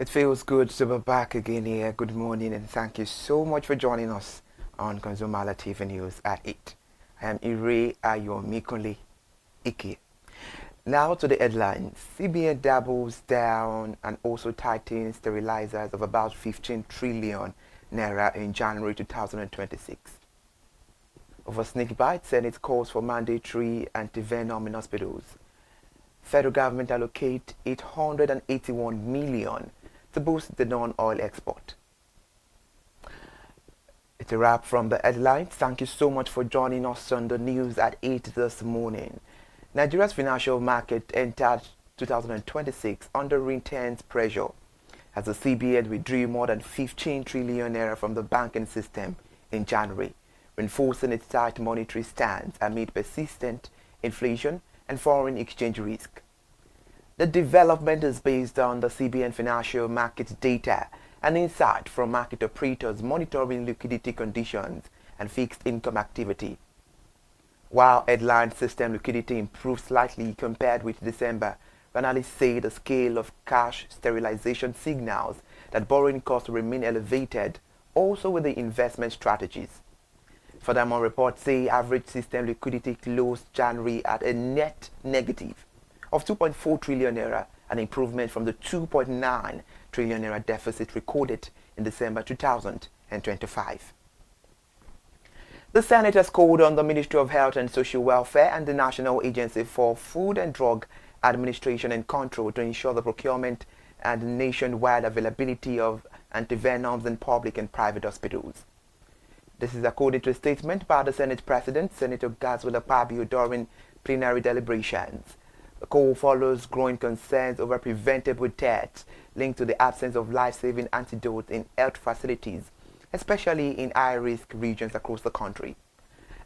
It feels good to be back again here. Good morning and thank you so much for joining us on ConsumerHallaTV News at 8. I am Ire Ayomikunle Ike. Now to the headlines. CBN doubles down and also tightens sterilizers of about 15 trillion naira in January 2026. Over snake bite, Senate calls for mandatory antivenom in hospitals. Federal government allocate 881 million to boost the non-oil export. It's a wrap from the headlines. Thank you so much for joining us on the news at 8 this morning. Nigeria's financial market entered 2026 under intense pressure as the CBN withdrew more than 15 trillion naira from the banking system in January, reinforcing its tight monetary stance amid persistent inflation and foreign exchange risk. The development is based on the CBN financial market data and insight from market operators monitoring liquidity conditions and fixed income activity. While headline system liquidity improved slightly compared with December, analysts say the scale of cash sterilization signals that borrowing costs remain elevated, also with the investment strategies. Furthermore, reports say average system liquidity closed January at a net negative of 2.4 trillion naira, an improvement from the 2.9 trillion naira deficit recorded in December 2025. The Senate has called on the Ministry of Health and Social Welfare and the National Agency for Food and Drug Administration and Control to ensure the procurement and nationwide availability of antivenoms in public and private hospitals. This is according to a statement by the Senate President, Senator Godswill Akpabio, during plenary deliberations. The call follows growing concerns over preventable deaths linked to the absence of life-saving antidotes in health facilities, especially in high-risk regions across the country.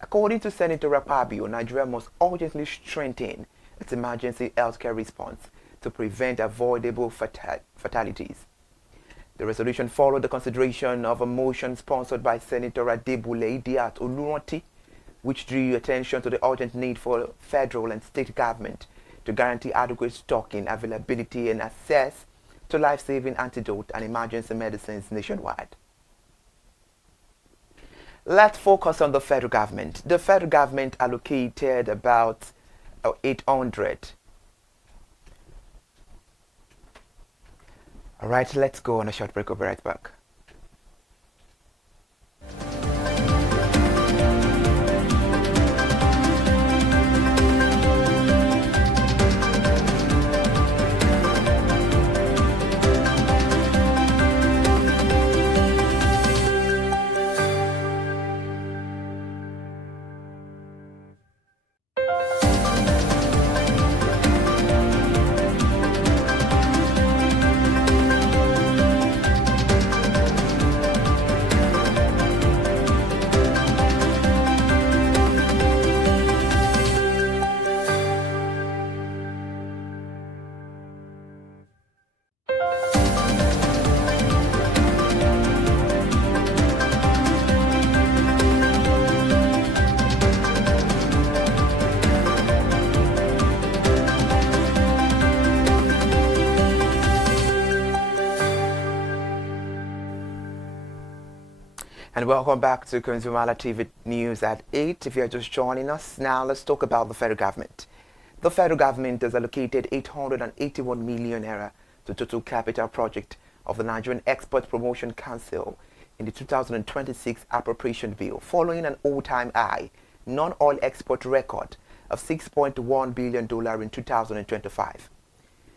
According to Senator Akpabio, Nigeria must urgently strengthen its emergency healthcare response to prevent avoidable fatalities. The resolution followed the consideration of a motion sponsored by Senator Adebule Idiat Oluranti, which drew attention to the urgent need for federal and state government to guarantee adequate stocking, availability, and access to life-saving antidote and emergency medicines nationwide. Let's focus on the federal government. The federal government allocated about 800. All right, let's go on a short break. We'll be right back. And welcome back to ConsumerHallaTV News at 8. If you're just joining us, now let's talk about the federal government. The federal government has allocated 881 million naira to total capital project of the Nigerian Export Promotion Council in the 2026 appropriation bill, following an all-time high non-oil export record of $6.1 billion in 2025.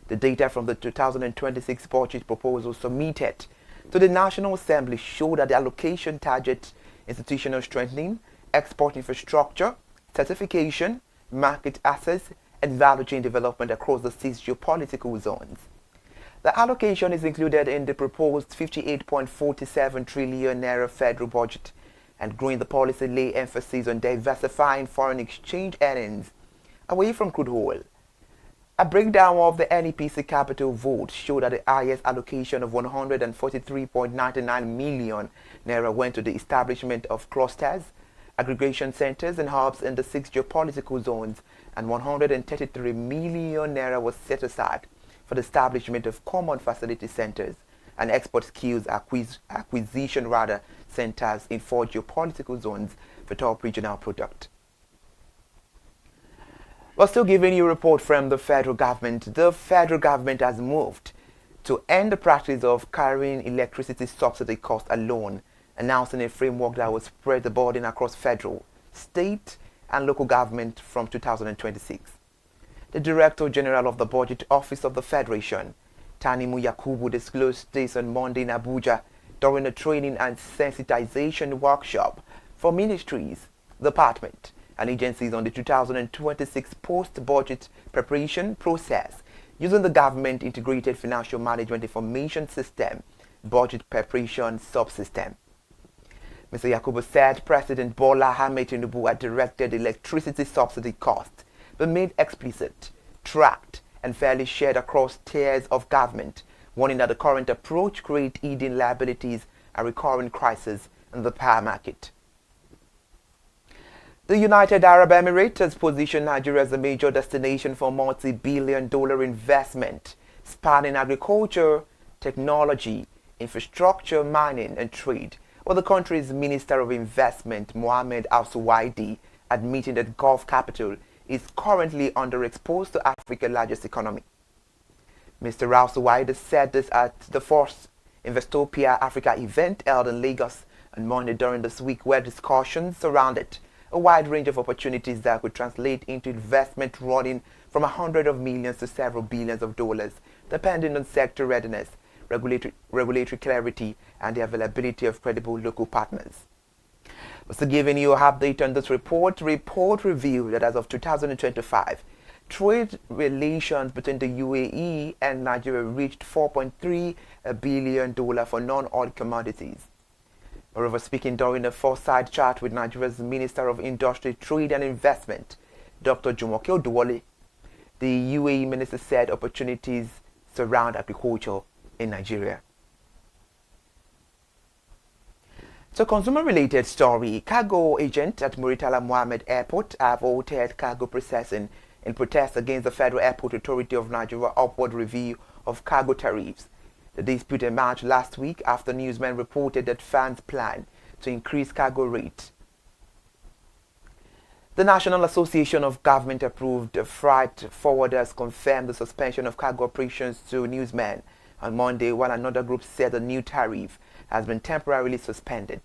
The data from the 2026 budget proposal submitted to the National Assembly show that the allocation targets institutional strengthening, export infrastructure, certification, market access, and value chain development across the 6 geopolitical zones. The allocation is included in the proposed 58.47 trillion naira federal budget, and growing the policy lay emphasis on diversifying foreign exchange earnings away from crude oil. A breakdown of the NEPC capital vote showed that the highest allocation of 143.99 million naira went to the establishment of clusters, aggregation centers and hubs in the 6 geopolitical zones, and 133 million naira was set aside for the establishment of common facility centers and export skills acquisition centers in 4 geopolitical zones for top regional product. We're still giving you a report from the federal government. The federal government has moved to end the practice of carrying electricity subsidy cost alone, announcing a framework that will spread the burden across federal, state, and local government from 2026. The Director General of the Budget Office of the Federation, Tanimu Yakubu, disclosed this on Monday in Abuja during a training and sensitization workshop for ministries, departments, and agencies on the 2026 post-budget preparation process using the Government Integrated Financial Management Information System Budget Preparation Subsystem. Mr. Yakubu said President Bola Ahmed Tinubu had directed electricity subsidy costs be made explicit, tracked, and fairly shared across tiers of government, warning that the current approach creates hidden liabilities and recurring crises in the power market. The United Arab Emirates has positioned Nigeria as a major destination for multi-billion-dollar investment, spanning agriculture, technology, infrastructure, mining, and trade, while the country's Minister of Investment, Mohammed Al-Suwaidi, admitting that Gulf capital is currently underexposed to Africa's largest economy. Mr. Al-Suwaidi said this at the first Investopia Africa event held in Lagos on Monday during this week, where discussions surrounded a wide range of opportunities that could translate into investment running from hundreds of millions to several billions of dollars, depending on sector readiness, regulatory clarity, and the availability of credible local partners. So giving you an update on this report revealed that as of 2025, trade relations between the UAE and Nigeria reached $4.3 billion for non-oil commodities. Moreover, speaking during a foresight chat with Nigeria's Minister of Industry, Trade and Investment, Dr. Jumoke Oduwole, the UAE minister said opportunities surround agriculture in Nigeria. So, consumer-related story. Cargo agents at Murtala Mohammed Airport have halted cargo processing in protest against the Federal Airport Authority of Nigeria upward review of cargo tariffs. The dispute emerged last week after newsmen reported that fans plan to increase cargo rates. The National Association of Government-Approved Freight Forwarders confirmed the suspension of cargo operations to newsmen on Monday, while another group said the new tariff has been temporarily suspended.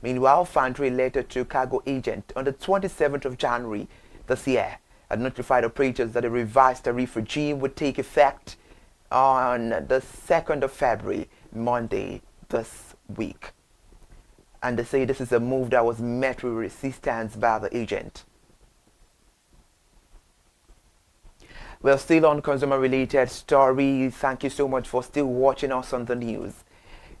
Meanwhile, Fantry letter to cargo agent on the 27th of January this year had notified operators that a revised tariff regime would take effect on the 2nd of February, Monday this week. And they say this is a move that was met with resistance by the agent. We're still on consumer-related stories. Thank you so much for still watching us on the news.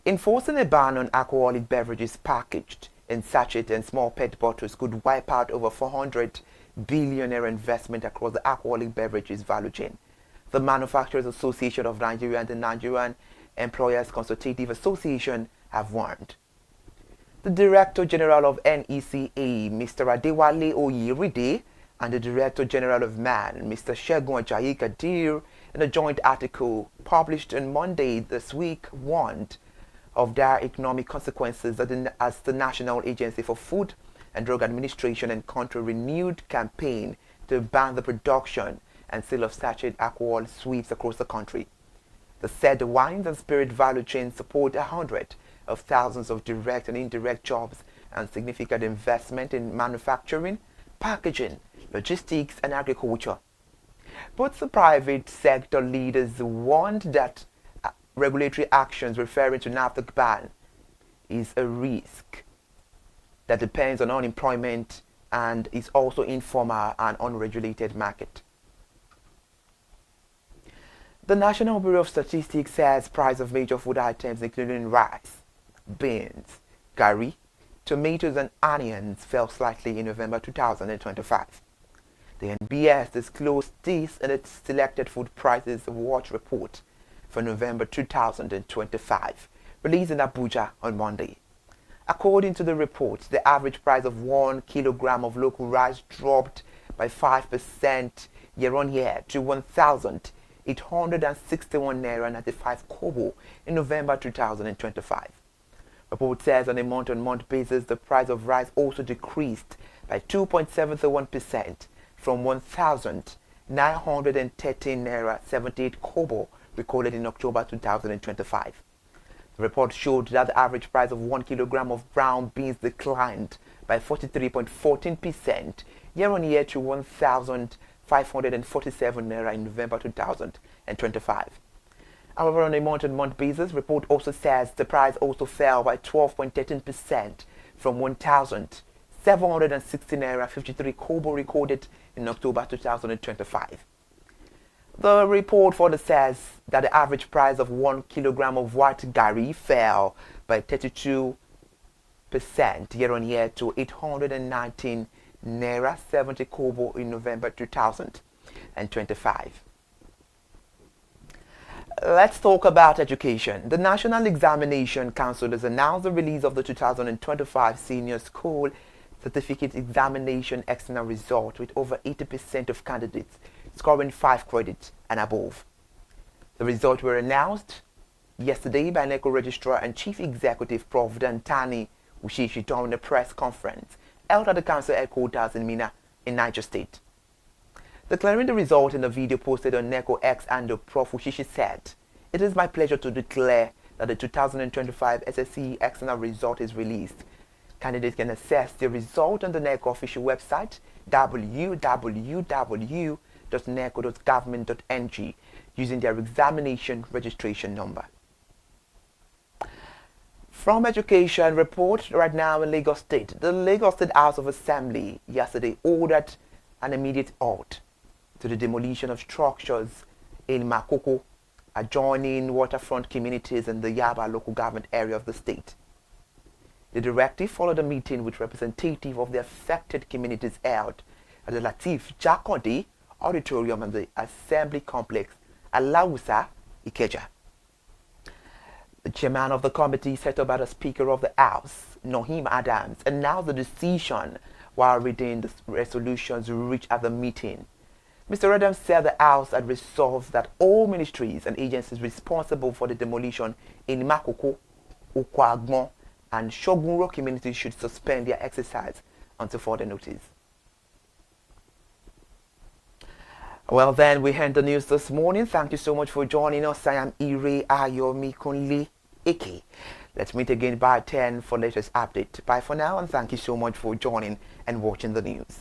Enforcing a ban on alcoholic beverages packaged in sachet and small PET bottles could wipe out over 400 billion naira investment across the alcoholic beverages value chain. The Manufacturers Association of Nigeria and the Nigerian Employers Consultative Association have warned. The Director General of NECA, Mr. Adewale Oyeride, and the Director General of MAN, Mr. Segun Ajayi Kadir, in a joint article published on Monday this week, warned of dire economic consequences as the National Agency for Food and Drug Administration and Control renewed campaign to ban the production and sale of sachet alcohol sweeps across the country. The said wines and spirit value chain support hundreds of thousands of direct and indirect jobs and significant investment in manufacturing, packaging, logistics, and agriculture. But the private sector leaders warned that regulatory actions referring to NAFTA ban is a risk that depends on unemployment and is also informal and unregulated market. The National Bureau of Statistics says price of major food items including rice, beans, curry, tomatoes and onions fell slightly in November 2025. The NBS disclosed this in its Selected Food Prices Watch report for November 2025, released in Abuja on Monday. According to the report, the average price of 1 kilogram of local rice dropped by 5% year-on-year to 1,000 861 naira 95 kobo in November 2025. Report says on a month-on-month basis, the price of rice also decreased by 2.71% from 1,913 naira 78 kobo recorded in October 2025. The report showed that the average price of 1 kilogram of brown beans declined by 43.14% year-on-year to 1,547 naira in November 2025. However, on a month-on-month basis, report also says the price also fell by 12.13% from 1,760 naira 53 kobo recorded in October 2025. The report further says that the average price of 1 kilogram of white gari fell by 32% year-on-year to 819 naira 70 kobo in November 2025. Let's talk about education. The National Examination Council has announced the release of the 2025 Senior School Certificate Examination external result with over 80% of candidates scoring 5 credits and above. The results were announced yesterday by NECO Registrar and Chief Executive Prof. Dantani Ushishi during a press conference held at the council headquarters in Mina in Niger State. Declaring the result in a video posted on NECO X, and Prof. Ushishi said, "It is my pleasure to declare that the 2025 SSCE external result is released. Candidates can access the result on the NECO official website www.neco.government.ng using their examination registration number." From education report right now in Lagos State, the Lagos State House of Assembly yesterday ordered an immediate halt to the demolition of structures in Makoko, adjoining waterfront communities in the Yaba local government area of the state. The directive followed a meeting with representatives of the affected communities held at the Latif Jakode Auditorium and the Assembly Complex, Alausa, Ikeja. The chairman of the committee, set up by the Speaker of the House, Nohim Adams, announced the decision while reading the resolutions reached at the meeting. Mr. Adams said the House had resolved that all ministries and agencies responsible for the demolition in Makoko, Okwagbon, and Shogunro communities should suspend their exercise until further notice. Well, then, we end the news this morning. Thank you so much for joining us. I am Ire Ayomi Kunle Eke. Let's meet again by 10 for latest update. Bye for now, and thank you so much for joining and watching the news.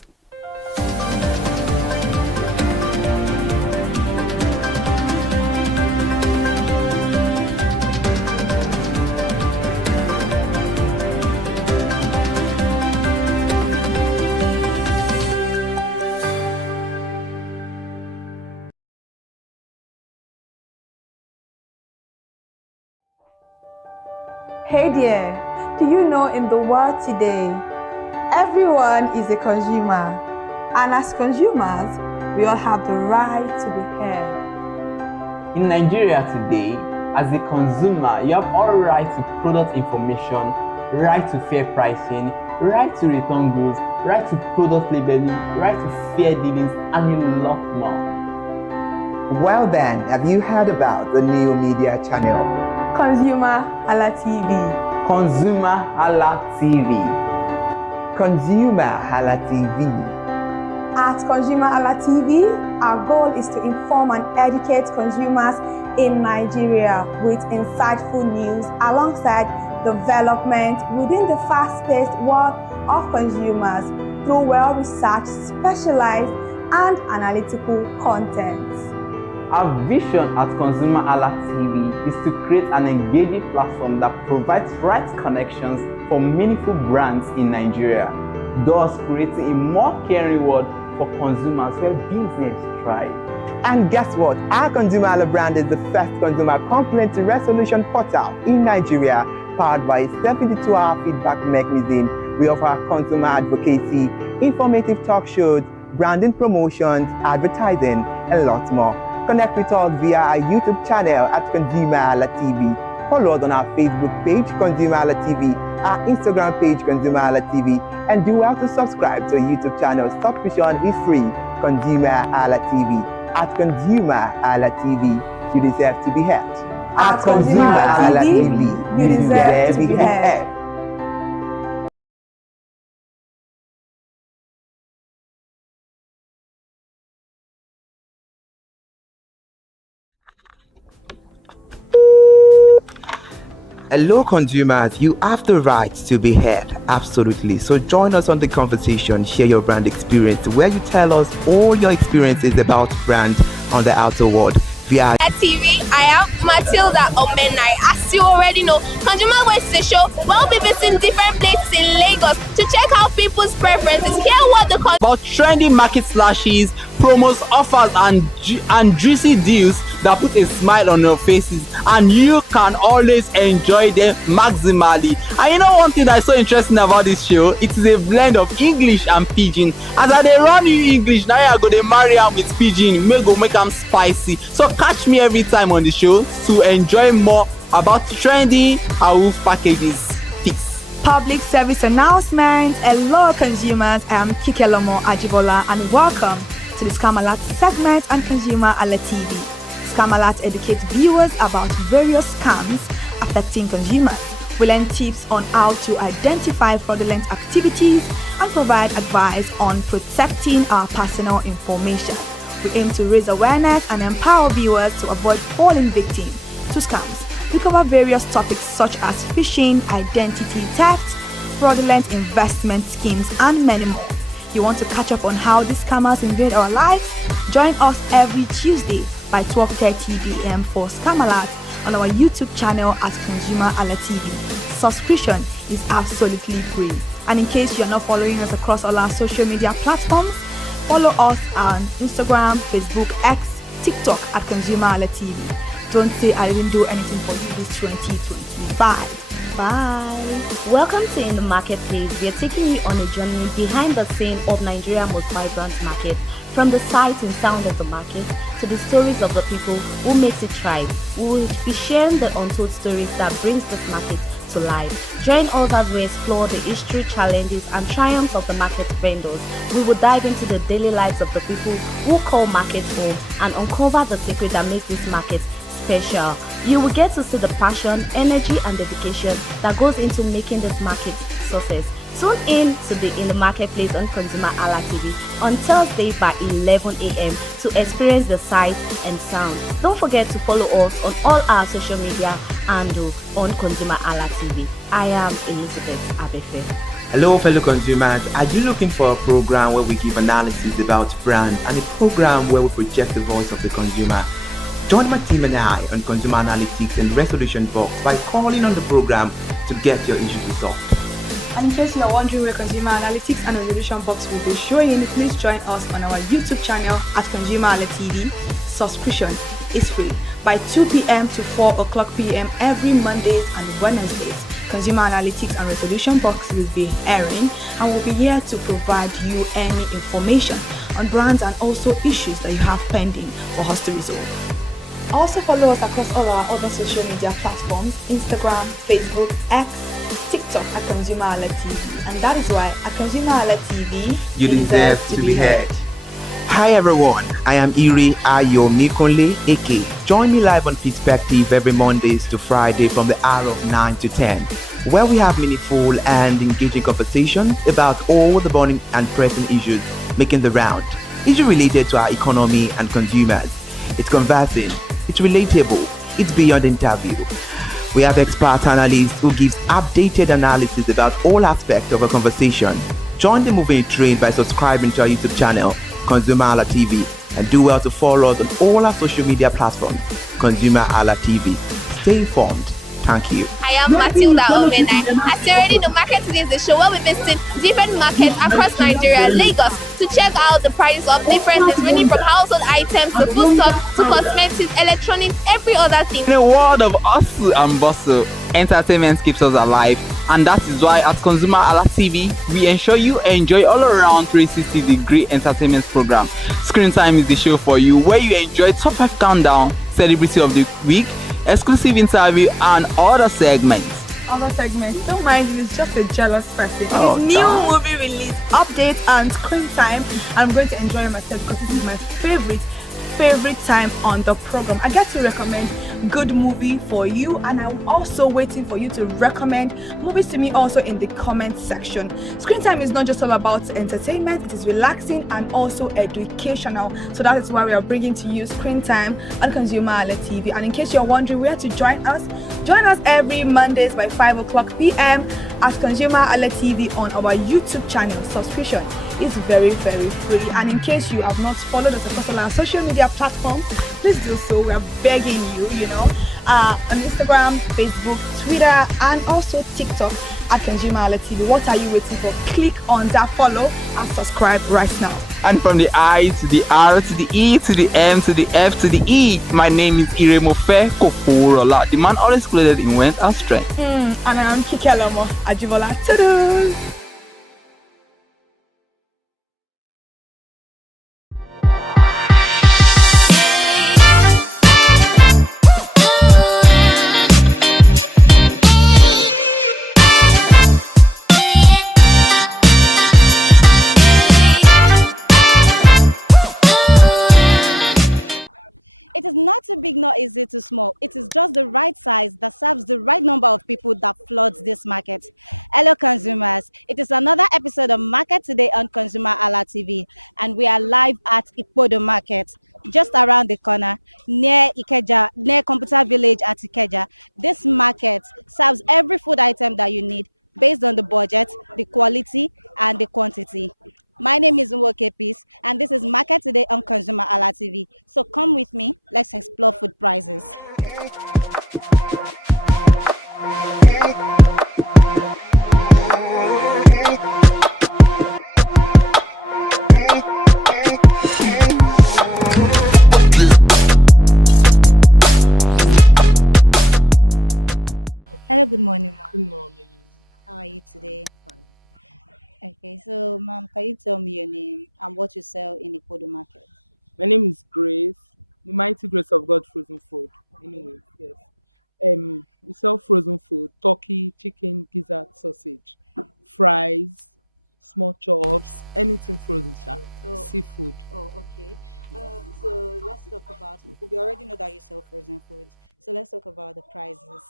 Hey there, do you know in the world today, everyone is a consumer, and as consumers, we all have the right to be heard. In Nigeria today, as a consumer, you have all right to product information, right to fair pricing, right to return goods, right to product labeling, right to fair dealings, and a lot more. Well then, have you heard about the new media channel? ConsumerHallaTV. ConsumerHallaTV. ConsumerHallaTV. At ConsumerHallaTV, our goal is to inform and educate consumers in Nigeria with insightful news alongside development within the fast-paced world of consumers through well-researched, specialized, and analytical content. Our vision at ConsumerHallaTV is to create an engaging platform that provides right connections for meaningful brands in Nigeria, thus creating a more caring world for consumers where business thrive. And guess what? Our ConsumerHalla brand is the first consumer complaint resolution portal in Nigeria, powered by a 72-hour feedback mechanism. We offer consumer advocacy, informative talk shows, branding promotions, advertising, and lots more. Connect with us via our YouTube channel at ConsumerHallaTV. Follow us on our Facebook page, ConsumerHallaTV, our Instagram page, ConsumerHallaTV, and do well to subscribe to our YouTube channel. Subscription is free. ConsumerHallaTV. At ConsumerHallaTV, you deserve to be heard. At ConsumerHallaTV, you deserve to be heard. Hello consumers, you have the right to be heard, absolutely. So join us on the conversation, share your brand experience, where you tell us all your experiences about brands on the outer world via TV. I am Matilda Omenai. As you already know, Consumer Ways is a show where we'll be visiting different places in Lagos to check out people's preferences, hear what the about trendy market slashes, promos, offers, and juicy deals that put a smile on your faces, and you can always enjoy them maximally. And you know one thing that's so interesting about this show, it is a blend of English and Pidgin. As I dey run you English, now I go dey marry am with Pidgin, make am spicy. So catch me every time on the show to enjoy more about trendy Awoof packages. Peace. Public service announcement. Hello consumers, I am Kikelomo Ajibola and welcome to the Scam Alert segment on ConsumerHallaTV. Scam Alert educates viewers about various scams affecting consumers. We learn tips on how to identify fraudulent activities and provide advice on protecting our personal information. We aim to raise awareness and empower viewers to avoid falling victim to scams. We cover various topics such as phishing, identity theft, fraudulent investment schemes, and many more. You want to catch up on how these scammers invade our lives? Join us every Tuesday by 12:30 p.m. for Scam Alert on our YouTube channel at ConsumerHallaTV. Subscription is absolutely free. And in case you are not following us across all our social media platforms, follow us on Instagram, Facebook, X, TikTok at ConsumerHallaTV. Don't say I didn't do anything for you this 2025. Bye. Welcome to In the Marketplace. We are taking you on a journey behind the scene of Nigeria's most vibrant market. From the sight and sound of the market to the stories of the people who makes it thrive, we will be sharing the untold stories that brings this market to life. Join us as we explore the history, challenges, and triumphs of the market vendors. We will dive into the daily lives of the people who call markets home and uncover the secret that makes this market special. You will get to see the passion, energy, and dedication that goes into making this market success. Tune in to the In the Marketplace on ConsumerHallaTV on Thursday by 11 a.m. to experience the sight and sound. Don't forget to follow us on all our social media handle on ConsumerHallaTV. I am Elizabeth Abefe. Hello fellow consumers, are you looking for a program where we give analysis about brands and a program where we project the voice of the consumer? Join my team and I on Consumer Analytics and Resolution Box by calling on the program to get your issues resolved. And in case you are wondering where Consumer Analytics and Resolution Box will be showing, please join us on our YouTube channel at ConsumerHallaTV. Subscription is free by 2 p.m. to 4 o'clock p.m. every Mondays and Wednesdays. Consumer Analytics and Resolution Box will be airing and will be here to provide you any information on brands and also issues that you have pending for us to resolve. Also follow us across all our other social media platforms, Instagram, Facebook, X, TikTok at ConsumerHallaTV. And that is why at ConsumerHallaTV, you deserve to be heard. Hi everyone, I am Iri Ayomikunle Eke. Join me live on Perspective every Mondays to Friday from the hour of 9 to 10, where we have meaningful and engaging conversations about all the burning and pressing issues making the round. Issues related to our economy and consumers. It's conversing, it's relatable, it's beyond interview. We have expert analysts who gives updated analysis about all aspects of a conversation. Join the moving train by subscribing to our YouTube channel, ConsumerHallaTV, and do well to follow us on all our social media platforms, ConsumerHallaTV. Stay informed. Thank you. I am Matilda Omenai. As you already know, Market Today is the show where we visit different markets across Nigeria, Lagos, to check out the prices of different things, ranging from household items to foodstuffs to cosmetics, electronics, every other thing. In a world of hustle and bustle, entertainment keeps us alive, and that is why at ConsumerHallaTV we ensure you enjoy all around 360-degree entertainment program. Screen Time is the show for you, where you enjoy top 5 countdown, celebrity of the week, exclusive interview, and other segments. Don't mind him, he's just a jealous person. Oh, His new movie release, updates, and screen time. I'm going to enjoy myself because this is my favorite favorite time on the program. I get to recommend good movie for you, and I'm also waiting for you to recommend movies to me also in the comment section. Screen time is not just all about entertainment, it is relaxing and also educational. So that is why we are bringing to you Screen Time on ConsumerHalla TV. And in case you're wondering where to join us every Mondays by 5 o'clock p.m. at ConsumerHalla TV on our YouTube channel. Subscription is very, very free. And in case you have not followed us across all our social media platforms, please do so. We are begging you, on Instagram, Facebook, Twitter, and also TikTok at ConsumerHalla TV. What are you waiting for? Click on that follow and subscribe right now. And from the I to the R to the E to the M to the F to the E, my name is Iremofe Koforola, the man always clothed in wealth and strength. And I am Kikelomo Ajibola. Toodles! It is not too big, nor is it too small. It is just the right size that serves the right number of people that floods this market. Hello, consumers. It is another episode of Market Today on ConsumerHalla TV, and we are live at Ipodo Market, just around the corner, near Ikeja, near Computer Village at Ikeja. This market serves every food item that you need based on the budget, the quality, and the quantity. My name is Nwoke Peace, and this is Market Today on ConsumerHalla TV. So come with me, let's explore food prices. Hello, good morning, ma'am. Good morning. How are you today? Okay, so ma'am, can you tell me your name and what you sell in the Ipodo Market? My name is Grace, the mighty grace of God frozen food. Anyway, yes. We sell frozen food, turkey, chicken, gizzard, sausage, fries, small chops, anything frozen, Oh. seafood. Oh, okay. So let's talk about. We already know that you sell frozen foods. So let's talk about the prices.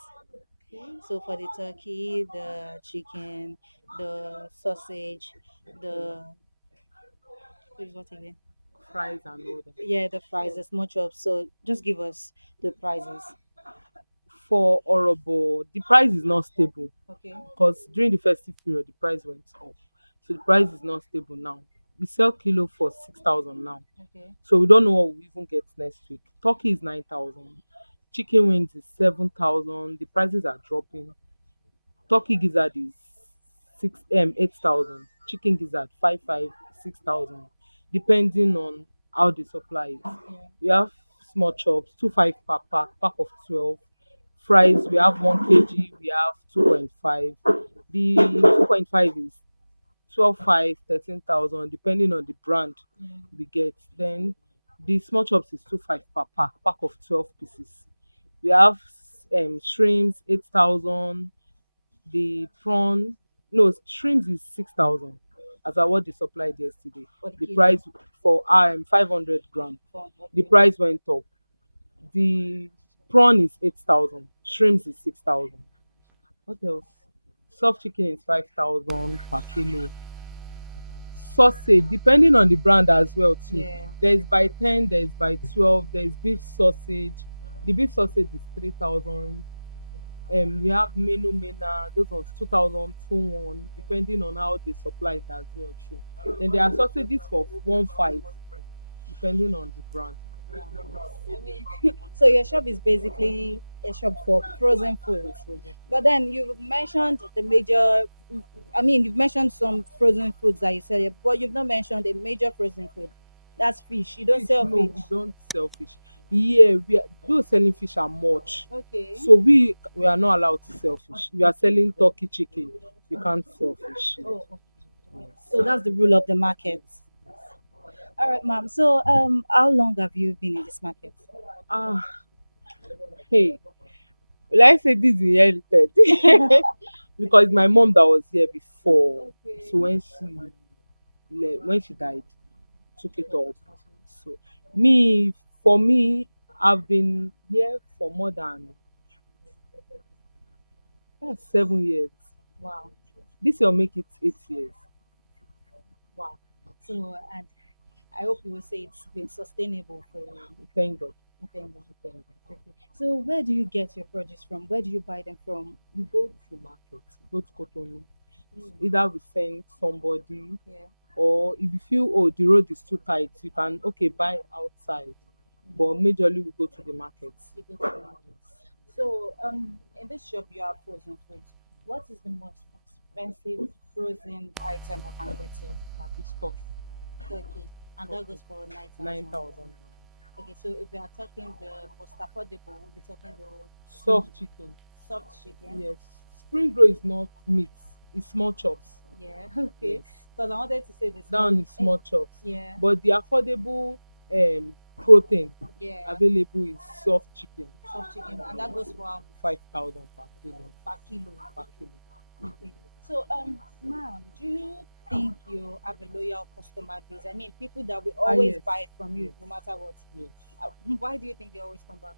So for the turkey, the chicken, the sausage, the what again? Fries and all that. Yeah, the fries, the small chops. So just give us the prices. For Orobo, the price is not stable Okay. because during the festive period, the price went up. So the price is not stable now. We sell kilo for 6,000 now. Okay. So we don't know what we even get next week. Turkey is 9,000. Chicken wings is 7,000. The prices are dropping. Turkey gizzard is 8,000. Chicken gizzard 6,000. Depending on how the supply is. We have small chops 2.5 per pack of 12. Fries we have 1 kg. We have 2.5. The 2.5 is 12.5, 13,000, depending on the brand we get. Then the small chops is 2.5 per pack of 12 pieces. We have shrimps 8,000. The prawn, no, shrimps is 6,000 as I what they supplied yesterday. The price for 500 gram, the price went up. The prawn is 8,000, shrimps is 6,000. What else? Soft chicken is 5,000 per kilo. Sausage, depending on the brand as well too. Yeah. There's by 10, there's by 12, there's beef sausage. The beef sausage is 3,000. We have menu mena, those ones 2,000, 2,1, depending on how they supply it as well too. Then there are sausages for 1.5, depending on the brand. So your shop is basically a shop for frozen foods. But then you've mentioned the major. I mean, you've mentioned some frozen foods that you sell, here, but you've not mentioned a major frozen food. That's fish. You don't sell No, fish. we don't sell fish. Yeah, those selling fish are much. Okay. So we are not allowed to sell fish. We are selling turkey, chicken. We can't sell fish. Oh, okay. So that's the rule of the market. All right, ma'am. So how long have you been in this market? Hey, will I say this is inherited? Because my mom that was here before. Okay. So when she died, took it off. So me For me, I've been here for more than 7 years. Wow. This will make it 8 years. Wow. So, and I hope you will say it's been sustainable for you. Thank God. Thank God. Okay. So, where do you get your produce from? Where do you buy them from? We go to market, go to Cotonou. Either we send somebody, Yeah. or if you feel, oh, the road is too tight, you can buy outside. But majorly we go to the market. You go to the market. So, in this shop you have frozen fruits. What is the most expensive frozen item I can get here? It's turkey, Turkey, and that goes for 9,000. 9,000. Okay, so if we are talking the most affordable, we'll be talking the Soft chicken. soft chicken. Yes. Spring roll is not meat, it's small chops. Yeah. Okay. Because I wanted to say this. Down is small chops. Yeah. But the affordable protein Yeah. available is soft chicken. Soft chicken, and that goes for 5,000 per kilo. per kilo. Per kilo. Okay. So, ma'am, do you think you have a loyal customer base? I mean, people that will always Yes. buy from you no matter what. Yes. Why do you think they always come back?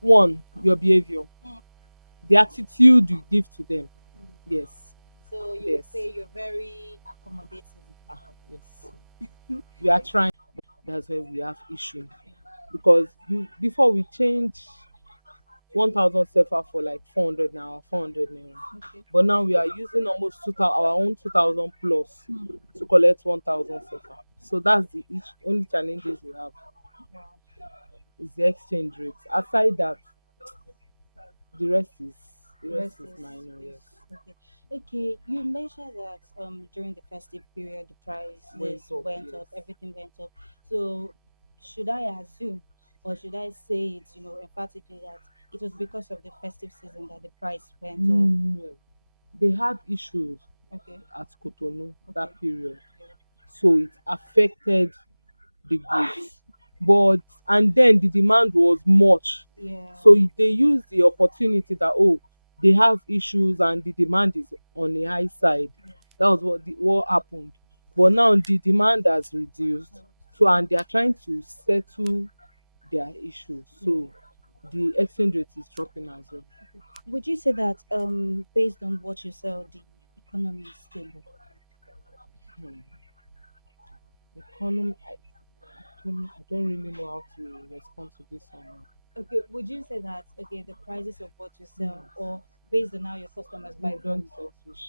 One, your behavior. Mm. The attitude you give to them. Yes. So you would Yes. say you're very accommodating. Yes. We are trying. That's where we have issue. Because before we change 1,000 sefa for like 400 now, 400 naira. Okay. But now we are using almost 2,000, our own 2,000 plus to collect 1,000 sefa. So that's the only challenges we have Wow. is the exchange rate. Aside that, the rest is minor. Yes. Okay. Okay, you mentioned that during the festive period the price Went up, went yes. up, everything went up. So should I assume or should I say it, emphatically that it was because of the festive season that the price went up? No, they had issues Okay. at Cotonou that Okay. period, so it affected the goods. But and then the demand was much, Yeah. so they used the opportunity that they have issues and the demand is on the high side. That was what happened. But now the demand has reduced, so and they are trying to settle their issues. So the exchange rate is dropping as well. Would you say that based on what you sell, the economy is stable? Hmm. Economy, I don't really know how to respond to this one now. Okay, would you say that the prices of what you sell, or based on how your customers buy No, from don't you, selfish.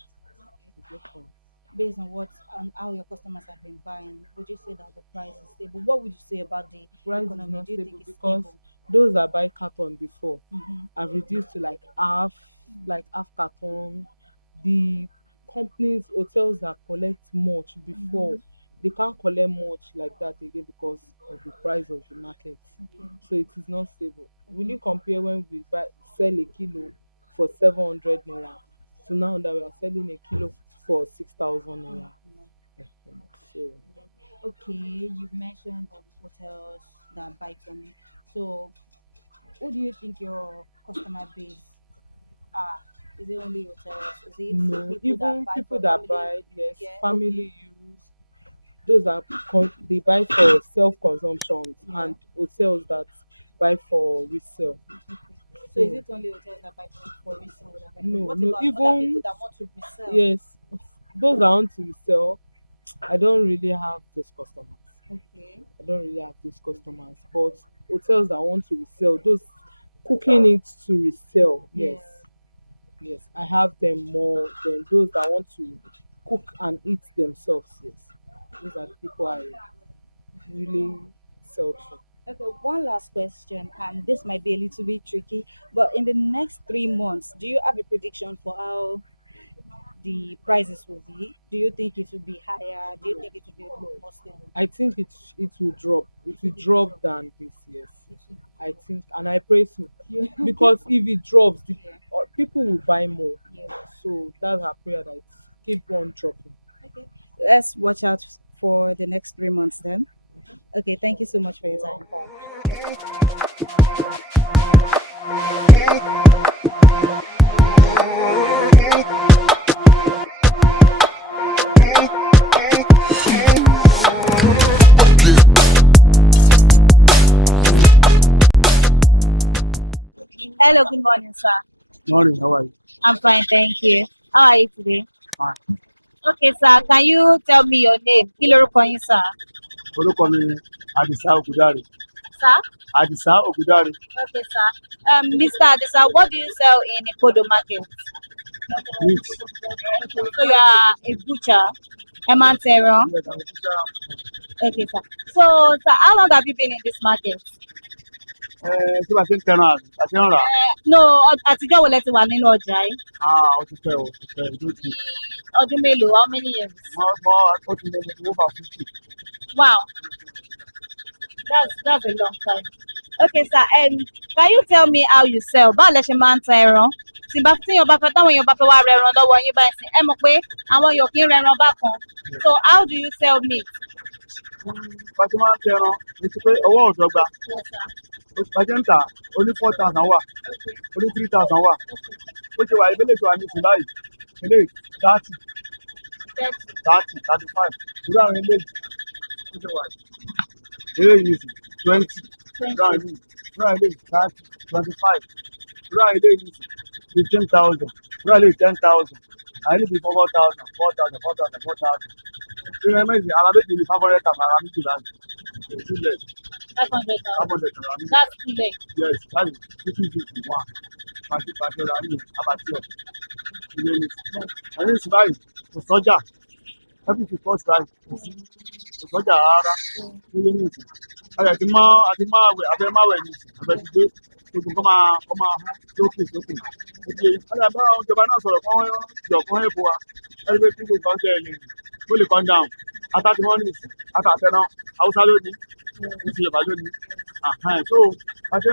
It's different. based on how your customers have been buying, would you say that the price is stable? What would you say about the Price is economy? not Do you stable think it's because stable? those that buy carton before Mm-hmm. have reduced to like half carton. The companies, hotels that collect much before, they can't collect much like that again because of the price of the market. Okay. So it is not stable. Will you compare when we sell a kilo for 700 naira to now that we are selling a kilo for 6,000 naira? So Okay, you've mentioned hotels that buy from you. So, who do you think your customer base are? Is it only hotels? Is it no, people that even buy people for that family? buy, yes, Yeah, family use, those that they buy for self-consumption, Yeah. and hotels that buy for resale. So is it only hotels that buy for resale? That buy No, what no, about other even people that want to resell? yes, those that want to resell, I don't really have those customers. Okay. I don't really have those customers, but hotels that want to resell, those cooking it to resell, yes, yes, I have them more than those that want to cook and eat themselves. Yes, those are the people I really sell to. Okay, one last question, and this might be a little bit tricky, but in the next 3 months, do you have a prediction for how the prices will be? Do you think it will be higher? Do you think it will be more stable? I think it will drop. It will drop than this, yes. I think, and I pray so, because if it drops, people will buy more. Yeah. So that's our prayer that it keep on dropping. Okay. Let's watch out for the next 3 months then. Okay, thank you so much for your time. Hello, good morning, sir. Morning, how are you? I'm fine, thank you. How are you today? Fine. Okay, sir. Can you tell me your name? Kí lorúkọ yín, sir. Orúkọ mi Adisa Ogudare. Sir? Adisa Ogudare. Okay, sir. Mr. Adisa, what do you sell in Ikodo market? Meat. So you are a butcher, a man terror. Yes, I'm a teacher. Okay, sir. So, sir, how long have you been in this market? Tí wàá ṣe ń tẹran àti ń rà. No, àtijọ́ wo lẹ ti wà nínú ọjà yìí? Ó ti pẹ́ o, ó ti pẹ́ o, ló ti. Ọdún mélòó? How many years? Ó ti lé ní over 50. Wow, that's a long time. Okay, sir. Can you tell me how you sell? Báwo lẹ ṣe máa ń ta ẹran? Tíyàn bá fẹ́ táwọn èèyàn bá fẹ́ wá ra ẹran lọ́wọ́ yín báyìí sí, ẹ mọ̀ pé àwọn èèyàn kì í ra ẹran bákan. So how do you sell meat? Bá a ṣe máa ń tẹran, ní ti pé owó ò dọ́gba. Bá a ṣe ń tà, ó ní 4,000 wà, ó ní 3,000 wà. Ó ṣe wà ìbílẹ̀ tó wà ní ìsìn báyìí, ilé 30, 35. Irú àwọn ilé ó ṣe wà ilé yìí sì 20. Irú àwọn ilé 30, 25. Irú àwọn ilé yìí sì 15,000. Irú àwọn ilé 10,000. Àwọn ilé bíi 4,000, 4,000. Irú àwọn méjì, ara méjì ní 500,000, ara méjì láti. Ìtúlẹ̀ 500,000. ara méjì. That's too late. Yes, láti 50,51. Pàṣẹ ra ní abattoir. Ilé ní. Ẹni sì báyìí, kò sọ́jà. Everything first price. Kò sọ́jà rárá. Ilé ní ìsìn. Àti máa wẹ̀ ní ìsìn. Àbẹ̀ ti gbé gbogbo kọ́ máa sókè. Ọ̀dà bá àwọn ìjọba náà sọ̀rọ̀ kán èèpo wa. Ẹni pé kí gbogbo ọjọ́ ẹ̀lẹ́ ó lè calm down. Ata tí wọ́n ní ìsìn. Ata àtẹná. Haúsá lónìí. Ní ti Yorùbá lónìí. So a ṣe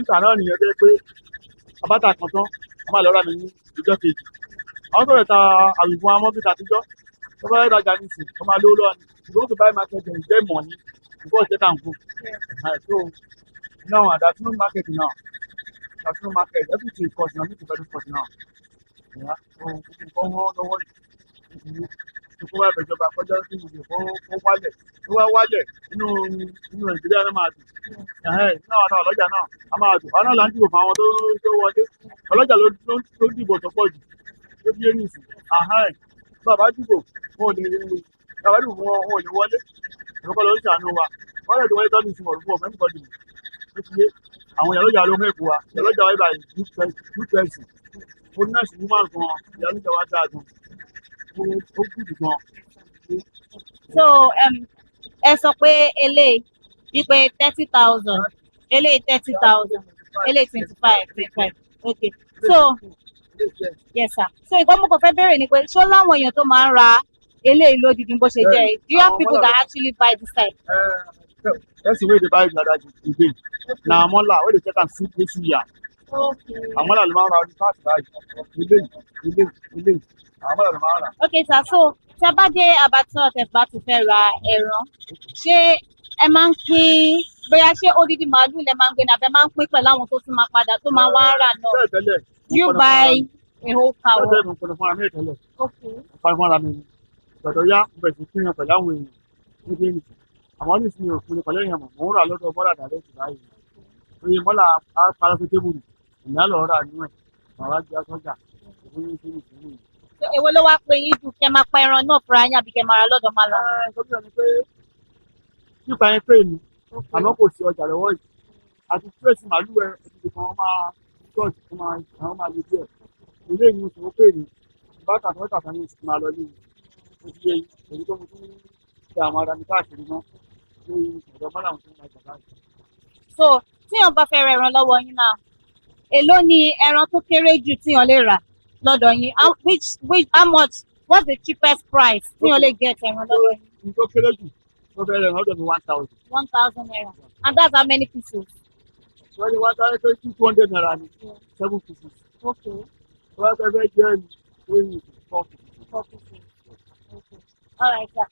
ń tà náà nìyẹn jẹ́ pé abáta kan tán a máa lọ rà mí ní ìjọ kejì. Àwọn tó rẹ̀ ta àwìfún amọ́bí tàtijọ́ tó bá rẹ̀ rajà nísìn tó máa lówó lọ́wọ́ ni ìgbóhùn tó báyìí market is very money before ṣe kàn kú. So now that's no market now. That's no market. Everything cost now. Everything very cost now. So nǹkan wọ́n lọ́wọ́ yìí. Kó wá ìbẹ̀jọba kọjá sí ìlú kó wálẹ̀ nínú Nàìjíríà náà máa dùn. Nínú àwọn ọlọ́jà náà a máa dùn. Àwọn náà là ń dìbò fún àwọn tó wọlé. Ọlọ́jà ló dìbò tó pọ̀ jù. Ó bí ẹni ìsìn. Bàbá dìbò wọn ò lè wọlé. Ìrọ́pọ̀ ló ń ṣàánú wa. Wọ́n lè tó wọlé tọ́jú ìsìn ọ̀rùn fún ọ̀mọ́ ẹnìkan dìbò. Ó ti yé àwọn ìyálọ́jà ló mẹ́kù wa. Ìyálọ́jà wa ibà good person. Ó ní ẹ̀sìn woman gan. Ìyálọ́jà wa dáa gan. Ó kùdù gan. So ẹ sọ pé eléyìí wípé 30,000, eléyìí 30,000, eléyìí 25. Okay. So yes sir. So ìgbọ́n mo kàn fẹ́ bẹ̀rẹ̀ ni pé ṣó láwọn èèyàn tó máa ń ra eléyìí lódìdí bó ṣe jẹ́ do you have people that actually buy this type? That's the way they buy that today. Na Amola wey dey take am see this year. Okay. Amola ló máa ń ra ọdún káàtì báyìí. Ilé. Amola ló máa ń rà. Okay sir, so tí a bá dé abattoir tẹ́ bá ti fẹ́ ra ẹran, ṣé ẹ máa ń pín bóyá ṣé odidi màálù lẹ máa ń gbé ní abẹ máa ń pín pẹ̀lú àwọn tó tún máa padà tó máa wá rà náà? Tẹ́lẹ̀. You buy a whole cow. Tẹ́lẹ̀ mo kọ́ni fúnra mi tẹ́lẹ̀. Okay. Fúnra mi ni. Gbọ̀dọ̀ yá mo bẹ̀rẹ̀ sí fún yàn pẹ̀lú àwọn èèyàn. Ó dé nìkan. Àmọ́ ní ìsinmi òfin pẹ̀lú èèyàn mọ̀. Mò ń rà lọ́dọ̀ Bọ́lá Dàrẹ́tì báyìí. Oye Bọ́lá á parọ́ sí tébùrù. Ìyá lọ rà nínú ẹ̀. Bàbá jẹ́ aṣọ́jà. So èwo ló wá pé yín ju kẹ́ máa pa ẹran náà fúnra yín àbí kẹ́ máa ra lọ́dọ̀ máa lọ? Gómìnà ni pé nípa yẹn pé mi, àmọ́ kò sí ọjà lọ́wọ́ yìí. Àti pírèsì màálù ẹ̀ òtítì kan máa ṣọ́ọ̀ṣì fún àwọn máa lè díẹ̀. Ilé ìlú ìṣòwò pè mí. Bàtà ní ìsìn máa lọ ní ìdílé èyí tó mú tún ṣe àwọn ará mi káàkiri náà. Lórí ìṣẹ̀dọ̀ bọ́lá àwọn tó ń ra ìjọba yìí. So tíyàn bá fẹ́ ra ẹran lọ́wọ́ yín náà, èló ni ẹran tó kéré jù tíyàn lè rà lọ́dọ̀ yín? How much? What's the cheapest price tíyàn lè get ẹran lọ́dọ̀ yín? Ní tó kéré jù tó fẹ́ rẹ̀ lọ́dọ̀ ní 1,000. 1,000 naira. And that's how many pieces? Wọ́n ní 200 naira ní 7 pieces. Okay. Wọ́n fẹ́ jẹ́ ní 4 pieces. 4 pieces. Okay. All right, sir.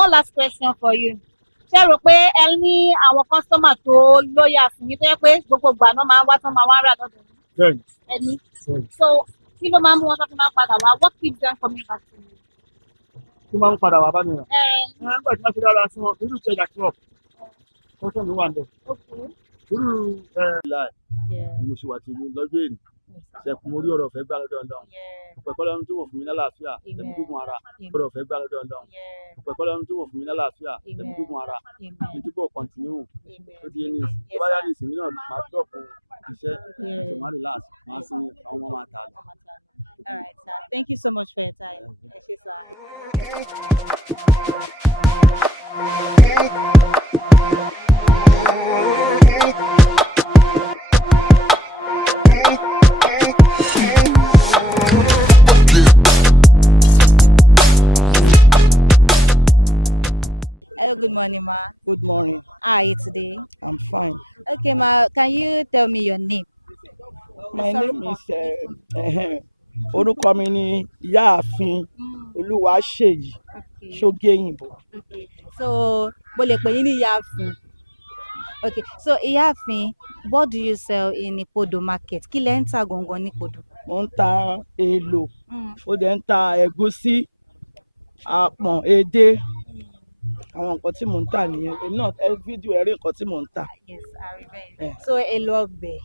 One last question for you. Ṣé rò pé ẹ ní àwọn kọ́sítọ́mà tó lóyà fún yín tó yẹ pé gbogbo ìgbà náà máa ń wá tán máa wá rà lọ́dọ̀ yín? Bẹ́ẹ̀ni. Ẹni. So kí ló máa ń mú wọn tó fi máa ń padà wá? What keeps them coming back to you? Kí máa ń padà wá bá mi rà? Nígbà tí wọ́n ti dára sí wọn, irú ìṣẹ̀dá club. Kọ́sọ̀ mi wà ń bẹ̀. sùúrù láì Yeah. mo ṣe wà tí mo lọ́jọ́ èyí ṣẹ̀kùn mo rí ọ̀rọ̀ ọ̀fẹ́ gbà lọ́dọ̀ Ọlọ́run ọ̀pẹ̀kọ́ lọ́run tí wò fún mi lálàáfíà ẹ̀mí gígùn ara ọ̀rọ̀ ọ̀fẹ́ gbà lọ́dọ̀ Ọlọ́run ọ̀pẹ̀kọ́ lọ́run tí wò fún mi lálàáfíà ẹ̀mí gígùn ara ní túbọ̀ kọ́ntínú ó ti yé ní tó bá yá ní ìsinmi náà máa dọ̀pọ̀ iṣẹ́ tó máa relax máa sinmi àwọn ọmọ máa tà lọ. All right, sir. Thank you so much for your time. Yes, sir. Hello, good morning, ma. Good morning. How are you today? I'm fine. Okay, ma. Can you tell me your name? My name is orúkọ mi ni Ìyáàfin Olúwaṣèyí Ṣógéyìnbó. Okay. So, mo lè pè yín ní Ìyáàfin. Okay. So, Ìyáàfin, what do you sell in Ipodo market? Kí lẹ ń tà gangan ní Ipodo? Mo ń ta èlò, ó dẹ̀ ń ta ẹ̀gúsí, àpọ̀n, edé. Àwọn nǹkan tí mò ń tà nìyẹn. Èmi náà fídíò ẹ rí nǹkan tí mò ń tà. Yes, I remember. So, èlò ọbẹ̀,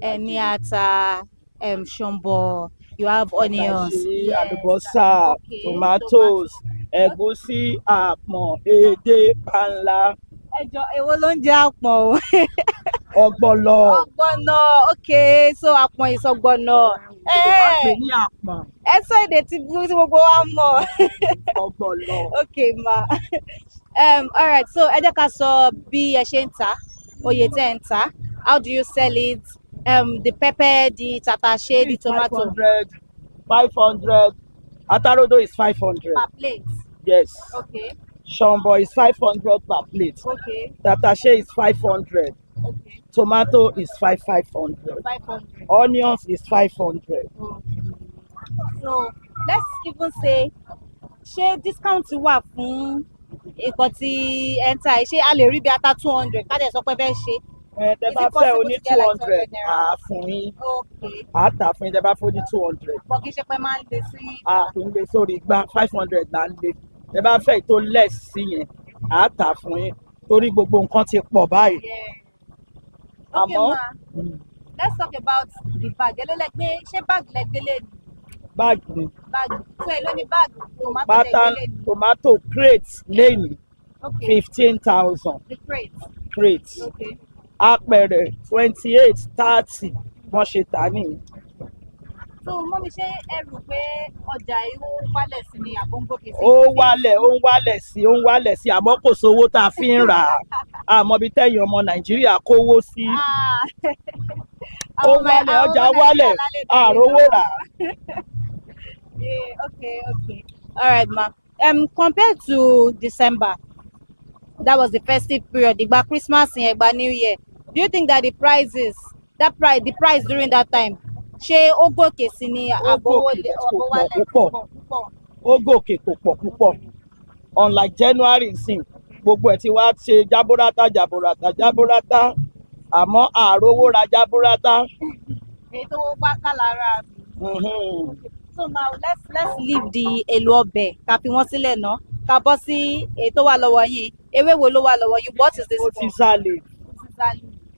ẹni ata, ṣọ̀mbọ̀, you have onions. Àlùbọ́sà, tomatoes, ẹ̀gúsí, àpọ̀n, edé, panla. Ẹjọ́ èwo ló ń jẹ́ àpọ̀n o? Ọ̀gbọ̀nọ̀. Ọ̀gbọ̀nọ̀, okay, so àpọ̀n is ọ̀gbọ̀nọ̀. Yorùbá pè ní àpọ̀n. Ẹ sọ èdè tí gbogbo wa mọ̀. Ọ̀gbọ̀nọ̀. Okay, ma. All right, so ẹ jẹ́ ká sọ bí ẹ ṣe ń tà, oye tẹ́ ń tà, how do you sell it, the pepper, the tatashe, the tomato. 500. Atarodo is 500. Per plate. Yes. Okay. Shombo is 500 per plate. Okay. Tatashe is 500. Okay. Tomato is 500. 500. Onions is 500. Okay. So let's even say, ṣé discount wà fún nǹkan tí ẹ ń tà yìí? Ṣé a lè rí bí ata 200 ká dẹ̀ sọ pé fẹ́ ṣe? Tẹ́ bá fẹ́ oní 200 àá fún yín. Okay. Àá tà fún yín tẹ́ bá fẹ́ oní 200. Bọ̀ kì í ṣe pé máa ń lè sí. Àá kì í lè sórí igbá 500 là ń lè. Tẹ́ bá fẹ́ tó less sí yẹn àá tà fún yín torí gbogbo nǹkan ti pọ̀ báyìí. Okay, ma. Let's talk about the bag. Ẹlẹ́lẹ́gbẹ́ ṣé báàgì lẹ́gbẹ́lẹ́ ni? Báàgì ni. Báàgì. So èló ni báàgì tomato Bátà lẹ́gbẹ́lẹ́ ni? tomato crate lẹ́yìn Okay. 15,000 The crate. crate. Okay. Apẹ̀rẹ̀ 28, 30 wọ́n ṣe tà nìyẹn. So mọ́mi ṣé ẹ rò pé ọjà yìí ó wálẹ̀ sí ni àbóńgòkè sí? Ó ń wálẹ̀ sí àmọ́ kò sówó tá a fi ń rà á. Àmọ́ bí tẹ̀yìn ọmọ Nàìjíríà kówó sí. Ó wálẹ̀, ọjà wálẹ̀, àrówó rà. Yeah, okay. All right, ma. Compared to December, that was the festive period, ìgbà Christmas yẹn, ìgbà New Year. Do you think that the price during that time, ṣé ó gòkè sí ni àbówó wálẹ̀? Ó gòkè kò pọ̀ púpọ̀. Unlike January nsìn, gbogbo ẹ̀ ti wá ṣe jábúrátà. Àmọ́ àrówó ra jábúrátà. Èyí tó bá ká lára. So now let's leave the èlò ọbẹ̀ ká fi wọ́n sílẹ̀ náà ká bọ́ sí èyí tó wà lọ́wọ́ yín. Ewé wo ló wà lọ́wọ́ yín? What is this for? Ó ti sálè.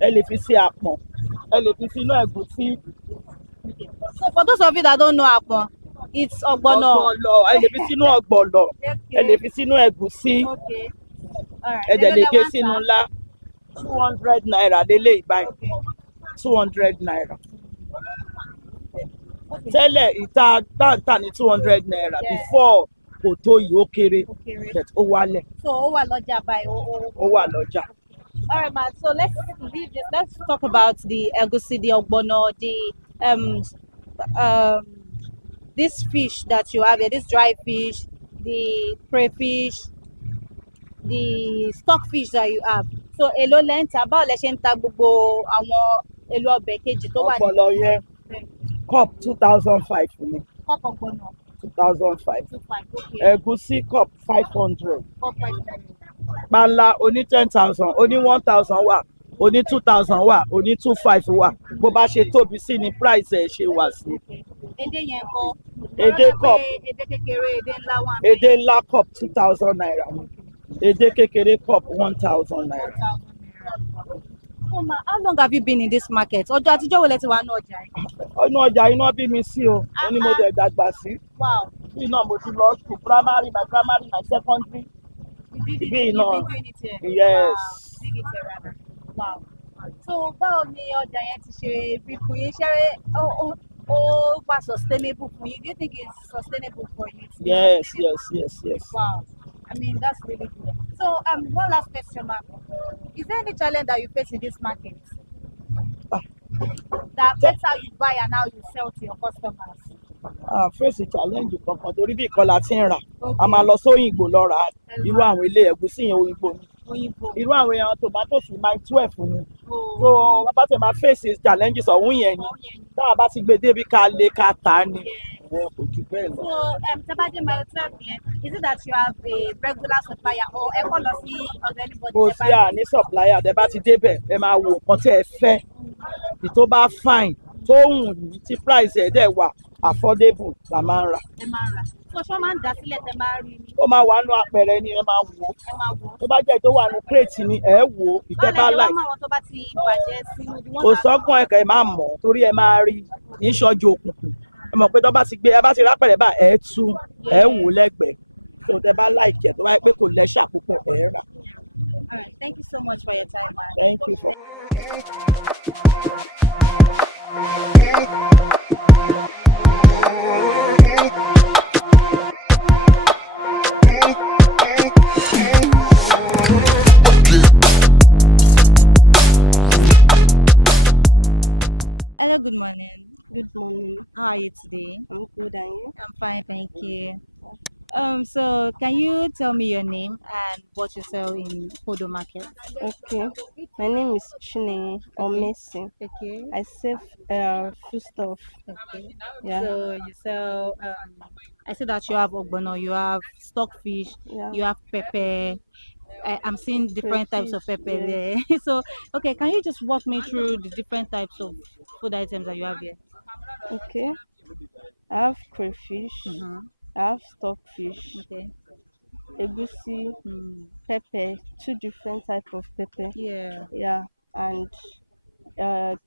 Ẹ lè fi sí àpọ̀n. Ẹ lè fi sínú ẹ̀gúsí. So for those of you that don't know àpọ̀n, it's ọ̀gbọ̀nọ̀. Ọ̀gbọ̀nọ̀. Ẹ lè fi sínú ọ̀gbọ̀nọ̀. Ẹ lè fi sínú ẹ̀gúsí. Okay. All right. Ẹ dẹ̀ lè gé sínú ńlá. 200 naira lélẹ̀ ìbáyìí. 200 naira. Tẹ́lẹ̀ ìta táǹtà ní 200 naira. Before kò tó yìí ó kéré. But ó wálẹ̀. So ó wà lọ́jà báyìí. Ó wà lọ́jà. All right, ma. So let's leave this. Let's talk about the egusi, the ogbono, the this fish that you have here, this dry fish, the crayfish, the stockfish that you have. So èló lẹ ń tà, báwo lẹ ṣe ń ta gbogbo àwọn èlò ọbẹ̀ kejì tó wà ní? Ọ̀pọ̀lọ yẹn cup 2005 fún mi. Cup ọ̀gbọ̀nọ̀. 2005. 25, okay. Ẹ̀gúsí cup 500. Cup 500. Panla oní 10,000, oní 1,000 wà, oní 2,000 wà, oní 2,500 wà. Bó bá ṣe tóbi sí ni price ẹ̀ ṣe wà sí. Edé yẹn kọ́. Edé cup. Edé kékeré, edé ńlá wà. Edé ńlá cup 2,000 naira. Edé kékeré cup 1,000 naira. So ma, how long have you been in this market? Ọjọ́ àtijọ́ wo lẹ ti wà ní ọjà yìí? Inú ọjà iná bí mi sí o, ó ní mo dẹ̀ dàgbà sí. Wow. Bí náà mo ti lọ school primary, my secondary. You did it. Bí You've náà. been doing it here. Yes. Wow. You did it here rather. Wow. So báwo ni ọjà yẹn ti ṣe rí fún yín? Ṣé ó wà sustainable fún yín? Do you think it's sustainable for you? Yes. Wow. I mean, that's really good. So, one last question, ma'am. Is there any challenge that you face in this market that affects how you buy and how you sell to your customers? Fèsì challenge kankan torí bí ìkọlà ti ń rà. A máa lọ sóyìnbó lọ rà á. Irú àwọn ilé ẹ̀gúsí yẹn òyìnbó ni. Irú àwọn èèyàn tomatoes máa 12 ni. So bàbá tẹ̀ máa fèsì challenges ọ̀hún yẹn ni. Tá a bá ti gbé débi ká lé ká tà á ni. Kò jù bẹ́ẹ̀ lọ. So, Tabade Mile 12 here, is it that you have a regular supplier or ẹ kọ́ lọ sí ọ̀dọ̀ anybody? Kò sí àní supplier tẹ́ bá ti débẹ̀ ẹ máa wo nǹkan tí ẹ fẹ́. Tó bá fine tó wùn ní tí price ẹ̀ dẹ̀ wà affordable la máa ń rà. Ẹ máa rà. So ṣé wọ́n máa ń dá sílẹ̀ tẹ́ máa rí ni? Ó máa wà nínú apẹ̀rẹ̀ ni ẹ máa wò ó. Ẹ máa wò ó. Tó bá jẹ́ tó wà nínú crate ni ẹ wò ó ìtẹ́ bá láì. Báwo ni ẹ wá máa wọn tó bá ti bàjẹ́ sínú? Kò sọ́gbọ́n ẹ̀kẹ́ máa mọ̀ torí ẹ máa rí kì í ṣọ́jú òkùnkùn. Ẹ mọ̀ pé tó bá ti gbé ẹ bá ti rápẹ̀rẹ̀ bá ẹ tú ẹ wò ó lẹ́gbẹ̀ẹ́. Tó tẹ́ bá láìkẹ́ tó bá yẹ pé kò lẹ́ṣà púpọ̀ ẹ rà. All right, thank you so much for your time, man. Thank you for. Hello, good morning. Good morning. How are you today? I'm good, and you? I'm fine, thank you. So can you tell me your name and what you sell in Podo Market? Okay. My name is Chine Omesi. Okay. I sell food stuff. Okay. Yeah. So you sell. I see that you have ogbono, you have stockfish, Yeah. you have pepper. I'm seeing different types of pepper Crayfish, there. So, okay, can you just walk me through the different types of food items that you have here? Okay. I have crayfish. Mm-hmm. I have stockfish. Okay. Egusi, Mm. pepper, 2 different type of pepper. Yeah. Yeah. And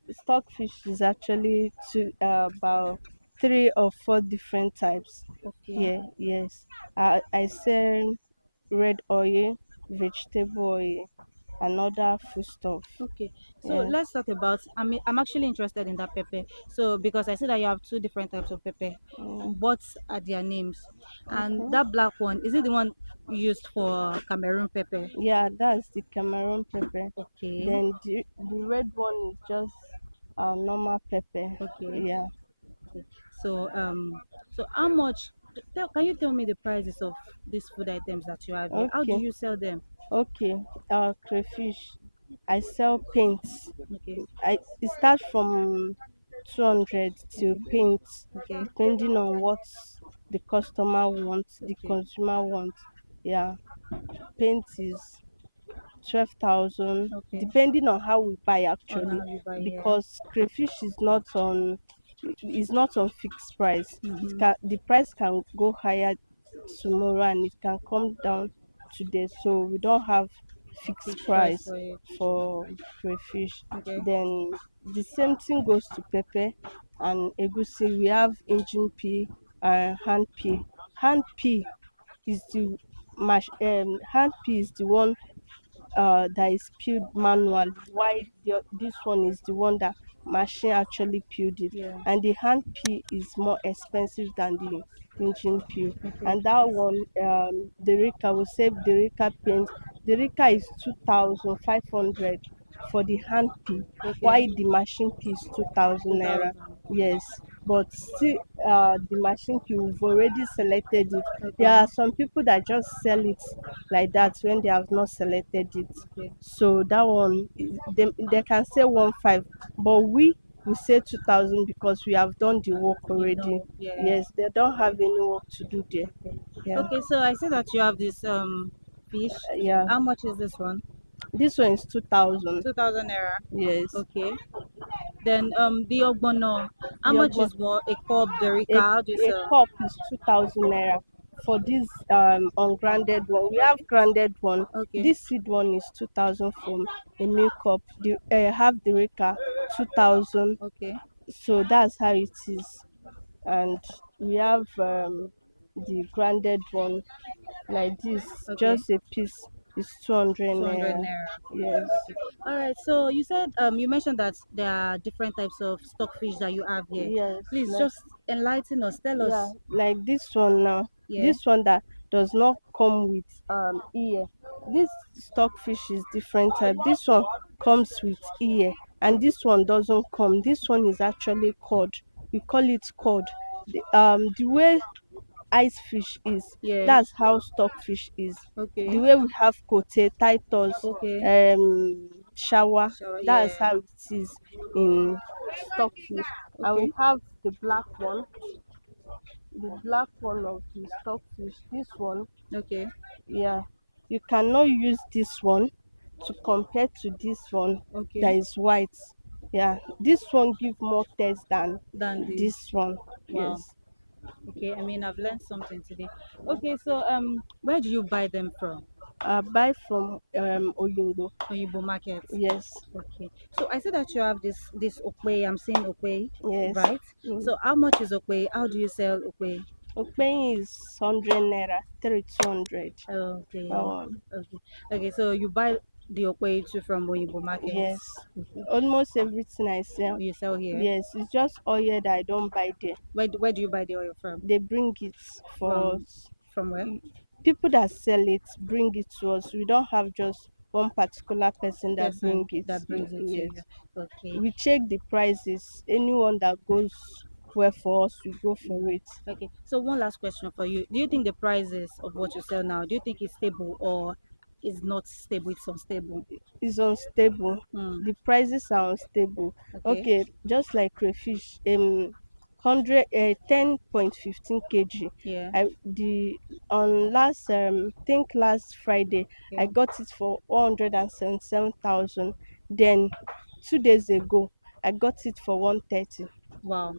stockfish is actually about 3 or 4 different types. Okay. Yeah. Yes. I sell red oil, vegetable oil, and other food stuff. Okay, so Yeah. let's talk about. I'm actually interested in that pepper. So because I see that you have 2 different types of pepper. Mm. What are their names? And Okay. that black one, is it the one used for Cameroon pepper? Yeah, that's the Cameroon pepper. Okay. Then the red one is just normal pepper. Okay. Yeah. So so how much? Can you tell me the prices of these food items that you have here? How do Okay. you sell them? Okay. Crayfish. I sell paints. Okay. It starts from 200 to paint, Okay. depending on what the customer wants, the Okay. consumer wants. Yeah. Paint is 12,000, Okay. depending on how we buy On actually, how you buy here. because crayfish is not on fixed price. Mhm. The price can go higher tomorrow and it can come down today, so we don't have fixed Fixed price price for it. for crayfish. Okay. Then the same thing goes to pepper and egusi. We have engine pea and hand pea. Hand pea is the one that is peeled manually, while this one is the one that machine actually peeled it. Yeah. And the hand peel is more expensive than the engine peel. Okay. And that one, the Rika, we say the Rika paint, the Rika is 2,500 for the hand peel, Okay. while the machine peel is 2,000 naira. 2,000. Yes, but still, the machine peel, we've already selected it. Okay. There are some people that just sell it like that when they have not selected it. Okay. So that one, they can say 1,500, but we say 2,000 because we have done the work already. know, yeah. Yes, they don't have any work to do there. Yeah. Okay, so I see that you have this fish. Yeah. How much is this one? This one is 2,000. 2,000 naira. Yes. Okay. Then the ogbono. How The much ogbono. is what a cup? The Rika? How do you A sell? cup is 2,000 naira for this ungrounded one. We have grounded one. Okay. This seed one is 2,000 from a milk cup. The half the Reka 2,000. Okay. So that's how it is. And we have the grounded one like this. Okay. Just a piece is 200 200 naira. naira. Yes. All right. So you said you mentioned that there are different types of stockfish that you have here. Yes. Please like- just enlighten us. Tell Yeah, us. like this one now. Yeah. This one that does not come with ear. This stockfish is different type. This one comes with ear, and this one doesn't come. This one is actually cod. We call it cod. The way ice fish is, Yeah. that's how stockfish is. Okay. The way we have kote, titus, Okay. shower, that's yeah. how it is in stockfish. And we have the black one. The black one of the stockfish, this one, Okay. yeah, you cannot use this one to compare to this one Okay. that is white. Yeah, this one give more taste than this one. Wow. Yes. Okay. I mean, I've learned something today. Okay. So where do you buy them from? I buy from Oyinbo market. Yes. Okay. So I see that you have this okwe. I'm seeing okwe. Yes. Right. Mm. So how much is okwe? How do you sell okwe? Okpei is 100 naira, 200. Okay. Um, Okay. Okay. So you buy the okwe too from Oyinbo market. yes. Almost everything I sell. You sell here. Yes, it's just oil that I don't buy there. Where do you buy the oil from? They bring it for us. From where? People that sell it bring it to us. We don't have just one particular person that brings it. That brings it to Yes. you. Okay. We check the prices. Anyone that goes well for us, we go for it. Okay. So one last question for you. Do you think the prices of what you sell now, do you think it's stable or is not stable? It's unstable. It's unstable. The prices are unstable. Okay, just like crayfish, 10.15 kg. Yeah. On last think last Friday, I got it for 177,000. Then 2 days ago, I got it for 130. Wow.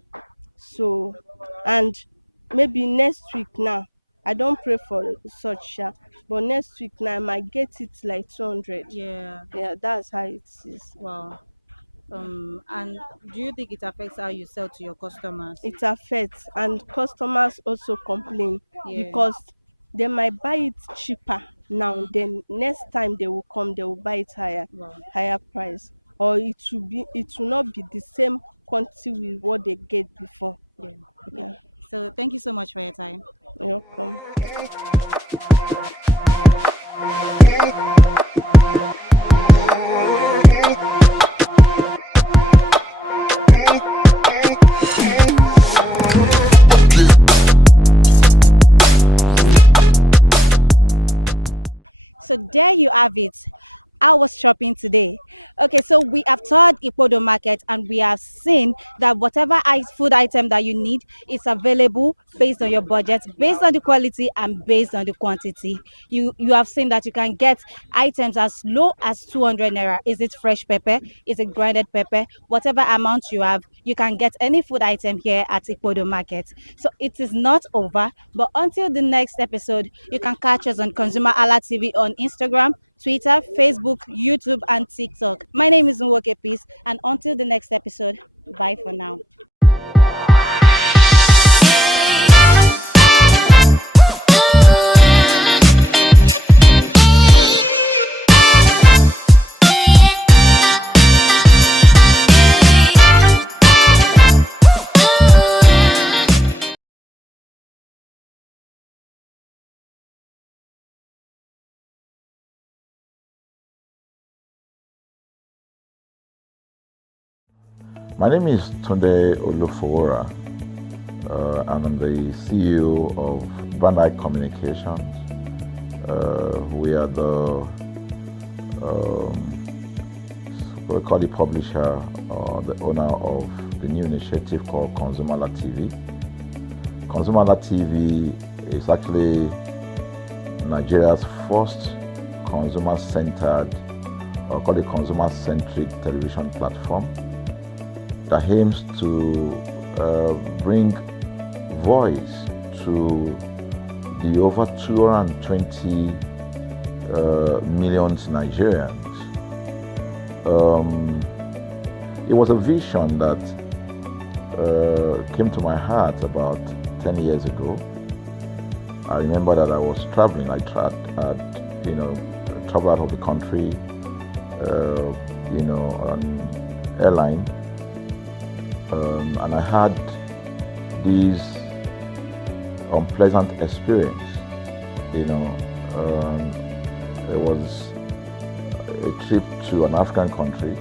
So, and maybe next week now, I don't pray for such, but next week now I might get it like 200. Yeah. Yeah, that's how it is. Wow. And do you think it affects how you sell to your customers? It affects, and customers also complain because they might buy it cheaper now. Then next time they will come, they will buy it higher price, or it will not be the same quantity with what they get before. Yeah. Okay. Yeah. So thank you so much for your time. You're welcome. So there you have it. I was shopping today. Okay, so we have toured Ipodo market and we have seen that whatever food item that you need is available based on your budget, based on the quality and based on the quantity. You have seen that you can get items as low as 200 naira. Is it fresh pepper? Is it grinded pepper? Whatever amount you have, you can get any food item here at Ipodo market. So it is not over, but until the next episode, you can catch us on ConsumerHallaTV on Instagram, Twitter, Facebook, YouTube, and TikTok. My name is Nwoke Peace, and until the next episode, bye for now. My name is Tunde Olufowora. I'm the CEO of Bandai Communications. We are we call the publisher or the owner of the new initiative called ConsumerHallaTV. ConsumerHallaTV is actually Nigeria's first consumer-centered, or call it consumer-centric television platform that aims to bring voice to the over 220 million Nigerians. It was a vision that came to my heart about 10 years ago. I remember that I was traveling. I traveled out of the country, on airline, and I had this unpleasant experience. It was a trip to an African country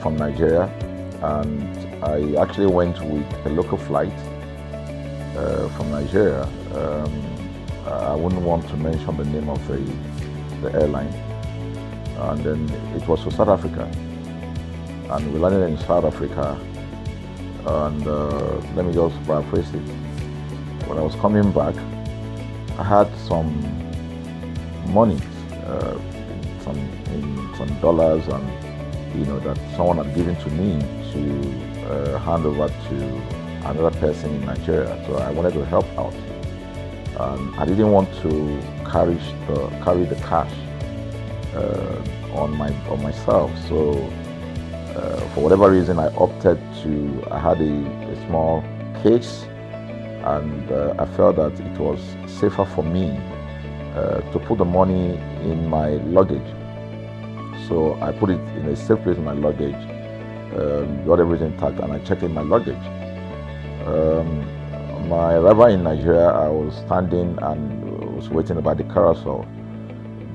from Nigeria, and I actually went with a local flight from Nigeria. I wouldn't want to mention the name of the airline. And then it was to South Africa. And we landed in South Africa. And let me just paraphrase it. When I was coming back, I had some money, some dollars, and that someone had given to me to hand over to another person in Nigeria. So I wanted to help out. I didn't want to carry the cash on myself. So for whatever reason, I opted to. I had a small case, and I felt that it was safer for me to put the money in my luggage. So I put it in a safe place in my luggage, got everything intact, and I checked in my luggage. My arrival in Nigeria, I was standing and was waiting by the carousel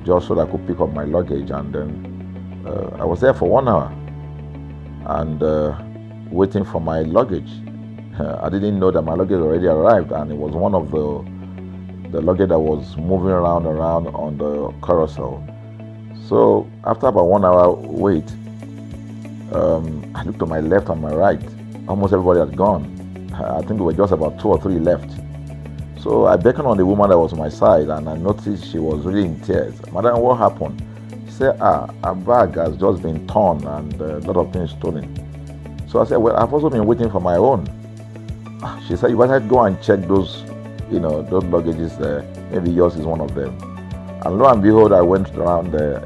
just so that I could pick up my luggage, and then I was there for 1 hour and waiting for my luggage. I didn't know that my luggage already arrived, and it was one of the luggage that was moving around on the carousel. So after about 1 hour wait, I looked to my left and my right. Almost everybody had gone. I think there were just about 2 or 3 left. So I beckoned on the woman that was on my side, and I noticed she was really in tears. Madam, what happened? She said, her bag has just been torn and a lot of things stolen. So I said, well, I've also been waiting for my own. She said, you better go and check those luggages there. Maybe yours is one of them. And lo and behold, I went around there.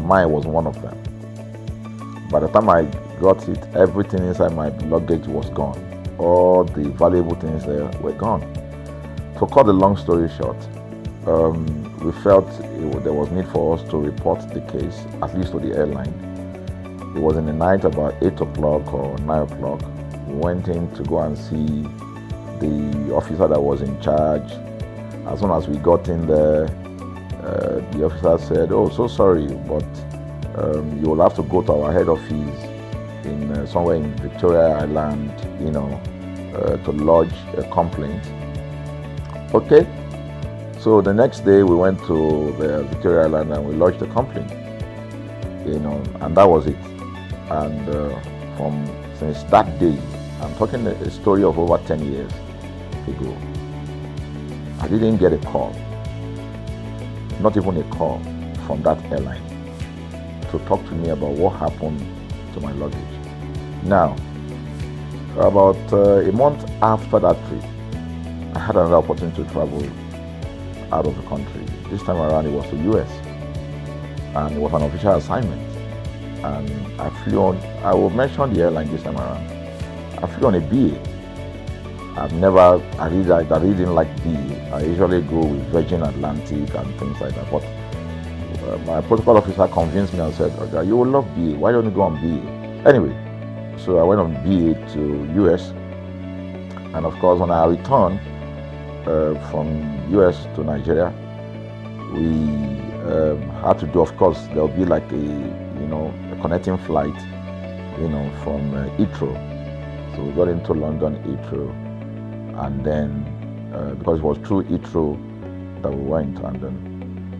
Mine was one of them. By the time I got it, everything inside my luggage was gone. All the valuable things there were gone. To cut the long story short, we felt there was need for us to report the case, at least to the airline. It was in the night, about 8 o'clock or 9 o'clock. We went in to go and see the officer that was in charge. As soon as we got in there, the officer said, "Oh, so sorry, but you will have to go to our head office in somewhere in Victoria Island, to lodge a complaint." Okay. So the next day we went to the Victoria Island and we lodged a complaint, and that was it. And since that day, I'm talking a story of over 10 years ago, I didn't get a call, not even a call from that airline to talk to me about what happened to my luggage. Now, about a month after that trip, I had another opportunity to travel out of the country. This time around it was to US, and it was an official assignment. And I flew on, I will mention the airline this time around. I flew on a BA. I really didn't like BA. I usually go with Virgin Atlantic and things like that. But my protocol officer convinced me and said, "Okay, you will love BA. Why don't you go on BA?" Anyway, so I went on BA to US. And of course, when I returned from US to Nigeria, we had to do, of course, there'll be like a connecting flight, from Heathrow. So we got into London Heathrow, and then because it was through Heathrow that we went, and then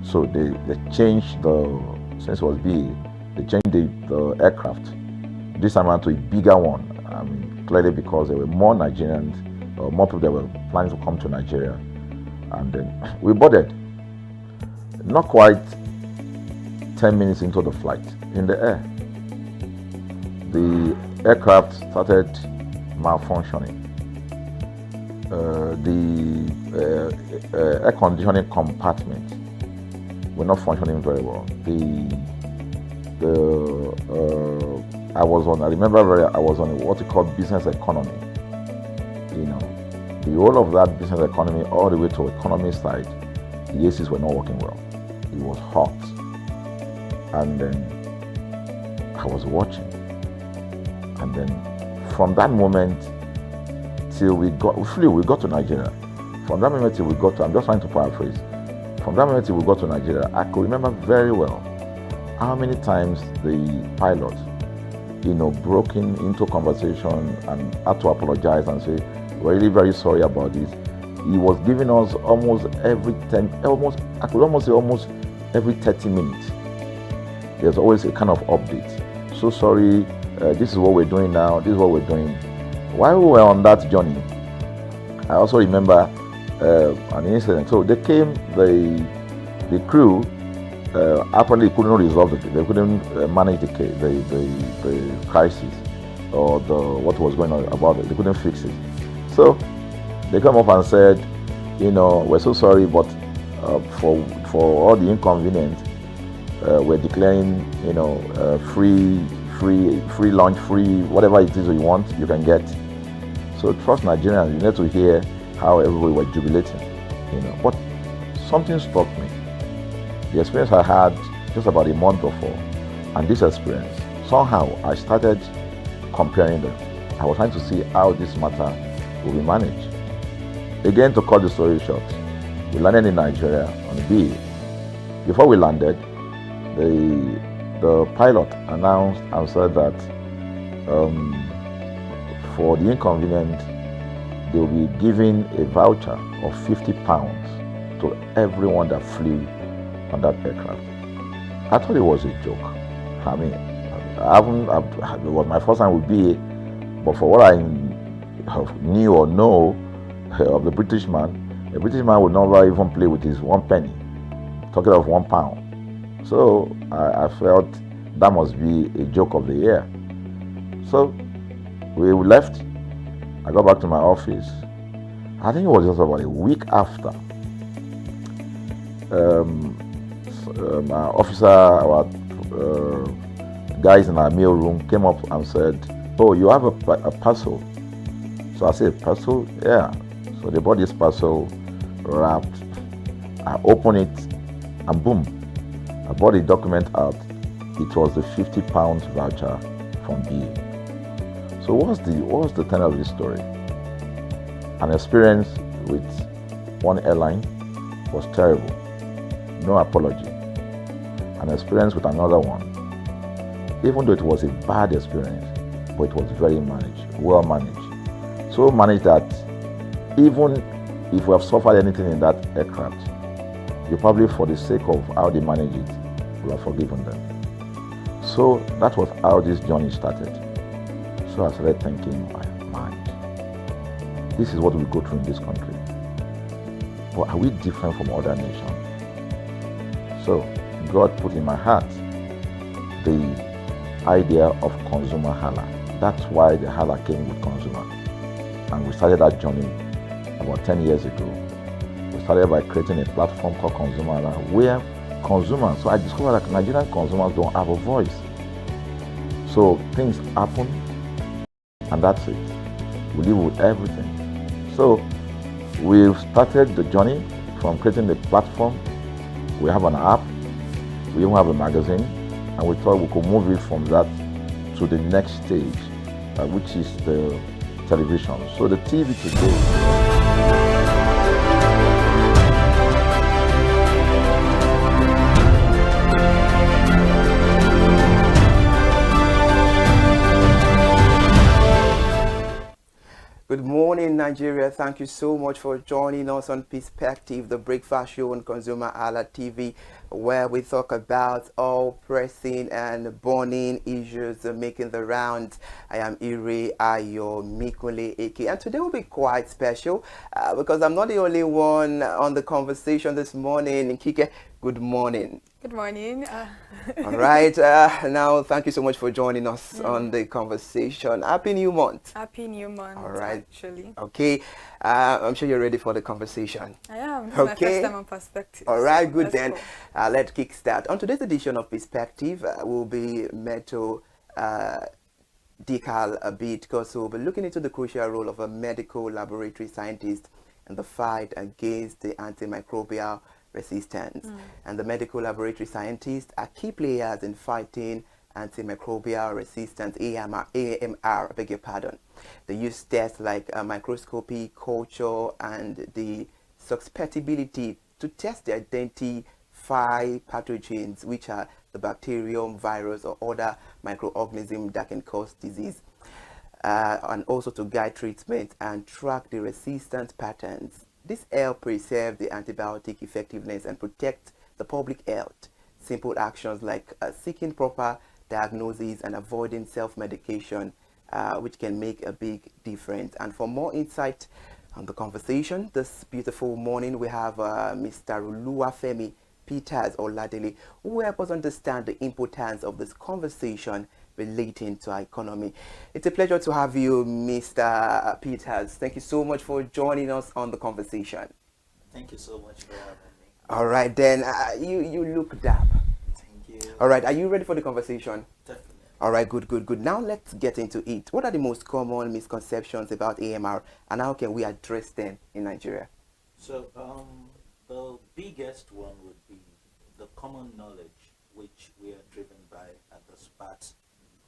so they changed since it was BA, they changed the aircraft this time around to a bigger one. I mean, clearly because there were more Nigerians, or more people that were planning to come to Nigeria, and then we boarded. Not quite 10 minutes into the flight, in the air, the aircraft started malfunctioning. the air conditioning compartment were not functioning very well. I remember I was on what you call business economy. You know, the whole of that business economy all the way to economy side, the ACs were not working well. It was hot. And then I was watching. And then from that moment till we got to Nigeria. From that moment till we got to, I'm just trying to paraphrase. From that moment till we got to Nigeria, I could remember very well how many times the pilot, broke into conversation and had to apologize and say, we're really very sorry about this. He was giving us almost every 30 minutes. There's always a kind of update. So sorry, this is what we're doing now, this is what we're doing. While we were on that journey, I also remember an incident. So they came, the crew apparently couldn't resolve it. They couldn't manage the crisis or what was going on about it. They couldn't fix it. So they come up and said, we're so sorry, but for all the inconvenience, we're declaring, free lunch, free whatever it is you want, you can get. So trust Nigerians, you need to hear how everybody was jubilating, But something struck me. The experience I had just about a month before, and this experience, somehow I started comparing them. I was trying to see how this matter will be managed. Again, to cut the story short, we landed in Nigeria on BA. Before we landed, the pilot announced and said that for the inconvenient, they will be giving a voucher of £50 to everyone that flew on that aircraft. I thought it was a joke. I mean, it was my first time with BA, but for what I knew or know of the British man would never even play with his 1 penny, talking of £1. So I felt that must be a joke of the year. So we left. I got back to my office. I think it was just about a week after. My officer, our guys in our mail room came up and said, "Oh, you have a parcel." So I said, "Parcel? Yeah." So they brought this parcel wrapped. I opened it and boom, I brought the document out. It was the £50 voucher from BA. So what's the tenor of this story? An experience with one airline was terrible. No apology. An experience with another one, even though it was a bad experience, but it was very well managed. So managed that even if we have suffered anything in that aircraft, you probably, for the sake of how they manage it, we have forgiven them. So that was how this journey started. So I started thinking in my mind, this is what we go through in this country. But are we different from other nations? So God put in my heart the idea of ConsumerHalla. That's why the Hala came with consumer. And we started that journey about 10 years ago. We started by creating a platform called ConsumerHalla, where consumers, so I discovered that Nigerian consumers don't have a voice. So things happen, and that's it. We live with everything. So we've started the journey from creating the platform. We have an app, we even have a magazine, and we thought we could move it from that to the next stage, which is the television. So the TV today. Good morning, Nigeria. Thank you so much for joining us on Perspective, the breakfast show on ConsumerHallaTV, where we talk about all pressing and burning issues making the rounds. I am Ire Ayo Mikule Eke, and today will be quite special because I'm not the only one on the conversation this morning. Kike, Good morning. Good morning. All right. Now, thank you so much for joining us on the conversation. Happy New Month. Happy New Month, All right. actually. Okay. I'm sure you're ready for the conversation. I am. This is my first time on Perspective. All right. So Good then. cool. Let's kick start. On today's edition of Perspective, we'll be metal decal a bit because we'll be looking into the crucial role of a medical laboratory scientist in the fight against the antimicrobial resistance. And the medical laboratory scientists are key players in fighting antimicrobial resistance, AMR, I beg your pardon. They use tests like microscopy, culture, and the susceptibility to test the identify pathogens, which are the bacterium, virus, or other microorganisms that can cause disease, and also to guide treatment and track the resistance patterns. This helps preserve the antibiotic effectiveness and protect the public health. Simple actions like seeking proper diagnosis and avoiding self-medication, which can make a big difference. And for more insight on the conversation this beautiful morning, we have Mr. Oluwafemi Peters Oladele, who will help us understand the importance of this conversation relating to our economy. It's a pleasure to have you, Mr. Peters. Thank you so much for joining us on the conversation. Thank you so much for having me. All right, then you look dap. Thank you. All right, are you ready for the conversation? Definitely. All right, good. Now let's get into it. What are the most common misconceptions about AMR, and how can we address them in Nigeria? So, the biggest one would be the common knowledge which we are driven by at the start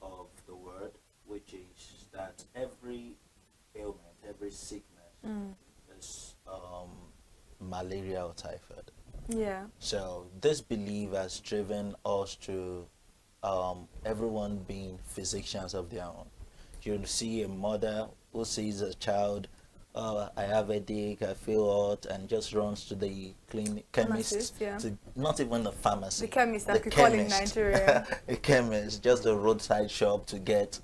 of the word, which is that every ailment, every sickness is malaria or typhoid. Yeah. So this belief has driven us to everyone being physicians of their own. You'll see a mother who sees a child, I have a headache, I feel hot, and just runs to the chemist, yeah. to not even the pharmacy. The chemist, that we call in Nigeria. A chemist, just a roadside shop to get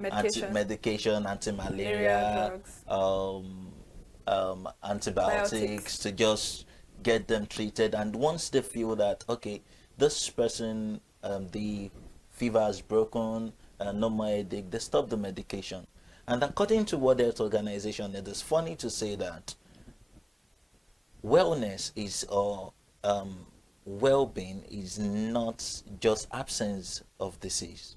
medication, anti-malaria, antibiotics, to just get them treated. And once they feel that, okay, this person, the fever has broken, no more headache, they stop the medication. And according to World Health Organization, it is funny to say that wellness is, or well-being is not just absence of disease.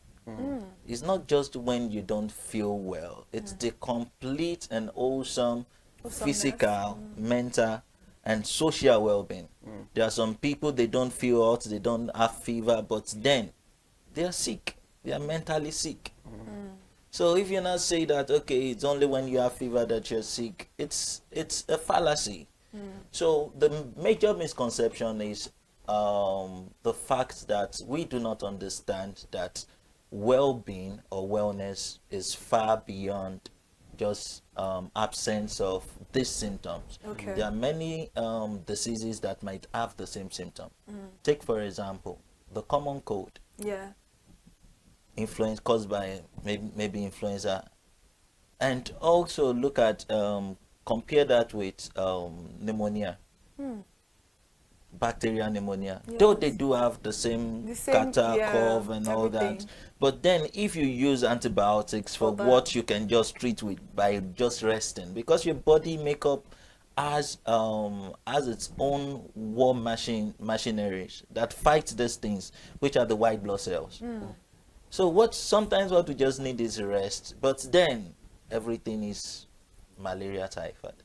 It's not just when you don't feel well. It's the complete and wholesome physical, mental, and social well-being. There are some people, they don't feel hot, they don't have fever, but then they are sick. They are mentally sick. So if you not say that, okay, it's only when you have fever that you're sick, it's a fallacy. So the major misconception is the fact that we do not understand that well-being or wellness is far beyond just absence of these symptoms. Okay. There are many diseases that might have the same symptom. Take, for example, the common cold. Yeah. Influence caused by maybe influenza, and also look at compare that with pneumonia, bacterial pneumonia. Yes. Though they do have the same catarrh, cough, and all that, but then if you use antibiotics for what you can just treat with by just resting, because your body makeup has its own war machineries that fight these things, which are the white blood cells. So sometimes what we just need is rest, but then everything is malaria, typhoid.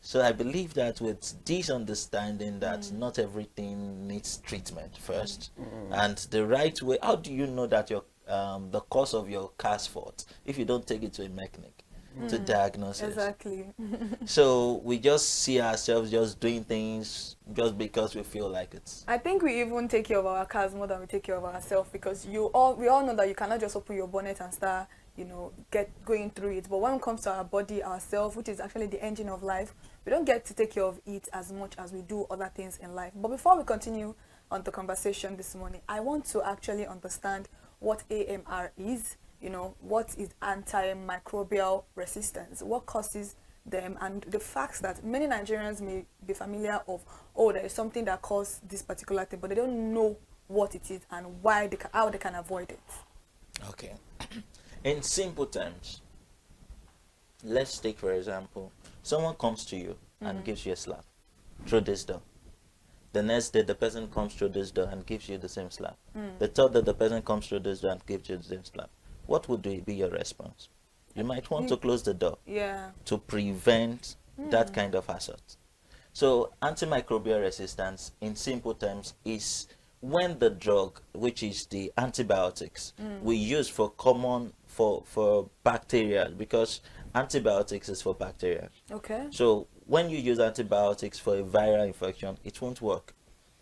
So I believe that with this understanding that not everything needs treatment first, and the right way, how do you know that your the cause of your car's fault if you don't take it to a mechanic to diagnose it? Exactly. So we just see ourselves just doing things just because we feel like it. I think we even take care of our cars more than we take care of ourselves, because we all know that you cannot just open your bonnet and start, going through it. But when it comes to our body, ourselves, which is actually the engine of life, we don't get to take care of it as much as we do other things in life. But before we continue on the conversation this morning, I want to actually understand what AMR is. What is antimicrobial resistance? What causes them, and the fact that many Nigerians may be familiar of, oh, there is something that causes this particular thing, but they don't know what it is and why how they can avoid it. Okay. In simple terms, let's take for example, someone comes to you and gives you a slap through this door. The next day, the person comes through this door and gives you the same slap. The third day, the person comes through this door and gives you the same slap. What would be your response? You might want to close the door to prevent that kind of assault. So antimicrobial resistance, in simple terms, is when the drug, which is the antibiotics, we use for bacteria, because antibiotics is for bacteria. Okay. So when you use antibiotics for a viral infection, it won't work.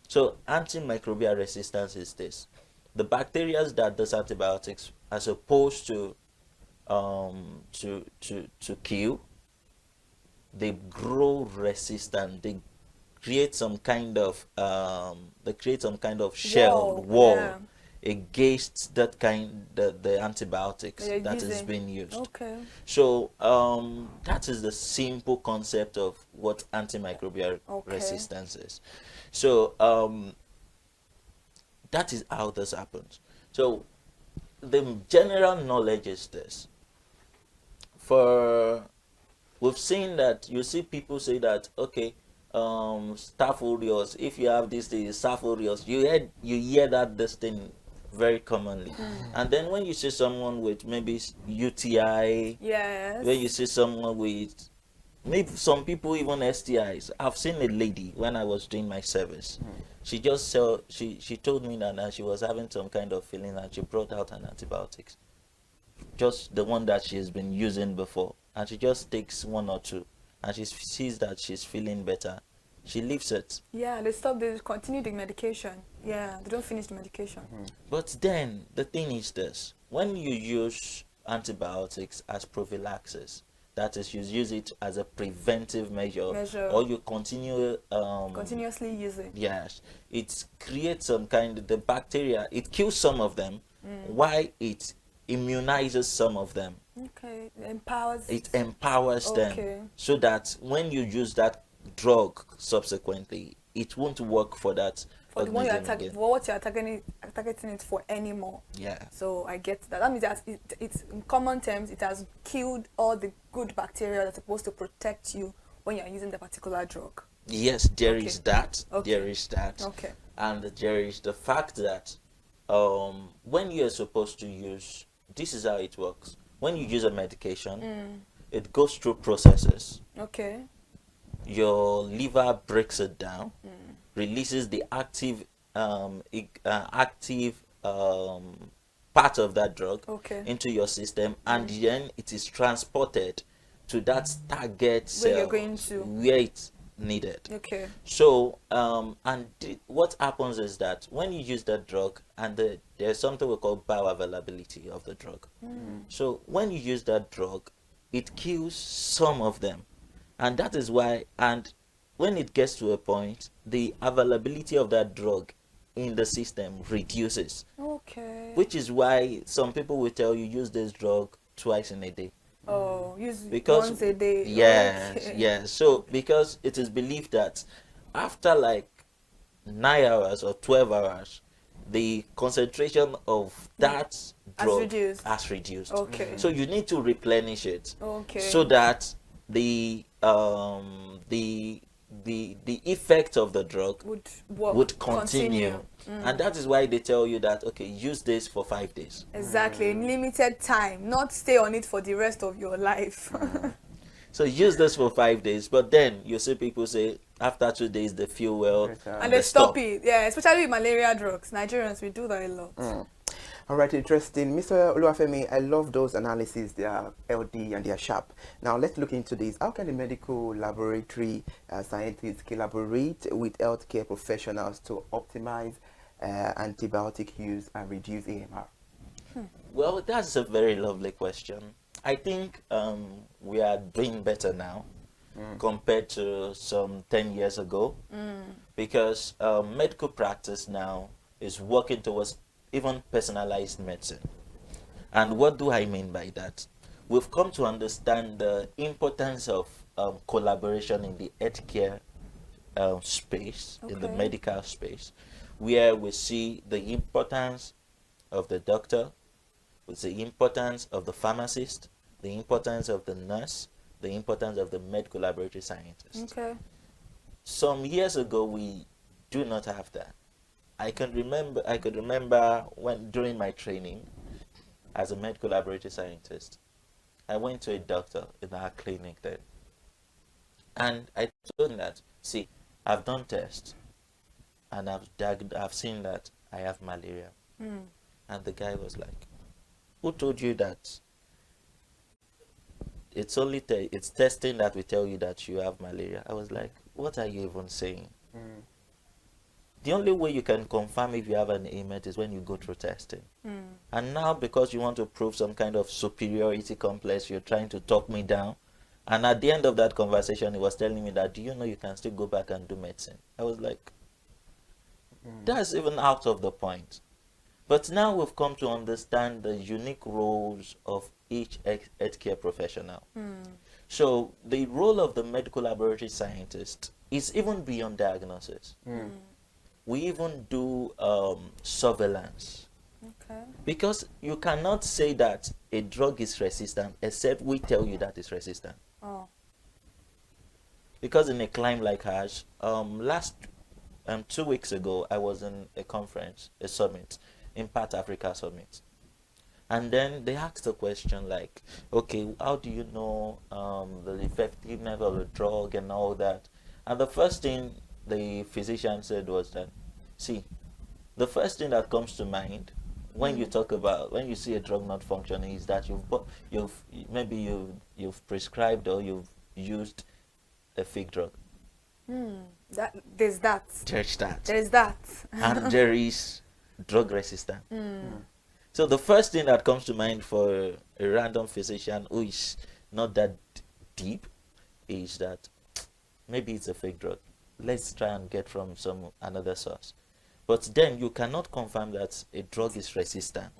So antimicrobial resistance is this: the bacteria that does antibiotics, as opposed to kill, they grow resistant. They create some kind of shell wall against the antibiotics that is being used. Okay. So that is the simple concept of what antimicrobial resistance is. So that is how this happens. So the general knowledge is this: we've seen that, you see people say that, okay, staph aureus, if you have this thing, staph aureus, you hear that this thing very commonly. And then when you see someone with maybe UTI, when you see someone with, maybe some people even STIs. I've seen a lady when I was doing my service. She just she told me that she was having some kind of feeling, and she brought out an antibiotics, just the one that she's been using before, and she just takes one or two, and she sees that she's feeling better. She leaves it. Yeah, they continue the medication. Yeah, they don't finish the medication. But then the thing is this: when you use antibiotics as prophylaxis, that is, you use it as a preventive measure. Or you continuously use it. Yes, it creates some kind of the bacteria. It kills some of them, while it immunizes some of them. Okay, it empowers them, so that when you use that drug subsequently, it won't work for that. For the one what you're targeting it for anymore. Yeah. So I get that. That means that it's in common terms, it has killed all the good bacteria that's supposed to protect you when you're using the particular drug. Yes, there is that. There is that. Okay. And there is the fact that when you're supposed to use, this is how it works. When you use a medication, it goes through processes. Okay. Your liver breaks it down, releases the active part of that drug into your system, and then it is transported to that target cell where you're going to, where it's needed. Okay. So what happens is that when you use that drug, and there's something we call bioavailability of the drug. So when you use that drug, it kills some of them, and that is why, and when it gets to a point, the availability of that drug in the system reduces. Okay. Which is why some people will tell you, use this drug twice in a day. Oh, use once a day. Yes, yes. So because it is believed that after like 9 hours or 12 hours, the concentration of that drug has reduced. Okay. So you need to replenish it. Okay. So that the effect of the drug would continue. And that is why they tell you that, okay, use this for 5 days. Exactly, in limited time, not stay on it for the rest of your life. So use this for 5 days, but then you see people say after 2 days they feel well and they stop it. Yeah, especially with malaria drugs. Nigerians, we do that a lot. All right, interesting. Mr. Oluwafemi, I love those analyses. They are LD and they are sharp. Now, let's look into this. How can the medical laboratory scientists collaborate with healthcare professionals to optimize antibiotic use and reduce AMR? Well, that's a very lovely question. I think we are doing better now compared to some 10 years ago, because medical practice now is working towards even personalized medicine. And what do I mean by that? We've come to understand the importance of collaboration in the healthcare space, in the medical space, where we see the importance of the doctor, with the importance of the pharmacist, the importance of the nurse, the importance of the medical laboratory scientist. Okay. Some years ago, we do not have that. I could remember when during my training as a medical laboratory scientist, I went to a doctor in our clinic then, and I told him that, see, I've done tests, and I've seen that I have malaria. And the guy was like, who told you that? It's only it's testing that will tell you that you have malaria. I was like, what are you even saying? The only way you can confirm if you have an ailment is when you go through testing. And now, because you want to prove some kind of superiority complex, you're trying to talk me down. And at the end of that conversation, he was telling me that, do you know you can still go back and do medicine? I was like, that's even out of the point. But now we've come to understand the unique roles of each healthcare professional. So the role of the medical laboratory scientist is even beyond diagnosis. We even do surveillance. Because you cannot say that a drug is resistant except we tell you that it's resistant. Because in a climb like ours, 2 weeks ago, I was in a conference, a summit, Impact Africa Summit. And then they asked a question like, okay, how do you know the effectiveness of the drug and all that? And the first thing the physician said was that, see, the first thing that comes to mind when you talk about, when you see a drug not functioning, is that you've prescribed or you've used a fake drug. There's that. There's that. And there is drug resistance. So the first thing that comes to mind for a random physician who is not that deep is that maybe it's a fake drug. Let's try and get from another source. But then you cannot confirm that a drug is resistant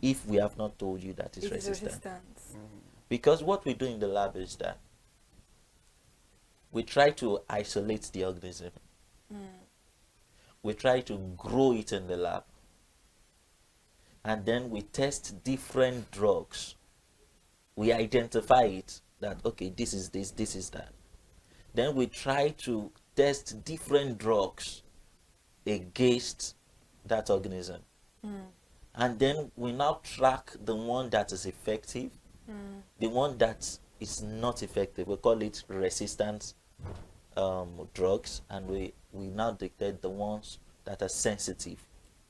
if we have not told you that it's resistant. Because what we do in the lab is that we try to isolate the organism. We try to grow it in the lab. And then we test different drugs. We identify it that, okay, this is this, this is that. Then we try to test different drugs against that organism. And then we now track the one that is effective, the one that is not effective. We call it resistant drugs, and we now detect the ones that are sensitive.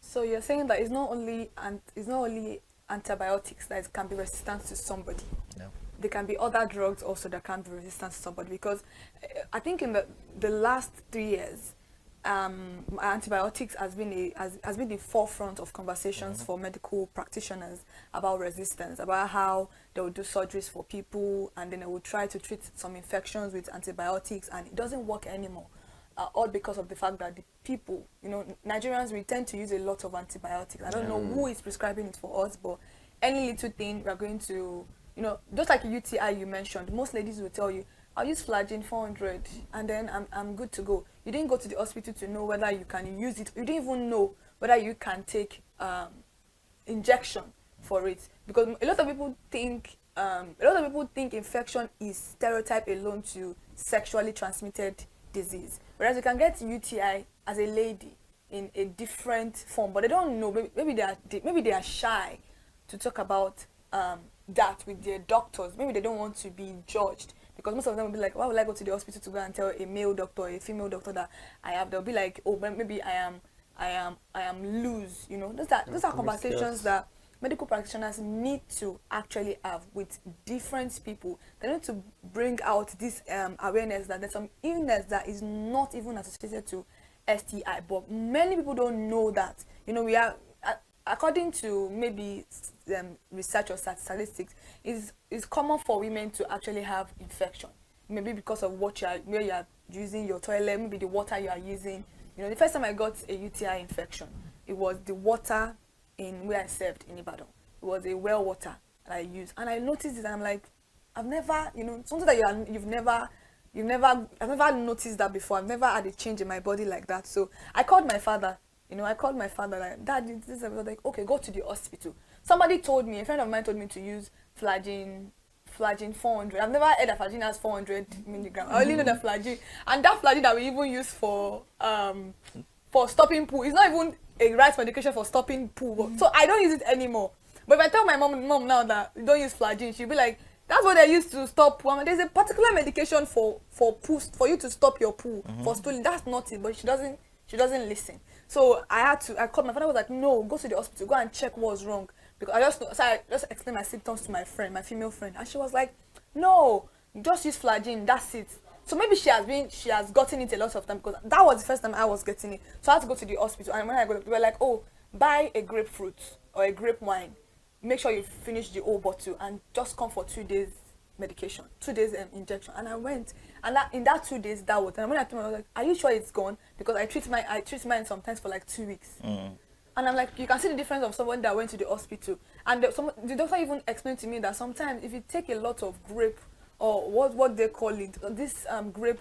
So you're saying that it's not only antibiotics that can be resistant to somebody. No. There can be other drugs also that can be resistant to somebody, because I think in the last 3 years, antibiotics has been the forefront of conversations for medical practitioners about resistance, about how they will do surgeries for people and then they will try to treat some infections with antibiotics, and it doesn't work anymore. All because of the fact that the people, Nigerians, we tend to use a lot of antibiotics. I don't know who is prescribing it for us, but any little thing we are going to, just like a UTI you mentioned, most ladies will tell you, I'll use Flagyl 400 and then I'm good to go. You didn't go to the hospital to know whether you can use it. You didn't even know whether you can take injection for it, because a lot of people think infection is stereotype alone to sexually transmitted disease, whereas you can get UTI as a lady in a different form, but they don't know. Maybe they are shy to talk about that with their doctors. Maybe they don't want to be judged, because most of them will be like, why would I go to the hospital to go and tell a male doctor or a female doctor that I have? They'll be like, oh, maybe I am loose. Those are conversations that medical practitioners need to actually have with different people. They need to bring out this awareness that there's some illness that is not even associated to STI, but many people don't know that. We are, according to maybe research or statistics, is common for women to actually have infection. Maybe because of where you are using your toilet, maybe the water you are using. The first time I got a UTI infection, it was the water in where I served in Ibadan. It was a well water that I used, and I noticed it, and I'm like, I've never, something that I've never noticed that before. I've never had a change in my body like that. So I called my father. I called my father like, Dad, this is like, okay, go to the hospital. Somebody told me, a friend of mine told me to use Flagyl 400. I've never heard of Flagyl as 400 milligrams. I only know the Flagyl, and that Flagyl that we even use for stopping poo. It's not even a right medication for stopping poo. So I don't use it anymore. But if I tell my mom now that you don't use Flagyl, she'll be like, that's what they used to stop poo. I mean, there's a particular medication for poo, for you to stop your poo, for stooling. That's not it, but she doesn't listen. So I called my father. Was like, no, go to the hospital, go and check what's wrong, because I just explained my symptoms to my female friend, and she was like, no, just use Flagyl, that's it. So maybe she has gotten it a lot of time, because that was the first time I was getting it. So I had to go to the hospital, and when I got, they were like, oh, buy a grapefruit or a grape wine. Make sure you finish the whole bottle and just come for 2 days medication, 2 days injection. And I went, and in that 2 days that was, and when I told her, I was like, are you sure it's gone? Because I treat mine sometimes for like 2 weeks. And I'm like, you can see the difference of someone that went to the hospital. And the doctor even explained to me that sometimes if you take a lot of grape, or what they call it, this grape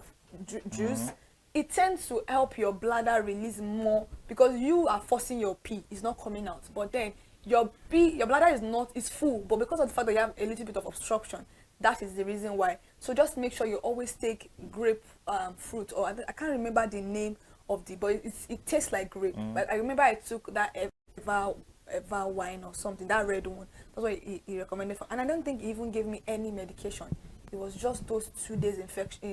juice, it tends to help your bladder release more, because you are forcing your pee, it's not coming out. But then your bladder is full, but because of the fact that you have a little bit of obstruction, that is the reason why. So just make sure you always take grape fruit, or I can't remember the name of but it tastes like grape. But I remember I took that Eva wine or something, that red one. That's what he recommended and I don't think he even gave me any medication. It was just those 2 days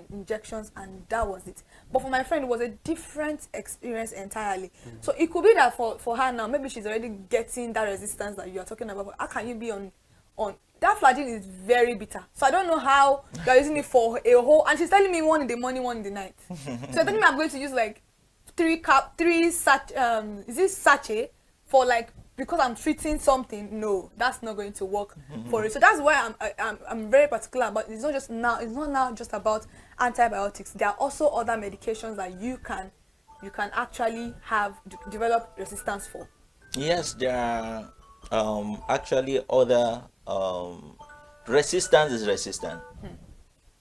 injections, and that was it. But for my friend, it was a different experience entirely. So it could be that for her now, maybe she's already getting that resistance that you are talking about. But how can you be on that Flagyl is very bitter. So I don't know how you're using it for a whole. And she's telling me 1 in the morning, 1 in the night. So I think I'm going to use like 3 sachet for like, because I'm treating something. No, that's not going to work for it. So that's why I'm very particular about. It's not now just about antibiotics. There are also other medications that you can actually develop resistance for. Yes, there are actually other resistance is resistant.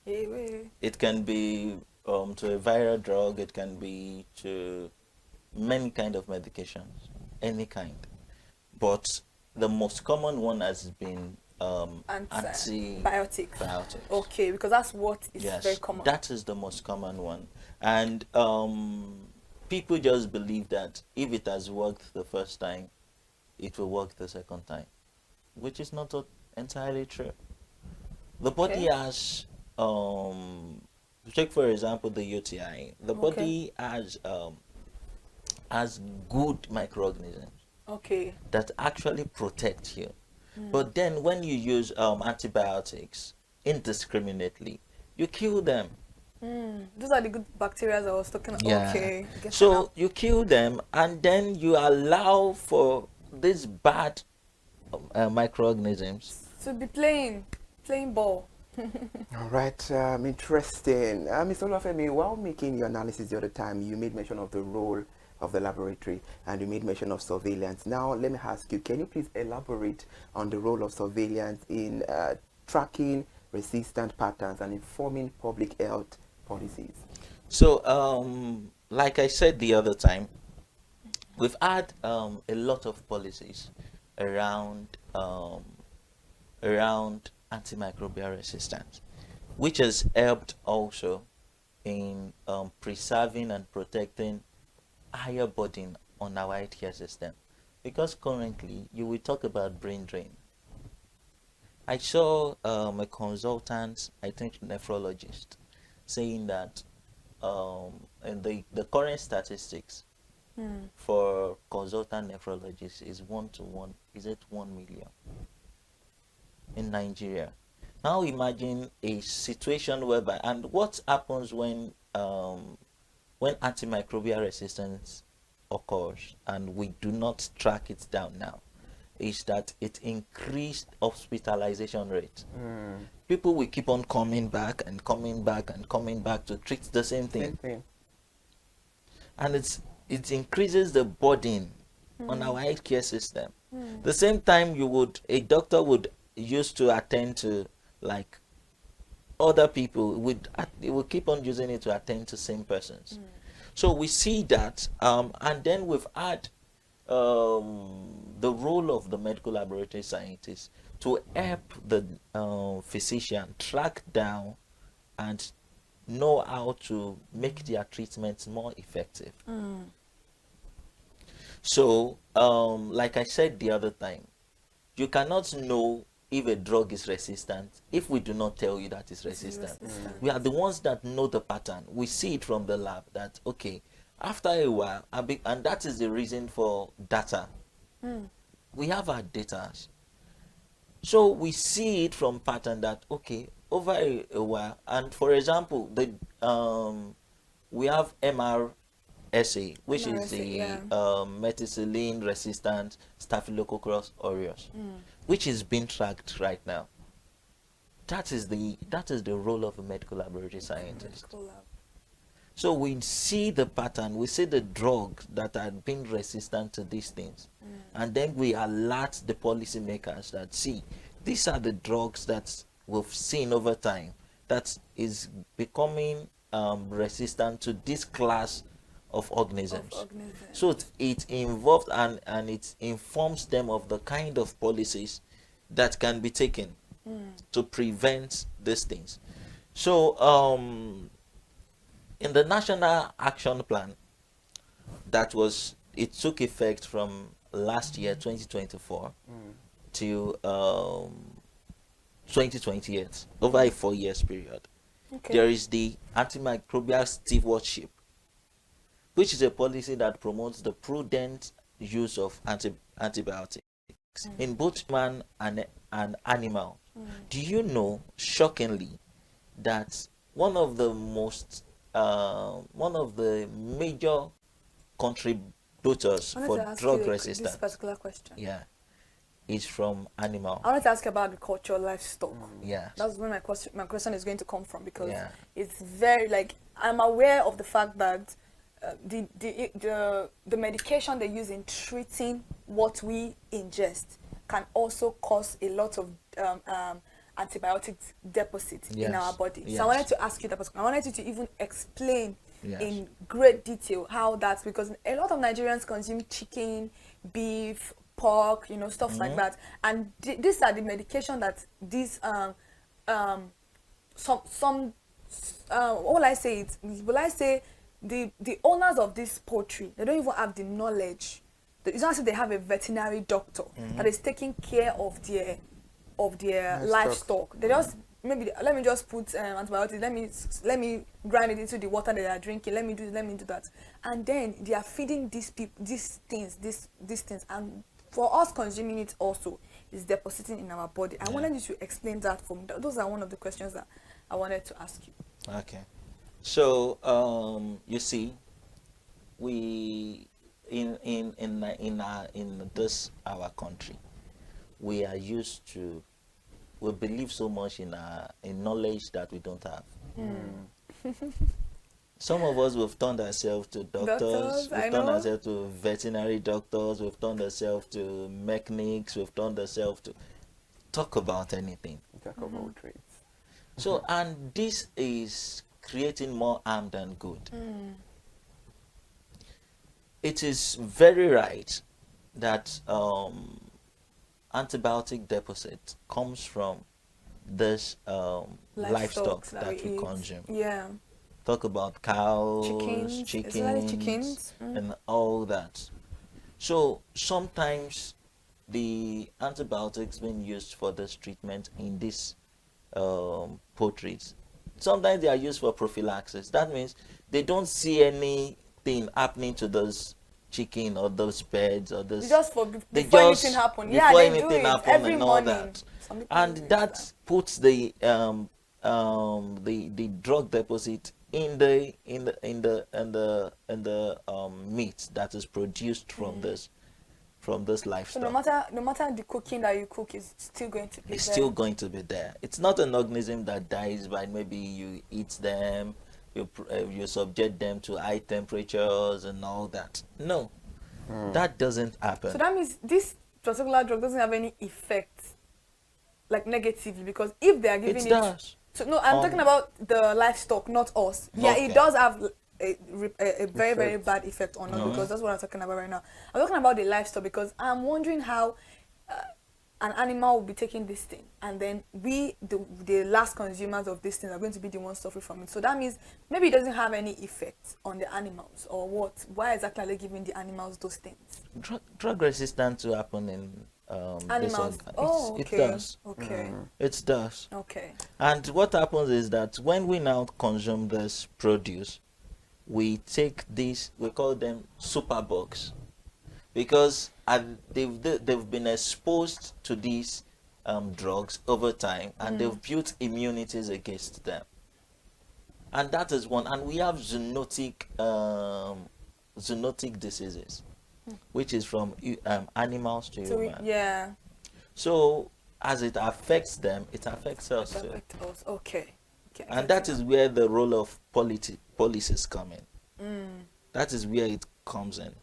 It can be to a viral drug. It can be to many kind of medications, any kind. But the most common one has been antibiotics. Okay, because that's what is very common. That is the most common one. And people just believe that if it has worked the first time, it will work the second time, which is not entirely true. The body has, take for example the UTI, the body has good microorganisms that actually protect you. But then when you use antibiotics indiscriminately, you kill them. Those are the good bacteria I was talking about. Okay. So you kill them, and then you allow for these bad microorganisms to be playing ball. All right, interesting. Mr. Olafemi, while making your analysis the other time, you made mention of the role of the laboratory, and you made mention of surveillance. Now, let me ask you, can you please elaborate on the role of surveillance in tracking resistant patterns and informing public health policies? So, like I said the other time, we've had a lot of policies around antimicrobial resistance, which has helped also in preserving and protecting higher burden on our healthcare system. Because currently, you will talk about brain drain. I saw a consultant, I think nephrologist, saying that in the current statistics for consultant nephrologists is 1 to 1, is it 1 million in Nigeria? Now imagine a situation whereby, and what happens when antimicrobial resistance occurs and we do not track it down now, is that it increased hospitalization rate. People will keep on coming back and coming back and coming back to treat the same thing. And it increases the burden on our healthcare system. The same time a doctor would used to attend to like other people they will keep on using it to attend to same persons. So we see that, and then we've had the role of the medical laboratory scientist to help the physician track down and know how to make their treatments more effective. So, like I said the other time, you cannot know if a drug is resistant if we do not tell you that it's resistant. We are the ones that know the pattern. We see it from the lab that, okay, after a while, and that is the reason for data. We have our data. So we see it from pattern that, okay, over a while, and for example, we have MRSA, which is the methicillin resistant Staphylococcus aureus, which is being tracked right now. That is the role of a medical laboratory scientist. So we see the pattern, we see the drugs that are being resistant to these things, and then we alert the policymakers that, see, these are the drugs that we've seen over time that is becoming resistant to this class of organisms. So it involves and it informs them of the kind of policies that can be taken to prevent these things. So in the National Action Plan it took effect from last year 2024 to 2028, over a 4 years period. There is the antimicrobial stewardship, which is a policy that promotes the prudent use of antibiotics in both man and animal. Do you know, shockingly, that one of the major contributors for drug resistance, this particular question, is from animal. I wanted to ask you about agriculture, livestock. That's where my question is going to come from, because it's very, like, I'm aware of the fact that the medication they use in treating what we ingest can also cause a lot of antibiotic deposits in our body. So I wanted to ask you that. I wanted you to even explain in great detail how that's, because a lot of Nigerians consume chicken, beef, pork, stuff like that, and these are the medication that these what will I say? Will I say the owners of this poultry, they don't even have the knowledge. It's not as if they have a veterinary doctor that is taking care of their livestock. They just maybe let me just put antibiotics. Let me grind it into the water they are drinking. Let me do that, and then they are feeding these things, and for us consuming it also is depositing in our body. I wanted you to explain that for me. Those are one of the questions that I wanted to ask you. Okay, so you see, we in this our country, we are used to, we believe so much in knowledge that we don't have. Some of us, we've turned ourselves to doctors, we've turned ourselves to veterinary doctors, we've turned ourselves to mechanics, we've turned ourselves to talk about anything. Talk about trades. So, and this is creating more harm than good. It is very right that antibiotic deposit comes from this livestock that we consume. Talk about cows, chickens. And all that. So sometimes the antibiotics being used for this treatment in these poultries, sometimes they are used for prophylaxis. That means they don't see anything happening to those chicken or those birds or those. Before anything happens. Before They anything do it happen every and all morning. that. And that puts the drug deposit in the meat that is produced from this livestock. So no matter the cooking that you cook, is still going to be there. It's still going to be there. It's not an organism that dies by maybe you eat them, you subject them to high temperatures and all that. No, that doesn't happen. So that means this particular drug doesn't have any effect, like negatively, because if they are giving So no, I'm talking about the livestock, not us. Yeah, it does have a very, very bad effect on us because that's what I'm talking about right now. I'm talking about the livestock because I'm wondering how an animal will be taking this thing, and then we, the last consumers of this thing, are going to be the ones suffering from it. So that means maybe it doesn't have any effect on the animals, or what? Why exactly are they giving the animals those things? Drug resistance to happen in animals. Oh, okay. It does. Okay. It does. Okay. And what happens is that when we now consume this produce, we take these, we call them superbugs, because they've been exposed to these drugs over time, and they've built immunities against them. And that is one. And we have zoonotic diseases, which is from animals to humans. Yeah. So as it affects them, it affects us too. Okay. Okay. And that is where the role of policies come in. That is where it comes in.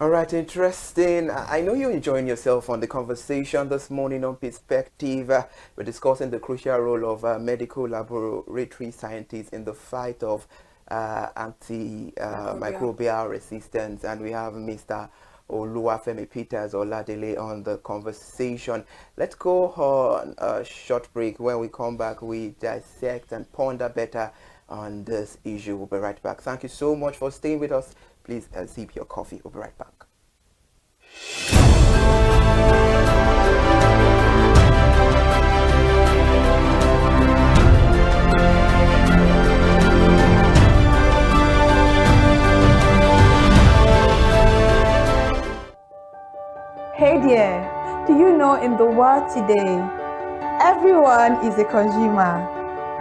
All right, interesting. I know you're enjoying yourself on the conversation this morning on Perspective. We're discussing the crucial role of medical laboratory scientists in the fight of antimicrobial resistance, and we have Mr. Oluwafemi Peters Oladele on the conversation. Let's go on a short break. When we come back, we dissect and ponder better on this issue. We'll be right back. Thank you so much for staying with us. Please sip your coffee. We'll be right back. Hey there, do you know in the world today, everyone is a consumer,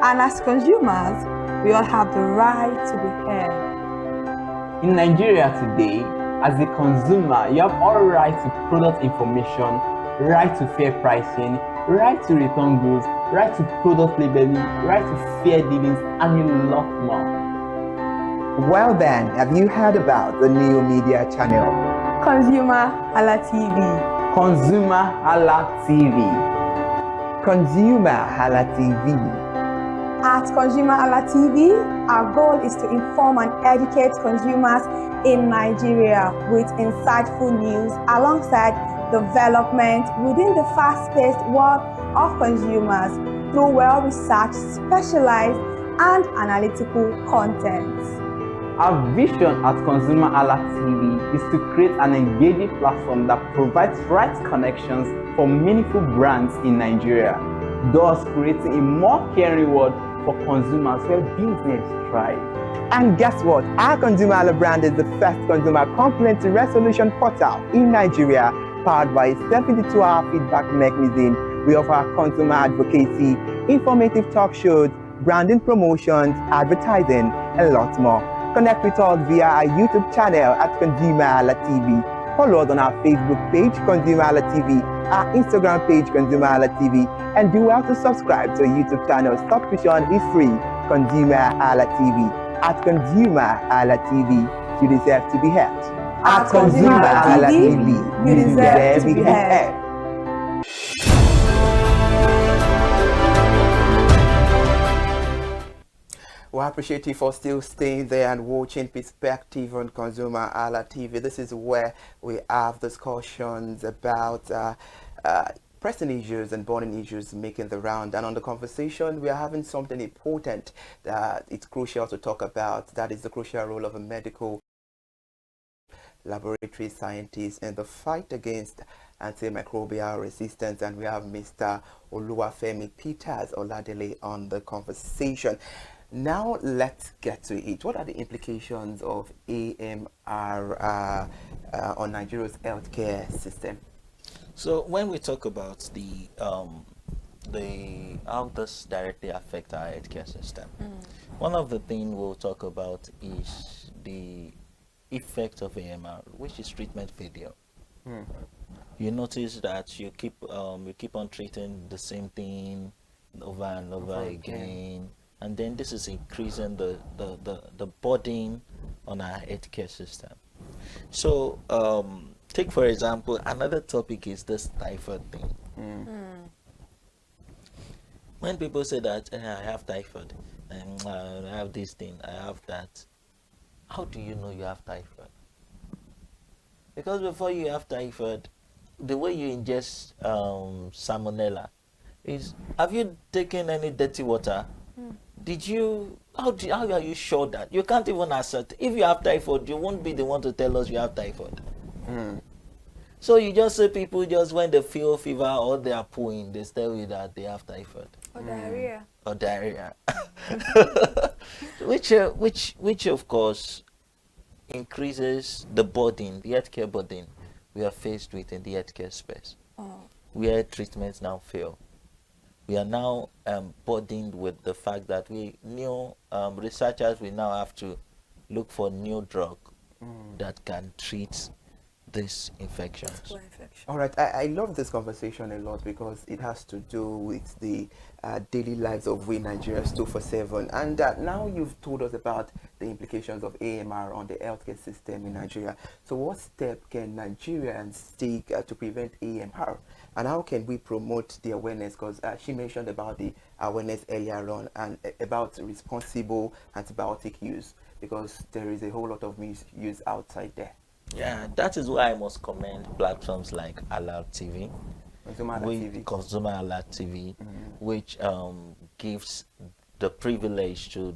and as consumers, we all have the right to be heard. In Nigeria today, as a consumer, you have all right to product information, right to fair pricing, right to return goods, right to product labeling, right to fair dealings, and a lot more. Well then, have you heard about the new media channel? ConsumerHallaTV. ConsumerHallaTV. ConsumerHallaTV. At ConsumerHallaTV, our goal is to inform and educate consumers in Nigeria with insightful news alongside development within the fast-paced world of consumers through well-researched, specialized, and analytical content. Our vision at ConsumerHallaTV is to create an engaging platform that provides right connections for meaningful brands in Nigeria, thus creating a more caring world for consumers where business thrive. And guess what? Our ConsumerHalla brand is the first consumer complaint resolution portal in Nigeria, powered by a 72-hour feedback mechanism. We offer consumer advocacy, informative talk shows, branding promotions, advertising, and lots more. Connect with us via our YouTube channel at ConsumerHallaTV. Follow us on our Facebook page, ConsumerHallaTV, our Instagram page, ConsumerHallaTV, and do well to subscribe to our YouTube channel. Subscription is free. ConsumerHallaTV. At ConsumerHallaTV, you deserve to be heard. At ConsumerHallaTV, you deserve to be heard. Well, I appreciate you for still staying there and watching Perspective on ConsumerHallaTV. This is where we have discussions about pressing issues and burning issues making the round. And on the conversation, we are having something important that it's crucial to talk about. That is the crucial role of a medical laboratory scientist in the fight against antimicrobial resistance. And we have Mr. Oluwafemi Peters Oladele on the conversation. Now let's get to it. What are the implications of AMR on Nigeria's healthcare system? So when we talk about how this directly affect our healthcare system, one of the things we'll talk about is the effect of AMR, which is treatment failure. You notice that you keep on treating the same thing over and over again. And then this is increasing the burden on our healthcare system. So take for example, another topic is this typhoid thing. When people say that I have typhoid, and I have this thing, I have that, how do you know you have typhoid? Because before you have typhoid, the way you ingest salmonella is, have you taken any dirty water? Did you, how are you sure that? You can't even assert. If you have typhoid, you won't be the one to tell us you have typhoid. So you just say people just when they feel fever or they are pooing, they tell you that they have typhoid. Or diarrhea. Or diarrhea. which of course increases the burden, the healthcare burden we are faced with in the healthcare space. Where treatments now fail. We are now burdened with the fact that new researchers will now have to look for new drug that can treat these infections. All right, I love this conversation a lot because it has to do with the daily lives of we Nigerians 247. And now you've told us about the implications of AMR on the healthcare system in Nigeria. So what step can Nigerians take to prevent AMR? And how can we promote the awareness? Because she mentioned about the awareness earlier on and about responsible antibiotic use, because there is a whole lot of misuse outside there. Yeah, that is why I must commend platforms like ConsumerHalla TV, which gives the privilege to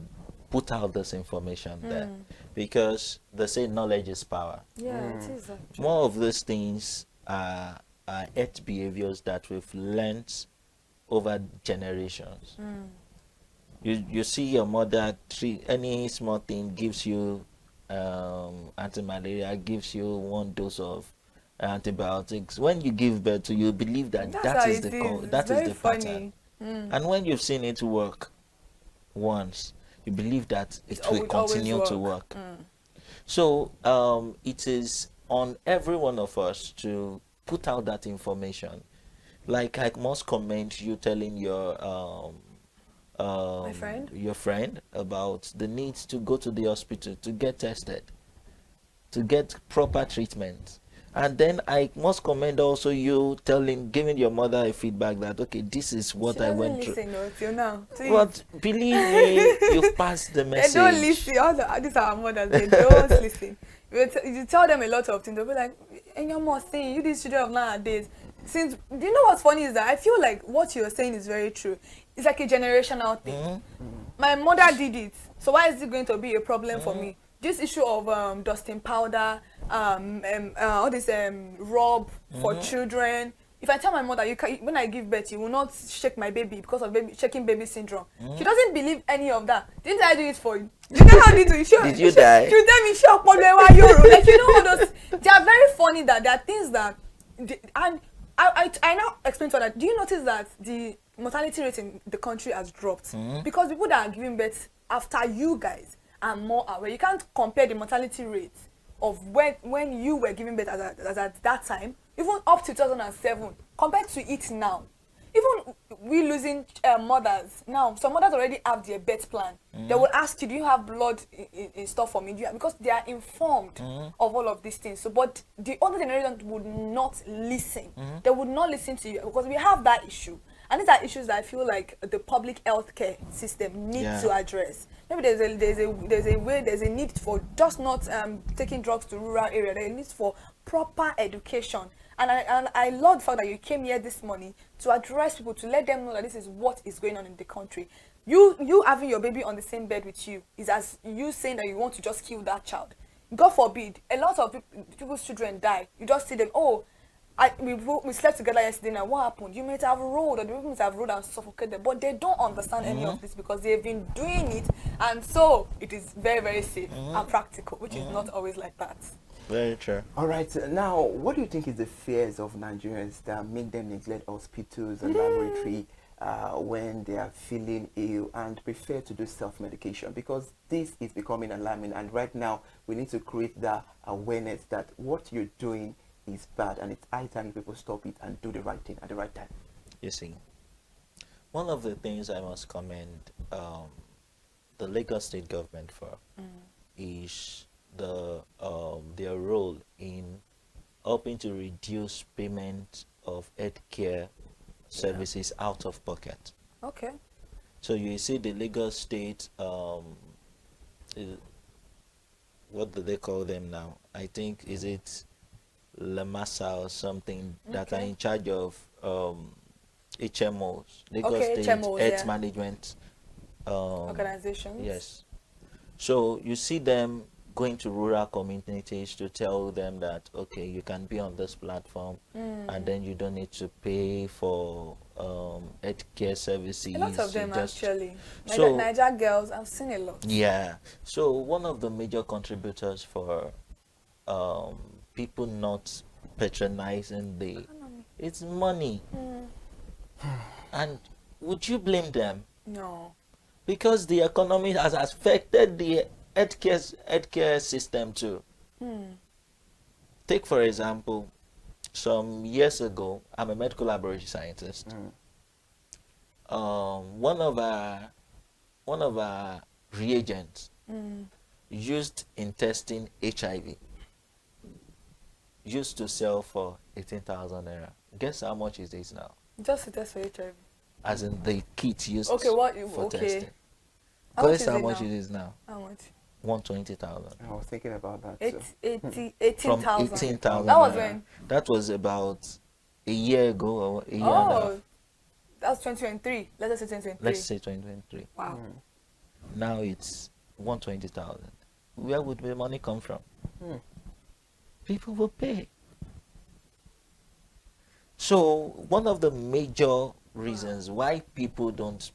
put out this information there, because they say knowledge is power. Yeah, it is. More of these things are health behaviors that we've learned over generations. You see your mother treat any small thing, gives you anti-malaria, gives you 1 dose of antibiotics. When you give birth to, you believe that that is the pattern. And when you've seen it work once, you believe that it will continue to work. So it is on every one of us to put out that information. Like I must commend you telling your friend about the need to go to the hospital to get tested, to get proper treatment. And then I must commend also you giving your mother a feedback that, okay, this is what I went through. Till now. But believe me, you've passed the message. They don't listen. These are our mothers. They don't listen. You tell them a lot of things. They'll be like, and your mom saying, you these children of nowadays. Since, do you know what's funny is that I feel like what you're saying is very true. It's like a generational thing. My mother did it, so why is it going to be a problem for me? This issue of dusting powder, all this rub for children. If I tell my mother, when I give birth, you will not shake my baby because of shaking baby syndrome. She doesn't believe any of that. Didn't I do it for you? You know how did you? Did you die? She tell me, shock, like, you know, all those. They are very funny. That there are things that, and I now explain to her that, do you notice that the mortality rate in the country has dropped? Because people that are giving birth after you guys are more aware. You can't compare the mortality rate of when you were giving birth as at that time, even up to 2007, compared to it now. Even we losing mothers now, some mothers already have their birth plan. They will ask you, do you have blood in store for me? Because they are informed of all of these things. So, but the older generation would not listen. They would not listen to you because we have that issue. And these are issues that I feel like the public healthcare system needs to address. Maybe there's a need for just not taking drugs to rural area. There is a need for proper education. And I love the fact that you came here this morning to address people, to let them know that this is what is going on in the country. You having your baby on the same bed with you is as you saying that you want to just kill that child. God forbid, a lot of people's children die. You just see them, we slept together yesterday, now what happened? You might have rolled, or the people might have rolled and suffocated, but they don't understand any of this because they've been doing it, and so it is very, very safe and practical, which is not always like that. Very true. All right, now, what do you think is the fears of Nigerians that make them neglect hospitals and laboratory when they are feeling ill and prefer to do self-medication? Because this is becoming alarming, and right now we need to create that awareness that what you're doing is bad, and it's high time people stop it and do the right thing at the right time. You see, one of the things I must commend the Lagos State government for is their role in helping to reduce payment of healthcare services out of pocket. Okay. So you see the Lagos State, what do they call them now? I think, is it Lamasa or something, that are Okay. in charge of HMOs, Lagos Okay, State HMOs, Health yeah. Management. Organizations. Yes. So you see them going to rural communities to tell them that, okay, you can be on this platform, and then you don't need to pay for healthcare services. A lot of them just actually. so Niger girls, I've seen a lot. yeah. So one of the major contributors for people not patronizing it's money. And would you blame them? No. Because the economy has affected the healthcare system too. Take for example, some years ago, I'm a medical laboratory scientist. One of our reagents used in testing HIV used to sell for 18,000 naira. Guess how much it is now? Just to test for HIV. As in the kit used for testing. How Guess how much it is now? How much? 120,000. I was thinking about that. 18,000. From 18,000. That was when? That was about a year ago or a year and a half. That's 2023. Let us say 2023. Let's say 2023. Wow. Now it's 120,000. Where would the money come from? People will pay. So one of the major reasons why people don't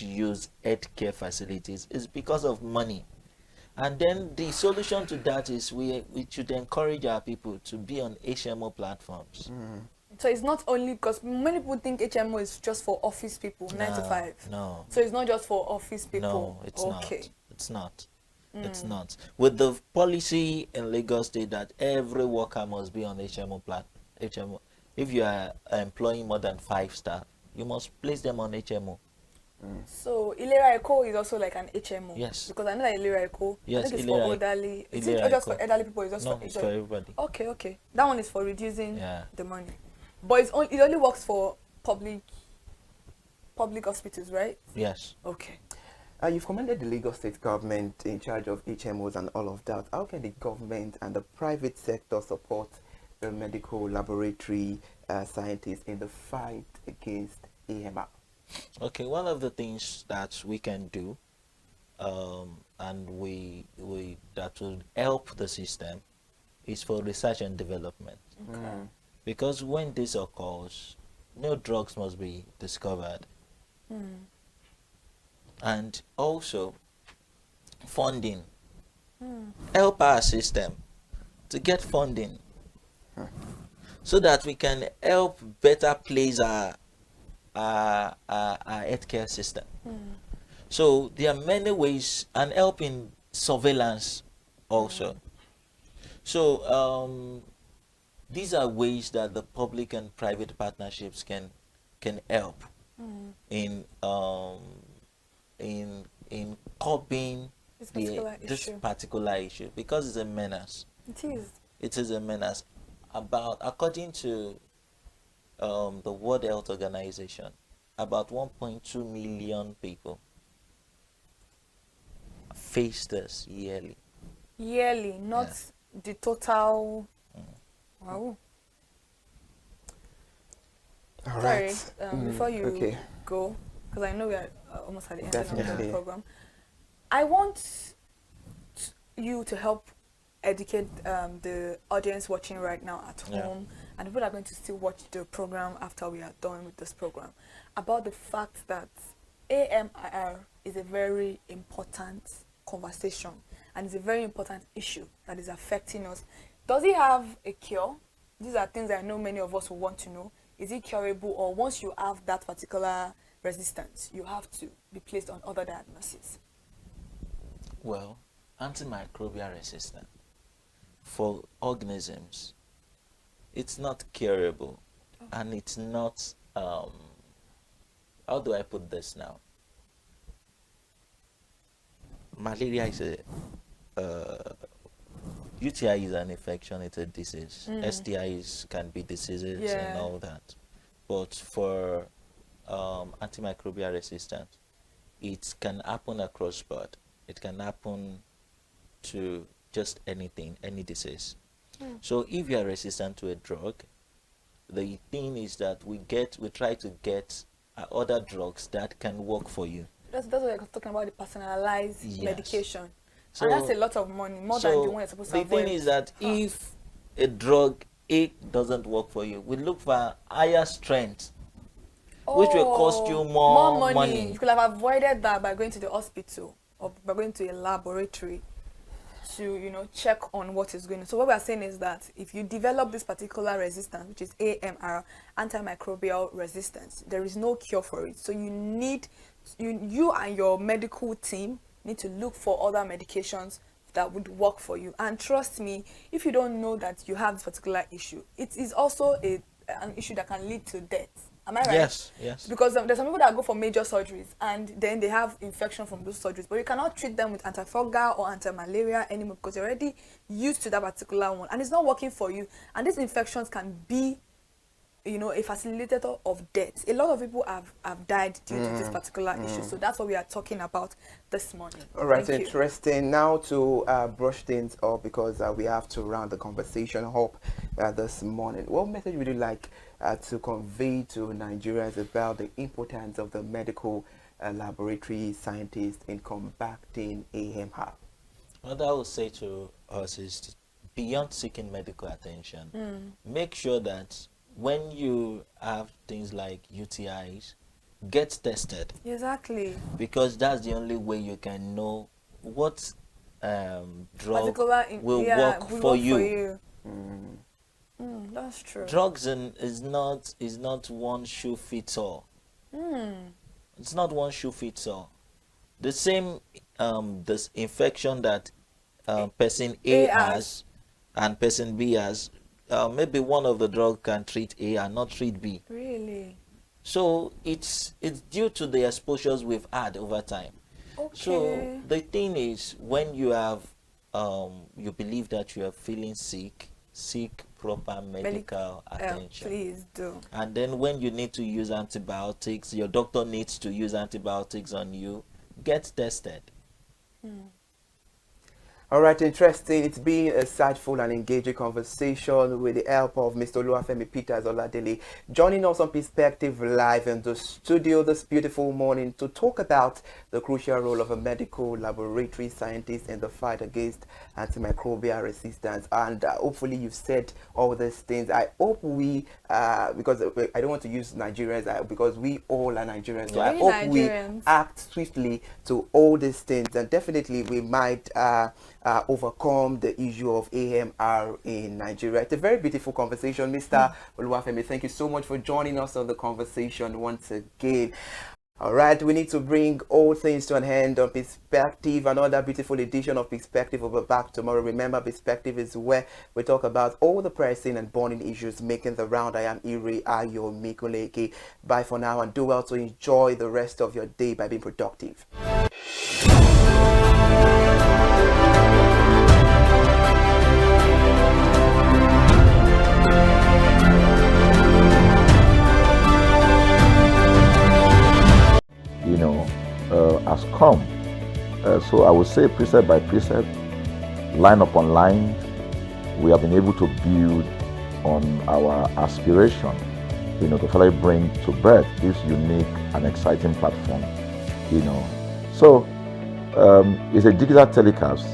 use healthcare facilities is because of money. And then the solution to that is we should encourage our people to be on HMO platforms. So it's not only because many people think HMO is just for office people, 9 to 5. No. So it's not just for office people. No, it's not. It's not. It's not. With the policy in Lagos State that every worker must be on HMO. If you are employing more than 5 staff, you must place them on HMO. So Ilera Eco is also like an HMO. Yes. Because I know that Ilera Eco, I think it's for elderly. Is it just for elderly people? It's just no, it's for everybody. Okay. That one is for reducing the money. But it only works for public hospitals, right? Yes. Okay. You've commended the Lagos State government in charge of HMOs and all of that. How can the government and the private sector support the medical laboratory scientists in the fight against AMR? Okay, one of the things that we can do, and we that will help the system, is for research and development. Okay. Because when this occurs, no drugs must be discovered. And also funding. Help our system to get funding so that we can help better place our healthcare system. So there are many ways, and help in surveillance also. So these are ways that the public and private partnerships can help in curbing this particular issue, because it's a menace. It is a menace. According to the World Health Organization, about 1.2 million people face this yearly. Yearly, not the total. Wow. All Sorry, right. before you go, because I know we are almost at the end of the program, I want you to help educate the audience watching right now at home, and people are going to still watch the program after we are done with this program, about the fact that AMR is a very important conversation and it's a very important issue that is affecting us. Does it have a cure? These are things I know many of us will want to know. Is it curable, or once you have that particular resistance, you have to be placed on other diagnoses? Well, antimicrobial resistance for organisms, it's not curable, and it's not, how do I put this now? Malaria is UTI is an infection, it's a disease. STIs can be diseases and all that. But for antimicrobial resistance, it can happen across board. It can happen to just anything, any disease. So if you are resistant to a drug, the thing is that we try to get other drugs that can work for you. That's what I was talking about, the personalized medication. So, and that's a lot of money, more than the one you're supposed to avoid. The thing is that if a drug A doesn't work for you, we look for higher strength, which will cost you more money. You could have avoided that by going to the hospital or by going to a laboratory to, check on what is going on. So what we are saying is that if you develop this particular resistance, which is AMR, antimicrobial resistance, there is no cure for it. So you need, you and your medical team need to look for other medications that would work for you. And trust me, if you don't know that you have this particular issue, it is also an issue that can lead to death. Am I right? Yes, yes. Because there's some people that go for major surgeries and then they have infection from those surgeries, but you cannot treat them with antifungal or anti-malaria anymore because you're already used to that particular one and it's not working for you. And these infections can be, a facilitator of death. A lot of people have died due to this particular issue. So that's what we are talking about this morning. All right, Thank you. interesting. Now to brush things up because we have to round the conversation up this morning. What message would you like to convey to Nigerians about the importance of the medical laboratory scientists in combating AMR? What I would say to us is, beyond seeking medical attention, make sure that when you have things like UTIs, get tested. Exactly. Because that's the only way you can know what drug will work for you. That's true. Drugs is not one shoe fits all. It's not one shoe fits all. The same this infection that person A has and person B has, maybe one of the drugs can treat A and not treat B. Really? So it's due to the exposures we've had over time. Okay. So the thing is, when you have you believe that you are feeling sick, seek proper medical attention. Please do. And then when you need to use antibiotics, your doctor needs to use antibiotics on you, get tested. All right, interesting. It's been a insightful and engaging conversation with the help of Mr. Oluwafemi Peters Oladele, joining us on Perspective Live in the studio this beautiful morning to talk about the crucial role of a medical laboratory scientist in the fight against antimicrobial resistance. And hopefully you've said all these things. I hope we, because I don't want to use Nigerians, because we all are Nigerians. So I hope we act swiftly to all these things, and definitely we might overcome the issue of AMR in Nigeria. It's a very beautiful conversation. Mr. Oluwafemi, thank you so much for joining us on the conversation once again. All right, we need to bring all things to an end on Perspective. Another beautiful edition of Perspective will be back tomorrow. Remember, Perspective is where we talk about all the pressing and burning issues making the round. I am Iri Ayo Mikuleke. Bye for now, and do well to enjoy the rest of your day by being productive. Has come. So I would say precept by precept, line upon line, we have been able to build on our aspiration, to finally bring to birth this unique and exciting platform, So it's a digital telecast,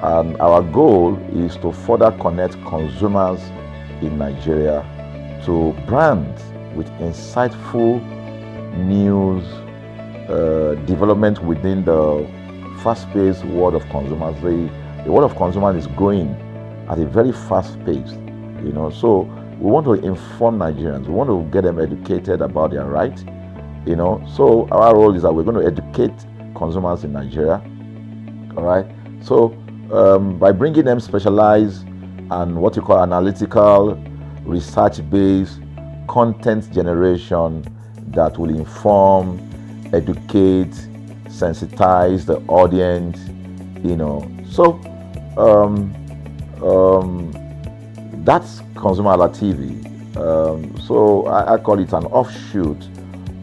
and our goal is to further connect consumers in Nigeria to brands with insightful news, development within the fast-paced world of consumers. The world of consumers is growing at a very fast pace, So we want to inform Nigerians. We want to get them educated about their rights, So our role is that we're going to educate consumers in Nigeria. All right. So by bringing them specialized and what you call analytical, research-based content generation that will inform, educate, sensitize the audience, So that's ConsumerHallaTV. So I call it an offshoot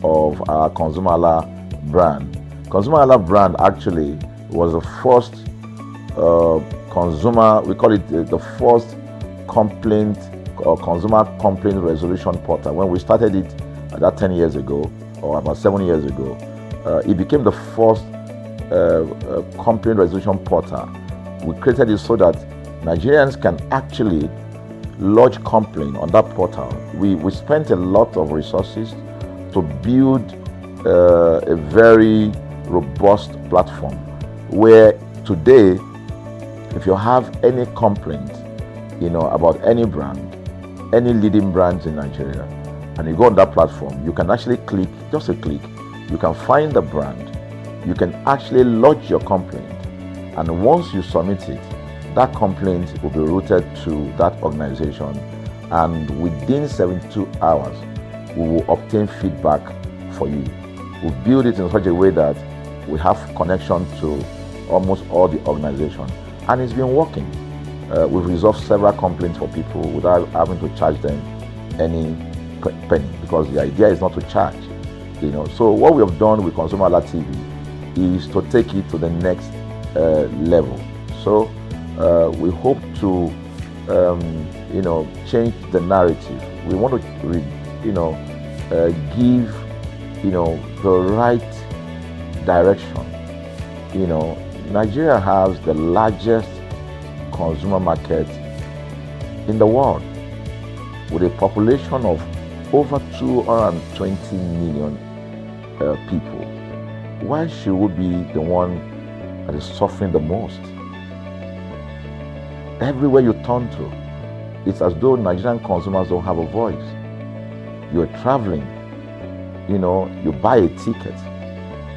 of our ConsumerHalla brand. ConsumerHalla brand actually was the first we call it the first complaint or consumer complaint resolution portal. When we started it about 10 years ago, or about 7 years ago, it became the first complaint resolution portal. We created it so that Nigerians can actually lodge complaint on that portal. We spent a lot of resources to build a very robust platform where today, if you have any complaint, about any brand, any leading brands in Nigeria, and you go on that platform, you can actually click, just a click, you can find the brand, you can actually lodge your complaint, and once you submit it, that complaint will be routed to that organization, and within 72 hours, we will obtain feedback for you. We build it in such a way that we have connection to almost all the organizations, and it's been working. We've resolved several complaints for people without having to charge them any penny, because the idea is not to charge. So what we have done with ConsumerHallaTV is to take it to the next level. So we hope to change the narrative. We want to give the right direction. Nigeria has the largest consumer market in the world, with a population of over 220 million people. Why should we be the one that is suffering the most? Everywhere you turn to, it's as though Nigerian consumers don't have a voice. You're traveling, you buy a ticket.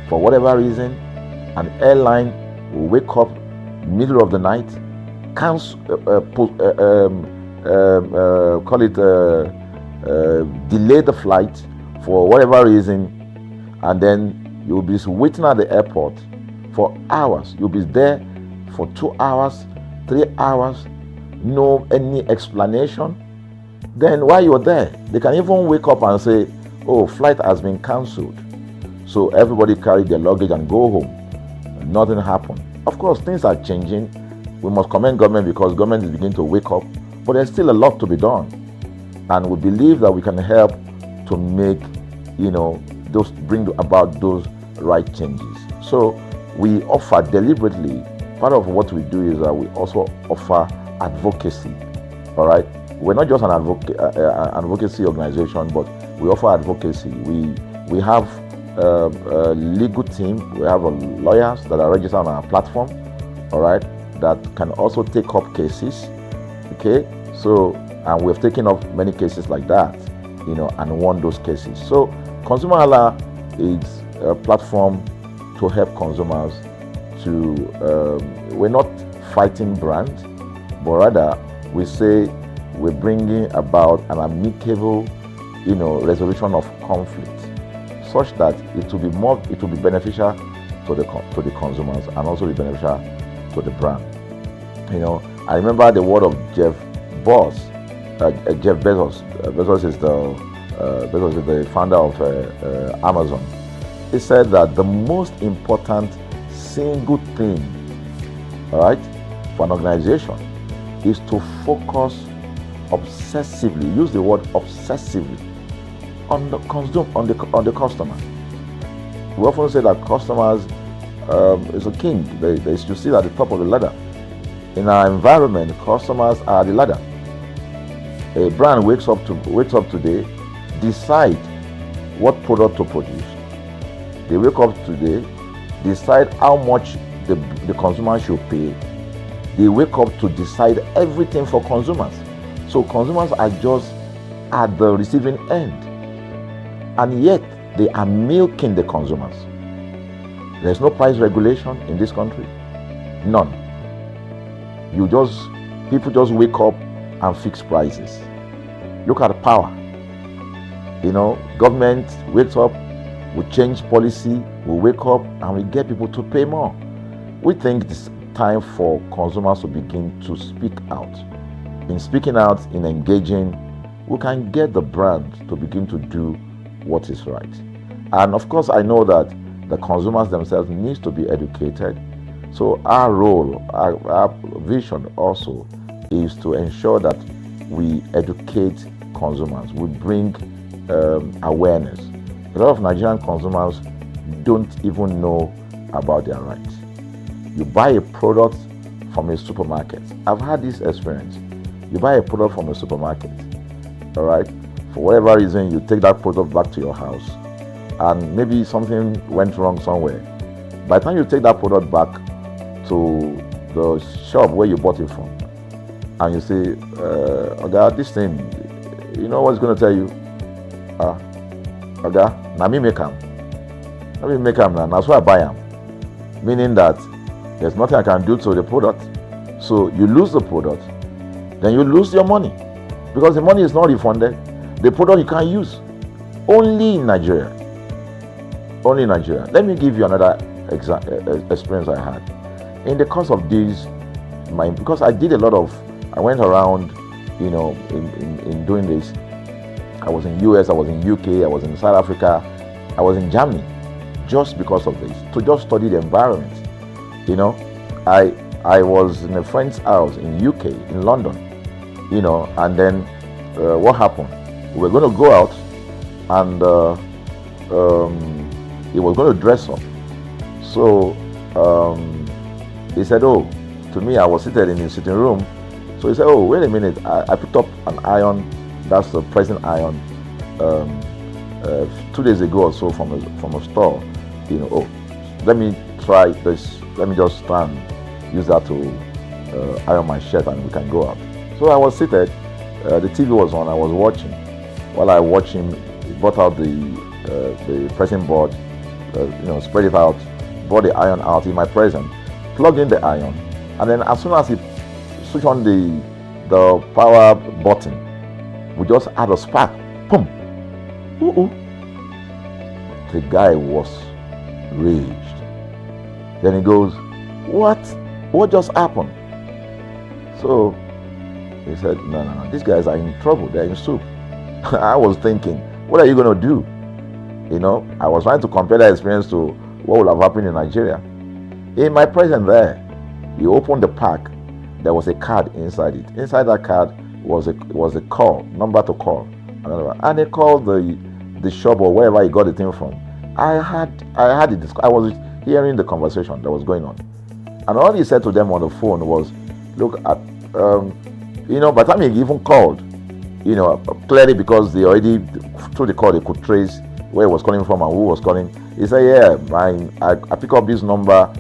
For whatever reason, an airline will wake up middle of the night, delay the flight for whatever reason, and then you'll be waiting at the airport for hours. You'll be there for 2 hours, 3 hours, no any explanation. Then while you're there, they can even wake up and say, oh, flight has been cancelled. So everybody carry their luggage and go home. Nothing happened. Of course, things are changing. We must commend government, because government is beginning to wake up, but there's still a lot to be done. And we believe that we can help to make, bring about those right changes. So we offer deliberately, part of what we do is that we also offer advocacy. All right. We're not just an advocacy organization, but we offer advocacy. We have a legal team. We have lawyers that are registered on our platform. All right. That can also take up cases. Okay. So, and we've taken up many cases like that, and won those cases. So ConsumerHalla is a platform to help consumers to, we're not fighting brands, but rather we say we're bringing about an amicable, resolution of conflict, such that it will be beneficial to the consumers and also be beneficial to the brand. I remember the word of Jeff Bezos. Bezos is the founder of Amazon. He said that the most important single thing, all right, for an organization is to focus obsessively, use the word obsessively, on the customer. We often say that customers is a king. They should sit at the top of the ladder. In our environment, customers are the ladder. A brand wakes up today, decide what product to produce. They wake up today, decide how much the consumer should pay. They wake up to decide everything for consumers. So consumers are just at the receiving end, and yet they are milking the consumers. There's no price regulation in this country, none. People just wake up and fix prices. Look at the power. Government wakes up, we change policy, we wake up and we get people to pay more. We think it's time for consumers to begin to speak out. In speaking out, in engaging, we can get the brand to begin to do what is right. And of course, I know that the consumers themselves need to be educated. So our role, our vision also is to ensure that we educate consumers, we bring awareness. A lot of Nigerian consumers don't even know about their rights. You buy a product from a supermarket. I've had this experience. You buy a product from a supermarket, all right? For whatever reason, you take that product back to your house, and maybe something went wrong somewhere. By the time you take that product back to the shop where you bought it from, and you say, Oga, this thing, you know what's going to tell you? Oga, na me make am. Na me make am now. That's why I buy am. Meaning that there's nothing I can do to the product. So you lose the product, then you lose your money, because the money is not refunded. The product you can't use. Only in Nigeria. Only in Nigeria. Let me give you another experience I had. In the course of this, because I did a lot of, I went around, you know, in doing this. I was in US, I was in UK, I was in South Africa, I was in Germany, just because of this, to just study the environment. You know, I was in a friend's house in UK, in London, you know, and then what happened? We were going to go out, and he was going to dress up. So he said, oh, to me, I was seated in his sitting room. So he said, oh, wait a minute, I picked up an iron, that's the pressing iron, 2 days ago or so from a store. You know, oh, let me try this, let me just stand, use that to iron my shirt, and we can go out. So I was seated, the TV was on, I was watching. While I watched him, he brought out the pressing board, you know, spread it out, brought the iron out in my presence, plugged in the iron, and then as soon as he switched on the power button, we just had a spark. Boom! Ooh. The guy was raged. Then he goes, what just happened? So he said, no, these guys are in trouble, they're in soup. I was thinking, what are you going to do? You know, I was trying to compare that experience to what would have happened in Nigeria. In my presence there, he opened the pack. There was a card inside it. Inside that card was a call, number to call. And they called the shop or wherever he got the thing from. I was hearing the conversation that was going on. And all he said to them on the phone was, look, you know, by the time he even called, you know, clearly because they already, through the call, they could trace where he was calling from and who was calling. He said, yeah, I picked up this number,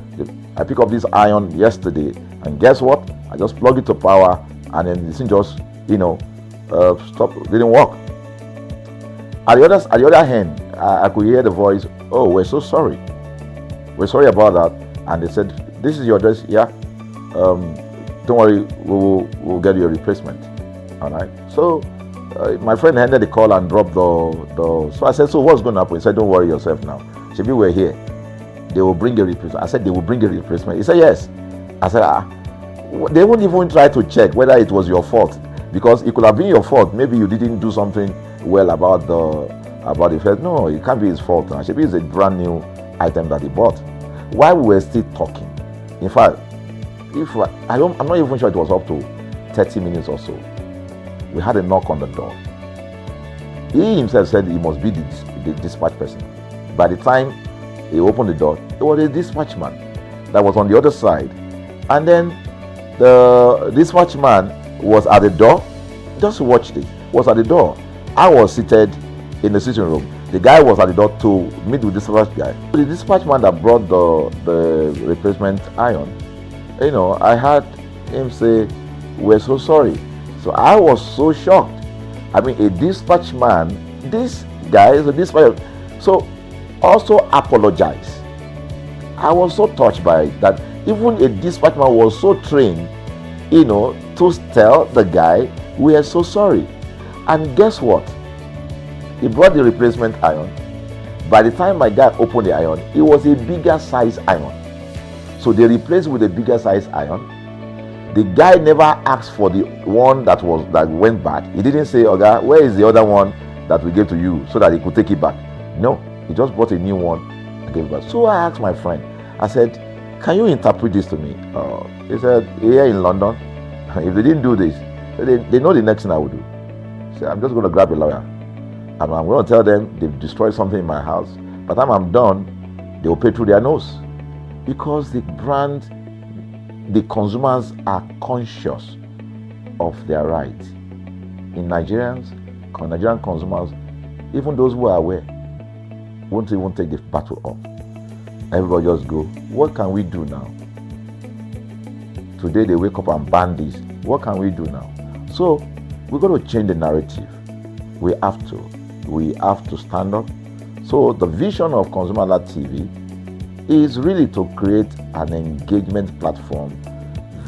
I picked up this iron yesterday, and guess what? I just plugged it to power, and then this thing just, you know, didn't work. At the other hand, I could hear the voice, oh, we're so sorry. We're sorry about that. And they said, this is your address, yeah. Don't worry, we'll get you a replacement. All right. So my friend ended the call and dropped the. So I said, so what's going to happen? He said, don't worry yourself now. Shebi, we're here. They will bring a replacement. I said, they will bring a replacement. He said, yes. I said, they won't even try to check whether it was your fault, because it could have been your fault. Maybe you didn't do something well about the first. No, it can't be his fault. Shebi is a brand new item that he bought. While we were still talking, in fact, I'm not even sure it was up to 30 minutes or so, we had a knock on the door. He himself said he must be the dispatch person. By the time he opened the door, it was a dispatch man that was on the other side. And then the dispatch man was at the door. Just watch this. Was at the door. I was seated in the sitting room. The guy was at the door to meet with the dispatch guy. The dispatch man that brought the replacement iron, you know, I heard him say, we're so sorry. So I was so shocked. I mean, a dispatch man, this guy is a dispatch, so also apologize. I was so touched by it that even a dispatch man was so trained, you know, to tell the guy, we are so sorry. And guess what? He brought the replacement iron. By the time my guy opened the iron, it was a bigger size iron. So they replaced with a bigger size iron. The guy never asked for the one that went bad. He didn't say, okay, where is the other one that we gave to you, so that he could take it back? No. He just bought a new one and gave it back. So I asked my friend, I said, can you interpret this to me? He said, here in London, if they didn't do this, they know the next thing I would do. So I'm just going to grab a lawyer. And I'm going to tell them they've destroyed something in my house. By the time I'm done, they will pay through their nose. Because the brand, the consumers are conscious of their rights. In Nigerian consumers, even those who are aware, won't even take the battle up. Everybody just go, what can we do now? Today they wake up and ban this. What can we do now? So we're going to change the narrative. We have to stand up. So the vision of ConsumerHallaTV is really to create an engagement platform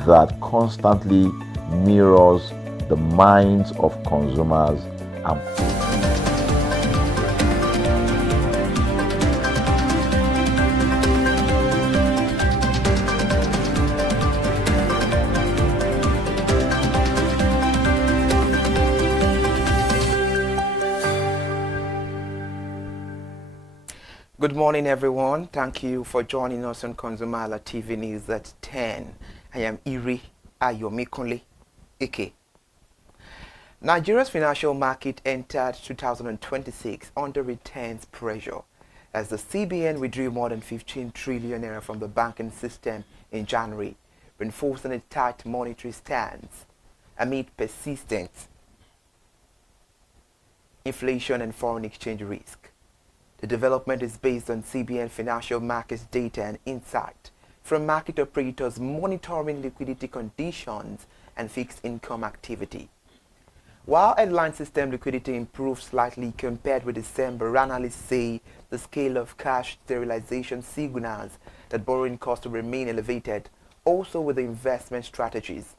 that constantly mirrors the minds of consumers and Good morning, everyone. Thank you for joining us on ConsumerHallaTV News at 10. I am Iri Ayomikunle Ike. Nigeria's financial market entered 2026 under intense pressure as the CBN withdrew more than 15 trillion naira from the banking system in January, reinforcing a tight monetary stance amid persistent inflation and foreign exchange risk. The development is based on CBN financial markets data and insight from market operators monitoring liquidity conditions and fixed income activity. While headline system liquidity improved slightly compared with December, analysts say the scale of cash sterilization signals that borrowing costs will remain elevated, also with the investment strategies.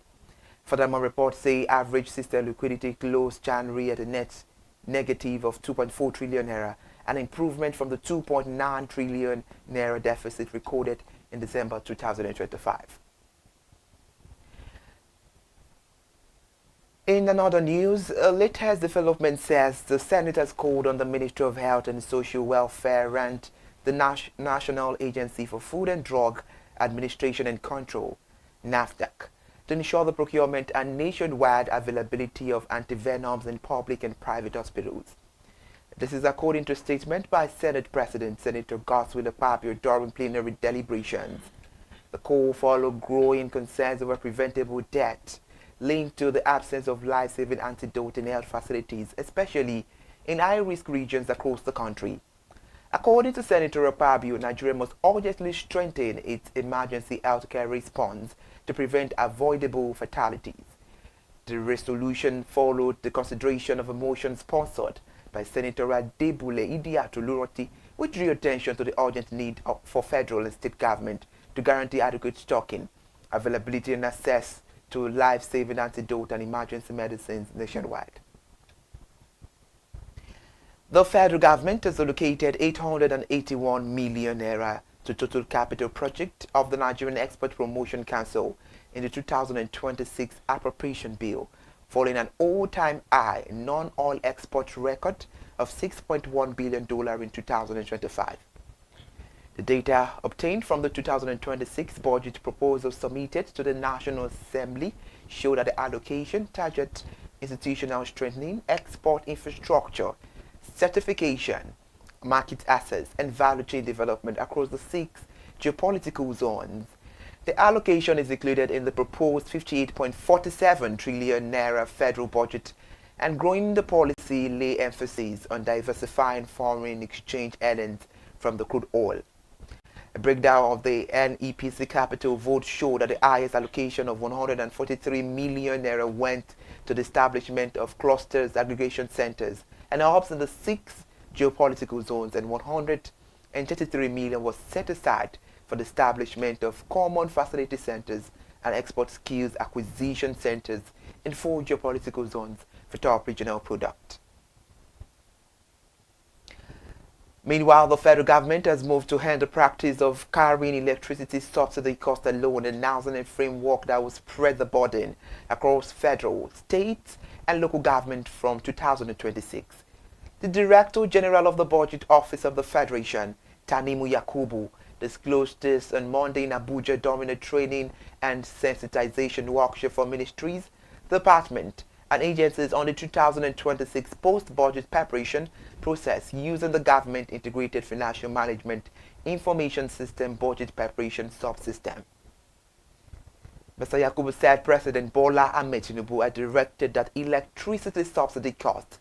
Furthermore, reports say average system liquidity closed January at a net negative of 2.4 trillion naira, an improvement from the 2.9 trillion naira deficit recorded in December 2025. In another news, a latest development says the Senate has called on the Ministry of Health and Social Welfare and the National Agency for Food and Drug Administration and Control, NAFDAC, to ensure the procurement and nationwide availability of antivenoms in public and private hospitals. This is according to a statement by Senate President Senator Godswill Akpabio during plenary deliberations. The call followed growing concerns over preventable death linked to the absence of life-saving antidote in health facilities, especially in high-risk regions across the country. According to Senator Akpabio, Nigeria must urgently strengthen its emergency healthcare response to prevent avoidable fatalities. The resolution followed the consideration of a motion sponsored by Senator Adebule Idiatu-Luroti, which drew attention to the urgent need for federal and state government to guarantee adequate stocking, availability and access to life-saving antidote and emergency medicines nationwide. The federal government has allocated 881 million naira to total capital project of the Nigerian Export Promotion Council in the 2026 appropriation bill, following an all-time high non-oil export record of $6.1 billion in 2025. The data obtained from the 2026 budget proposal submitted to the National Assembly show that the allocation targets institutional strengthening, export infrastructure, certification, market access, and value chain development across the 6 geopolitical zones. The allocation is included in the proposed 58.47 trillion naira federal budget, and growing the policy lay emphasis on diversifying foreign exchange earnings from the crude oil. A breakdown of the NEPC capital vote showed that the highest allocation of 143 million naira went to the establishment of clusters, aggregation centers, and hubs in the 6 geopolitical zones, and 133 million was set aside for the establishment of common facility centers and export skills acquisition centers in 4 geopolitical zones for top regional product. Meanwhile, the federal government has moved to end the practice of carrying electricity subsidy cost alone, announcing a framework that will spread the burden across federal, state, and local government from 2026. The Director General of the Budget Office of the Federation, Tanimu Yakubu, disclosed this on Monday in Abuja during a training and sensitization workshop for ministries, departments, and agencies on the 2026 post-budget preparation process using the Government Integrated Financial Management Information System Budget Preparation Subsystem. Mr. Yakubu said President Bola Ahmed Tinubu had directed that electricity subsidy costs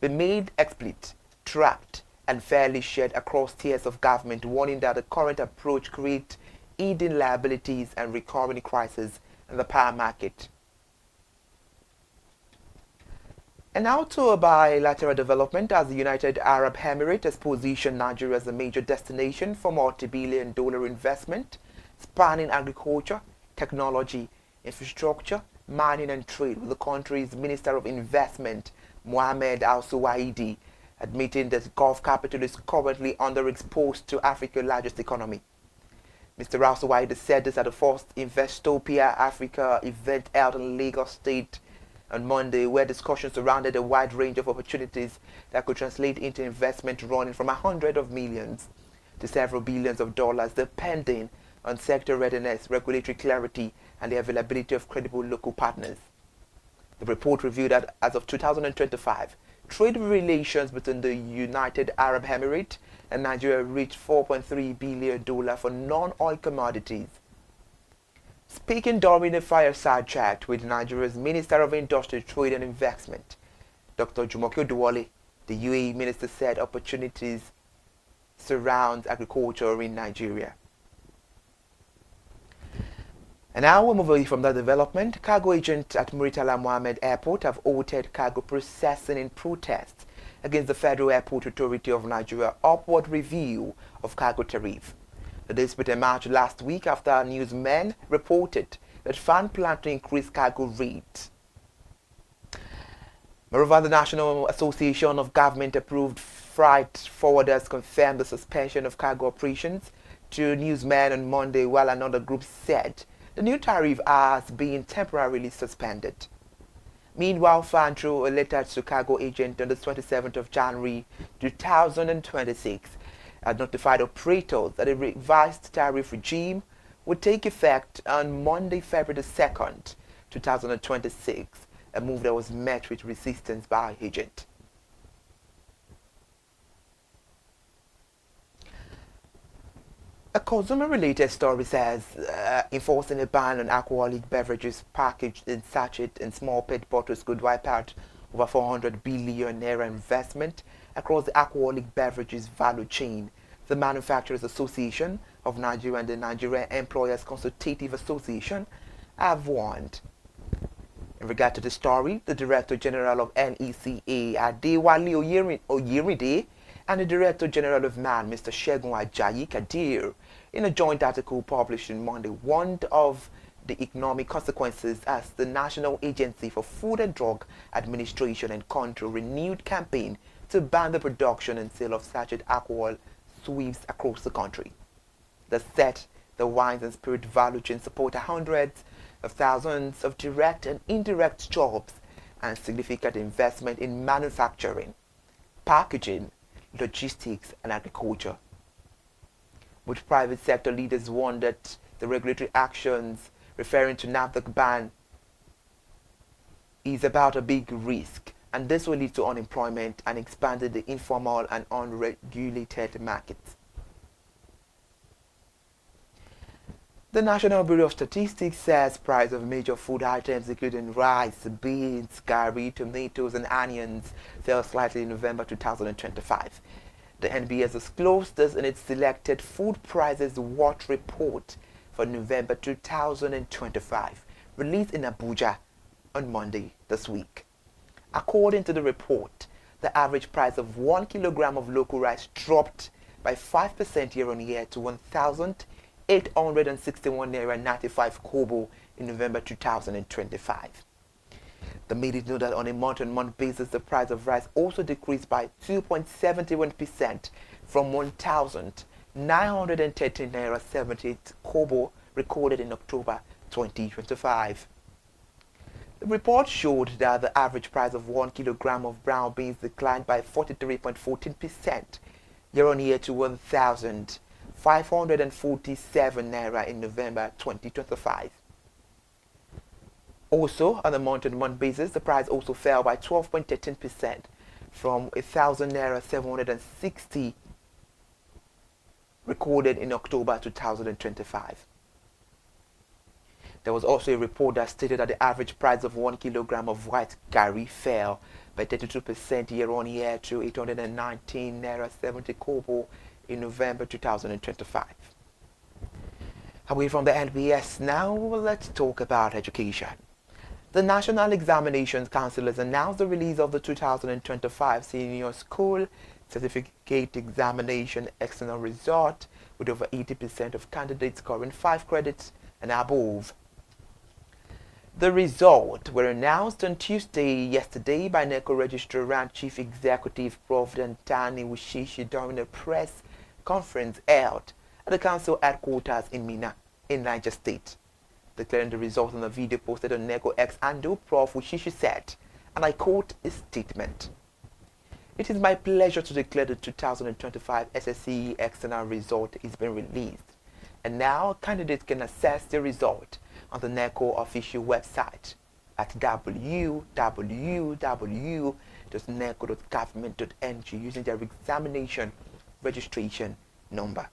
be made explicit, tracked, and fairly shared across tiers of government, warning that the current approach creates hidden liabilities and recurring crises in the power market. And now to a bilateral development as the United Arab Emirates has positioned Nigeria as a major destination for multi-billion-dollar investment spanning agriculture, technology, infrastructure, mining and trade, with the country's Minister of Investment, Mohamed Al-Suwaidi, admitting that Gulf capital is currently underexposed to Africa's largest economy. Mr. Al-Suwaidi said this at the first Investopia Africa event held in Lagos State on Monday, where discussions surrounded a wide range of opportunities that could translate into investment running from hundreds of millions to several billions of dollars, depending on sector readiness, regulatory clarity, and the availability of credible local partners. The report revealed that as of 2025, trade relations between the United Arab Emirates and Nigeria reached $4.3 billion for non-oil commodities. Speaking during a fireside chat with Nigeria's Minister of Industry, Trade and Investment, Dr. Jumoke Duwale, the UAE minister said opportunities surround agriculture in Nigeria. And now we'll move away from that development. Cargo agents at Murtala Mohammed Airport have halted cargo processing in protest against the Federal Airport Authority of Nigeria upward review of cargo tariff. The dispute emerged last week after newsmen reported that FAN planned to increase cargo rates. Moreover, the National Association of Government-Approved Freight Forwarders confirmed the suspension of cargo operations to newsmen on Monday, while another group said the new tariff has been temporarily suspended. Meanwhile, FAN, through a letter to cargo agent on the 27th of January 2026, had notified operators that a revised tariff regime would take effect on Monday, February 2nd, 2026, a move that was met with resistance by agents. A consumer-related story says enforcing a ban on alcoholic beverages packaged in sachet and small PET bottles could wipe out over 400 billion naira investment across the alcoholic beverages value chain. The Manufacturers Association of Nigeria and the Nigeria Employers Consultative Association have warned. In regard to the story, the Director General of NECA, Adewale Oyeride, and the Director General of MAN, Mr. Segun Ajayi Kadir, in a joint article published on Monday, warned of the economic consequences as the National Agency for Food and Drug Administration and Control renewed campaign to ban the production and sale of sachet alcohol sweeps across the country. The set, the wines and spirit value chain support hundreds of thousands of direct and indirect jobs and significant investment in manufacturing, packaging, logistics, and agriculture. But private sector leaders warned that the regulatory actions referring to NAFDAC ban is about a big risk, and this will lead to unemployment and expanding the informal and unregulated markets. The National Bureau of Statistics says price of major food items including rice, beans, garri, tomatoes, and onions fell slightly in November 2025. The NBS disclosed this in its Selected Food Prices Watch report for November 2025, released in Abuja on Monday this week. According to the report, the average price of 1 kilogram of local rice dropped by 5% year-on-year to 1,861 naira 95 kobo in November 2025. The made it known that on a month-on-month basis, the price of rice also decreased by 2.71% from 1,913 naira 78 kobo recorded in October 2025. The report showed that the average price of 1 kilogram of brown beans declined by 43.14% year-on-year to 1,547 naira in November 2025. Also, on a month-on-month basis, the price also fell by 12.13% from 1,000 naira 760 recorded in October 2025. There was also a report that stated that the average price of 1 kilogram of white garri fell by 32% year-on-year to 819 naira 70 kobo in November 2025. Away from the NBS now, let's talk about education. The National Examinations Council has announced the release of the 2025 Senior School Certificate Examination external result with over 80% of candidates scoring 5 credits and above. The results were announced on Tuesday yesterday by NECO Registrar and Chief Executive Prof. Dantani Wushishi during a press conference held at the council headquarters in Minna, in Niger State. Declaring the results on a video posted on NECO X handle, Prof. Wushishi said, and I quote his statement, "It is my pleasure to declare the 2025 SSCE external result is being released, and now candidates can access the result on the NECO official website at www.neco.government.ng using their examination registration number."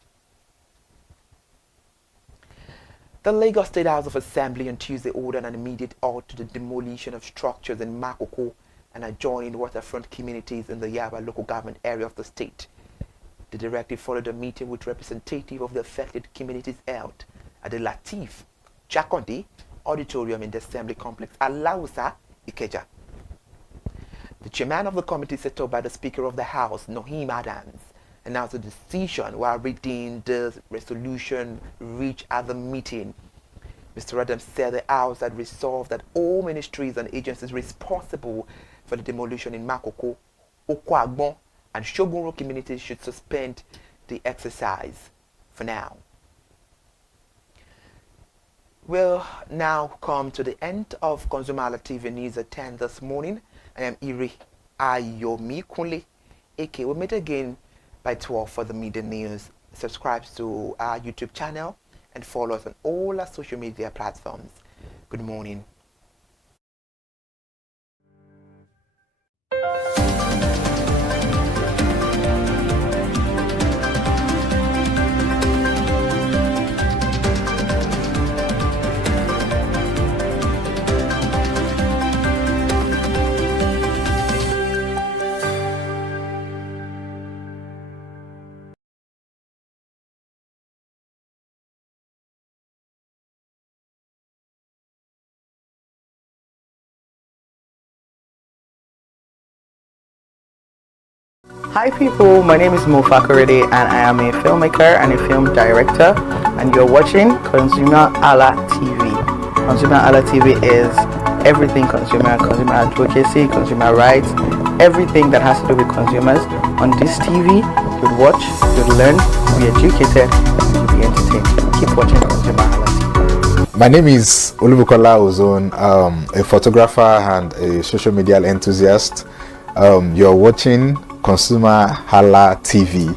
The Lagos State House of Assembly on Tuesday ordered an immediate halt to the demolition of structures in Makoko and adjoining waterfront communities in the Yaba local government area of the state. The directive followed a meeting with representatives of the affected communities held at the Latif Chakondi Auditorium in the Assembly Complex at Lausa, Ikeja. The chairman of the committee set up by the Speaker of the House, Nohim Adams, announced the decision while reading the resolution reached at the meeting. Mr. Adams said the House had resolved that all ministries and agencies responsible for the demolition in Makoko, Okwagbon, and Shogunro communities should suspend the exercise for now. We'll now come to the end of ConsumerHallaTV News at 10 this morning. I am Iri Ayomi Kunle, aka we'll meet again by 12 for the media news. Subscribe to our YouTube channel and follow us on all our social media platforms. Good morning. Hi people, my name is Mo Fakorede and I am a filmmaker and a film director, and you're watching ConsumerHalla TV. ConsumerHalla TV is everything consumer advocacy, consumer rights, everything that has to do with consumers. On this TV, you'd watch, you'd learn, you'd be educated, and you'd be entertained. Keep watching ConsumerHalla TV. My name is Olubukola Ozone, a photographer and a social media enthusiast. You're watching ConsumerHalla TV.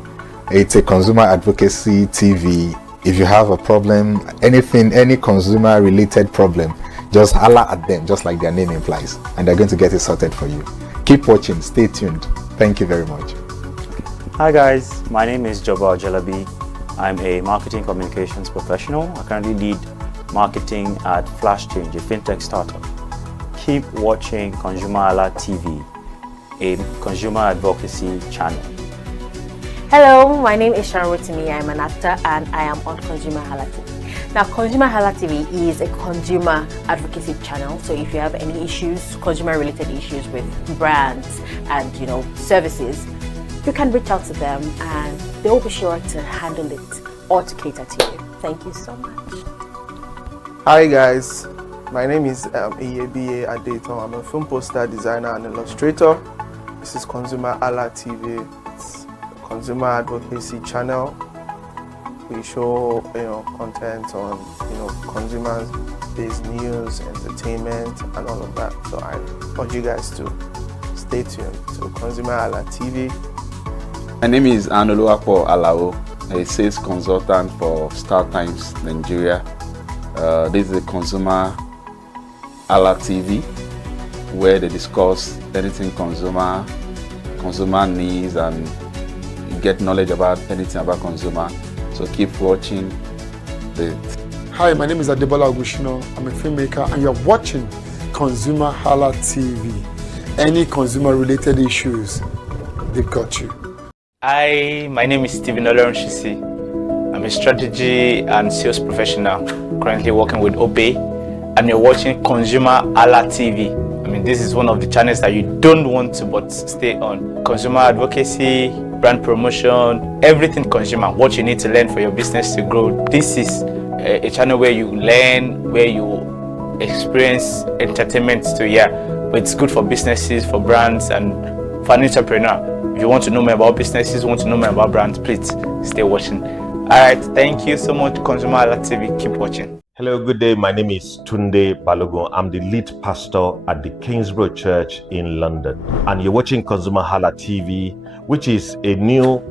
It's a consumer advocacy TV. If you have a problem, anything, any consumer related problem, just holla at them, just like their name implies, and they're going to get it sorted for you. Keep watching, stay tuned. Thank you very much. Hi guys, my name is Joba Ojalabi. I'm a marketing communications professional. I currently lead marketing at Flash Change, a fintech startup. Keep watching ConsumerHalla TV, a consumer advocacy channel. Hello, my name is Sharon Rotimi. I'm an actor and I am on ConsumerHalla TV. Now, ConsumerHalla TV is a consumer advocacy channel. So if you have any issues, consumer-related issues with brands and services, you can reach out to them and they'll be sure to handle it or to cater to you. Thank you so much. Hi guys, my name is Iyebiye Adeton. I'm a film poster designer and illustrator. This is ConsumerHalla TV. It's a consumer advocacy channel. We show content on consumers there's news, entertainment, and all of that. So I urge you guys to stay tuned to ConsumerHallaTV. My name is Anoluwapo Alao, a sales consultant for Star Times Nigeria. This is a ConsumerHallaTV, where they discuss anything consumer needs and get knowledge about anything about consumer. So keep watching. Hi, my name is Adebola Ogushino. I'm a filmmaker, and you're watching ConsumerHallaTV. Any consumer-related issues, they've got you. Hi, my name is Stephen Olorunshisi. I'm a strategy and sales professional, currently working with Obey, and you're watching ConsumerHallaTV. I mean, this is one of the channels that you don't want to but stay on. Consumer advocacy, brand promotion, everything consumer, what you need to learn for your business to grow. This is a channel where you learn, where you experience entertainment too, yeah. But it's good for businesses, for brands, and for an entrepreneur. If you want to know more about businesses, want to know more about brands, please stay watching. Alright, thank you so much, ConsumerHallaTV. Keep watching. Hello, good day. My name is Tunde Balogun. I'm the lead pastor at the Kingsborough Church in London. And you're watching ConsumerHallaTV, which is a new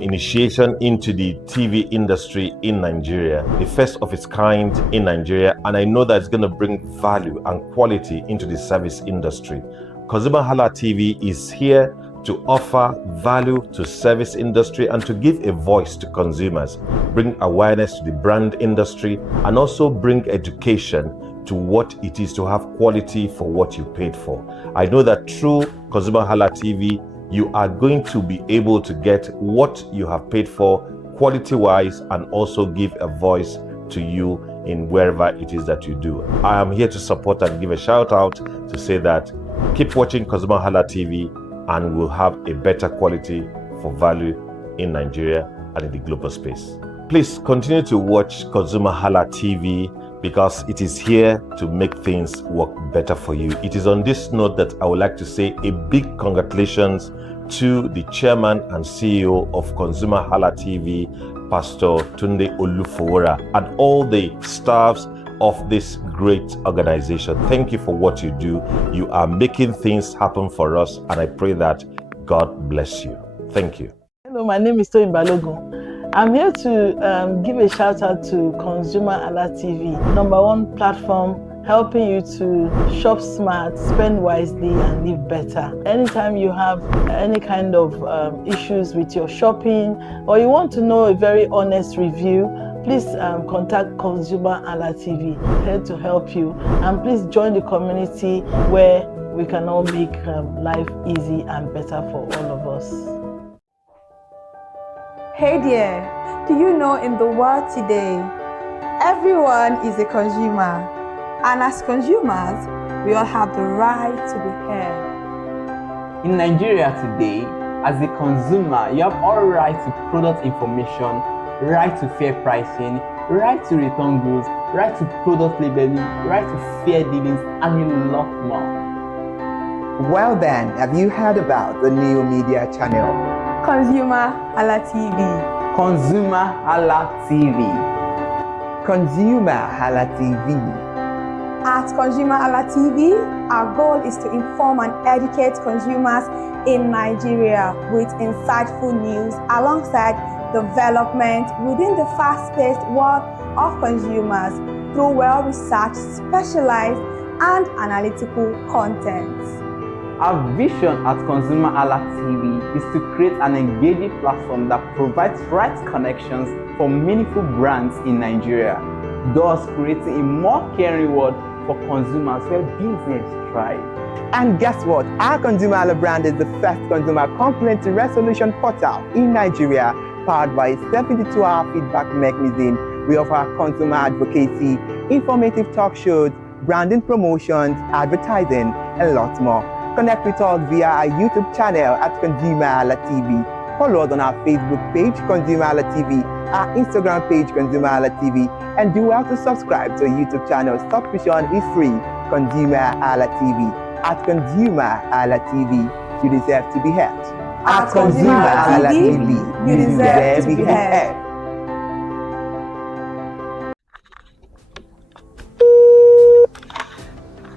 initiation into the TV industry in Nigeria, the first of its kind in Nigeria, and I know that it's going to bring value and quality into the service industry. ConsumerHallaTV is here to offer value to service industry and to give a voice to consumers, bring awareness to the brand industry, and also bring education to what it is to have quality for what you paid for. I know that through ConsumerHallaTV, you are going to be able to get what you have paid for quality-wise and also give a voice to you in wherever it is that you do. I am here to support and give a shout out to say that keep watching ConsumerHallaTV and we'll have a better quality for value in Nigeria and in the global space. Please continue to watch ConsumerHallaTV because it is here to make things work better for you. It is on this note that I would like to say a big congratulations to the chairman and CEO of ConsumerHallaTV, Pastor Tunde Olufowora, and all the staffs of this great organization. Thank you for what you do. You are making things happen for us, and I pray that God bless you. Thank you. Hello, my name is Toyin Balogun. I'm here to give a shout out to ConsumerHallaTV, #1 platform helping you to shop smart, spend wisely, and live better. Anytime you have any kind of issues with your shopping, or you want to know a very honest review, please contact ConsumerHallaTV, here to help you. And please join the community where we can all make life easy and better for all of us. Hey there, do you know in the world today, everyone is a consumer. And as consumers, we all have the right to be heard. In Nigeria today, as a consumer, you have all right to product information, right to fair pricing, right to return goods, right to product labeling, right to fair dealings, and a lot more. Well then, have you heard about the new media channel? ConsumerHallaTV. ConsumerHallaTV. ConsumerHallaTV. At ConsumerHallaTV, our goal is to inform and educate consumers in Nigeria with insightful news alongside development within the fast-paced world of consumers through well-researched, specialized, and analytical content. Our vision at ConsumerHallaTV is to create an engaging platform that provides right connections for meaningful brands in Nigeria, thus creating a more caring world for consumers where business thrive. And guess what? Our ConsumerHalla brand is the first consumer complaint resolution portal in Nigeria, powered by a 72-hour feedback mechanism. We offer consumer advocacy, informative talk shows, branding promotions, advertising, and lots more. Connect with us via our YouTube channel at ConsumerHallaTV. Follow us on our Facebook page, ConsumerHallaTV, our Instagram page, ConsumerHallaTV, and do well to subscribe to our YouTube channel. Subscription is free. ConsumerHallaTV. At ConsumerHallaTV, you deserve to be heard. At ConsumerHallaTV, you deserve to be heard.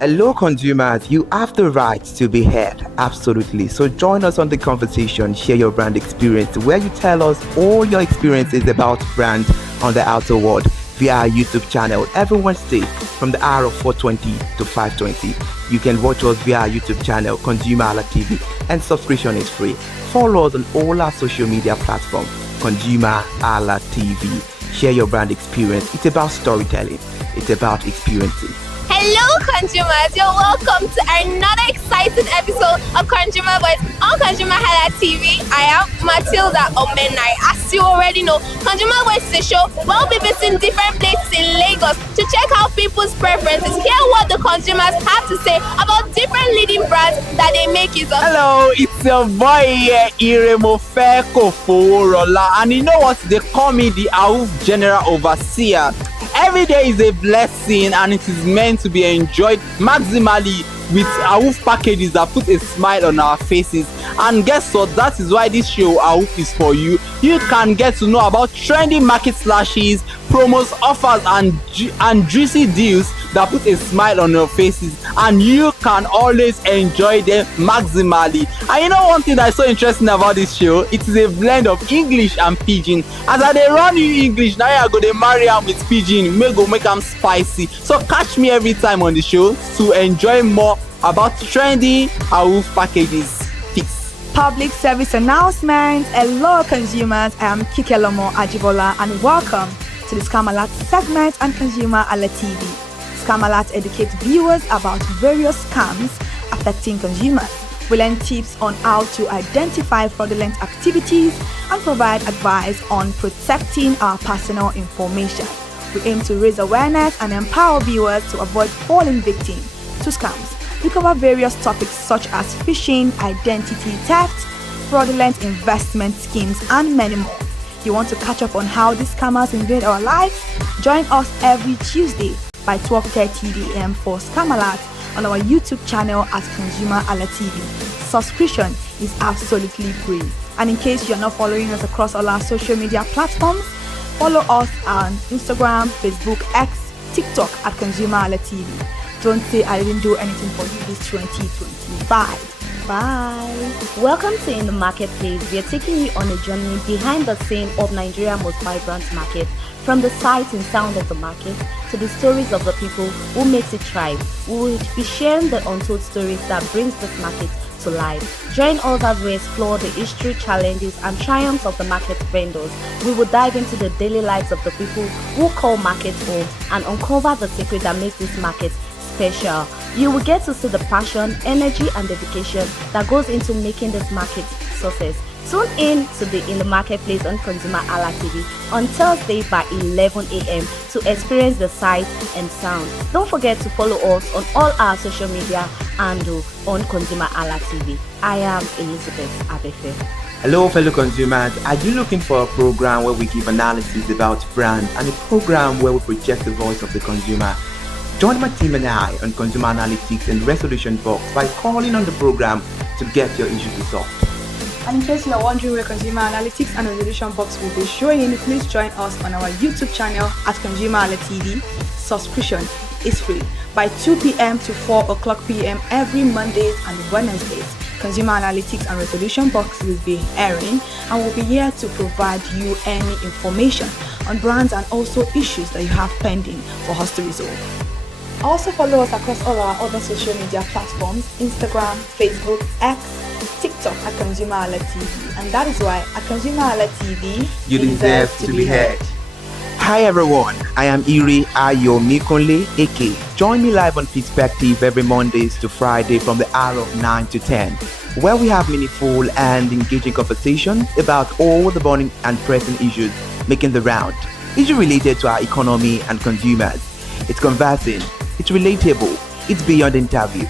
Hello consumers, you have the right to be heard, absolutely. So join us on the conversation, share your brand experience, where you tell us all your experiences about brands on the outer world via our YouTube channel every Wednesday from the hour of 4:20 to 5:20. You can watch us via our YouTube channel, ConsumerHallaTV, and subscription is free. Follow us on all our social media platforms, ConsumerHallaTV. Share your brand experience. It's about storytelling. It's about experiences. Hello consumers, you're welcome to another exciting episode of Consumer Voice on ConsumerHallaTV. I am Matilda Omenai. As you already know, Consumer Voice is a show where we'll be visiting different places in Lagos to check out people's preferences, hear what the consumers have to say about different leading brands that they make use of. Hello, it's your boy here, Iremofeko Foworola, and you know what? They call me the AWUF General Overseer. Every day is a blessing and it is meant to be enjoyed maximally with AWUF packages that put a smile on our faces. And guess what? That is why this show AWUF is for you. You can get to know about trendy market slashes, promos, offers and juicy deals that put a smile on your faces, and you can always enjoy them maximally. And you know one thing that is so interesting about this show? It is a blend of English and Pidgin. As I dey run you English, now I go dey marry am with Pidgin, make am spicy. So catch me every time on the show to enjoy more about trendy AWUF packages. Public service announcement. Hello consumers, I am Kikelomo Ajibola and welcome to the Scam Alert segment on ConsumerHallaTV. Scam Alert educates viewers about various scams affecting consumers. We learn tips on how to identify fraudulent activities and provide advice on protecting our personal information. We aim to raise awareness and empower viewers to avoid falling victim to scams. We cover various topics such as phishing, identity theft, fraudulent investment schemes, and many more. You want to catch up on how these scammers invade our lives? Join us every Tuesday by 12:30 a.m. for Scam Alert on our YouTube channel at ConsumerHallaTV. Subscription is absolutely free. And in case you're not following us across all our social media platforms, follow us on Instagram, Facebook, X, TikTok at ConsumerHallaTV. Don't say I didn't do anything for you this 2025. Bye. Welcome to In the Marketplace. We are taking you on a journey behind the scene of Nigeria's most vibrant market, from the sight and sound of the market to the stories of the people who makes it thrive. We will be sharing the untold stories that brings this market to life. Join us as we explore the history, challenges, and triumphs of the market vendors. We will dive into the daily lives of the people who call markets home and uncover the secret that makes this market special. You will get to see the passion, energy, and dedication that goes into making this market success. Tune in to the In the Marketplace on ConsumerHallaTV on Thursday by 11 a.m. to experience the sight and sound. Don't forget to follow us on all our social media handle on ConsumerHallaTV. I am Elizabeth Abefe. Hello fellow consumers, are you looking for a program where we give analysis about brands and a program where we project the voice of the consumer? Join my team and I on Consumer Analytics and Resolution Box by calling on the program to get your issues resolved. And in case you are wondering where Consumer Analytics and Resolution Box will be showing, please join us on our YouTube channel at ConsumerHallaTV. Subscription is free by 2 p.m. to 4 o'clock p.m. every Monday and Wednesdays. Consumer Analytics and Resolution Box will be airing and will be here to provide you any information on brands and also issues that you have pending for us to resolve. Also follow us across all our other social media platforms, Instagram, Facebook, X, TikTok at ConsumerHallaTV. And that is why at ConsumerHallaTV, you deserve to be heard. Hi everyone, I am Iri Ayomikunle Eke. Join me live on Perspective every Mondays to Friday from the hour of 9 to 10, where we have meaningful and engaging conversations about all the burning and pressing issues making the round. Issues related to our economy and consumers. It's conversing, it's relatable, it's beyond interview.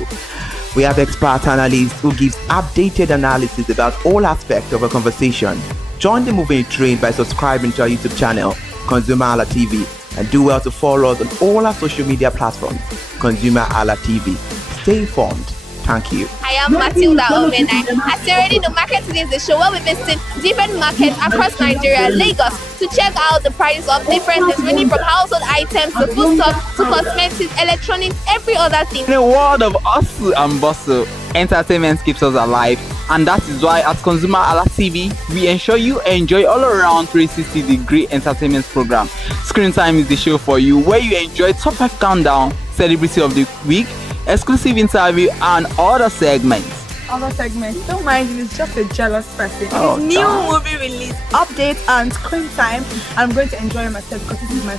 We have expert analysts who gives updated analysis about all aspects of a conversation. Join the moving train by subscribing to our YouTube channel, ConsumerHallaTV, and do well to follow us on all our social media platforms, ConsumerHallaTV. Stay informed, Thank you. I am Matilda Omenai. As you already know, Market Today is the show where we visit different markets across Nigeria, Lagos, to check out the prices of different things, ranging from household items to foodstuffs to cosmetics, electronics, every other thing. In a world of hustle and bustle, entertainment keeps us alive, and that is why at ConsumerHalla TV, we ensure you enjoy all around 360-degree entertainment program. Screen Time is the show for you, where you enjoy top 5 countdown, celebrity of the week, exclusive interview, and other segments. Don't mind him, he's just a jealous person. Oh, His new God. movie release, update, and screen time. I'm going to enjoy myself because this is my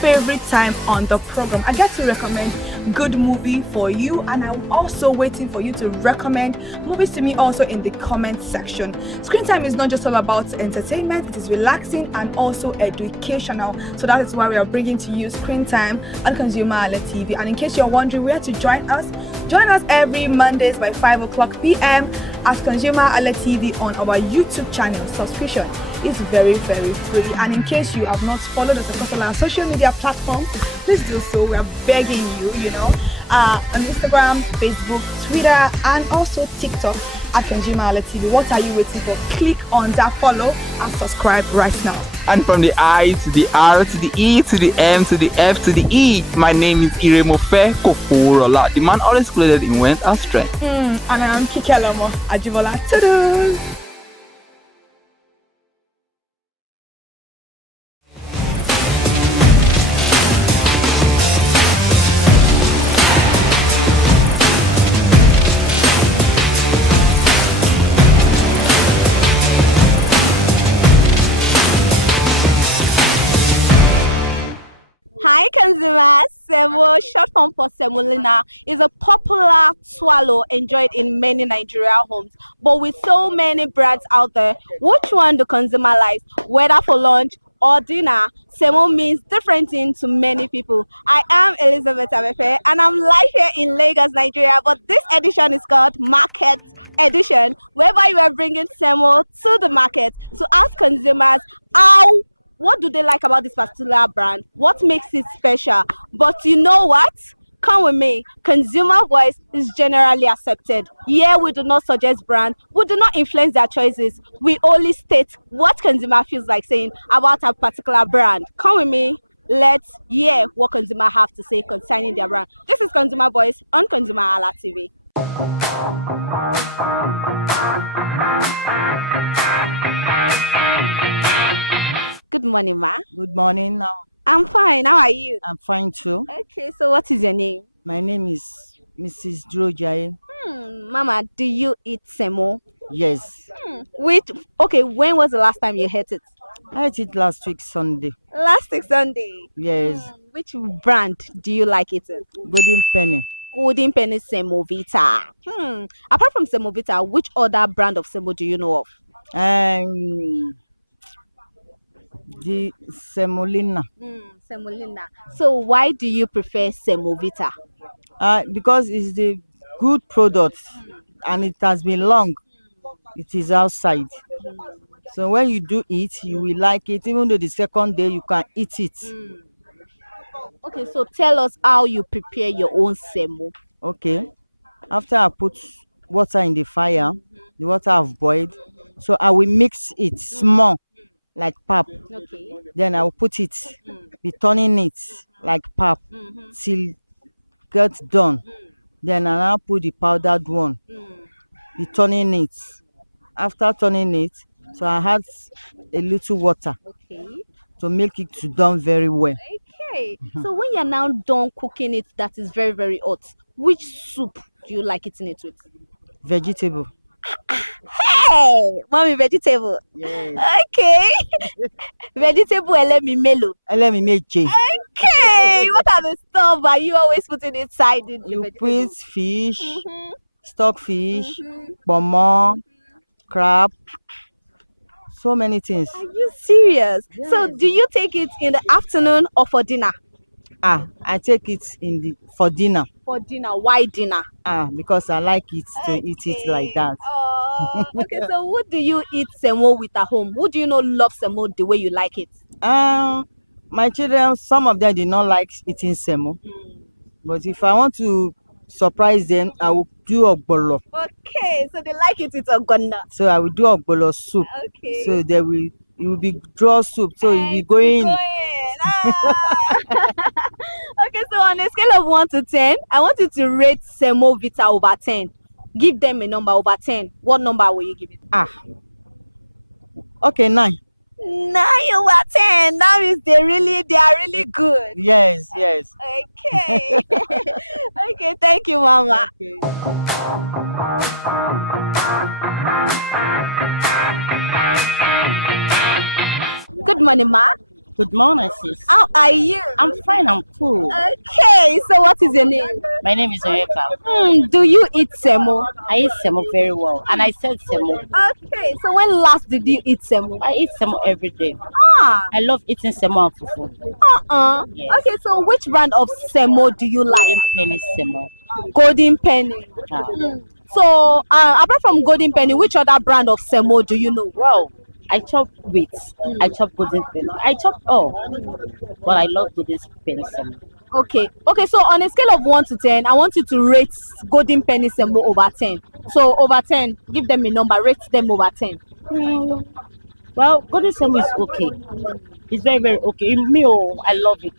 favorite time on the program. I get to recommend good movie for you, and I'm also waiting for you to recommend movies to me also in the comment section. Screen time is not just all about entertainment, it is relaxing and also educational. So that is why we are bringing to you Screen Time on ConsumerHalla TV. And in case you're wondering where to join us every Mondays by 5 o'clock p.m. at ConsumerHalla TV on our YouTube channel. Subscription is very, very free. And in case you have not followed us across all our social media platforms, please do so. We are begging you, on Instagram, Facebook, Twitter, and also TikTok at ConsumerHalla TV. What are you waiting for? Click on that follow and subscribe right now. And from the I to the R to the E to the M to the F to the E, my name is Iremofe Koforola, the man always clothed in wealth and strength. And I am Kikelomo Ajibola. Ta-da! Hi consumers, Semo, short form for semolina, is a popular swallow enjoyed in many Nigerian homes. But with so many brands out there, which one do consumer like? Whether for lunch or dinner, semo means different things to many people. I am Elizabeth Abefe and I'm live here in Lagos, Nigeria. But this edition is called Market Edition, whereby we are bringing semo to the market to ask consumers what do they like about this particular brand? What makes it special? But you know what? Come with me. Consumer voice is generally accepted. Here we do not suggest brand. We do not influence their choices. We only state what consumer feels like saying about a particular brand. Come with me. Let's hear what consumer have to say concerning their brand. This is Consumer Voice on ConsumerHalla TV. Good morning, ma. Good morning. I'm fine. How are you? I'm fine too. Okay, so what is your name? My name is Mrs. Drojaye. Mama, do you eat semo? Yes. When was the last time you ate it? I ate it last week Sunday. Last week Sunday? Yes. Which brand do you like eating? Golden Penny. Golden Penny Semovita. Apart from Semovita, which other brand of semo do you know of? The semolina. Semolina. So why do you prefer Semovita? Because it's the good product and it has been long. It is outside. So when you do it, you will like it. Even though the second day you can eat it. Okay, so tell us how you prepare your own semo. Okay. After I put water in the fire, the water I've boiled, so I will mix it small, like pap. Okay. Then I will put it, be turning it like pap till get done. Then I now put the powdered one, be turning it. After turning it, so I add a little water to make it to done very well. Okay. So when you're now done cooking it, that is very, very hot, which soup do you like eating it with? Vegetable. Hey, mommy, vegetable. Yes. Okay. Vegetable elemi melo. Elemi meje. Okay. What are the stuff are you always putting inside the You put fish, stockfish, pomo, crab, so many things. Are you serious? Yes. So do you take it in the afternoon or for dinner? I take it for dinner. For dinner. Why dinner? Because I like it to eat it like that. Okay, so who do you eat semo with at home? Who do you know love semo the way you like it? My children, some of them did not like eating semo. But if I want to surprise them, I will do ogbolo. Okay, so they like it with ogbono. So I will do ogbolo soup. Okay. So it will be draw soup. So it will be going. Okay, so on a scale of 1 to 10, I want you to rate Semo Vita over 10. Give them a number over 10. What number will you give it? Okay, 9. 9 over 10. That means they are really good. Yes. Okay. Okay, thank you, Mama. Good morning, Ma. Good morning, sis. How are you? I'm fine, I'm cool. Okay, so what is your name? My name is Oyeka. Do you eat semo? I eat semo very well, and I said semo. Okay, so when last did you eat semo? I eat semo every day. I love eating semo and fufu. Yes. Okay, so which brand of semo do you like? Golden penny semo. Golden penny. So, apart from Golden penny, which other brand of semo do you know? Well, I chop wheat. I chop golden penny. I chop but I love golden penny semo. Okay, so on a scale of 1 to 10, I want you to rate Golden penny semo over 10. So over 10, give them a number, rate them over 10. Well, golden semo is okay. It's very, very okay. I love it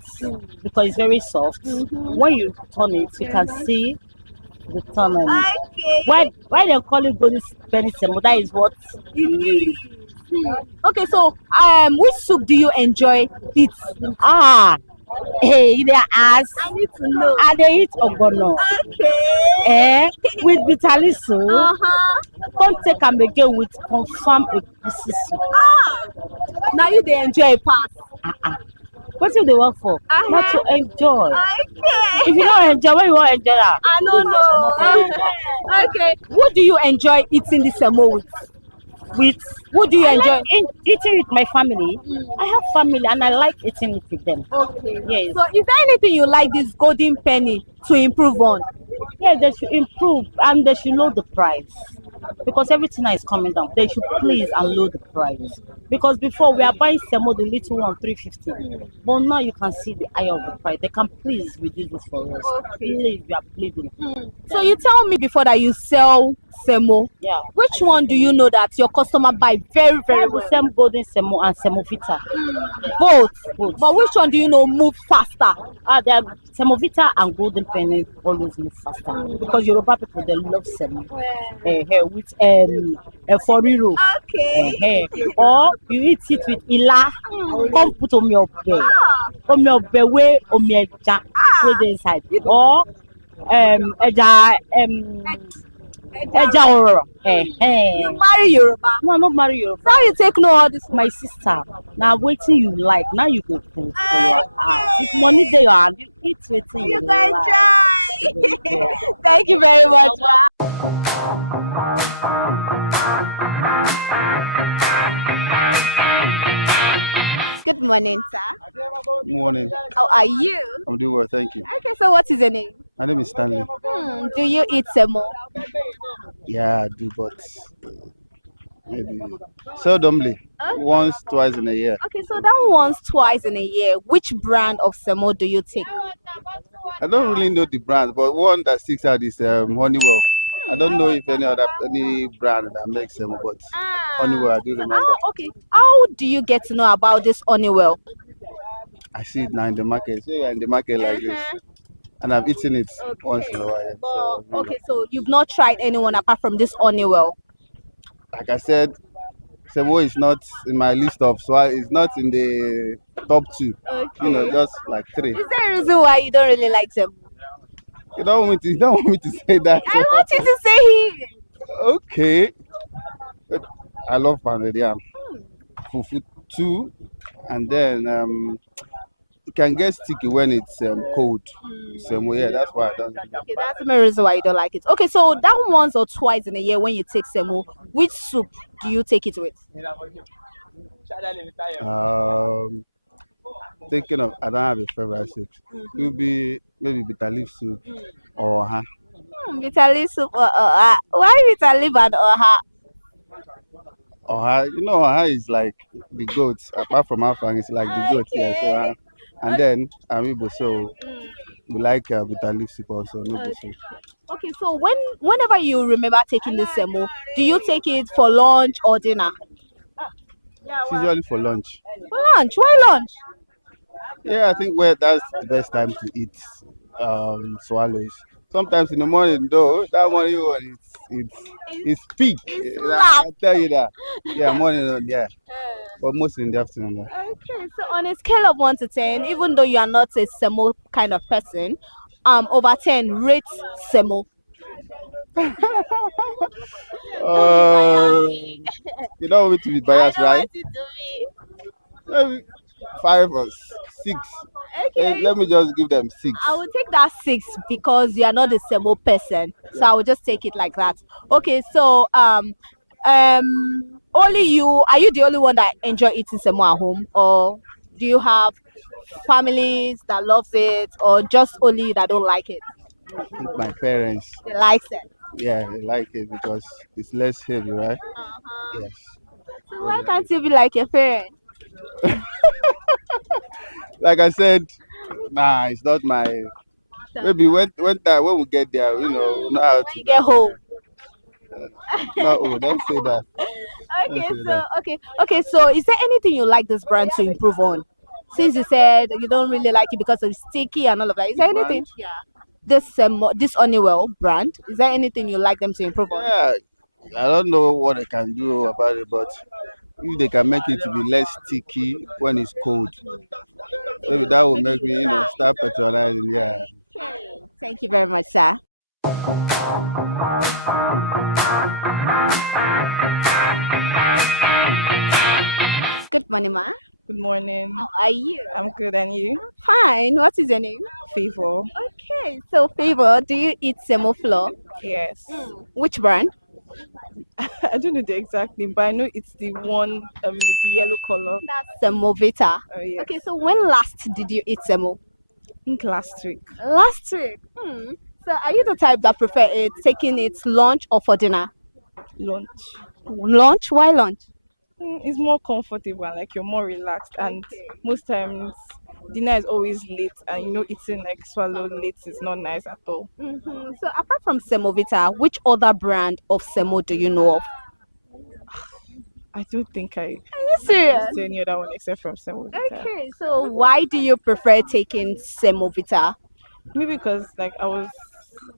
because it's very soft. When you turn it, you can see the turn. Okay. Why they call it golden penny semo? That is what it is. Okay, so which soup do you enjoy eat? Hey, they ask. I need to know. And they eat ogbono. Okay. With bitter leaf soup. Come take them again with confirm egusi soup. Now you they enjoy a pass. What do they work for? Not to enjoy. Okay. If you don't enjoy, what you want to enjoy that? I don't know. Okay. Who do you enjoy eating the semo with? Who do you enjoy? Like eating with my family. I have family and I like eating it with them. Okay. Yes. So is there anything you like this golden penny to improve on? Yes, they should improve and they should lower the price. Because everything is coming down. They should please and lower the price. Because before we are buying semo, the little one 350. But now you can see the eye of the price. They can please reduce this for us. Please, we are pleading. So you tell me before that you sell semo. Yeah. Which one do you know that your customer buy very, very well? The same golden semo and semo vita. Both. But which one do you know move faster? The semo vita and golden penny always move faster because Yoruba people they love semo. With foriro. Okay. Or you eat it with ila. Come put on your bed. On your bed where on your jack with the inside. Or You marry Yoruba? No, not marry Yoruba. How you take know all this? My sister. Now waiting you like. Now you go cook for your house. If money there you hand, you eat waiting You like. can try. Thank you very much. Good morning, sir. Good morning. How are you? I'm doing well, thank you. Okay, so what is your name? My name is Stanley. Do you eat semo? Yeah, I do, but maybe seldomly. Once, twice in a year. Okay, so that once, twice in a year. Which brand of semo do you take? I don't really know the brand, but one that sticks out is Honeywell. I don't know if any brand that makes semo, but Honeywell I do remember. Okay. How do you get to know about this Honeywell? I see it now in the market. So you're in the market like this. And I've eaten it once in a while. So, Okay, so you've not tried anyone apart from this Honeywell? like I said, semo is not in my list of, so it's not in the top 2. You know, just like 3. Is there a reason why you don't really like semo? You don't want me to say that. I want you to say it. Okay. But I love pounded yam. Fufu too. And then it can get sticky when it's cold. Semo, yeah, that's why I don't. Okay, that's the main reason why you don't like it. Okay, so that once or twice in a year when you take semo, which soup do you take it with? Thinking of, I don't have a favorite soup. It will be maybe bitter leaf soup or oha. Bitter leaf soup or oha. Why bitter leaf and oha? Oha, you know, oha is like the goat. Apart from Afang, it's like the goat. Yeah, so and then amiibo. So we like bitter leaf soup also, no soup. Okay, so whenever you remember taking the semo, do you take it for lunch or dinner? It's usually for lunch. For lunch? Why lunch? Yeah, I think well that's the best time to eat swallows. Sometimes in the morning though, that morning one it's peak. I can tell you that. Yeah, morning yeah. But mostly in the afternoon. Yeah. Okay, so on a scale of 1 to 10, even though you are not a semo kind of person, over 10, rate semo. You don't want me to be biased, right? Maybe 5 or 6. Okay. Let me just give them 6. I will take that 6 because you are not a semo person. So I will just take it like that. Okay, so only you, are you the only one that enjoy eating semo at home, or do you have families that loves it, or just only you that don't like it? I think my parents. They like it. Yeah, they like it because it's less heavy, right? Yes. So why can't you be like your parents? Like I said, nah, it's not my. Maybe when we get there, you know how to get home. No, don't say that. Okay, so is there anything you like this brand to improve on? Since you said you don't really like it because it's sticky and all of that, is there anything? Yeah. This Honeywell brand, is there anything you like them to improve on? Yeah, I don't know what they can do about it, but if they can make it to be less sticky when it's cold, maybe that will make me, start patronizing. Yeah. Thank you very much, sir. Good morning, ma. Good morning. How are you? I'm good, and you? Fine. What is your name? Favor. Okay, so Favor, do you eat semo flour? Yes. Which brand? I don't know the exact name, but I know it's the one with the yellow color. That's Semovita. Oh, yes. Okay, so when last did you eat semo? I think last week. Last week? So are you the type that prefer it taking it lunch or for dinner? Lunch. Lunch? Why lunch? It's more comfortable and like you're more relaxed, and most times dinner is always late, and eating like swallow late is not nice at all. So apart from Semovita, which other brand of semo do you know of? I don't think I. Are you serious? See any other one except from Semovita. Okay, so why do you prefer taking Semovita? Maybe because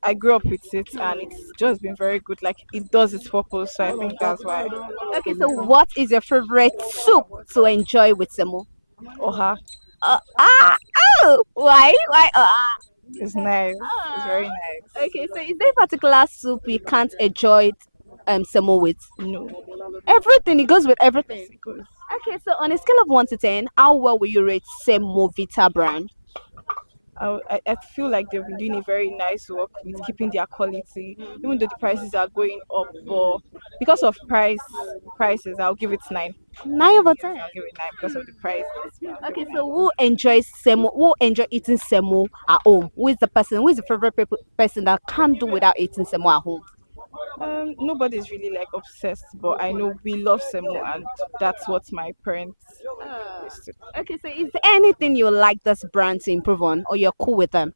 I grew up with it and it's just been very good. Like it does its purpose, so I think that's why. Okay, so what is your favorite soup to enjoy with semo? Oha. Why? It's nice. It's very nice. Okay, so is there a particular soup you can't enjoy semo with? No. Everything, it goes with everything. Okay, so on a scale of 1 to 10, how well will you rate Semovita brand? I feel like they've been doing a very nice work with keeping their quality, even though the prices are going up. But because of prices, I'll give it 9. 9 over 10. I'll give it 9 because of the price. Okay, so who enjoys semo? Who enjoy eating semo at home? Who is the person? Who is the favorite person that can't do without eating semo at home? Nobody's really like obsessed, but I know we love semo, and that's what my parents used to. Okay, so is there anything you like this brand to improve on, or you're cool with them?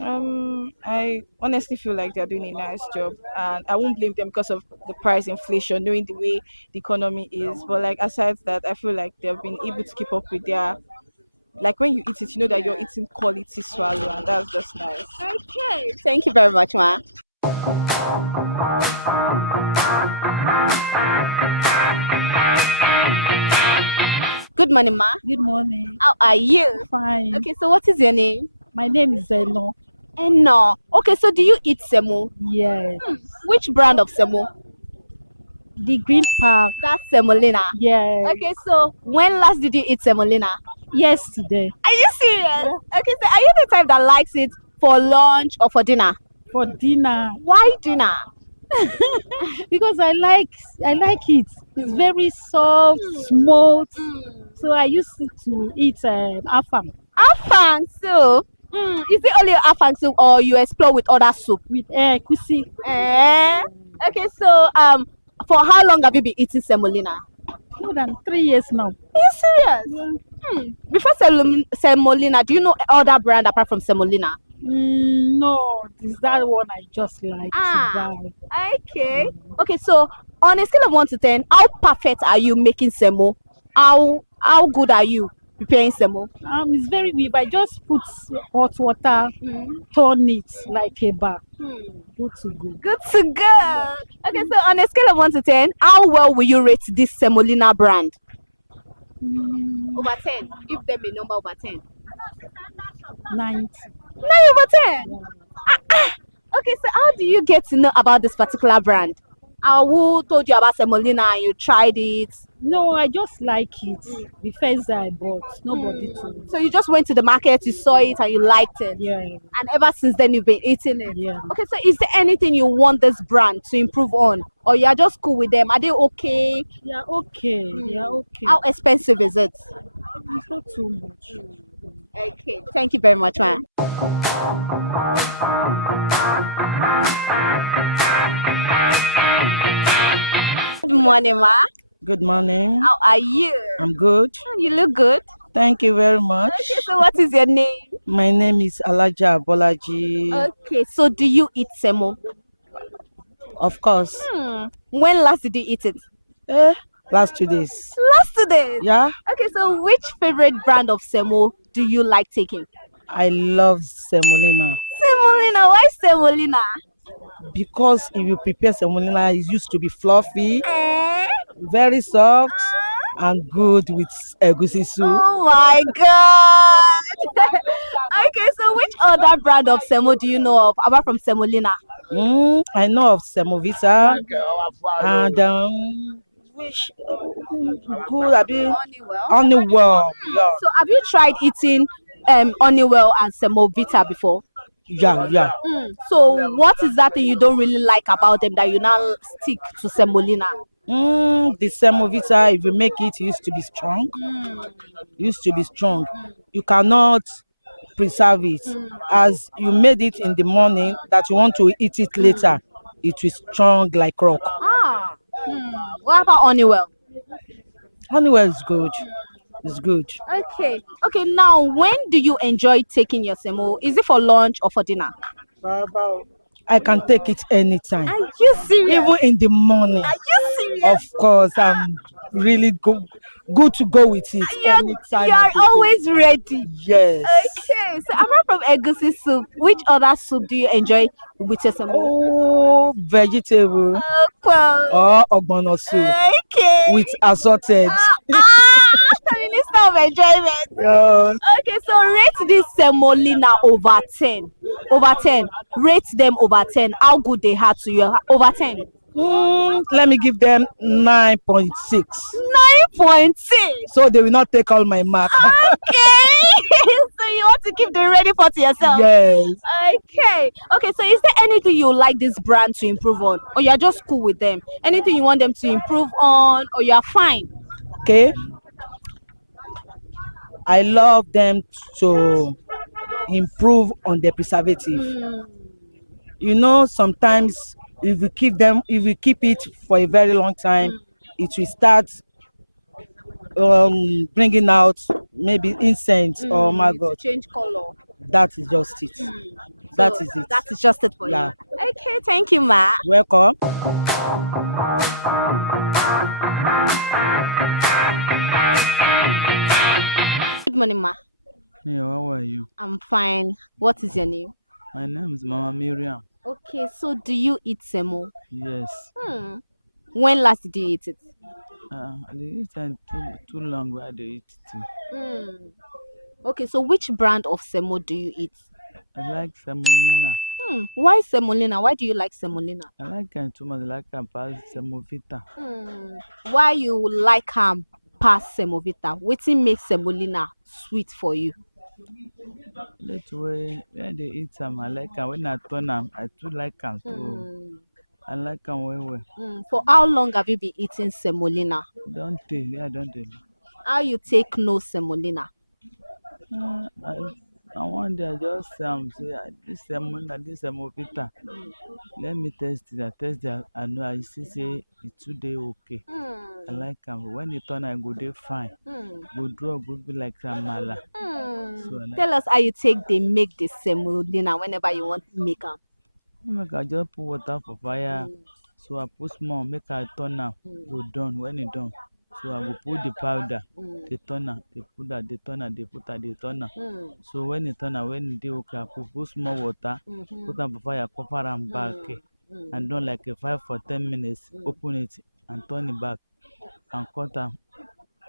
I honestly feel like they're doing a nice job, and I won't blame them because of the price inflation, knowing the way the economy is. But like aside that, I feel like they've been able to keep up with their. Like when you eat it, you know that you're eating quality swallow, and that's just nice. Okay, thank you very much, ma. Good morning, ma. Good morning. How are you? Fine. Okay, so what is your name? My name is Eno. Eno. Okay, so do you eat semo? Yes. Which brand of semo? The Green Park. That's semolina. Yes. Okay, so when last did you eat semolina? Yesterday. Are you serious? Yeah. Okay, so are you the type that likes it for lunch or for dinner? For dinner. Why dinner? Because I like it. It's very soft, smooth. So I used to eat afang. Afang soup. Is it only afang soup, or you explore with other soup? With kusi. Okay, so for how long have you been eating semolina? more than 3 years now. Are you serious? Before semolina, do you know other brand apart from semolina? No, is that one I just like to buy. Okay. Okay, so on a scale of 1 to 10, how perfect are you making semo? How good are you preparing semo? It's very weird. I just put hot water, turn it like a bar. Good to go. Good to go. Okay, so on a scale of 1 to 10, how well will you rate this semolina brand? Over 10. Give them a number over 10. 90. 9 over 10. Okay, so how do you get to know about this particular brand? Who told you about semolina and you tried it? No, I just like it. The first that I bought, nobody told me. So you just went to the market, you saw it and you liked it? Yeah. And ever since then you've been eating it? Yeah. Okay, so is there anything you want this brand to improve on? Or you are just cool with them? Are they okay? Yeah, okay. Yeah, okay. How expensive is it? It's not too much. Okay, thank you very much, ma'am. Good morning, ma. Good morning. How are you? I'm good. You look good. Thank you very much. Okay, so what is your name? My name is Alaja Bolaji. Okay, so do you eat semo? Of course. When last did you eat it? Last 2 days. Last 2 days? Yeah. Okay, so which favorite brand of semo do you like taking? I love semolina. Semolina, why semolina? Because if you prepare semolina, it used to be fluffy, very soft, and good with egusi soup. Oh my god! Okay, so which other brand of semo do you know of apart from semolina? I know of Semovita and which good Honeywell. Yeah. So have you tried eating Honeywell and Semovita before? Yeah. So what is that thing you don't really like about them that you now stick to semolina? The Semovita, if you make it, it used to be strong. You cannot preserve it. As you made it in the morning that you want to eat it later, it will strong like rock. What about Honeywell? Honeywell is good. It's good. Okay. Now, when do you enjoy taking your semo? Is it for lunch or for dinner? I can take it anytime. Are you serious? Even in the morning. Are you serious? Of course, I'm really good to go with it anytime. You are always ready. Yes. Okay. So apart from egusi soup, which other soup do you enjoy with your semo? Oh, vegetable. Or ogbono soup. Okay. With assorted. Minister of enjoyment. Yeah. Okay, so rate this semolina over 10. Over 10. Rate them over 10. How good they are to you? Over 10. Let me give them 9.6. 9.6. So they will not take all my mark. Okay. So you want to keep the ready pot to yourself? Yes. Okay. So is there anything you like this brand to improve on? Or you're just cool with them? Anything you want them to improve on? Or you're fine? Okay. I love them to improve on their preservative. You know, sometimes if we keep it for a very long time, it will start bringing out maybe incense or maggot. Change color. That is just it. That is it. That is just it for you. Okay, thank you, ma. Welcome. Good morning, ma. Yeah, how are you? I'm fine. What is your name? My name is Mama Miriam. Okay, so do you eat semo? Yes. When last did you eat it? I dey eat am too long wey I dey eat too. Okay, so which brand of semo do you eat? I like semolina. Why semolina? Why do you like semolina? I like am too much. I like am pass semovita. Why you like am pass semovita? Wetin make semolina sweet for you? That way when I dey eat am, I like am. When I turn am, I too like am too. I like am well. For how long have you been eating semolina? Don tey, I don dey. How you take know semolina? I one day I just say this semolina, this semovita. Let me test it. I test it. I know I see say it too dey okay. I like am. When e turn, I go dey fine. Go draw, go be like amala. So I like. Tell us how you take they make the semolina whenever you want to make them. Make I just put water for fire. So I put small, make I turn am. Go done. When it done, so I go put the powder. They turn am, they put that, they turn am, they put that, they turn am. So when it turn am, when it dey okay, I put small water. Put am for fire, cover am back. And done like a 5 or 10 minutes. Open it and turn it back. And cut am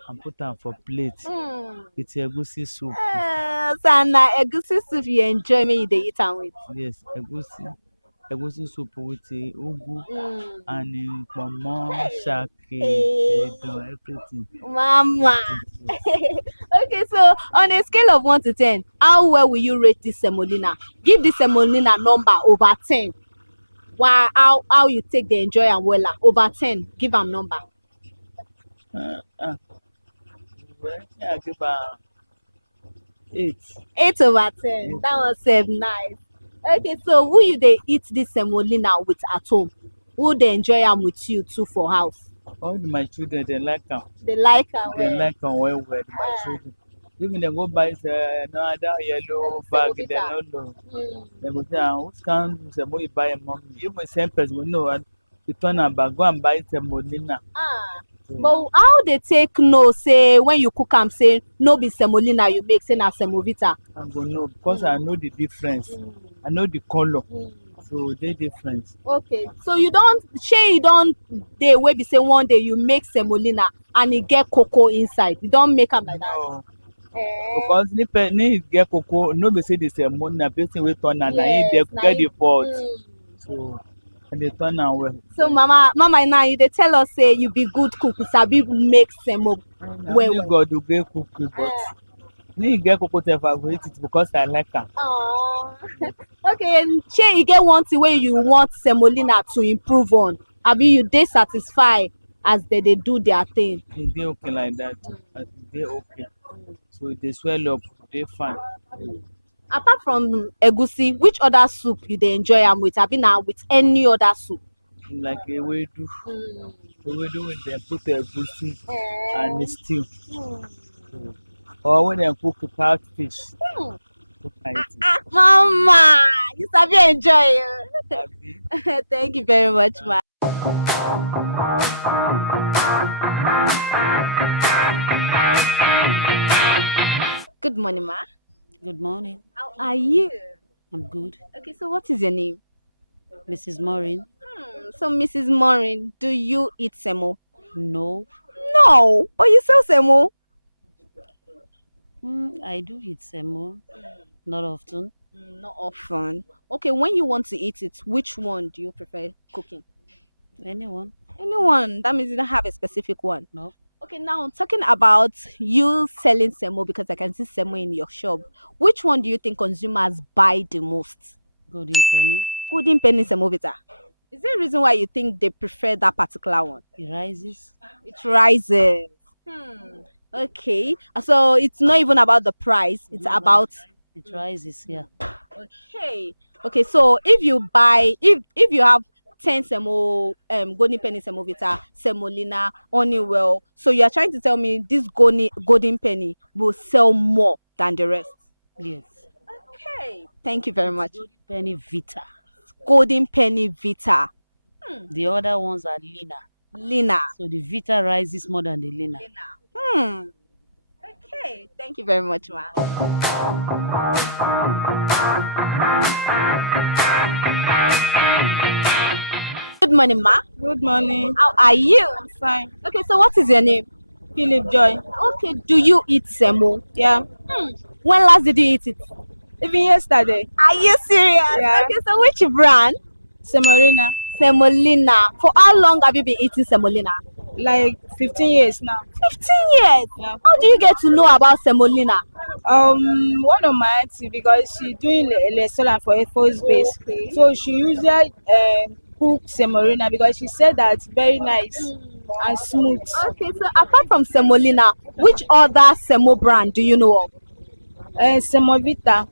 and put am for plate. It's egusi soup. So now egusi soup you enjoy me you dey eat am with. Yes, egusi soup with ugu and pomo, shake, everything. Mama. Okay, so on a scale of 1 to 10, how well will you rate this semolina? Give this semolina number over 10. Why? How you take the enjoy and well over 10? Give am number. Well, yeah, I give am 8. 8 over 10. That was nice. Okay, so who you they eat this semolina with at home? Who they enjoy am with you too for house? All my children they like am. They like am. They like am well. My children. Even they go buy another yellow bag, they don't know. They go say, who's can semo you buy a mom? Even same person will know and you turn am back, go and buy semolina. But how they take no say when you cook am say no be semolina you make say na semovita? I go know because I know the difference. I know the color. So they different. Okay, so you don't they wey be say one day you make semolina and it get cocoa inside. You don't make am like that. Because ni get cocoa, no be say the semolina person wey turn am na him dey get the fault. So and they turn am well. So mama now you dey tell us say you be good cook, you sabi make semo well. God do great cook, but me get cocoa sef I go eat it because I like am. Okay, shey you get one thing wey you want semolina to improve on, abi you dey satisfied as they do their thing? E dey okay like that. E dey okay. So they swell up, they fine. Apart from egusi, which other soup you dey enjoy am with? Abi na with any other soup? Like ewedu. Ewedu when dem put egusi and stew. Or when dem cook catfish. Mama, you sabi enjoy. Thank you very much, ma. Good morning, ma. Good morning. How are you? I'm good. Okay, so what is your name? Mrs. Maureen. So Mrs. Maureen, do you eat semo? No. No. Oh, you sell semo? I do eat semo. Not often. Not often. Okay, when you want to eat it, which one do you prefer cooking? Anyone. Anyone. That means you don't have a specific one. No. Okay, now talking about you selling semo, because I can see semo in your shop. Which one do you think consumers buy the most? Golden penny. Golden penny semovita. Is there a reason why you think they prefer that particular one? It rises. It rises. Okay, so it's not even about the price. It's about it rises. Yeah. Okay. So if you buy, if you have 10 semo, golden penny semovita, semolina, Honeywell, so you are trying to tell me this golden penny will sell more than the rest? Yes. Okay. Thank you very much. Golden penny Vita. Golden penny Vita. The other ones are Lina. So the Vita rises more than the Lina. Okay. Thank you very much, ma. Good morning, ma. Good morning. How are you? I'm fine. Okay, so what is your name? Philip Joy. Okay, do you eat semo? Yeah. When last did you eat it? Even yesterday. Are you serious? Yeah. Okay, so which brand? Semolina. Semolina. For how long have you been eating semolina? Like 15 years now. 15 years? Yeah. How do you get to know about semolina? One of my auntie, because she doing a restaurant for Air Force Base. Okay. So she usually cook semolina because she said that it's very nice and smooth. Okay, so apart from semolina, which other semo brand do you know of? Semovita.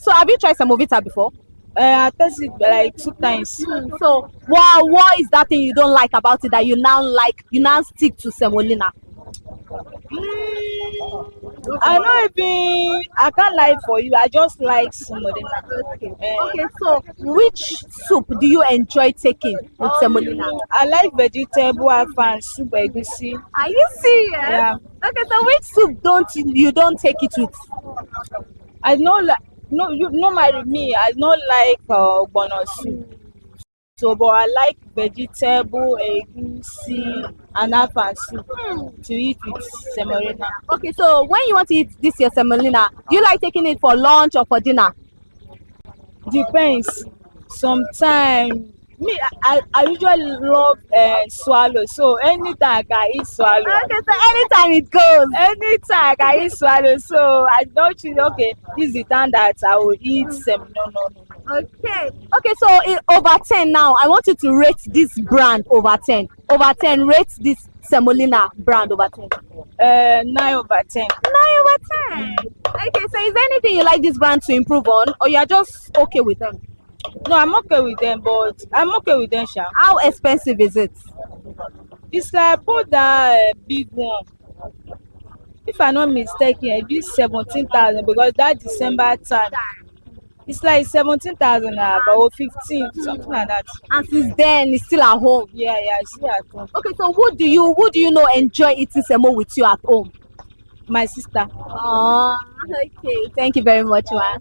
So have you tried semovita before? I taste it like 2 times. So what is that thing you don't like about it that you now stick to semolina? I can't lie for you. I just like semolina. Okay, so which soup do you enjoy taking with semolina? I like vegetable and soup egusi. Are you serious? Yeah. Okay, so which soup don't take it with? I don't like. No, you no marry me. I don't like ogbono soup. So, but I like vegetable, egusi, and afan soup to eat with semolina. Okay, so when you want to eat this your semolina, do you like taking it for lunch or for dinner? Depends. Sometimes I usually love swallow. So anytime I can eat swallow. Okay, so anytime it goes. Anytime I can eat swallow. So I don't choose. Okay, this is the time that I will eat sem. No. Okay. Okay, so over 10 now, I want you to rate this brand over 10. Over 10, rate this semolina brand over 10. 9 over 10. 9 over 10. Okay, so is there anything you like this brand to improve on, or you're just okay with them? No, I'm okay with them, but I'm okay with them, Sha. How expensive is it? It's like both that big one. If I'm not mistaken, it be 17,000 because that December time. It's like 17,000 naira, or 15, something like that. And since then, it's still at home. Yeah, it's still at home. Okay, so who do you know enjoy eating semo with you at home? My sister. Oh, okay. Thank you very much, man.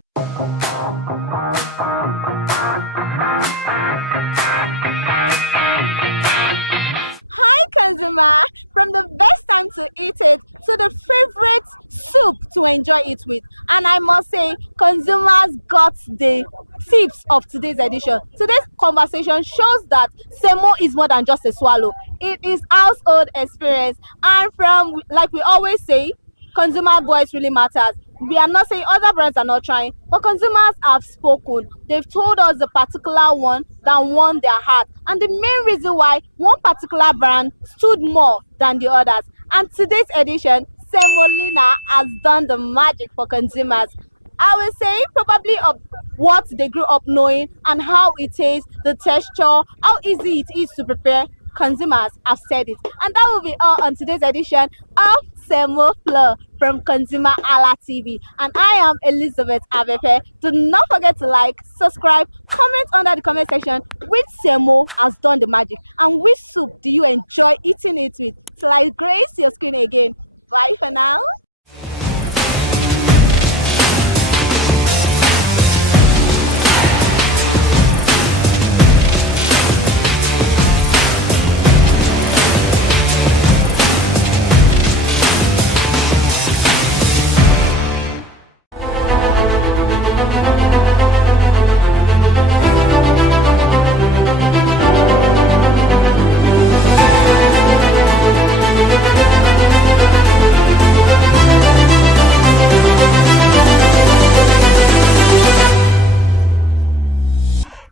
Hi, consumer. From the best time to eat it to the favorite soup to enjoy it with. And I must say, consumers got the tips of today's edition. Today's conversation shows that semo is more than just a swallow. It is household experience. And from, like we always say, consumer voice really matters. We are not saying other brands are not trying, but consumers have spoken. They've told us the particular one that won their heart, and the main reason why one particular brand stood more than the others. And today's edition, semolina has done the magic for consumers. I will say probably of what they grew up knowing and how it tastes, the texture, how easy it is to prepare. Consumers have said it. And that will be all on today's edition of Semo Flow from ConsumerHalla TV. And I am Elizabeth Abepe. Do not forget to like, subscribe, comment under the comment section which Semo has done the magic and which soup do you enjoy eating it with. Till I grace your screen again. Bye for now.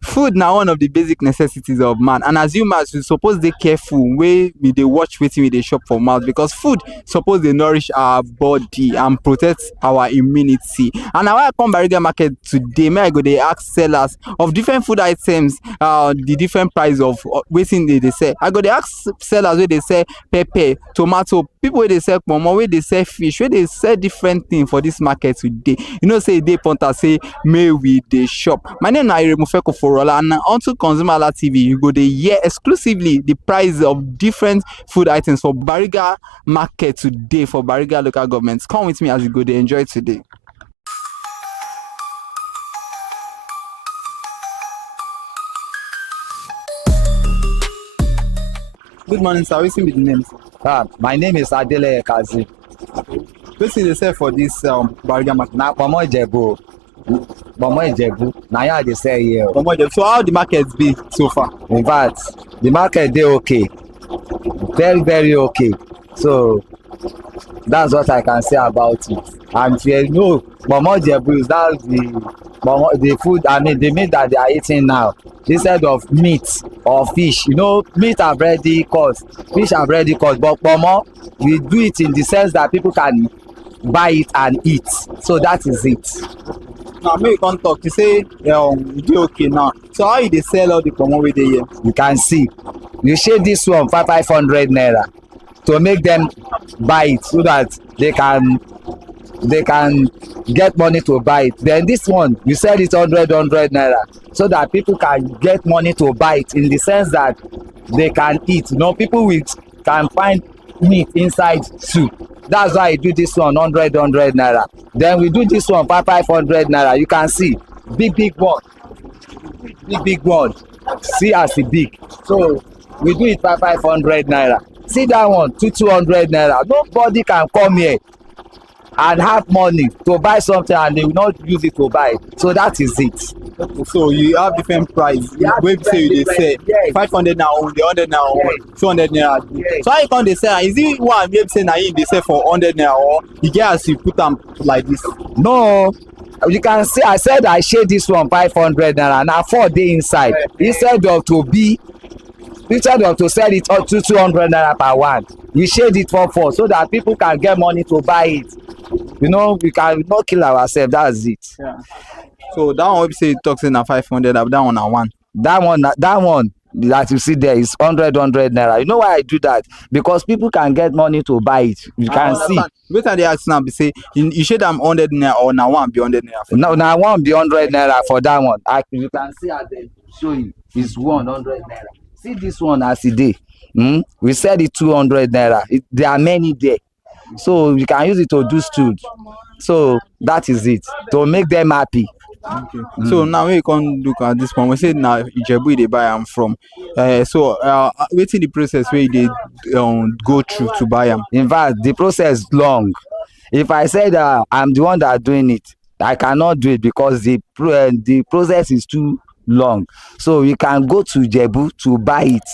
Food now one of the basic necessities of man, and as humans we suppose dey careful wey we dey watch wetin we dey chop for mouth, because food suppose dey nourish our body and protect our immunity. And na why I come Bariga market today make I go dey ask sellers of different food items the different price of wetin dey sell. I go dey ask sellers wey dey sell pepper, tomato, people wey dey sell pomo, wey dey sell fish, wey dey sell different things for this market today. You know say e dey important say may we dey shop. My name na Iremufeko Forola, and onto ConsumerHalla TV you go dey hear exclusively the price of different food items for Bariga market today, for Bariga local government. Come with me as we go dey enjoy today. Good morning, sir. Wetin be the name? My name is Adele Kazi. Wetin dey sell for this Bariga market? Na Pomo Ijebu. Pomo Ijebu. Na here I dey sell here. Pomo Ijebu. So how the market be so far? In fact, the market dey okay. Very, very okay. So that's what I can say about it. And you know, Pomo Ijebu is that the food, I mean the meat that they are eating now, instead of meat or fish. You know, meat have already cost, fish have already cost, but Pomo, we do it in the sense that people can buy it and eat. So that is it. now make you come talk you say you dey okay now so how you dey sell all the pomo wey dey here. You can see you share this one 500 naira to make them buy it so that they can get money to buy it. Then this one you sell it 100 naira so that people can get money to buy it, in the sense that they can eat. You know, people can find meat inside too. That's why I do this one 100 naira. Then we do this one 500 naira. You can see big one, big one. See as it big. So we do it 500 naira. See that one 200 naira. Nobody can come here and have money to buy something and they will not use it to buy. So that is it. So you have different price. Wey say you dey sell 500 na own, the 100 na own, 200 naira. So how you come dey sell? Is it one wey say na him dey sell for 100 naira or you get as you put am like this? No, you can see I said I share this one 500 naira. Now 4 dey inside. Instead of to sell it to 200 naira per one, we shade it for 4 so that people can get money to buy it. You know, we can not kill ourselves. That's it. Yeah. So that one wey say you talk say na 500, that one na one. That one that you see there is 100 naira. You know why I do that? Because people can get money to buy it. You can see. Wetin dey ask now be say you shade am 100 naira or na one be 100 naira? No, na one be 100 naira for that one. You can see as they show you is 100 naira. See this one as e dey. We sell it 200 naira. There are many there. So you can use it to do stood. So that is it, to make them happy. Okay. So now when you come look at this one, we say now Ijebu they buy am from. So wetin the process where they go through to buy am? In fact, the process long. If I say that I'm the one that doing it, I cannot do it because the process is too long. So you can go to Ijebu to buy it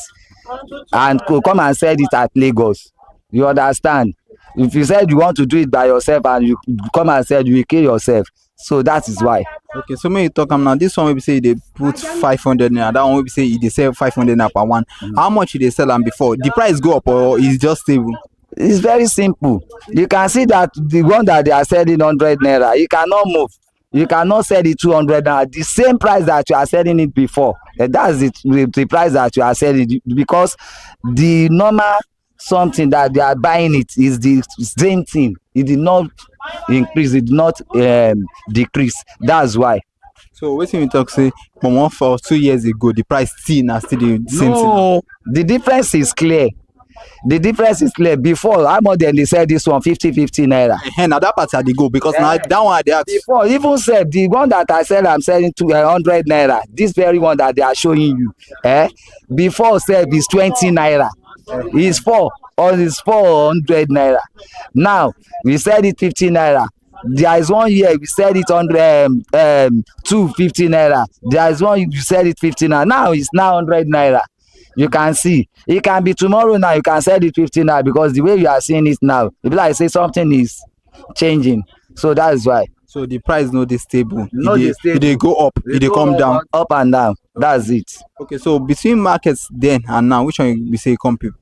and come and sell it at Lagos. You understand? If you said you want to do it by yourself and you come and said you will kill yourself, so that is why. Okay, so when you talk now, this one will say they put 500 naira, that one will say they sell 500 naira per one. How much did they sell them before? The price go up or is just stable? It's very simple. You can see that the one that they are selling 100 naira, you cannot move. You cannot sell it 200 naira. The same price that you are selling it before. That's it, the price that you are selling it, because the normal something that they are buying it is the same thing. It did not increase, it did not decrease. That's why. So wetin we talk say for 2 years ago the price still the same thing? No, the difference is clear. The difference is clear. Before, how much they sell this one 50 naira. Now that part they go because now that one they ask. Before, even said the one that I sell, I'm selling to 100 naira. This very one that they are showing you, before said is 20 naira. It's 400 naira. Now we sell it 50 naira. There is one year we sell it 250 naira. There is one you sell it 50 naira. Now it's now 100 naira. You can see it can be tomorrow. Now you can sell it 50 naira because the way you are seeing it now, if like say something is changing, so that is why. So the price no dey stable. No, they go up, they come down. Up and down. That's it. Okay, so between markets then and now, which one we say come prefer?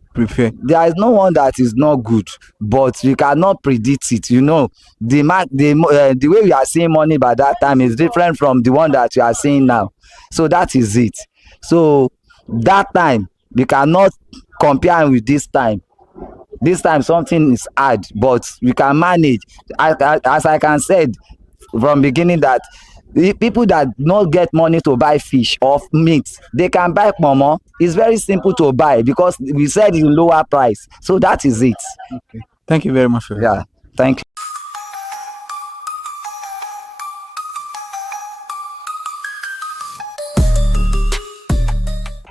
There is no one that is not good, but you cannot predict it. You know, the way you are seeing money by that time is different from the one that you are seeing now. So that is it. So that time we cannot compare with this time. This time something is hard, but we can manage. As I can said from beginning that the people that not get money to buy fish or meat, they can buy momo. It's very simple to buy because we said in lower price. So that is it. Okay. Thank you very much. Yeah. Thank you.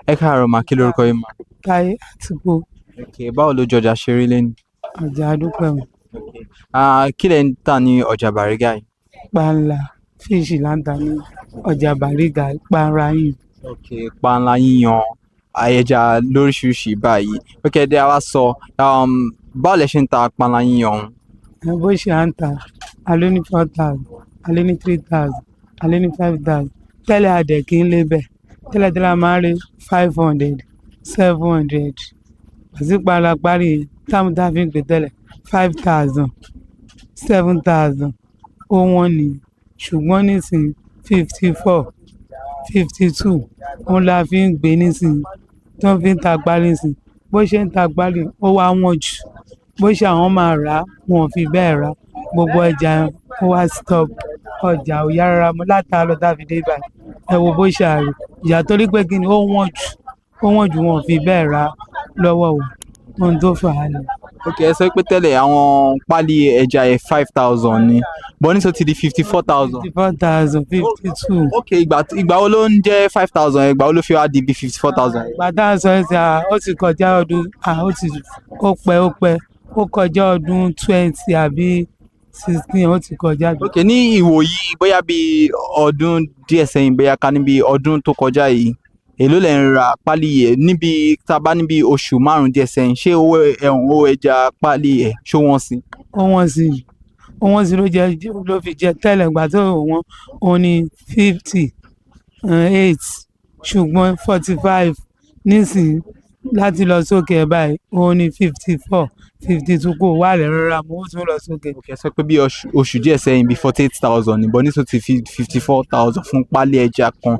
Ẹ káàárọ̀ mà, kí lorúkọ yín mà? Táyé Àtìpó. Okay, báwo ló jọjà ṣe rí lẹ́nu? Ọjà Adúpẹ́ mi. Kí lẹ̀ ń tà ní ọjà Bàrígà yìí? Panla fíìsì là ń tà ní ọjà Bàrígà, panla yìí. Okay, panla yíyan ẹja lóríṣiríṣi báyìí. Okay, dé a wá sọ báwo lẹ ṣe ń ta panla yíyan? Bó ṣe à ń tà, alẹ́ ní 4,000, alẹ́ ní 3,000, alẹ́ ní 5,000. Tẹ́lẹ̀ adẹ̀ kí n lé bẹ̀. Tẹ́lẹ̀ máa ń rí 500, 700. Pàṣípààrọ̀ parí táwọn tá a fi ń pè tẹ́lẹ̀ 5,000, 7,000. Ó wọ́n ní ṣùgbọ́n nísìnyí 54 52 òun la fi ń gbé nísìnyí tó fi ń ta gbálí nísìnyí bó ṣe ń ta gbálí ó wá wọ́n jù bó ṣe àwọn máa rà á wọn ò fi bẹ́ẹ̀ rà á gbogbo ọjà ó wá stop ọjà ò yára ra mọ́ látàárọ̀ tá a fi dé báyìí ẹ wo bó ṣe àrè ìyá torí pé kí ni ó wọ́n jù wọn ò fi bẹ́ẹ̀ rà á lọ́wọ́ o ohun tó fà á ni. ok ẹ sọ pé tẹ́lẹ̀ àwọn pálí ẹja ẹ̀ 5,000 ni bọ́ ní sọ ti di 54,000. 54,000 52. ok ìgbà wo ló ń jẹ́ 5,000 ìgbà wo ló fi wá di bí 54,000. bàtà sọ ẹ sà ó ti kọjá ọdún ó pẹ́ ó kọjá ọdún 20 àbí 16 ó ti kọjá. ok ní ìwòyí bóyá bíi ọdún díẹ̀ sẹ́yìn bóyá ká níbi ọdún tó kọjá yìí èló lẹ̀ ń ra pálí ẹ̀ níbi tá a bá níbi oṣù márùn-ún díẹ̀ sẹ́yìn ṣé owó ẹja pálí ẹ̀ ṣó wọ́n sí. ó wọ́n sí ló fi jẹ tẹ́lẹ̀ ìgbà tó wọ́n ó ní 58 ṣùgbọ́n 45 nísìnyí láti lọ sókè ẹ̀ báyìí ó ní 54 52 kò wà lẹ́ rárá mo tún lọ sókè. ok sọ pé bí oṣù díẹ̀ sẹ́yìn bíi 48,000 níbọn ní tó ti fi 54,000 fún pálí ẹja kan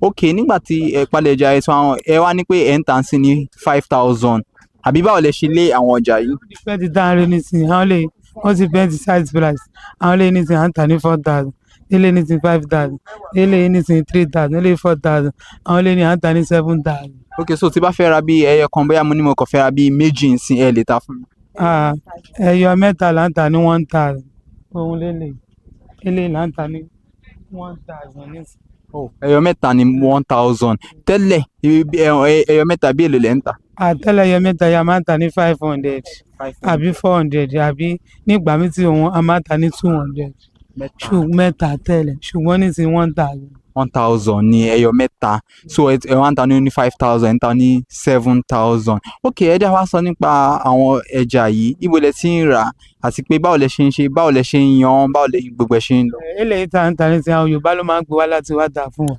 ok nígbà tí pálí ẹja ẹ tún ẹ wá ní pé ẹ ń tà sí ní 5,000 àbí báwo lẹ ṣe lé àwọn ọjà yìí. ìfẹ́ ti dáhùn rẹ nísìnyí àwọn lè wọ́n ti bẹ́ẹ̀ ti size price àwọn lè nísìnyí à ń tà ní 4,000 ilé nísìnyí 5,000 ilé nísìnyí 3,000 ilé 4,000 àwọn lè ní à ń tà ní 7,000. ok so tí bá fẹ́ ra bí ẹyọ kan bóyá mo ní mo kàn fẹ́ ra bí méjì nsìn ẹ lè ta fún mi. ẹyọ mẹ́ta là ń tà ní 1,000 òun lélẹ̀ ilé là ń tà ní 1,000 nísìnyí. ẹyọ mẹ́ta ní 1,000 tẹ́lẹ̀ ẹyọ mẹ́ta bí èlò lẹ́ ń tà. tẹ́lẹ̀ ẹyọ mẹ́ta ya máa ń tà ní 500 àbí 400 àbí nígbà mi tí òun a máa ń tà ní 200 mẹ́ta tẹ́lẹ̀ ṣùgbọ́n nísìnyí 1,000. 1,000 ní ẹyọ mẹ́ta so ẹ wá ń ta ní 5,000 ń ta ní 7,000 ok ẹ dá wá sọ nípa àwọn ẹja yìí ibo lẹ ti ń rà àti pé báwo lẹ ṣe ń ṣe báwo lẹ ṣe ń yan báwo lẹ gbogbo ẹ ṣe ń lọ. eléyìí tá à ń ta ní ti àwọn Yorùbá ló máa ń gbé wá láti wá tà fún wa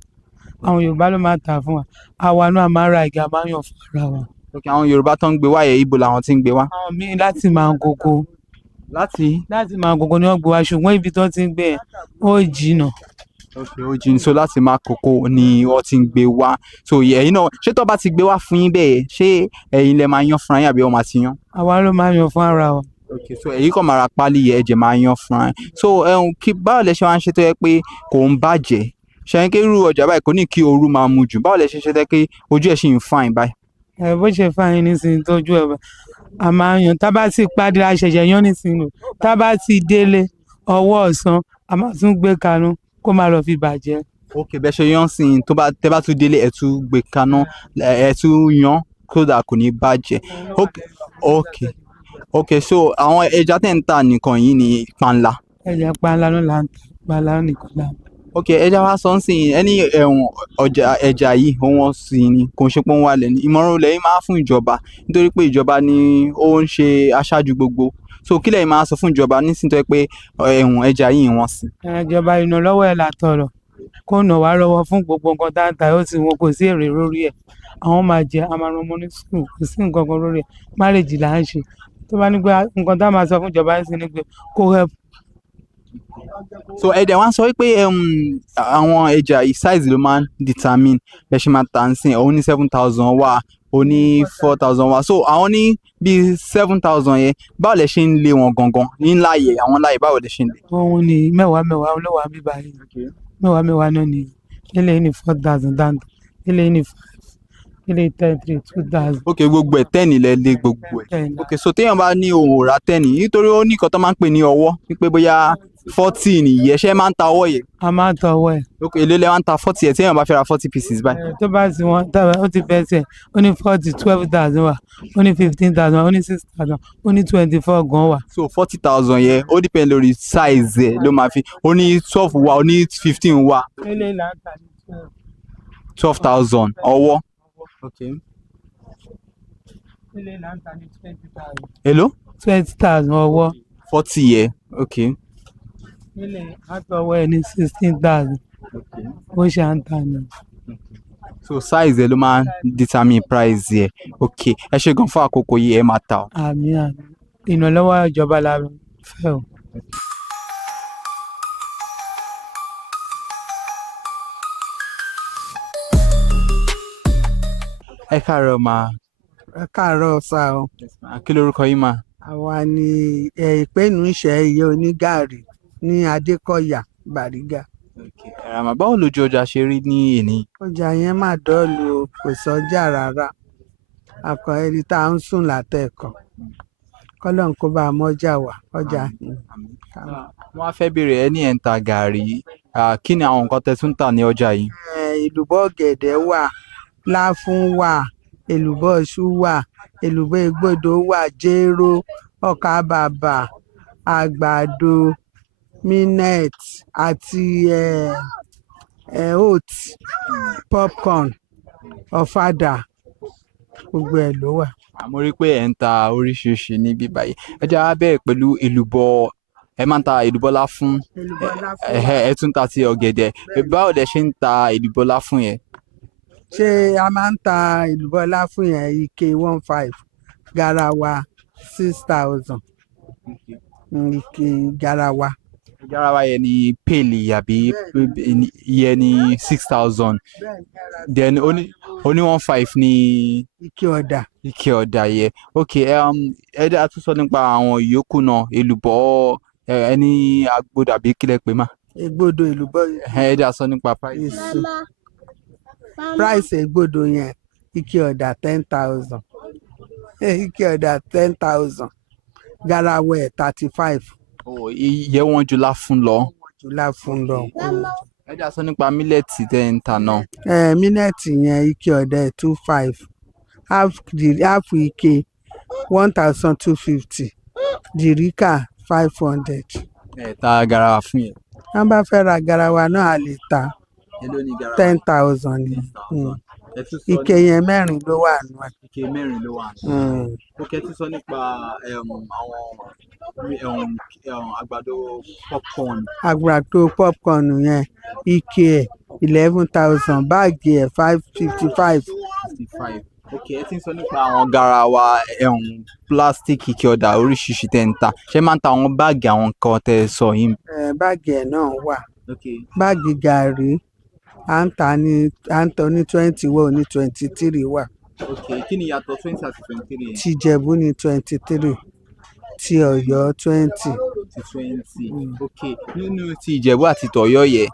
àwọn Yorùbá ló máa ń tà fún wa àwa náà máa ń ra ìgbà máa ń yàn fún ara wa. ok àwọn Yorùbá tó ń gbé wá yẹn ibo làwọn ti ń gbé wá. àwọn míì láti Màǹkòkò. láti Màǹkòkò ni wọ́n gbé wá ṣùgbọ́n ibi tó ti ń gbé yẹn ó jìnnà. ok ó jìn so láti Màǹkòkò ni wọ́n ti ń gbé wá so ẹ̀yin náà ṣé tó bá ti gbé wá fún yín bẹ́ẹ̀ ṣé ẹ̀yin lẹ máa yan fúnra yín àbí wọ́n máa ti yan. àwa ló máa yan fún ara wa. ok so ẹ̀yin kàn máa ra pálí yẹn ẹ̀jẹ̀ máa yan fúnra yín so báwo lẹ ṣe wá ń ṣe tó yẹ pé kò ń bàjẹ́ ṣẹ́yìn kí irú ọjà báyìí kò ní kí ooru máa mu jù báwo lẹ ṣe ṣe tẹ́ pé ojú ẹ̀ ṣì ń fine báyìí. bó ṣe fine nísìnyí tójú ẹ̀ a máa yan tá bá ti padì àṣẹ̀ṣẹ̀ yan nísìnyí tá bá ti délé ọwọ́ ọ̀sán a máa tún gbé kanú kó má lọ fi bàjẹ́. ok bẹ́ẹ̀ ṣe yan sí i tẹ́ bá tún délé ẹ̀ tún gbé kaná ẹ̀ tún yan kódà kò ní bàjẹ́ ok so àwọn ẹja tẹ̀ ń tà nìkan yìí ní panla. ẹja panla ló là ń tà panla nìkan là ń tà. ok ẹja wa sọ ń sìn ẹni ọjà ẹja yìí wọ́n sì ni kò ń ṣe pé wọ́n wà lẹ́nu ìmọ̀ràn lẹ́yìn máa fún ìjọba nítorí pé ìjọba ni ó ń ṣe aṣáájú gbogbo so kí lẹ́yìn máa sọ fún ìjọba nísìnyí tó yẹ pé ẹja yìí wọ́n sì. ìjọba ìrànlọ́wọ́ ẹ̀ là tọrọ kó nà wá lọ́wọ́ fún gbogbo nǹkan tá à ń ta ó sì wọn kò sí èrè lórí ẹ̀ àwọn máa jẹ àmàràn ọmọ ní sùkúl kò sí nǹkan kan lórí ẹ̀ márèjì là ń ṣe tó bá ní pé nǹkan tá a máa sọ fún ìjọba ẹ̀sìn ni pé kó help. so ẹ̀dẹ̀ wá sọ wípé àwọn ẹja yìí size ló máa ń determine bẹ́ẹ̀ ṣe máa tà ń sìn òun ní 7,000 wà ó ní 4,000 wà so àwọn ní bíi 7,000 yẹn báwo lẹ ṣe ń lé wọn gangan ní láàyè àwọn láàyè báwo lẹ ṣe ń lé. òun ní mẹ́wàá ló wà bí báyìí mẹ́wàá náà ni eléyìí ní 4,000 dáńtà eléyìí ní 5 eléyìí 10 2,000. ok gbogbo ẹ̀ 10 ilẹ̀ lé gbogbo ẹ̀ ok so téèyàn bá ní òun ò ra 10 nítorí ó ní nǹkan tó máa ń pè ní ọwọ́ wípé bóyá 40 nìyẹn ṣé máa ń ta ọwọ́ yẹn. a máa ń ta ọwọ́ ẹ̀. ok èlé lẹ́ wá ń ta 40 ẹ̀ téèyàn bá fẹ́ ra 40 pieces báyìí. tó bá ti wọ́n tábà ó ti bẹ́ẹ̀ tiẹ̀ ó ní 40 12,000 wà ó ní 15,000 ó ní 6,000 ó ní 24 gan wà. so 40,000 yẹn ó depend lórí size ẹ̀ ló máa fi ó ní 12 wà ó ní 15 wà. eléyìí là ń tà ní 12,000 ọwọ́. ok. eléyìí là ń tà ní 20,000. èló. 20,000 ọwọ́. 40 yẹn ok. eléyìí àtọwọ́ ẹ̀ ní 16,000 bó ṣe à ń tà ní. so size ẹ ló máa ń determine price yẹ ok ẹ ṣe gan fún àkókò yìí ẹ máa ta o. àmín ìrànlọ́wọ́ ìjọba la fẹ́ o. kí lorúkọ yín mà? Àwa ni ìpẹ́nu ìṣẹ́ iye onígàrí ní Adékọ̀yà Bàrígà. Báwo lójú ọjà ṣe rí ní èní? Ọjà yẹn má dọ́ọ̀lù o, kò sọ́jà rárá. Akọ ẹni tá à ń sùn látẹ̀kọ̀. Kọ́lọ́n kó bá mọ́jà wá ọjà sí. Wọ́n á fẹ́ béèrè ẹ ní ẹ̀ ń ta gàrí. Kí ni àwọn nǹkan tẹ́ tún tà ní ọjà yìí? Èlùbọ́ ọ̀gẹ̀dẹ̀ wà, láfún wà, èlùbọ́ iṣu wà, èlùbọ́ egbòdo wà, jéró, ọkà bàbà, àgbàdo, millet àti oats, popcorn, ọ̀fadà, gbogbo ẹ̀ ló wà. Mo rí pé ẹ̀ ń ta oríṣiríṣi níbí báyìí. Ẹ jẹ́ á bẹ̀rẹ̀ pẹ̀lú èlùbọ́. Ẹ máa ń ta èlùbọ́ láfún. Ẹ tún ta sí ọ̀gẹ̀dẹ̀. Báwo dẹ̀ ṣe ń ta èlùbọ́ láfún yẹn? Ṣé a máa ń ta èlùbọ́ láfún yẹn ike 15, garawa 6,000. Ike garawa. Garawa yẹn ni péèlì àbí iye ní 6,000. Then only 15 ní ike ọ̀dà. Ike ọ̀dà yẹn. Okay, ẹ jẹ́ á tún sọ nípa àwọn ìyókù náà, èlùbọ́ ẹni agbódò àbí kílẹ̀ pé mà. Ègbodò èlùbọ́ yẹn. Ẹ jẹ́ á sọ nípa price. Price ègbodò yẹn ike ọ̀dà 10,000. Ike ọ̀dà 10,000. Garawa 35. Ìyẹn wọ́n ju láfún lọ. Láfún lọ. Ẹ jẹ́ á sọ nípa mílẹ̀tì tẹ́ ń tà náà. Mílẹ̀tì yẹn ike ọ̀dà 25. Half ike 1,250. Jìríkà 500. Ẹ ta garawa fún yẹn. Wọ́n bá fẹ́ ra garawa náà a lè ta. Èló ni garawa? 10,000 ni. Ike yẹn mẹ́rin ló wà nù ẹ̀. Ike mẹ́rin ló wà nù. Ó tún sọ nípa àwọn àgbàdo popcorn. Àgbàdo popcorn yẹn ike ẹ̀ 11,000, báàgì ẹ̀ 55. Ẹ ti ń sọ nípa àwọn garawa plastic ike ọ̀dà oríṣiríṣi tẹ́ ń tà. Ṣé máa ń ta àwọn báàgì àwọn nǹkan tẹ́ sọ yìí? Báàgì ẹ̀ náà wà. Báàgì gàrí à ń tà ní 20 wà, ní 23 wà. Kí ni ìyàtọ̀ 20 àti 23 yẹn? Ti Ìjẹ̀bú ní 23, ti Ọ̀yọ́ 20. Ti 20. Nínú ti Ìjẹ̀bú àti tọ̀yọ́ yẹn,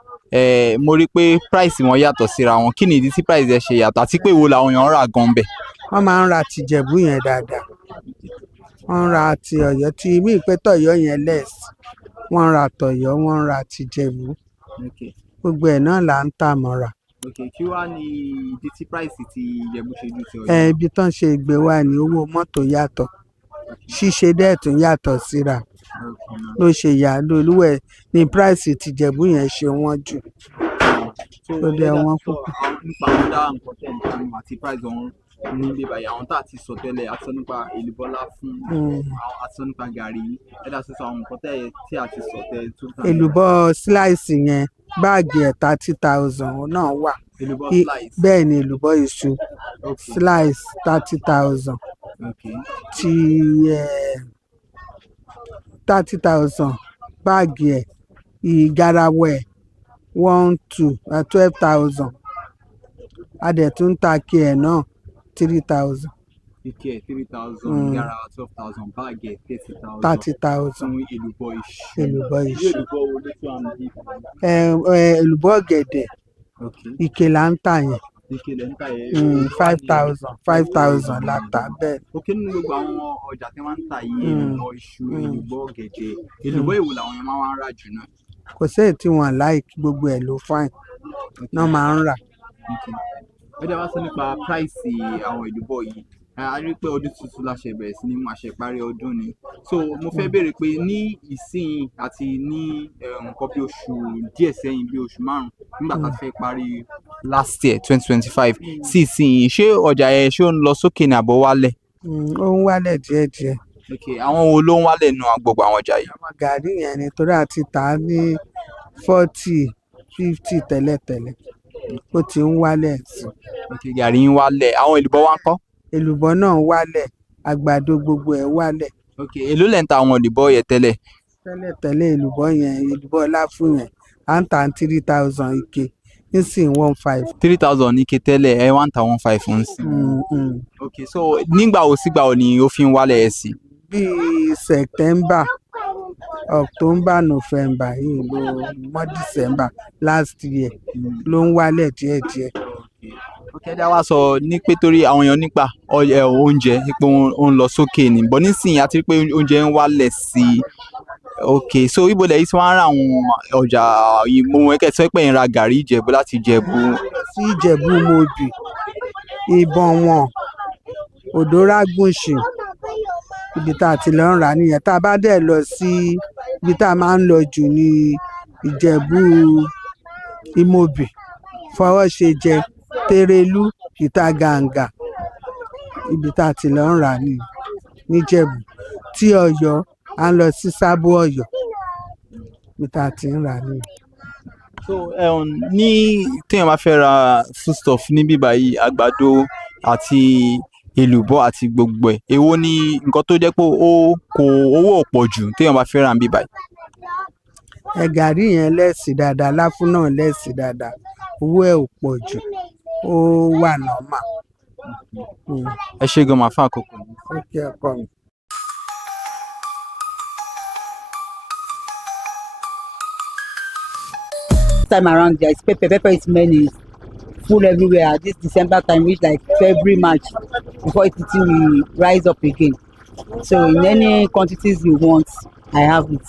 mo rí pé price wọn yàtọ̀ síra wọn. Kí ni ìdí tí price ẹ ṣe yàtọ̀ àti pé wo làwọn èèyàn ń rà gan bẹ̀? Wọ́n máa ń ra ti Ìjẹ̀bú yẹn dáadáa. Wọ́n ń ra ti Ọ̀yọ́, ti mí pé tọ̀yọ́ yẹn less. Wọ́n ń ra tọ̀yọ́, wọ́n ń ra ti Ìjẹ̀bú. Gbogbo ẹ̀ náà là ń tà mọ́ra. Kí wá ní ìdí tí price ti Ìjẹ̀bú ṣe ju ti Ọ̀yọ́? Ibi tán ṣe ìgbé wà ní owó mọ́tò yàtọ̀. Ṣíṣe dẹ̀ tún yàtọ̀ síra. Ló ṣe yà lólúwẹ̀ ní price ti Ìjẹ̀bú yẹn ṣe wọ́n jù. Tó dẹ̀ wọ́n púpọ̀. Nípa àwọn dá nǹkan tẹ̀ ń tà àti price ọ̀hún ní ilé báyìí, àwọn tá a ti sọ tẹ́lẹ̀, a sọ nípa èlùbọ́ láfún, a sọ nípa gàrí, ẹ dá sọ àwọn nǹkan tí a ti sọ tẹ́ tó tà. Èlùbọ́ slice yẹn báàgì ẹ̀ 30,000 náà wà. Èlùbọ́ slice. Bẹ́ẹ̀ ni èlùbọ́ iṣu slice 30,000. Ti 30,000 báàgì ẹ̀ ìgarawa ẹ̀ 12,000. A dẹ̀ tún ń ta ike ẹ̀ náà 3,000. Ike ẹ̀ 3,000, garawa 12,000, báàgì ẹ̀ 30,000. 30,000. Fún èlùbọ́ iṣu. Èlùbọ́ iṣu. Èlùbọ́ wo ló tún àmì bí? Èlùbọ́ ọ̀gẹ̀dẹ̀ ike là ń tà yẹn. Ike lẹ̀ ń tà yẹn. 5,000 la tà bẹ́ẹ̀. Nínú gbogbo àwọn ọjà tí wọ́n ń tà yìí, èlùbọ́ iṣu, èlùbọ́ ọ̀gẹ̀dẹ̀, èlùbọ́ èwo làwọn yẹn máa ń rà jù náà? Kò sí èyí tí wọ́n like, gbogbo ẹ̀ ló fine náà máa ń rà. Ó dẹ̀ wá sọ nípa price àwọn èlùbọ́ yìí. A rí pé ọdún tuntun la ṣe bẹ̀rẹ̀ sí ní mú àṣeparí ọdún ni. So mo fẹ́ béèrè pé ní ìsìn àti ní nǹkan bí oṣù díẹ̀ sẹ́yìn, bí oṣù márùn-ún nígbà tá a fẹ́ parí last year 2025 sí ìsìn, ṣé ọjà yẹn ṣé ó ń lọ sókè ní àbọ̀ wálẹ̀? Ó ń wálẹ̀ díẹ̀díẹ̀. Àwọn wo ló ń wálẹ̀ nínú gbogbo àwọn ọjà yìí? Àwọn gàrí yẹn ni torí àti tà á ní 40, 50 tẹ́lẹ̀tẹ́lẹ̀. Ó ti ń wálẹ̀ sí. Gàrí ń wálẹ̀. Àwọn èlùbọ́ wá ń kọ́? Èlùbọ́ náà wálẹ̀, àgbàdo gbogbo ẹ̀ wálẹ̀. Èló lẹ̀ ń ta àwọn èlùbọ́ yẹn tẹ́lẹ̀? Tẹ́lẹ̀tẹ́lẹ̀ èlùbọ́ yẹn, èlùbọ́ láfún yẹn, à ń tà 3,000 ike. nísìn 15. 3,000 ní ketẹ́lẹ̀ ẹ 1,500 ń sìn. Okay, so nígbà wo sígbà wo ni ó fi ń wálẹ̀ ẹ̀ sí? Bíi September, October, November yìí ló mọ́ December last year ló ń wálẹ̀ díẹ̀díẹ̀. Kẹ́dá wá sọ ní pé torí àwọn èèyàn nípa oúnjẹ pé ó ń lọ sókè ni bọ́ nísìnyí àti pé oúnjẹ ń wálẹ̀ sí i. Okay, so ibo lẹ̀ yìí tí wọ́n á ra àwọn ọjà ìmú ẹ̀kẹ́ sọ pé ń ra gàrí Ìjẹ̀bú láti Ìjẹ̀bú. Sí Ìjẹ̀bú Mòbì, Ìbọ̀wọ̀n, Òdòrágùnṣìn, ibi tá a ti lọ ń rà nìyẹn. Tá a bá dẹ̀ lọ sí ibi tá a máa ń lọ jù ní Ìjẹ̀bú Ìmòbì, Fọwọ́ṣejẹ, Térélú, Ìtagàǹgà, ibi tá a ti lọ ń rà níjẹ̀bú. Tí Ọ̀yọ́ à ń lọ sí Sábó Ọ̀yọ́, ibi tá a ti ń rà nìyẹn. So ní téèyàn bá fẹ́ ra foodstuff ní bíbá yìí àgbàdo àti èlùbọ́ àti gbogbo ẹ̀ èwo ni nǹkan tó jẹ́ pé owó ò pọ̀ jù téèyàn bá fẹ́ rà ní bíbá yìí? Gàrí yẹn lẹ́sì dáadáa, láfún náà lẹ́sì dáadáa, owó ẹ̀ ò pọ̀ jù, ó wà nọ́mà. Ẹ ṣé gan-an fún àkókò. Ó kí ọkọ mi. Time around there is pepper is many, full everywhere. This December time reach like February, March before it will rise up again. So in any quantities you want, I have it.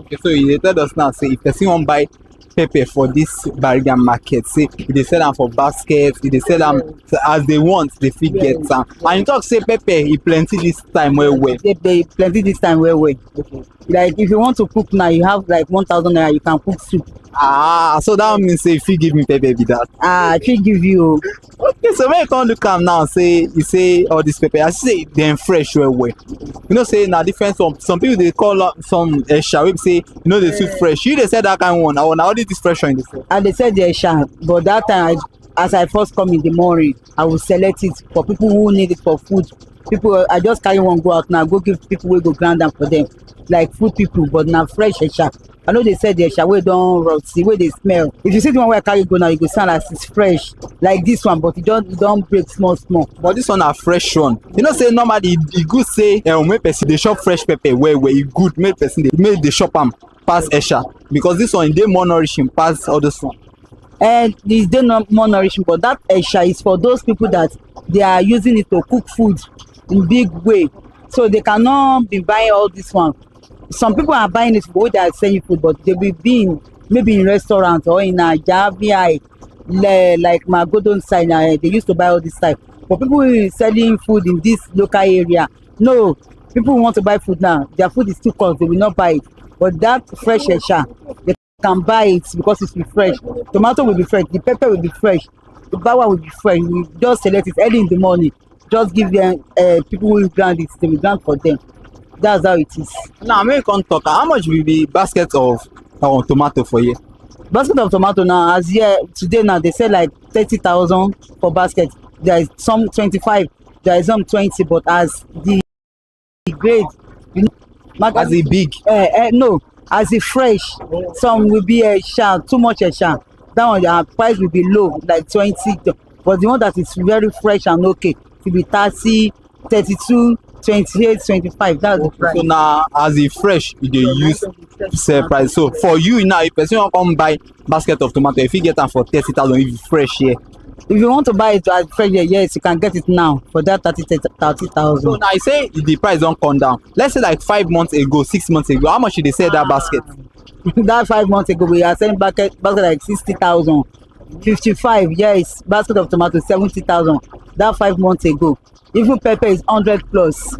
Okay, so you tell us now, say if person wan buy pepper for this Bariga market, say if they sell am for basket, if they sell am as they want, they fit get am. And you talk say pepper e plenty this time well. They plenty this time well. Okay. Like if you want to cook now, you have like 1,000 naira, you can cook soup. So that means say if you give me pepper be that. I fit give you. Okay, so when you come look am now, say you say all this pepper, I say dem fresh well. You know say na different some people dey call some esha wey be say you know dey too fresh. You dey sell that kind one, na only this fresh one you dey sell. I dey sell the esha, but that time as I first come in the morning, I will select it for people who need it for food. People, I just carry one go out now, go give people wey go grind am for them, like food people, but na fresh esha. I know they said the esha wey don rot, wey dey smell. If you see the one wey I carry go now, you go sound as it's fresh, like this one, but e don break small. But this one na fresh one. You know say normally e good say make person dey chop fresh pepper well, e good make person dey chop am pass esha, because this one dey more nourishing pass all this one. And it's dey more nourishing, but that esha is for those people that they are using it to cook food in big way, so they cannot be buying all this one. Some people are buying it for what they are selling food, but they will be maybe in restaurants or in a VI, like Magodon side. They used to buy all this type. But people who are selling food in this local area, no, people who want to buy food now, their food is too cost, they will not buy it. But that fresh esha, they can buy it because it will be fresh. Tomato will be fresh, the pepper will be fresh, the bawa will be fresh. We just select it early in the morning. Just give them people who grind it, they will grind for them. That's how it is. Now make come talk, how much will be basket of tomato for you? Basket of tomato now, as here today now, they sell like 30,000 for basket. There is some 25, there is some 20, but as the grade, you know, as it big, no, as it fresh, some will be a sharp, too much a sharp. That one, the price will be low, like 20. But the one that is very fresh and okay, it will be 30, 32, 28, 25. That's the price. So now, as it fresh, you dey use sell price. So for you now, if person wan come buy basket of tomato, if you get them for 30,000, if it's fresh here. If you want to buy it as fresh here, yes, you can get it now for that 30,000. So now I say the price don't come down. Let's say like 5 months ago, 6 months ago, how much did they sell that basket? That 5 months ago, we are selling basket like 60,000. 55, yes, basket of tomatoes 70,000. That 5 months ago. Even pepper is 100 plus.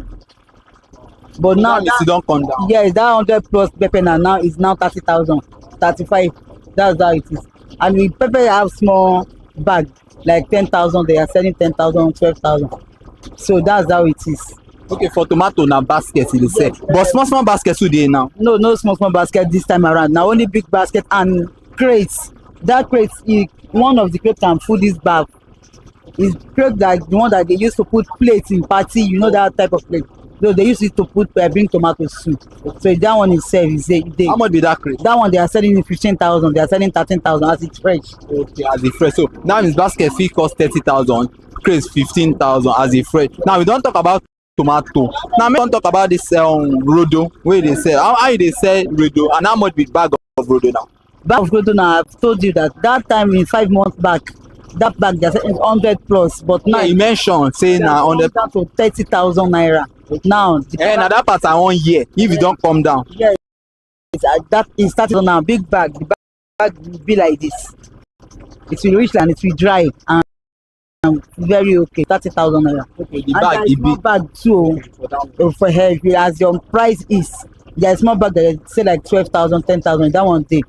But now it don't come down. Yes, that 100 plus pepper now is now 30,000, 35. That's how it is. And with pepper have small bag, like 10,000. They are selling 10,000, 12,000. So that's how it is. Okay, for tomato now baskets they sell. But small baskets today now. No small basket this time around. Now only big basket and crates. That crate, one of the crates can fill this bag. It's crate like the one that they used to put plates in party. You know that type of plate. So they use it to put bring tomato soup. So that one itself is How much be that crate? that one they are selling in 15,000. They are selling 13,000 as it's fresh. Okay, as a fresh. So now his basket fee cost 30,000, crate 15,000 as a fresh. Now we don't talk about tomato. Now we don't talk about this rodo where they sell. How they sell rodo and how much be bag of rodo now? Bag of rodo now I've told you that time in 5 months back, that bag they are selling 100 plus, but now you mentioned say na 100 down to 30,000 naira. Now na that part I 1 year if you don't come down. Yes, that is started on a big bag. The bag will be like this. It will reach and it will dry and very okay. 30,000 naira. Okay, the bag is big bag too for heavy as your price is. There is small bag that say like 12,000, 10,000. That one day.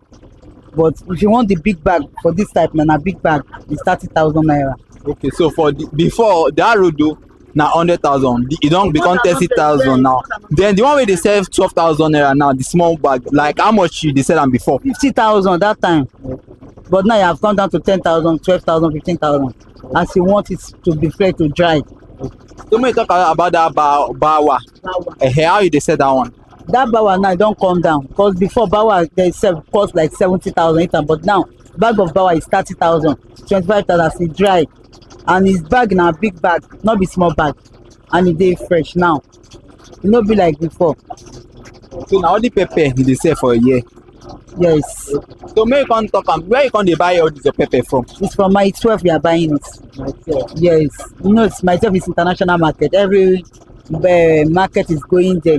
But if you want the big bag for this type, man, a big bag is 30,000 naira. Okay, so for the, before that rodo na 100,000, it don't become 30,000 now. Then the one where they sell 12,000 naira now, the small bag, like how much you they sell them before? 50,000 that time. But now you have come down to 10,000, 12,000, 15,000. As you want it to be fresh to dry. So when you talk about that bawa, how you they sell that one? That bawa now don't come down because before bawa they sell cost like 70,000, but now bag of bawa is 30,000, 25,000 as it dry, and his bag now big bag, not be small bag, and it dey fresh now. It no be like before. So now only pepper they sell for a year. Yes. So make you come talk where you come they buy all this pepper from? It's from my 12 we are buying it. Yes. You know, it's myself is international market. Every market is going there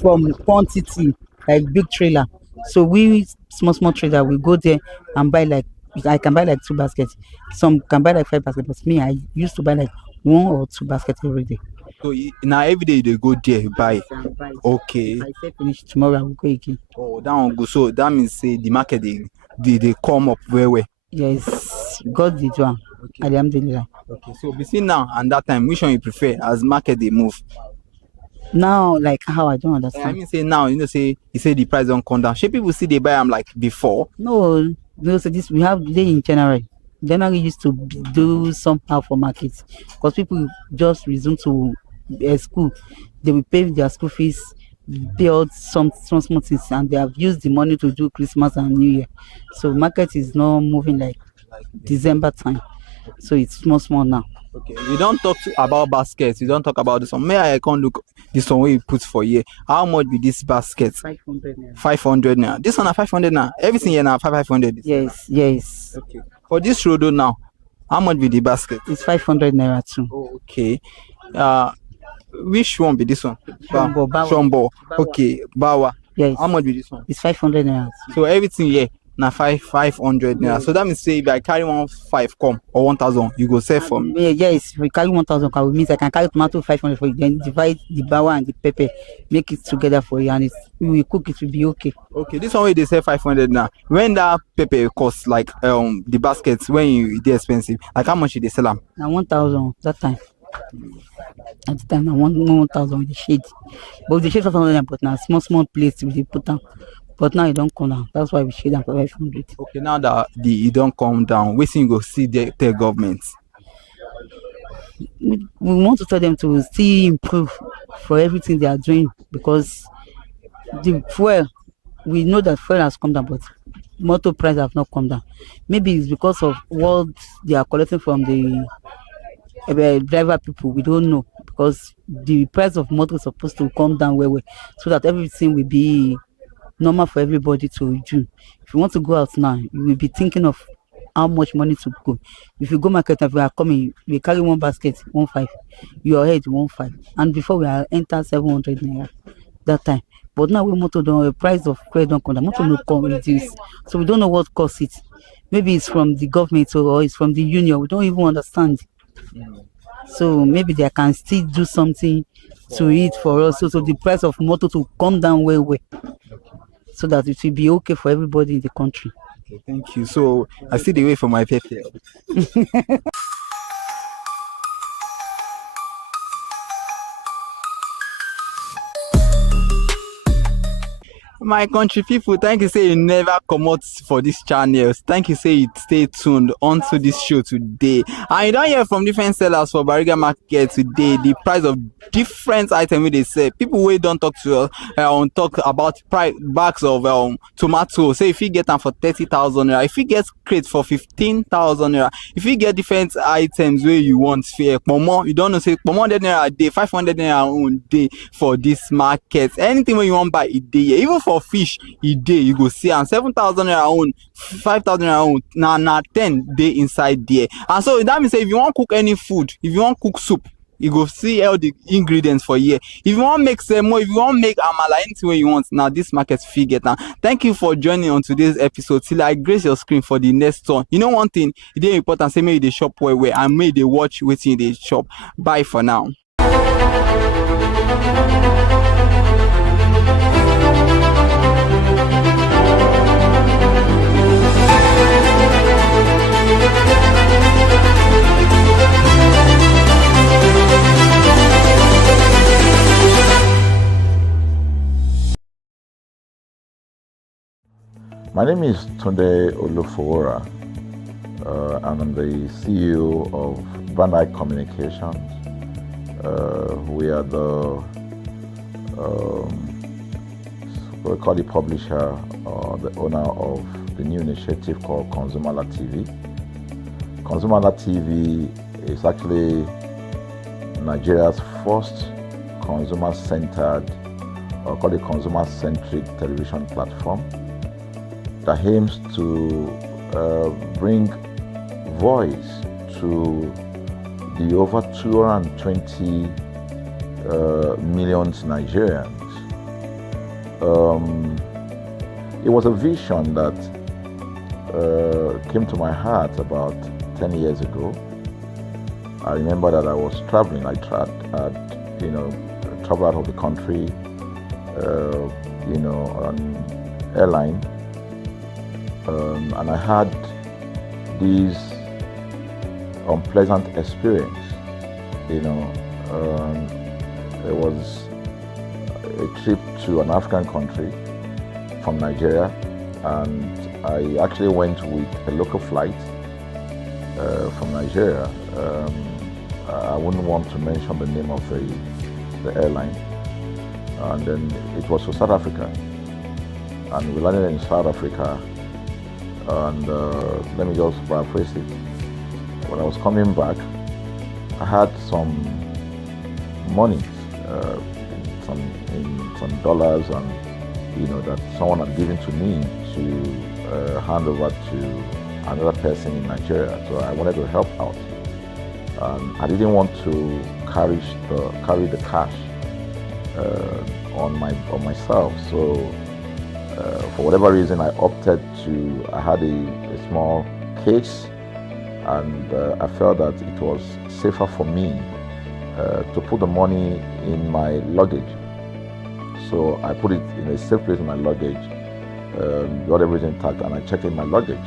from quantity like big trailer. So we small trailer we go there and buy like I can buy like 2 baskets. Some can buy like 5 baskets, but me I used to buy like 1 or 2 baskets every day. Now every day they go there buy. Okay. Tomorrow I will go again. Oh, that one go. So that means say the market they come up very well. Yes. God be one. Alhamdulillah. So between now and that time, which one you prefer as market they move? Now, like how I don't understand. You say now, you say the price don't come down. Should people see they buy them like before? No, so this we have day in January. Then I used to do somehow for market. Because people just resume to school. They will pay their school fees, pay out some things, and they have used the money to do Christmas and New Year. So market is not moving like December time. So it's small now. Okay. We don't talk about baskets. We don't talk about this one. May I can't look this one where you put for year. How much did this basket? 500 now. This one are 500 now. Everything here now 500. Yes, yes. Okay. For this rodo now, how much be the basket? It's 500 naira too. Oh, okay. Which one be this one? Tombo. Okay. Bawa. Yes. How much be this one? It's 500 naira. So everything here now 500 naira. So that means say if I carry 1,500 come or 1,000, you go sell from. Yes, we carry 1,000 can we meet. I can carry tomato 500 for you. Then you divide the bawa and the pepper, make it together for you, and if we cook it will be okay. Okay, this one where they sell 500 now. When that pepper cost like the basket when you dey expensive, like how much did they sell them? Now 1,000 that time. At the time I want 1,000 the shade. But the shade 500 but now small place we dey put down. But now it don't come down. That's why we stay down for right now. Okay, now that it don't come down, we think go see the government. We want to tell them to see improve for everything they are doing, because the fuel, we know that fuel has come down, but motor price has not come down. Maybe it's because of what they are collecting from the driver people. We don't know, because the price of motor is supposed to come down well, so that everything will be normal for everybody to use. You want to go out now, you will be thinking of how much money to go. If you go market, if we are coming, you carry 1 basket, 1,500, your head 1,500, and before we are enter 700 naira that time. But now we motor don't, the price of fuel don't come down. Motor no come reduce, so we don't know what cost it. Maybe it's from the government or it's from the union. We don't even understand. So maybe they can still do something to it for us, so the price of motor to come down well, so that it will be okay for everybody in the country. Thank you. So I see the way for my pepper. My country people, thank you say you never come out for this channel. Thank you say you stay tuned onto this show today. And you don't hear from different sellers for Bariga Market today. The price of different items wey dey sell. People wey don talk to talk about bags of tomato, say if you get them for 30,000 naira, if you get crate for 15,000 naira, if you get different items where you want, say pomo, you don't know, say pomo 100 naira a day, 500 naira own day for this market. Anything where you want buy a day, even for fish a day, you go see, and 7,000 naira own, 5,000 naira own, na 10 day inside there. And so that means if you want cook any food, if you want cook soup, you go see all the ingredients for here. If you want make semo, if you want make amala, anything way you want, now this market still get am. Thank you for joining on today's episode. Till I grace your screen for the next one. You know one thing, it is important, say maybe they shop well and maybe they watch wetin they shop. Bye for now. My name is Tunde Olufowora, and I'm the CEO of Brand Communications. We are we call the publisher or the owner of the new initiative called ConsumerHallaTV. ConsumerHallaTV is actually Nigeria's first consumer-centered, or call it consumer-centric television platform that aims to bring voice to the over 220 million Nigerians. It was a vision that came to my heart about 10 years ago. I remember that I was traveling. I traveled out of the country, on airline. And I had this unpleasant experience. It was a trip to an African country from Nigeria, and I actually went with a local flight from Nigeria. I wouldn't want to mention the name of the airline. And then it was to South Africa, and we landed in South Africa. And let me just paraphrase it. When I was coming back, I had some money, some dollars, and that someone had given to me to hand over to another person in Nigeria. So I wanted to help out. I didn't want to carry the cash on myself. So. For whatever reason, I had a small case, and I felt that it was safer for me to put the money in my luggage. So I put it in a safe place in my luggage, got everything intact, and I checked in my luggage.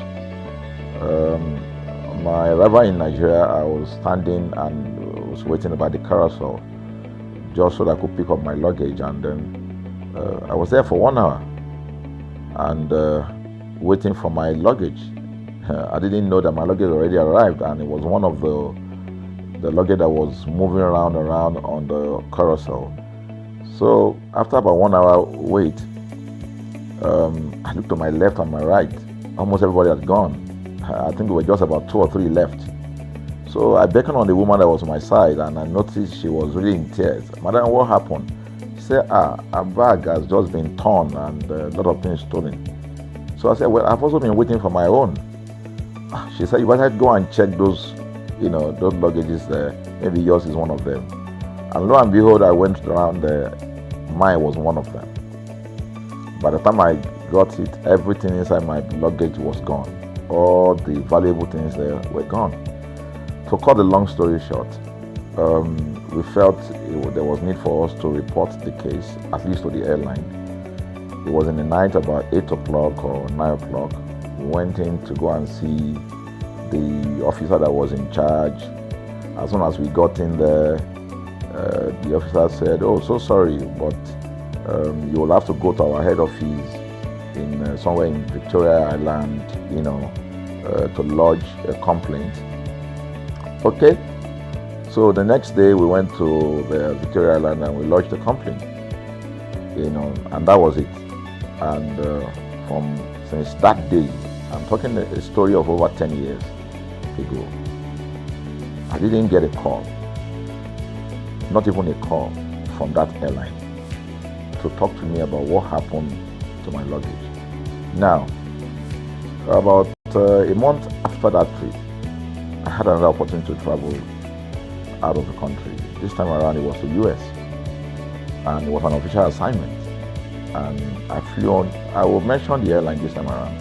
My arrival in Nigeria, I was standing and was waiting about the carousel just so that I could pick up my luggage, and then I was there for 1 hour. And waiting for my luggage. I didn't know that my luggage already arrived, and it was one of the luggage that was moving around on the carousel. So after about 1 hour wait, I looked to my left and my right. Almost everybody had gone. I think there were just about 2 or 3 left. So I beckoned on the woman that was on my side, and I noticed she was really in tears. Madam, what happened? Said, our bag has just been torn and a lot of things stolen. So I said, well, I've also been waiting for my own. She said, you better go and check those luggages there. Maybe yours is one of them. And lo and behold, I went around there. Mine was one of them. By the time I got it, everything inside my luggage was gone. All the valuable things there were gone. To cut the long story short, we felt there was need for us to report the case, at least to the airline. It was in the night, about 8 o'clock or 9 o'clock. We went in to go and see the officer that was in charge. As soon as we got in there, the officer said, "Oh, so sorry, but you will have to go to our head office in somewhere in Victoria Island, to lodge a complaint." Okay. So the next day we went to the Victoria Island and we lodged the complaint, and that was it. And since that day, I'm talking a story of over 10 years ago, I didn't get a call, not even a call from that airline to talk to me about what happened to my luggage. Now, about a month after that trip, I had another opportunity to travel out of the country. This time around it was to US, and it was an official assignment. And I flew on, I will mention the airline this time around.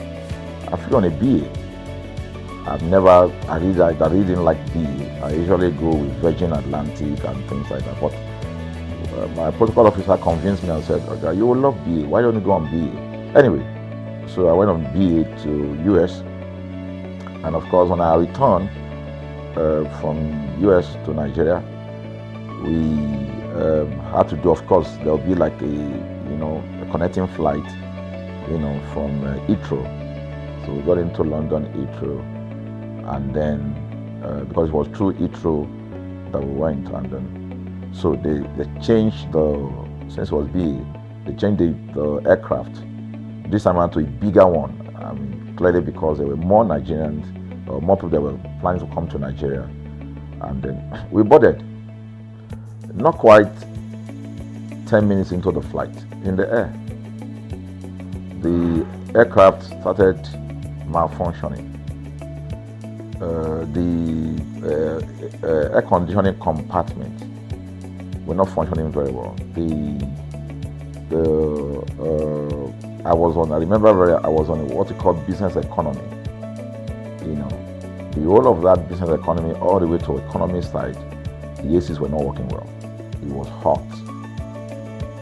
I flew on a BA. I really didn't like BA. I usually go with Virgin Atlantic and things like that. But my protocol officer convinced me and said, okay, you will love BA. Why don't you go on BA? Anyway, so I went on BA to US. And of course, when I returned from US to Nigeria, we had to do, of course, there'll be like a connecting flight, from Heathrow. So we got into London Heathrow, and then because it was through Heathrow that we went, and then so they changed since it was BA, they changed the aircraft. This time around to a bigger one. Clearly because there were more Nigerians, or more people that were planning to come to Nigeria, and then we boarded. Not quite 10 minutes into the flight, in the air, the aircraft started malfunctioning. The air conditioning compartment were not functioning very well. I remember I was on what you call business economy. The whole of that business economy all the way to economy side, the ACs were not working well. It was hot.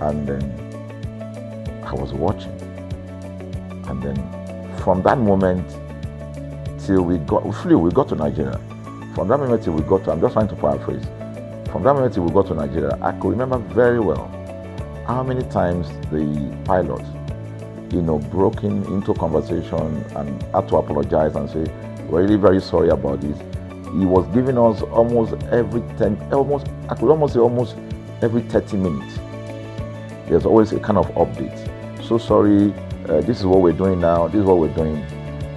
And then I was watching. And then from that moment till we got to Nigeria. From that moment till we got to, I'm just trying to paraphrase. From that moment till we got to Nigeria, I could remember very well how many times the pilot, broke into conversation and had to apologize and say, we're really very sorry about this. He was giving us almost every 10, I could almost say almost every 30 minutes. There's always a kind of update. So sorry, this is what we're doing now, this is what we're doing.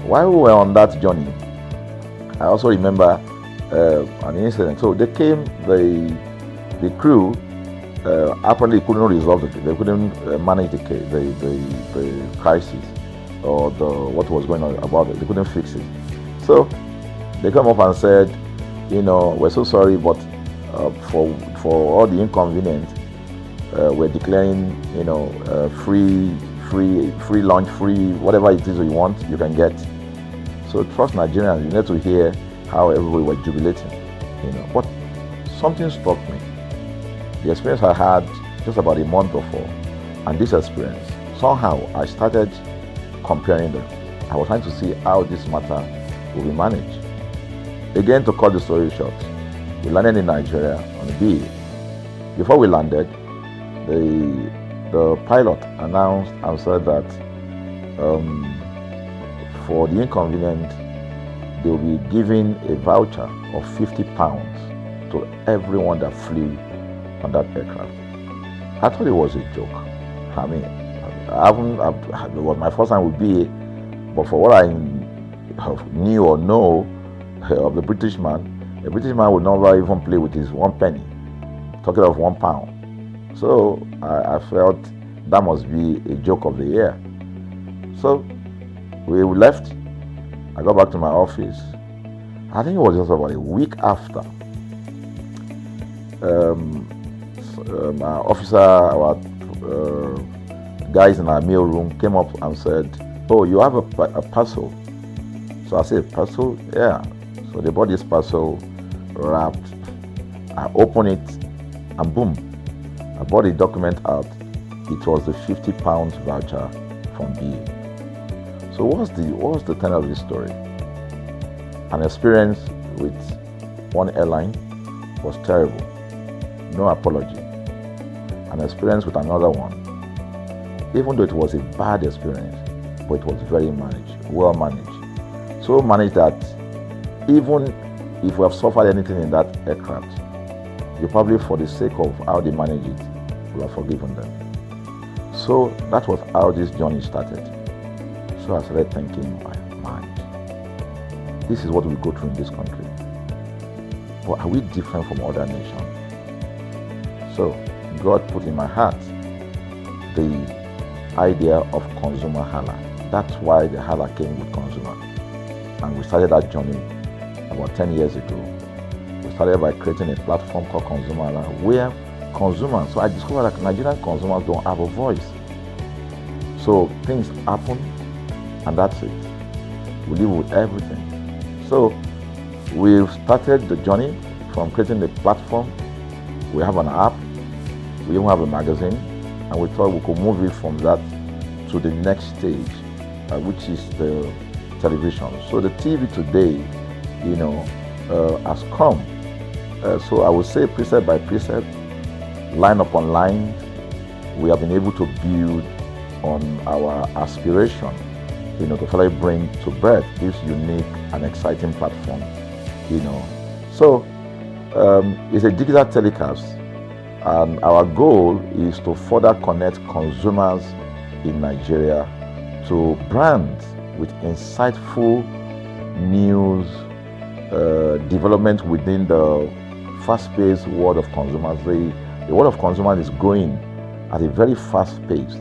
While we were on that journey, I also remember an incident. So they came, the crew apparently couldn't resolve it. They couldn't manage the crisis or what was going on about it. They couldn't fix it. So they come up and said, we're so sorry, but for all the inconvenience, we're declaring, free lunch, free whatever it is you want, you can get. So trust Nigerians, you need to hear how everybody were jubilating, But something struck me. The experience I had just about a month before, and this experience, somehow I started comparing them. I was trying to see how this matter will be managed. Again, to cut the story short, we landed in Nigeria on a BA. Before we landed, the pilot announced and said that for the inconvenience, they will be giving a voucher of £50 to everyone that flew on that aircraft. I thought it was a joke. It was my first time with BA, but for what I knew or know of the British man would never even play with his 1 penny, talking of £1. So I felt that must be a joke of the year. So we left. I got back to my office. I think it was just about a week after. My officer, our guys in our mail room came up and said, "Oh, you have a parcel." So I said, "Parcel? Yeah." So they bought this parcel wrapped. I opened it and boom, I bought the document out. It was the £50 voucher from BA. So what was the tenor of this story? An experience with one airline was terrible. No apology. An experience with another one, even though it was a bad experience, but it was very managed, well managed. So managed that even if we have suffered anything in that aircraft, you probably, for the sake of how they manage it, will have forgiven them. So that was how this journey started. So I started thinking, my mind, this is what we go through in this country. But are we different from other nations? So God put in my heart the idea of ConsumerHalla. That's why the Hala came with consumer. And we started that journey about 10 years ago. We started by creating a platform called ConsumerHalla, where consumers, so I discovered that Nigerian consumers don't have a voice. So things happen, and that's it. We live with everything. So we've started the journey from creating the platform. We have an app, we even have a magazine, and we thought we could move it from that to the next stage, which is the television. So the TV today, has come. So I would say precept by precept, line upon line, we have been able to build on our aspiration, to finally bring to birth this unique and exciting platform, So it's a digital telecast, and our goal is to further connect consumers in Nigeria to brands with insightful news, development within the fast-paced world of consumers. The world of consumers is growing at a very fast pace,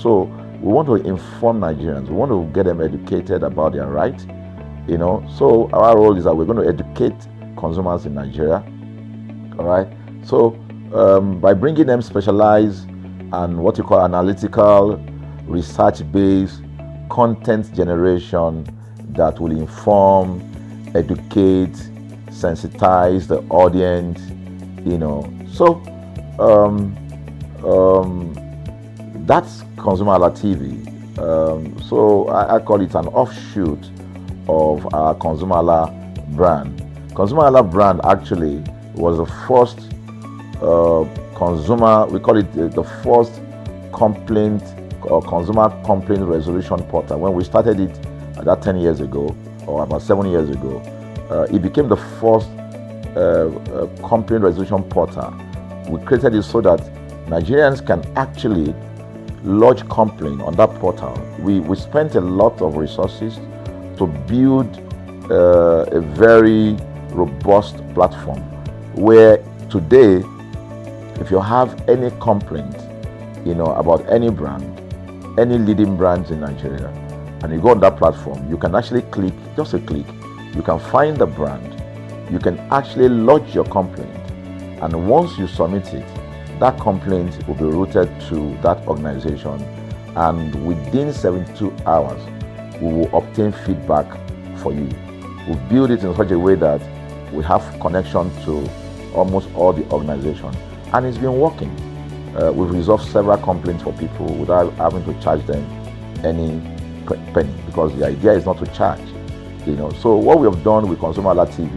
So we want to inform Nigerians. We want to get them educated about their rights, So our role is that we're going to educate consumers in Nigeria, all right? So by bringing them specialized and what you call analytical, research-based content generation that will inform, educate, sensitize the audience, So that's ConsumerHallaTV. So I call it an offshoot of our ConsumerHalla brand. ConsumerHalla brand actually was the first we call it the first complaint or consumer complaint resolution portal. When we started it about 10 years ago, or about 7 years ago, it became the first complaint resolution portal. We created it so that Nigerians can actually lodge complaint on that portal. We spent a lot of resources to build a very robust platform where today, if you have any complaint, about any brand, any leading brands in Nigeria, and you go on that platform, you can actually click, just a click, you can find the brand, you can actually lodge your complaint, and once you submit it, that complaint will be routed to that organization, and within 72 hours, we will obtain feedback for you. We build it in such a way that we have connection to almost all the organizations, and it's been working. We've resolved several complaints for people without having to charge them any penny, because the idea is not to charge. So what we have done with ConsumerHallaTV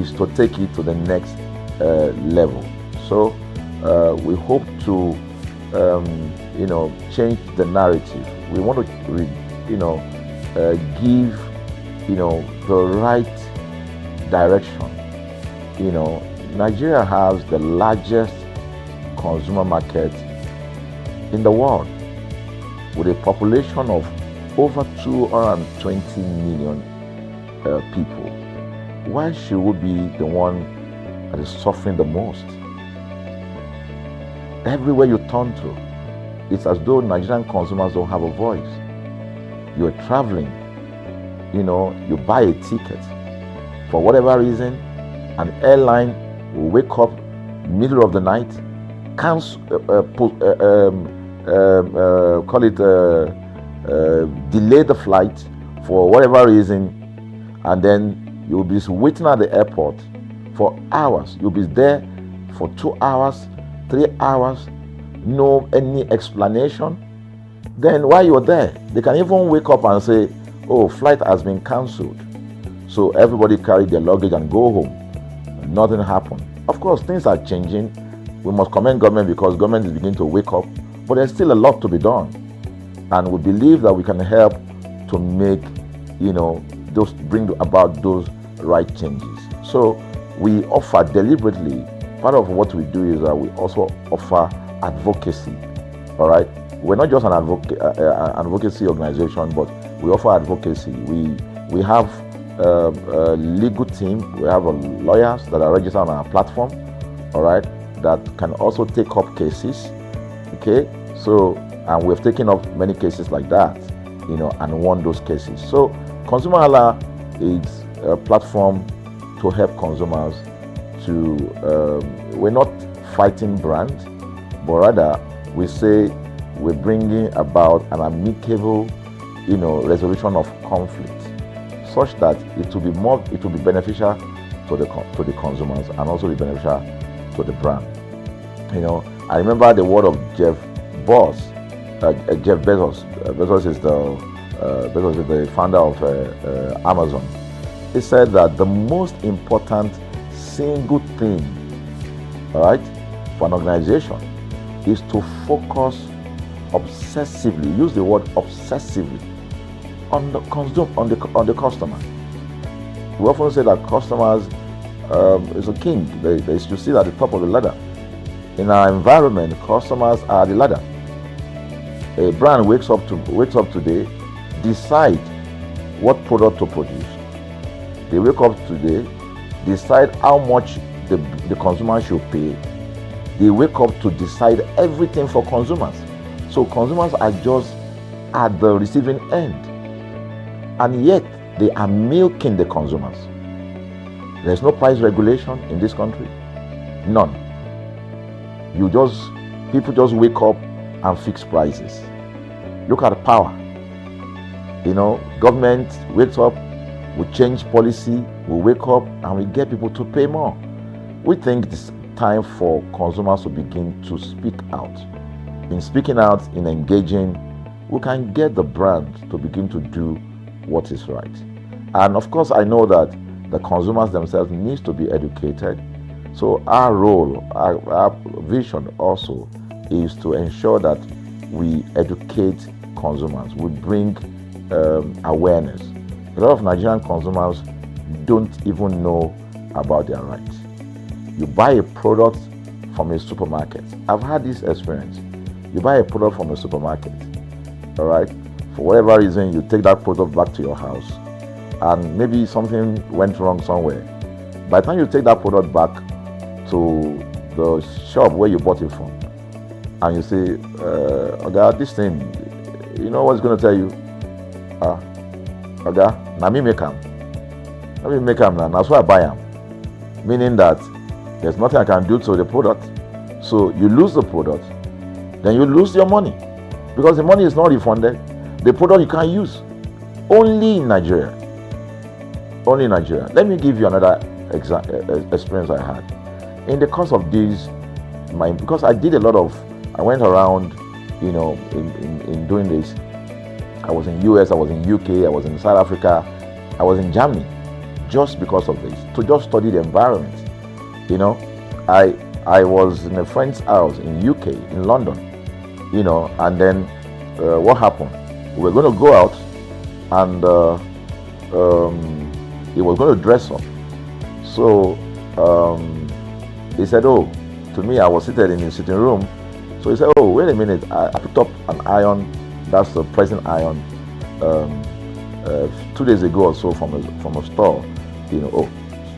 is to take it to the next level. So we hope to change the narrative. We want to give the right direction. Nigeria has the largest consumer market in the world, with a population of over 220 million people. Why should we be the one that is suffering the most? Everywhere you turn to, it's as though Nigerian consumers don't have a voice. You're traveling, you buy a ticket. For whatever reason, an airline will wake up middle of the night, delay the flight for whatever reason, and then you'll be waiting at the airport for hours. You'll be there for 2 hours, 3 hours, no any explanation. Then while you're there, they can even wake up and say, oh, flight has been cancelled. So everybody carry their luggage and go home. Nothing happened. Of course, things are changing. We must commend government, because government is beginning to wake up, but there's still a lot to be done. And we believe that we can help to make, bring about those right changes. So we offer deliberately part of what we do is that we also offer advocacy. All right, we're not just an advocacy organization, but we offer advocacy. We have a legal team. We have lawyers that are registered on our platform. All right, that can also take up cases. Okay, so and we've taken up many cases like that, and won those cases. So ConsumerHalla is a platform to help consumers to, we're not fighting brands, but rather we say we're bringing about an amicable, resolution of conflict, such that it will be beneficial to the consumers and also be beneficial to the brand. I remember the word of Jeff Bezos. Bezos is the founder of Amazon. He said that the most important single thing, all right, for an organization is to focus obsessively, use the word obsessively, on the customer. We often say that customers is a king. They should sit at the top of the ladder. In our environment, customers are the ladder. A brand wakes up today, decide what product to produce. They wake up today, decide how much the consumer should pay. They wake up to decide everything for consumers. So consumers are just at the receiving end, and yet they are milking the consumers. There's no price regulation in this country, none. People just wake up and fix prices. Look at the power. Government wakes up, we change policy, we wake up and we get people to pay more. We think it's time for consumers to begin to speak out. In speaking out, in engaging, we can get the brand to begin to do what is right. And of course, I know that the consumers themselves need to be educated. So our role, our vision also is to ensure that we educate consumers, we bring awareness. A lot of Nigerian consumers don't even know about their rights. You buy a product from a supermarket. I've had this experience. You buy a product from a supermarket, all right? For whatever reason, you take that product back to your house, and maybe something went wrong somewhere. By the time you take that product back to the shop where you bought it from, and you say, "Oga, this thing," you know what's going to tell you? "Oga, na me make am. Na me make am now. That's why I buy am." Meaning that there's nothing I can do to the product. So you lose the product, then you lose your money, because the money is not refunded. The product you can't use. Only in Nigeria. Only in Nigeria. Let me give you another experience I had. In the course of this, because I went around, in doing this. I was in US, I was in UK, I was in South Africa, I was in Germany, just because of this, to just study the environment. I was in a friend's house in UK, in London, and then what happened? We were going to go out, and he was going to dress up. So he said, "Oh," to me, I was seated in his sitting room. So he said, "Oh, wait a minute, I picked up an iron, that's the pressing iron, 2 days ago or so from a store. Oh,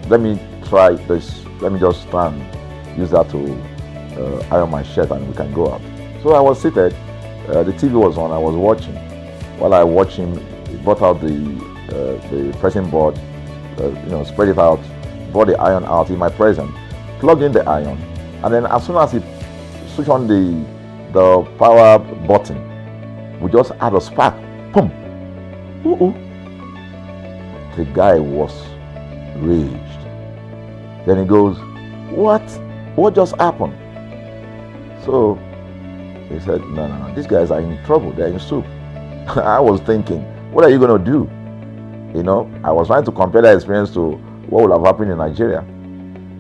let me try this. Let me just try and use that to iron my shirt, and we can go out." So I was seated. The TV was on. I was watching. While I watched him, he brought out the pressing board, spread it out, brought the iron out in my presence, plugged in the iron, and then as soon as he switched on the power button, we just had a spark. Boom! The guy was raged. Then he goes, "What? What just happened?" So he said, No, these guys are in trouble. They're in soup. I was thinking, what are you going to do? I was trying to compare that experience to what would have happened in Nigeria.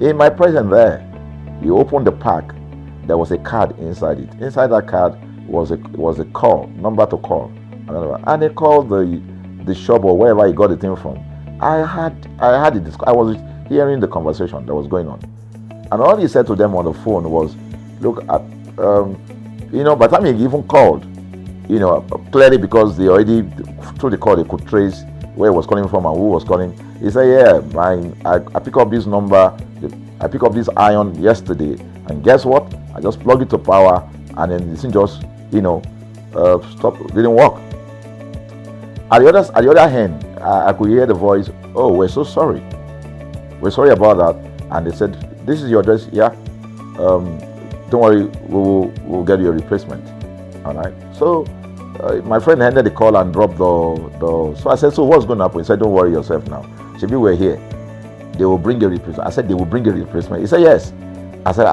In my presence there, he opened the pack. There was a card inside it. Inside that card was a call, number to call. And he called the shop or wherever he got the thing from. I was hearing the conversation that was going on. And all he said to them on the phone was, look, by the time he even called, clearly because they already, through the call, they could trace where he was calling from and who was calling. He said, yeah, I pick up this number, I pick up this iron yesterday, and guess what? I just plug it to power, and then the thing just, stopped, didn't work. At the other hand, I could hear the voice, oh, we're so sorry. We're sorry about that. And they said, this is your address? Yeah. Don't worry, we'll get you a replacement. All right. So my friend ended the call and dropped the. So I said, so what's going to happen? He said, don't worry yourself now. Shebi, we're here. They will bring a replacement. I said, they will bring a replacement. He said, yes. I said,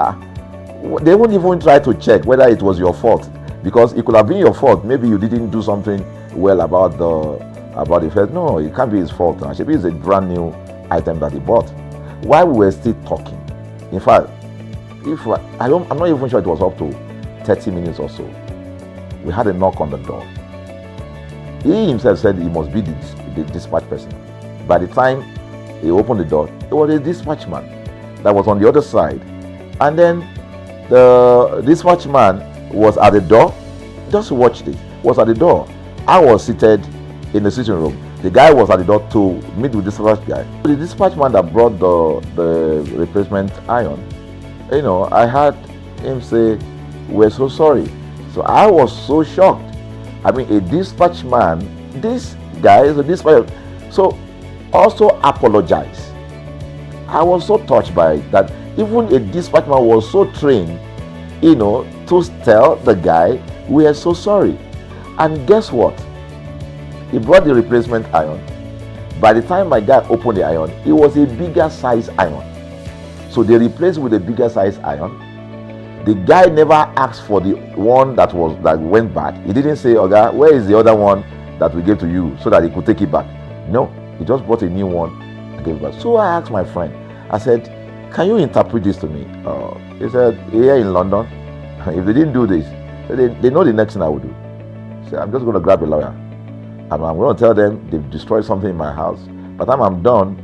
they won't even try to check whether it was your fault, because it could have been your fault. Maybe you didn't do something well about the first. No, it can't be his fault. Shebi, it's a brand new item that he bought. While we were still talking, in fact, I'm not even sure it was up to 30 minutes or so, we had a knock on the door. He himself said he must be the dispatch person. By the time he opened the door, it was a dispatch man that was on the other side. And then the dispatch man was at the door. Just watch this. Was at the door. I was seated in the sitting room. The guy was at the door to meet with the dispatch guy. The dispatch man that brought the replacement iron, I heard him say, we're so sorry. So I was so shocked. I mean, a dispatch man, this guy is a dispatch, so also apologize. I was so touched by it that even a dispatch man was so trained, to tell the guy, we are so sorry. And guess what? He brought the replacement iron. By the time my guy opened the iron, it was a bigger size iron. So they replaced with a bigger size iron. The guy never asked for the one that went bad. He didn't say, okay, where is the other one that we gave to you so that he could take it back? No, he just bought a new one and gave it back. So I asked my friend, I said, can you interpret this to me? He said, here in London, if they didn't do this, they know the next thing I will do. So I'm just going to grab a lawyer. And I'm going to tell them they've destroyed something in my house. By the time I'm done,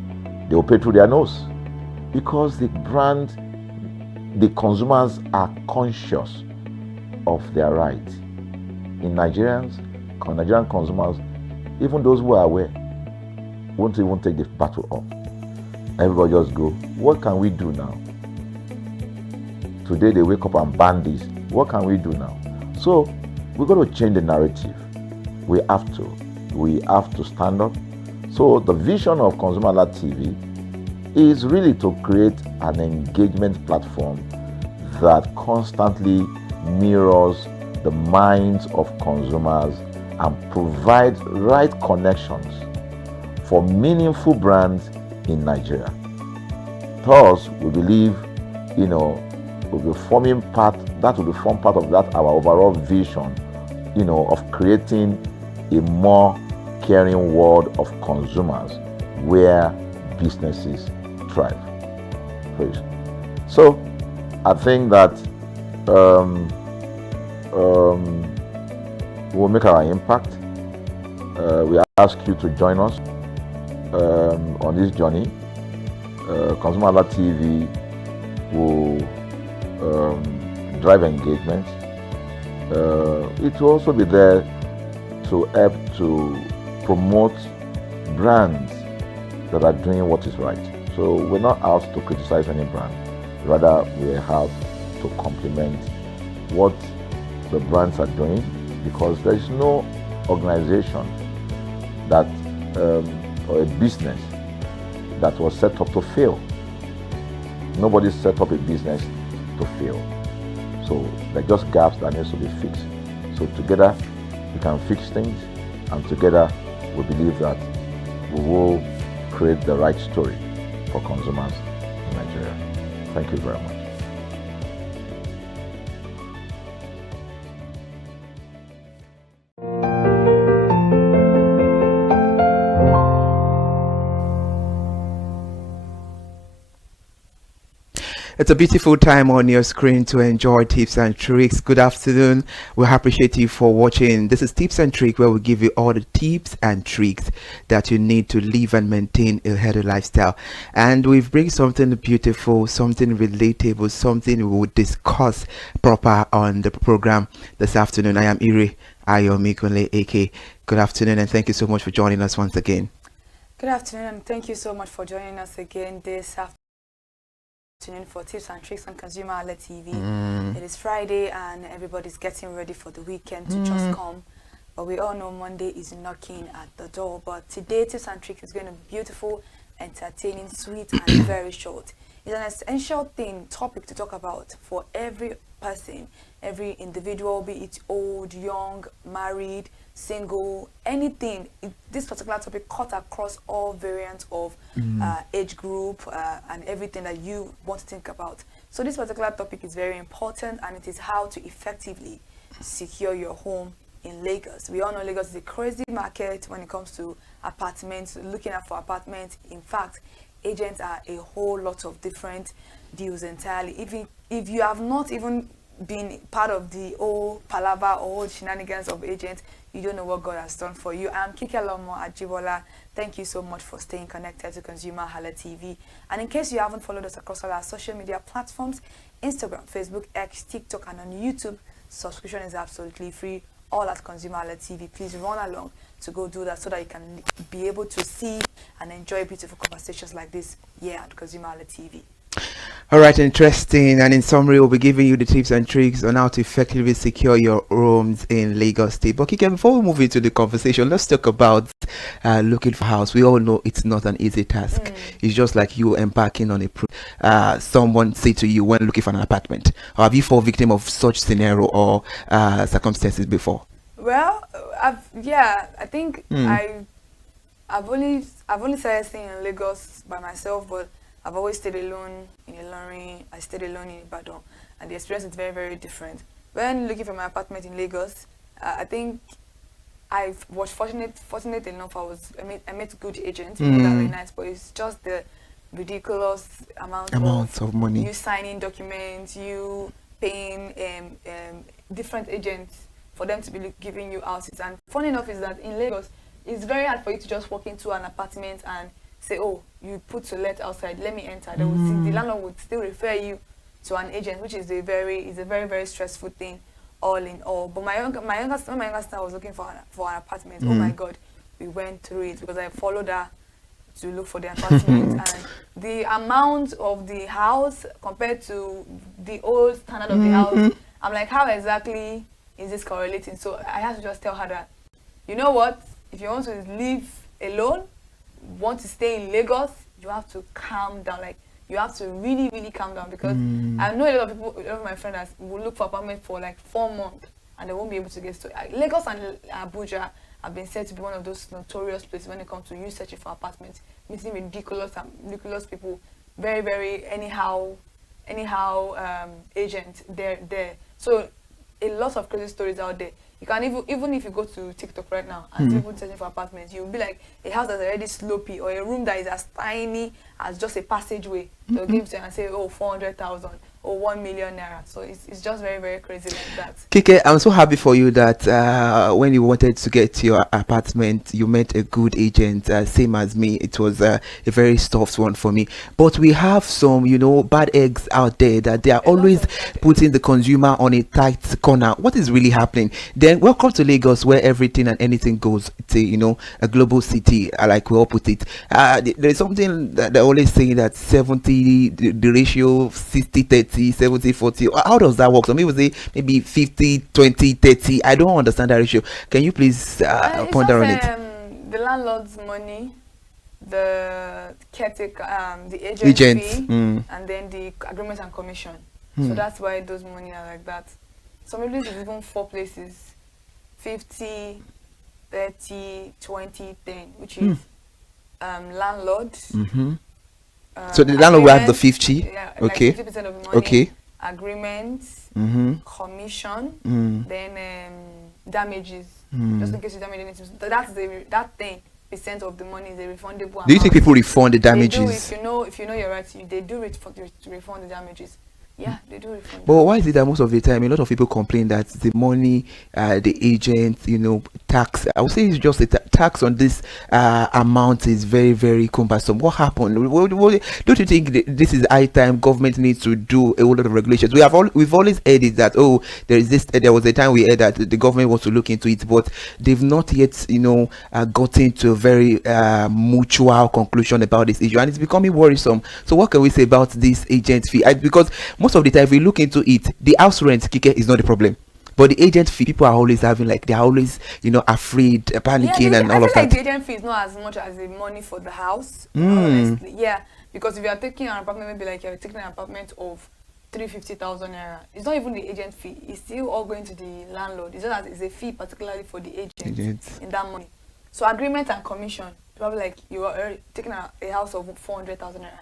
they will pay through their nose. Because the consumers are conscious of their rights. In Nigerian consumers, even those who are aware, won't even take the battle up. Everybody just go, what can we do now? Today they wake up and ban this. What can we do now? So we're going to change the narrative. We have to stand up. So the vision of ConsumerHallaTV is really to create an engagement platform that constantly mirrors the minds of consumers and provides right connections for meaningful brands in Nigeria. Thus, we believe, will be forming part of that our overall vision, of creating a more caring world of consumers where businesses thrive. So I think that we'll make our impact. We ask you to join us on this journey. ConsumerHallaTV will drive engagement. It will also be there to help to promote brands that are doing what is right. So we're not out to criticize any brand. Rather, we have to complement what the brands are doing, because there is no organization that or a business that was set up to fail. Nobody set up a business to fail. So there are just gaps that needs to be fixed. So together we can fix things, and together we believe that we will create the right story for consumers in Nigeria. Thank you very much. It's a beautiful time on your screen to enjoy tips and tricks. Good afternoon. We appreciate you for watching. This is Tips and Tricks, where we give you all the tips and tricks that you need to live and maintain a healthy lifestyle. And we've bring something beautiful, something relatable, something we will discuss proper on the program this afternoon. I am Iri Ayomikunle AK. Good afternoon, and thank you so much for joining us once again. Good afternoon, and thank you so much for joining us again this afternoon for Tips and Tricks on ConsumerHallaTV. It is Friday and everybody's getting ready for the weekend to just come. But we all know Monday is knocking at the door. But today, Tips and Tricks is going to be beautiful, entertaining, sweet, and very short. It's an essential topic to talk about for every person, every individual, be it old, young, married, single, anything. This particular topic cut across all variants of age group and everything that you want to think about. So this particular topic is very important, and it is how to effectively secure your home in Lagos. We all know Lagos is a crazy market when it comes to apartments, looking out for apartments. In fact, agents are a whole lot of different deals entirely. If you have not even been part of the old palaver or old shenanigans of agents, you don't know what God has done for you. I'm Kike Lomo Ajibola. Thank you so much for staying connected to ConsumerHallaTV. And in case you haven't followed us across all our social media platforms, Instagram, Facebook, X, TikTok, and on YouTube, subscription is absolutely free, all at ConsumerHallaTV. Please run along to go do that so that you can be able to see and enjoy beautiful conversations like this here at ConsumerHallaTV. All right, interesting. And in summary, we'll be giving you the tips and tricks on how to effectively secure your homes in Lagos State. But Kike, before we move into the conversation, let's talk about looking for a house. We all know it's not an easy task. It's just like you embarking on a someone say to you when looking for an apartment. Or have you fallen victim of such scenario or circumstances before? Well, I think I've only started staying in Lagos by myself, but I've always stayed alone in Ilorin. I stayed alone in Ibadan, and the experience is very, very different. When looking for my apartment in Lagos, I think I was fortunate enough. I met good agents, people that were nice, but it's just the ridiculous amount of money. You signing documents, you paying different agents for them to be giving you houses. And funny enough is that in Lagos, it's very hard for you to just walk into an apartment and say, oh, you put to let outside, let me enter. They will see, the landlord would still refer you to an agent, which is a very, very stressful thing, all in all. But my younger sister was looking for an apartment. Oh my God, we went through it because I followed her to look for the apartment, and the amount of the house compared to the old standard of the house, I'm like, how exactly is this correlating? So I had to just tell her that, you know what, if you want to live alone, want to stay in Lagos, you have to calm down. Like, you have to really, really calm down, because I know a lot of people, a lot of my friends will look for apartment for like 4 months and they won't be able to get to Lagos. And Abuja have been said to be one of those notorious places when it comes to you searching for apartments, meeting ridiculous people, very, very anyhow agent there. So a lot of crazy stories out there. You can even if you go to TikTok right now and people searching for apartments, you'll be like a house that's already slopey or a room that is as tiny as just a passageway. They'll give you and say, oh, 400,000 or 1 million naira. So it's just very, very crazy like that. Kike, I'm so happy for you that when you wanted to get your apartment, you met a good agent, same as me. It was a very soft one for me. But we have some, bad eggs out there that they are always putting the consumer on a tight corner. What is really happening? Then welcome to Lagos, where everything and anything goes. To a global city, like we all put it. There's something that they're always saying that 70, the ratio 60-30. 70-40. How does that work? So maybe 50-20-30. I don't understand that ratio. Can you please ponder on it? The landlord's money, the caretaker, the agent fee, and then the agreement and commission. So that's why those money are like that. Some places is even 4 places: 50, 30, 20, 10, which is landlord. So the landlord will have the 50. Yeah, okay. Like 50% of the money. Okay. Agreements, commission, then damages. Just in case you damage anything. So that thing percent of the money is a refundable amount. Do you think people refund the damages? They do. If you know you're right, they do refund the damages. Yeah, they do refund. But why is it that most of the time a lot of people complain that the money, the agent, tax? I would say it's just a tax on this amount is very, very cumbersome. What happened? Don't you think this is high time government needs to do a whole lot of regulations? We've always heard it that there was a time we heard that the government wants to look into it, but they've not yet gotten to a very mutual conclusion about this issue, and it's becoming worrisome. So what can we say about this agent fee? Because most of the time, if we look into it, the house rent kicker is not the problem, but the agent fee, people are always having they're always afraid, panicking, and all of that. I feel like the agent fee is not as much as the money for the house. Honestly, yeah, because if you are taking an apartment, maybe like you're taking an apartment of 350,000 naira, it's not even the agent fee. It's still all going to the landlord. It's just that it's a fee particularly for the agent in that money. So agreement and commission, probably like you are taking a house of 400,000 naira.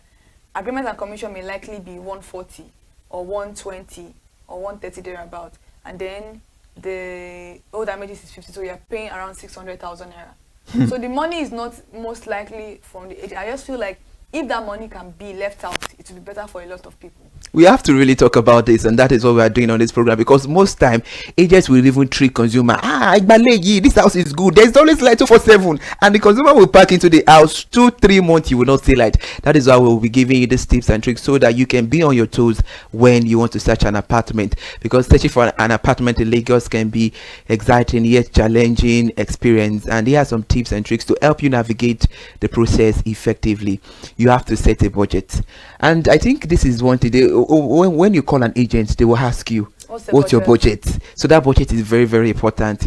Agreement and commission may likely be 140 or 120 or 130 thereabout, and then the all damages is 50, so you're paying around 600,000 naira. So the money is not most likely from the agent. I just feel like if that money can be left out, it will be better for a lot of people. We have to really talk about this, and that is what we are doing on this program, because most time agents will even treat consumer, this house is good, there's always light 247, and the consumer will pack into the house 2-3 months, you will not see light. That is why we'll be giving you these tips and tricks so that you can be on your toes when you want to search an apartment, because searching for an apartment in Lagos can be exciting yet challenging experience, and here are some tips and tricks to help you navigate the process effectively. You have to set a budget, and I think this is one thing. When you call an agent, they will ask you what's your budget. So that budget is very, very important,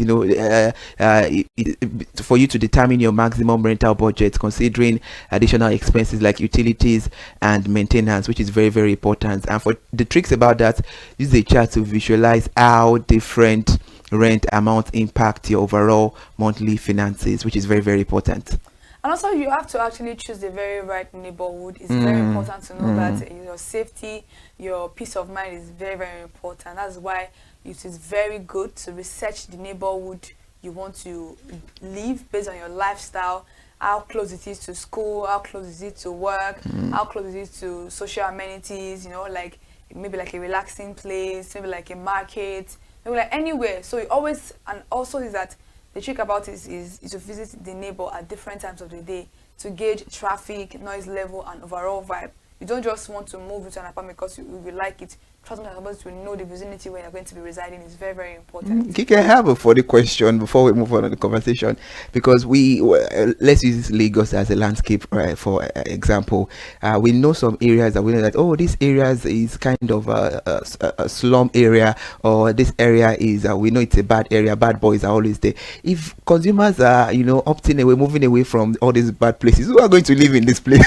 for you to determine your maximum rental budget, considering additional expenses like utilities and maintenance, which is very, very important. And for the tricks about that, use a chart to visualize how different rent amounts impact your overall monthly finances, which is very, very important. And also, you have to actually choose the very right neighborhood. It's very important to know that your safety, your peace of mind is very, very important. That's why it is very good to research the neighborhood you want to live based on your lifestyle, how close it is to school, how close is it to work, how close is it to social amenities, like maybe like a relaxing place, maybe like a market, maybe like anywhere. So it always, and also is that the trick about it is to visit the neighbor at different times of the day to gauge traffic, noise level, and overall vibe. You don't just want to move into an apartment because you will like it. Trust me, you're supposed to know the vicinity where you're going to be residing is very, very important. You can have a funny question before we move on to the conversation, because let's use Lagos as a landscape, for example. We know some areas that we know that, this area is kind of a slum area, or this area is, we know it's a bad area, bad boys are always there. If consumers are, opting away, moving away from all these bad places, who are going to live in this place?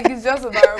It's just about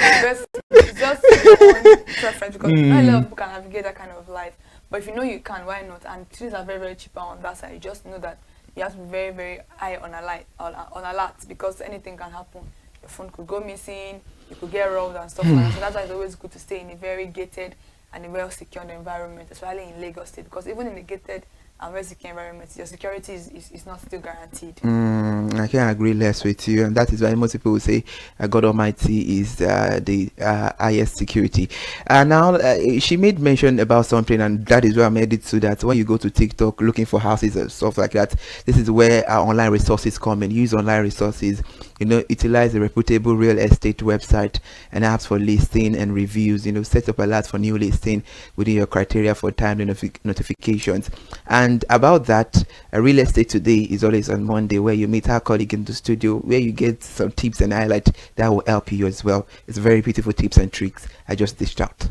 it's just your own preference, because not a lot of people can navigate that kind of life. But if you know you can, why not? And things are very, very cheaper on that side. You just know that you have to be very, very high on alert, because anything can happen. Your phone could go missing, you could get robbed and stuff like that. So that's why it's always good to stay in a very gated and a well secured environment, especially in Lagos State, because even in the gated and very secure environment, your security is not still guaranteed. I can't agree less with you, and that is why most people will say God Almighty is the highest security. Now she made mention about something, and that is where I'm headed to, that when you go to TikTok looking for houses and stuff like that, this is where our online resources come in. Use online resources, utilize a reputable real estate website and apps for listing and reviews. Set up alerts for new listing within your criteria for timely notifications. And about that, real estate today is always on Monday, where you meet our colleague in the studio, where you get some tips and highlights that will help you as well. It's very beautiful tips and tricks I just dished out.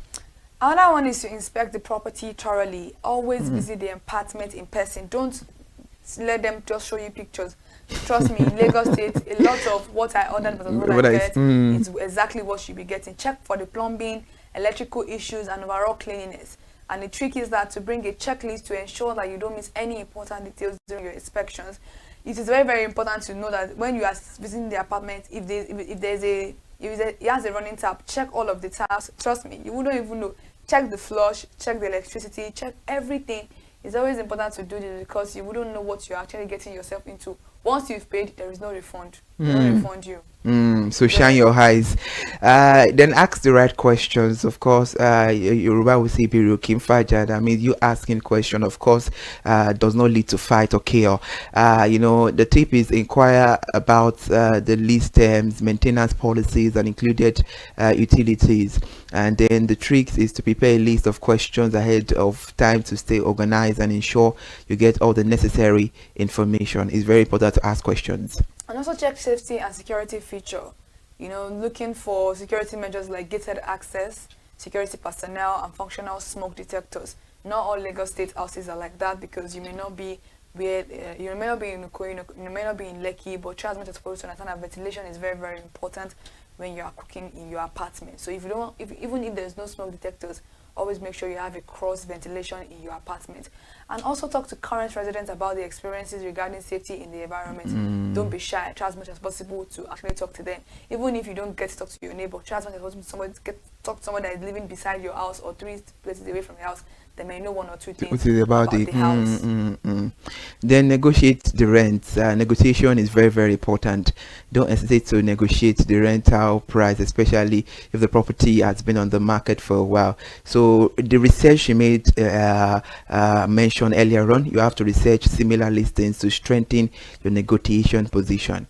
Another one is to inspect the property thoroughly. Always visit the apartment in person. Don't let them just show you pictures. Trust me, in Lagos State, a lot of what I ordered was what I get. It's exactly what you'll be getting. Check for the plumbing, electrical issues, and overall cleanliness. And the trick is that to bring a checklist to ensure that you don't miss any important details during your inspections. It is very, very important to know that when you are visiting the apartment, if it has a running tap, check all of the taps. Trust me, you wouldn't even know. Check the flush, check the electricity, check everything. It's always important to do this, because you wouldn't know what you're actually getting yourself into Once you've paid, there is no refund. They don't refund you. So shine your eyes. Then ask the right questions. Of course, Yoruba will say "Biru Kim Faja." That means you asking question. Of course, does not lead to fight or chaos. The tip is inquire about the lease terms, maintenance policies, and included utilities. And then the trick is to prepare a list of questions ahead of time to stay organized and ensure you get all the necessary information. It's very important to ask questions. And also check safety and security feature. Looking for security measures like gated access, security personnel, and functional smoke detectors. Not all Lagos State houses are like that, because you may not be where you may not be in Ukoyi, you may not be in Lekki, but try as much as possible to understand that ventilation is very, very important when you are cooking in your apartment. So even if there's no smoke detectors, always make sure you have a cross ventilation in your apartment. And also talk to current residents about the experiences regarding safety in the environment. Don't be shy. Try as much as possible to actually talk to them. Even if you don't get to talk to your neighbor, try as much as possible to talk to someone that is living beside your house or 3 places away from your house. They may know 1 or 2 things about the house. Then negotiate the rent. Negotiation is very, very important. Don't hesitate to negotiate the rental price, especially if the property has been on the market for a while. So the research you made mentioned earlier on, you have to research similar listings to strengthen your negotiation position.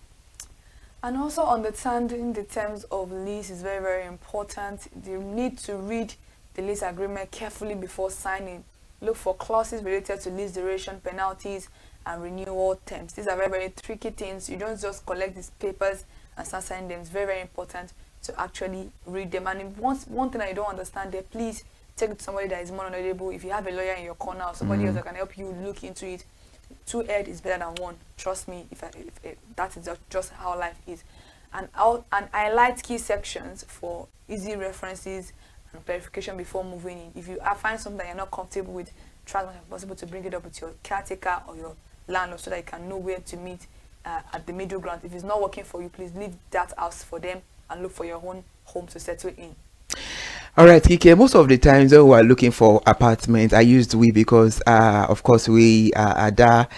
And also understanding the terms of lease is very, very important. You need to read the lease agreement carefully before signing. Look for clauses related to lease duration, penalties, and renewal terms. These are very, very tricky things. You don't just collect these papers and start signing them. It's very, very important to actually read them. And if one thing that you don't understand there, please take it to somebody that is more knowledgeable. If you have a lawyer in your corner or somebody else that can help you look into it, 2 heads is better than 1. Trust me, if that is just how life is. And highlight key sections for easy references and verification before moving in. If you find something that you're not comfortable with, try as much as possible to bring it up with your caretaker or your landlord so that you can know where to meet at the middle ground. If it's not working for you, please leave that house for them and look for your own home to settle in. All right, Kike, most of the times when we are looking for apartments, I used we because, of course, we are at that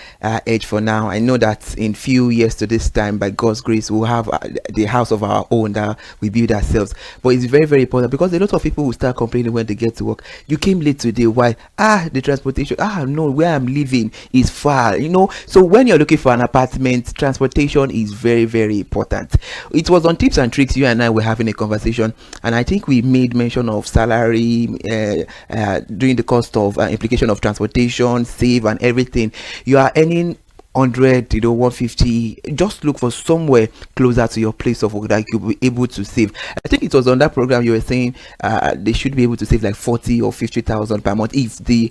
age for now. I know that in few years to this time, by God's grace, we'll have the house of our own that we build ourselves. But it's very, very important because a lot of people will start complaining when they get to work. You came late today. Why? The transportation. No, where I'm living is far, So when you're looking for an apartment, transportation is very, very important. It was on Tips and Tricks, you and I were having a conversation, and I think we made mention of salary during the cost of implication of transportation, save and everything. You are earning 100, 150. Just look for somewhere closer to your place of work that you'll be able to save. I think it was on that program you were saying they should be able to save like 40 or 50,000 per month if they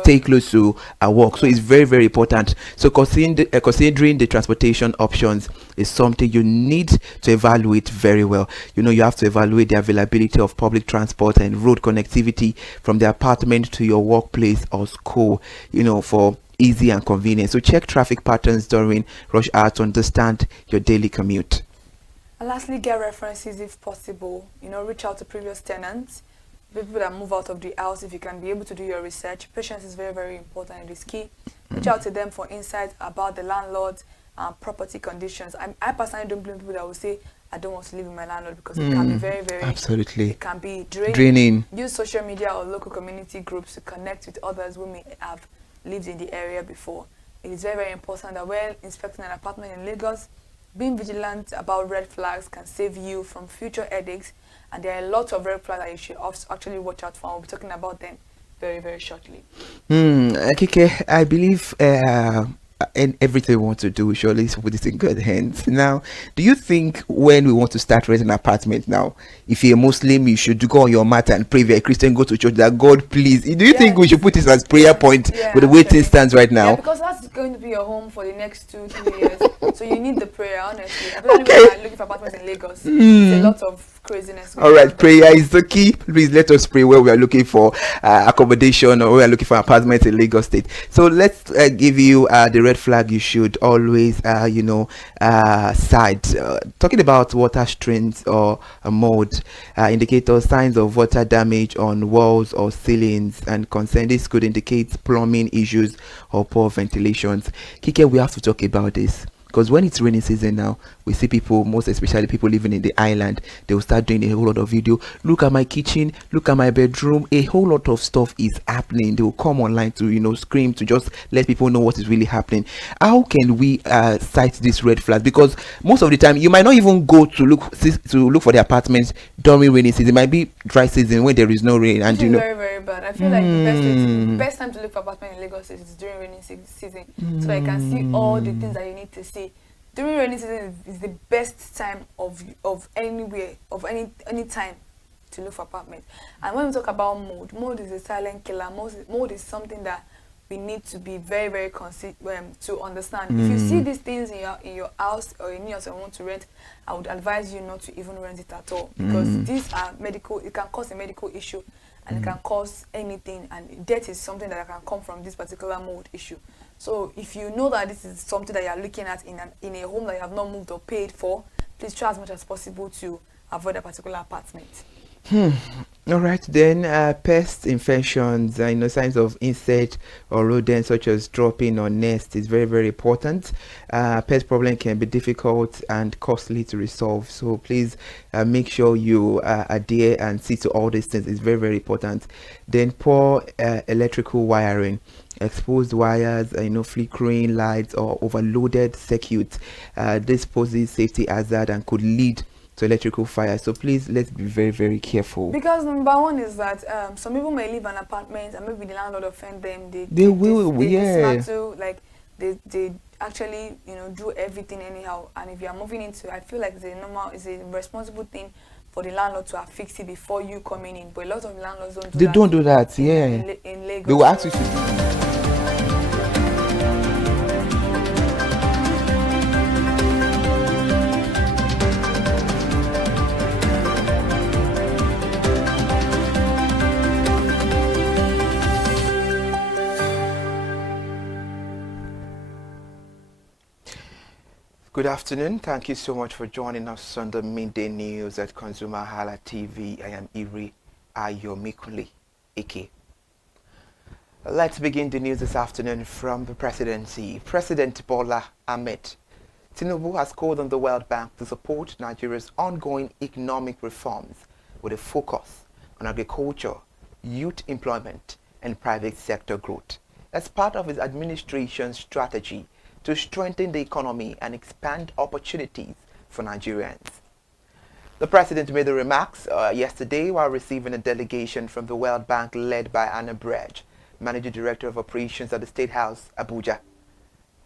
stay close to work. So it's very, very important. So considering the transportation options is something you need to evaluate very well. You have to evaluate the availability of public transport and road connectivity from the apartment to your workplace or school, for easy and convenient. So check traffic patterns during rush hour to understand your daily commute. And lastly, get references if possible. Reach out to previous tenants, people that move out of the house. If you can be able to do your research, patience is very, very important. It is key. Reach out to them for insights about the landlord and property conditions. I personally don't blame people that will say, I don't want to live with my landlord, because it can be very, very absolutely. It can be draining. Use social media or local community groups to connect with others who may have lived in the area before. It is very, very important that when inspecting an apartment in Lagos, being vigilant about red flags can save you from future headaches, and there are a lot of red flags that you should actually watch out for. We'll be talking about them very, very shortly. Kike, I believe and everything we want to do, we surely put it in good hands. Now, do you think when we want to start renting an apartment now, if you're a Muslim, you should go on your mat and pray? If you're a Christian, go to church, that God please? Do you think we should put this as prayer point with the way things stands right now? Yeah, because that's going to be your home for the next 2-3 years. So you need the prayer, honestly. Especially when you're looking for apartments in Lagos. It's a lot of craziness. All right, prayer is the key. Please let us pray where we are looking for accommodation or we are looking for apartments in Lagos State. So let's give you the red flag you should always, cite. Talking about water strength or mold, indicators, signs of water damage on walls or ceilings and concern. This could indicate plumbing issues or poor ventilations. Kike, we have to talk about this. Because when it's raining season now, we see people, most especially people living in the island, they will start doing a whole lot of video. Look at my kitchen, look at my bedroom. A whole lot of stuff is happening. They will come online to, scream to just let people know what is really happening. How can we cite this red flag? Because most of the time, you might not even go to look for the apartments during rainy season. It might be dry season when there is no rain, and Which is very, very bad. I feel like the best time to look for apartment in Lagos is during rainy season, so that you can see all the things that you need to see. During rainy season is the best time of anywhere, of any time to look for apartments. And when we talk about mold is a silent killer. Mold is something that we need to be very, very to understand. If you see these things in your house or in your house and want to rent, I would advise you not to even rent it at all, because these are medical. It can cause a medical issue, and it can cause anything. And death is something that can come from this particular mold issue. So if you know that this is something that you are looking at in a home that you have not moved or paid for, please try as much as possible to avoid a particular apartment. All right, then pest infections, signs of insect or rodents such as dropping or nest is very, very important. Pest problem can be difficult and costly to resolve, so please make sure you adhere and see to all these things. It's very, very important. Then poor electrical wiring, exposed wires, flickering lights or overloaded circuits. This poses safety hazard and could lead to electrical fire. So please, let's be very, very careful. Because number one is that some people may live in apartments and maybe the landlord offend them. They dismantle, like they actually do everything anyhow. And if you are moving into, I feel like it's a responsible thing for the landlord to affix it before you coming in. But a lot of landlords don't do that. They don't do that. In Lagos. They will ask you to. Good afternoon. Thank you so much for joining us on the midday news at ConsumerHallaTV. I am Iri Ayomikuli Ike. Let's begin the news this afternoon from the presidency. President Bola Ahmed Tinubu has called on the World Bank to support Nigeria's ongoing economic reforms with a focus on agriculture, youth employment, and private sector growth as part of his administration's strategy to strengthen the economy and expand opportunities for Nigerians. The president made the remarks yesterday while receiving a delegation from the World Bank led by Anna Brej, Managing Director of Operations at the State House, Abuja.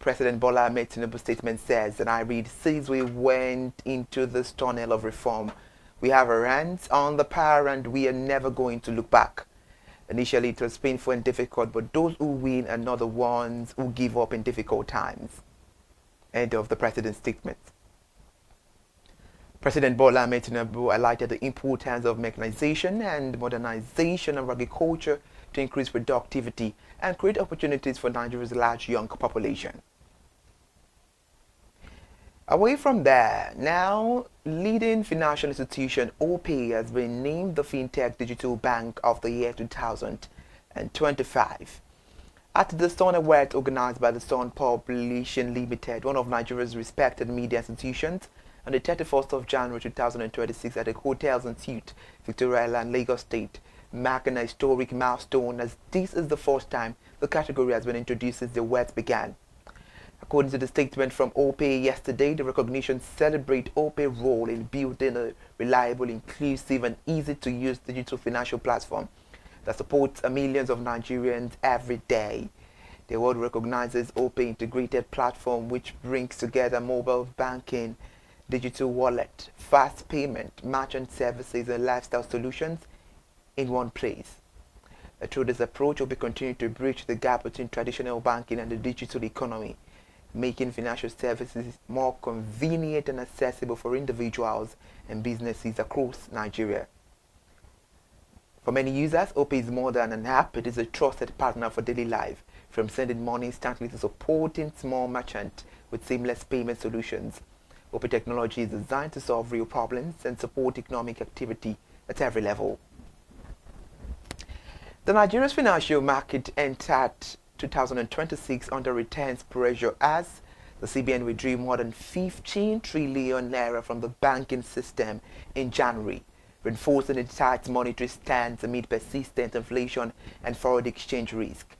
President Bola Ahmed Tinubu's statement says, and I read, "Since we went into this tunnel of reform, we have our hands on the power and we are never going to look back. Initially, it was painful and difficult, but those who win are not the ones who give up in difficult times." End of the president's statement. President Bola Ahmed Tinubu highlighted the importance of mechanization and modernization of agriculture to increase productivity and create opportunities for Nigeria's large young population. Away from there, now leading financial institution OPay has been named the FinTech Digital Bank of the Year 2025. At the Sun Awards organized by the Sun Publishing Limited, one of Nigeria's respected media institutions, on the 31st of January 2026 at the Hotels and Suites, Victoria Island, Lagos State, marking a historic milestone as this is the first time the category has been introduced since the awards began. According to the statement from OPay yesterday, the recognition celebrates OPay's role in building a reliable, inclusive, and easy-to-use digital financial platform that supports millions of Nigerians every day. The award recognizes OPay integrated platform which brings together mobile banking, digital wallet, fast payment, merchant services, and lifestyle solutions in one place. Through this approach, OPay continues to bridge the gap between traditional banking and the digital economy, making financial services more convenient and accessible for individuals and businesses across Nigeria. For many users, OPay is more than an app. It is a trusted partner for daily life, from sending money instantly to supporting small merchants with seamless payment solutions. OPay technology is designed to solve real problems and support economic activity at every level. The Nigeria's financial market entered 2026 under intense pressure as the CBN withdrew more than 15 trillion naira from the banking system in January, reinforcing its tight monetary stance amid persistent inflation and foreign exchange risk.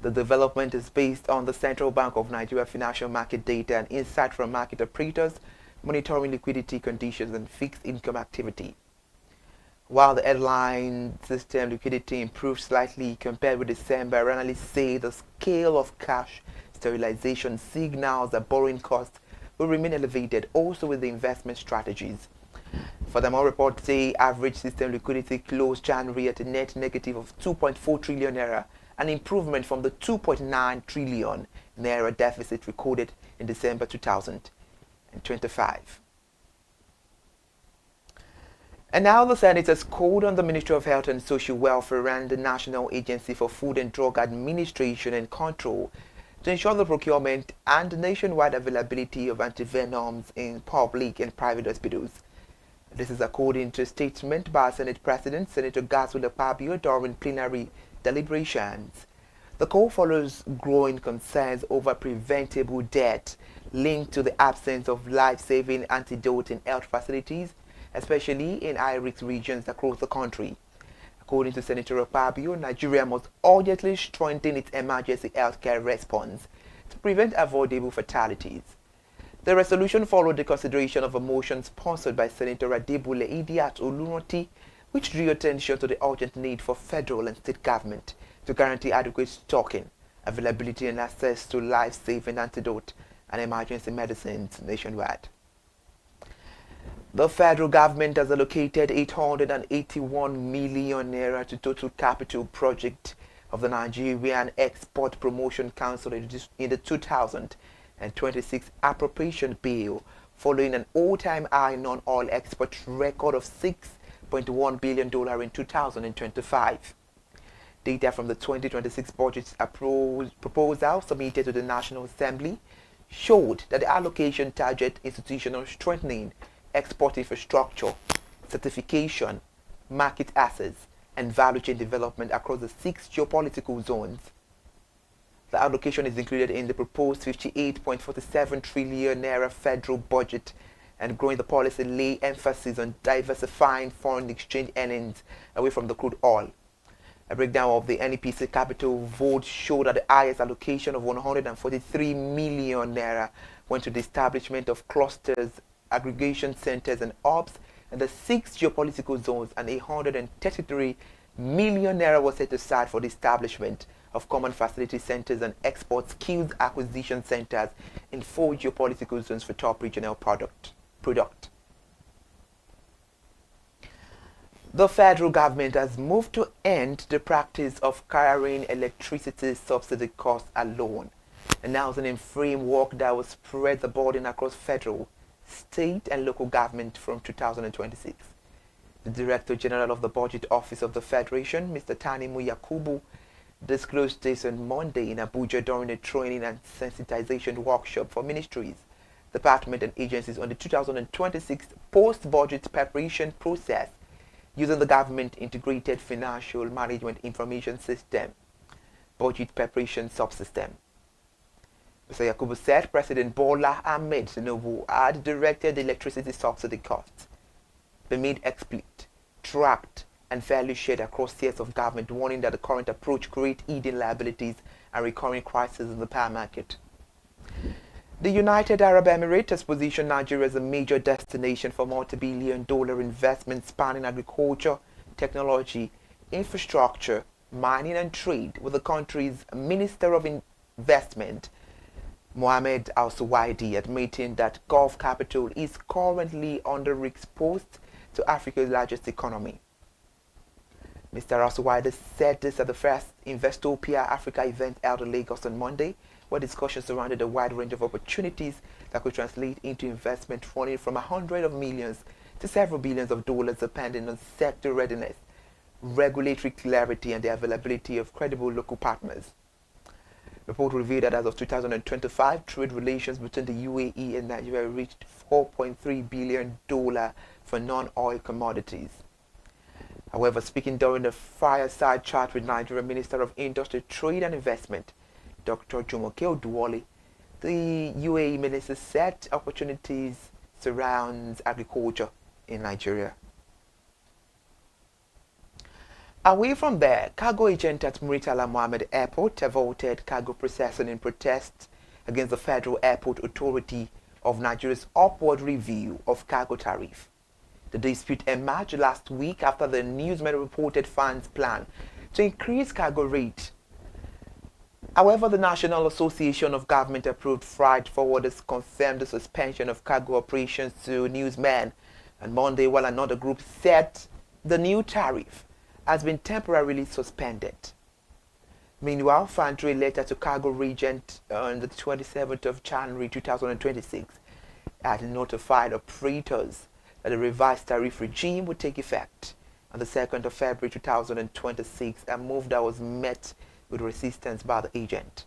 The development is based on the Central Bank of Nigeria financial market data and insight from market operators monitoring liquidity conditions and fixed income activity. While the headline system liquidity improved slightly compared with December, analysts say the scale of cash sterilization signals that borrowing costs will remain elevated also with the investment strategies. Furthermore, reports say average system liquidity closed January at a net negative of 2.4 trillion naira, an improvement from the 2.9 trillion naira deficit recorded in December 2025. And now the Senate has called on the Ministry of Health and Social Welfare and the National Agency for Food and Drug Administration and Control to ensure the procurement and nationwide availability of antivenoms in public and private hospitals. This is according to a statement by Senate President Senator Godswill Akpabio during plenary deliberations. The call follows growing concerns over preventable death linked to the absence of life-saving antidote in health facilities, especially in high-risk regions across the country. According to Senator Akpabio, Nigeria must urgently strengthen its emergency healthcare response to prevent avoidable fatalities. The resolution followed the consideration of a motion sponsored by Senator Adebule Idiat Olunoti, which drew attention to the urgent need for federal and state government to guarantee adequate stocking, availability and access to life-saving antidote and emergency medicines nationwide. The federal government has allocated 881 million naira to total capital project of the Nigerian Export Promotion Council in the 2026 appropriation bill, following an all-time high non-oil export record of $6.1 billion in 2025. Data from the 2026 budget proposal submitted to the National Assembly showed that the allocation target institutional strengthening, export infrastructure, certification, market access, and value chain development across the 6 geopolitical zones. The allocation is included in the proposed 58.47 trillion naira federal budget, and growing the policy lay emphasis on diversifying foreign exchange earnings away from the crude oil. A breakdown of the NEPC capital vote showed that the highest allocation of 143 million naira went to the establishment of clusters, aggregation centers and hubs in the 6 geopolitical zones, and 133 million naira was set aside for the establishment of common facility centers and export skills acquisition centers in 4 geopolitical zones for top regional product. The federal government has moved to end the practice of carrying electricity subsidy costs alone, announcing a framework that will spread the burden across federal, state and local government from 2026. The Director General of the Budget Office of the Federation, Mr. Tanimu Yakubu, disclosed this on Monday in Abuja during a training and sensitization workshop for ministries, departments and agencies on the 2026 post-budget preparation process using the Government Integrated Financial Management Information System, Budget Preparation Subsystem. Mr. Yakubu said President Bola Ahmed Tinubu had directed the electricity subsidy costs be made explicit, tracked, and fairly shared across tiers of government, warning that the current approach creates hidden liabilities and recurring crises in the power market. The United Arab Emirates has positioned Nigeria as a major destination for multi-billion-dollar investments spanning agriculture, technology, infrastructure, mining and trade, with the country's Minister of Investment, Mohammed Al-Suwaidi, admitting that Gulf capital is currently underexposed to Africa's largest economy. Mr. Al-Suwaidi said this at the first Investopia Africa event held in Lagos on Monday, where discussions surrounded a wide range of opportunities that could translate into investment running from hundreds of millions to several billions of dollars depending on sector readiness, regulatory clarity, and the availability of credible local partners. The report revealed that as of 2025, trade relations between the UAE and Nigeria reached $4.3 billion for non-oil commodities. However, speaking during the fireside chat with Nigeria Minister of Industry, Trade and Investment, Dr. Jumoke Oduwole, the UAE minister said opportunities surrounds agriculture in Nigeria. Away from there, cargo agent at Muritala Mohammed Airport have halted cargo processing in protest against the Federal Airport Authority of Nigeria's upward review of cargo tariff. The dispute emerged last week after the newsmen reported funds plan to increase cargo rate. However, the National Association of Government-Approved Freight Forwarders confirmed the suspension of cargo operations to newsmen on Monday, while another group said the new tariff has been temporarily suspended. Meanwhile, Fandre letter to cargo regent on the 27th of January 2026 had notified operators that the revised tariff regime would take effect on the 2nd of February 2026, a move that was met with resistance by the agent.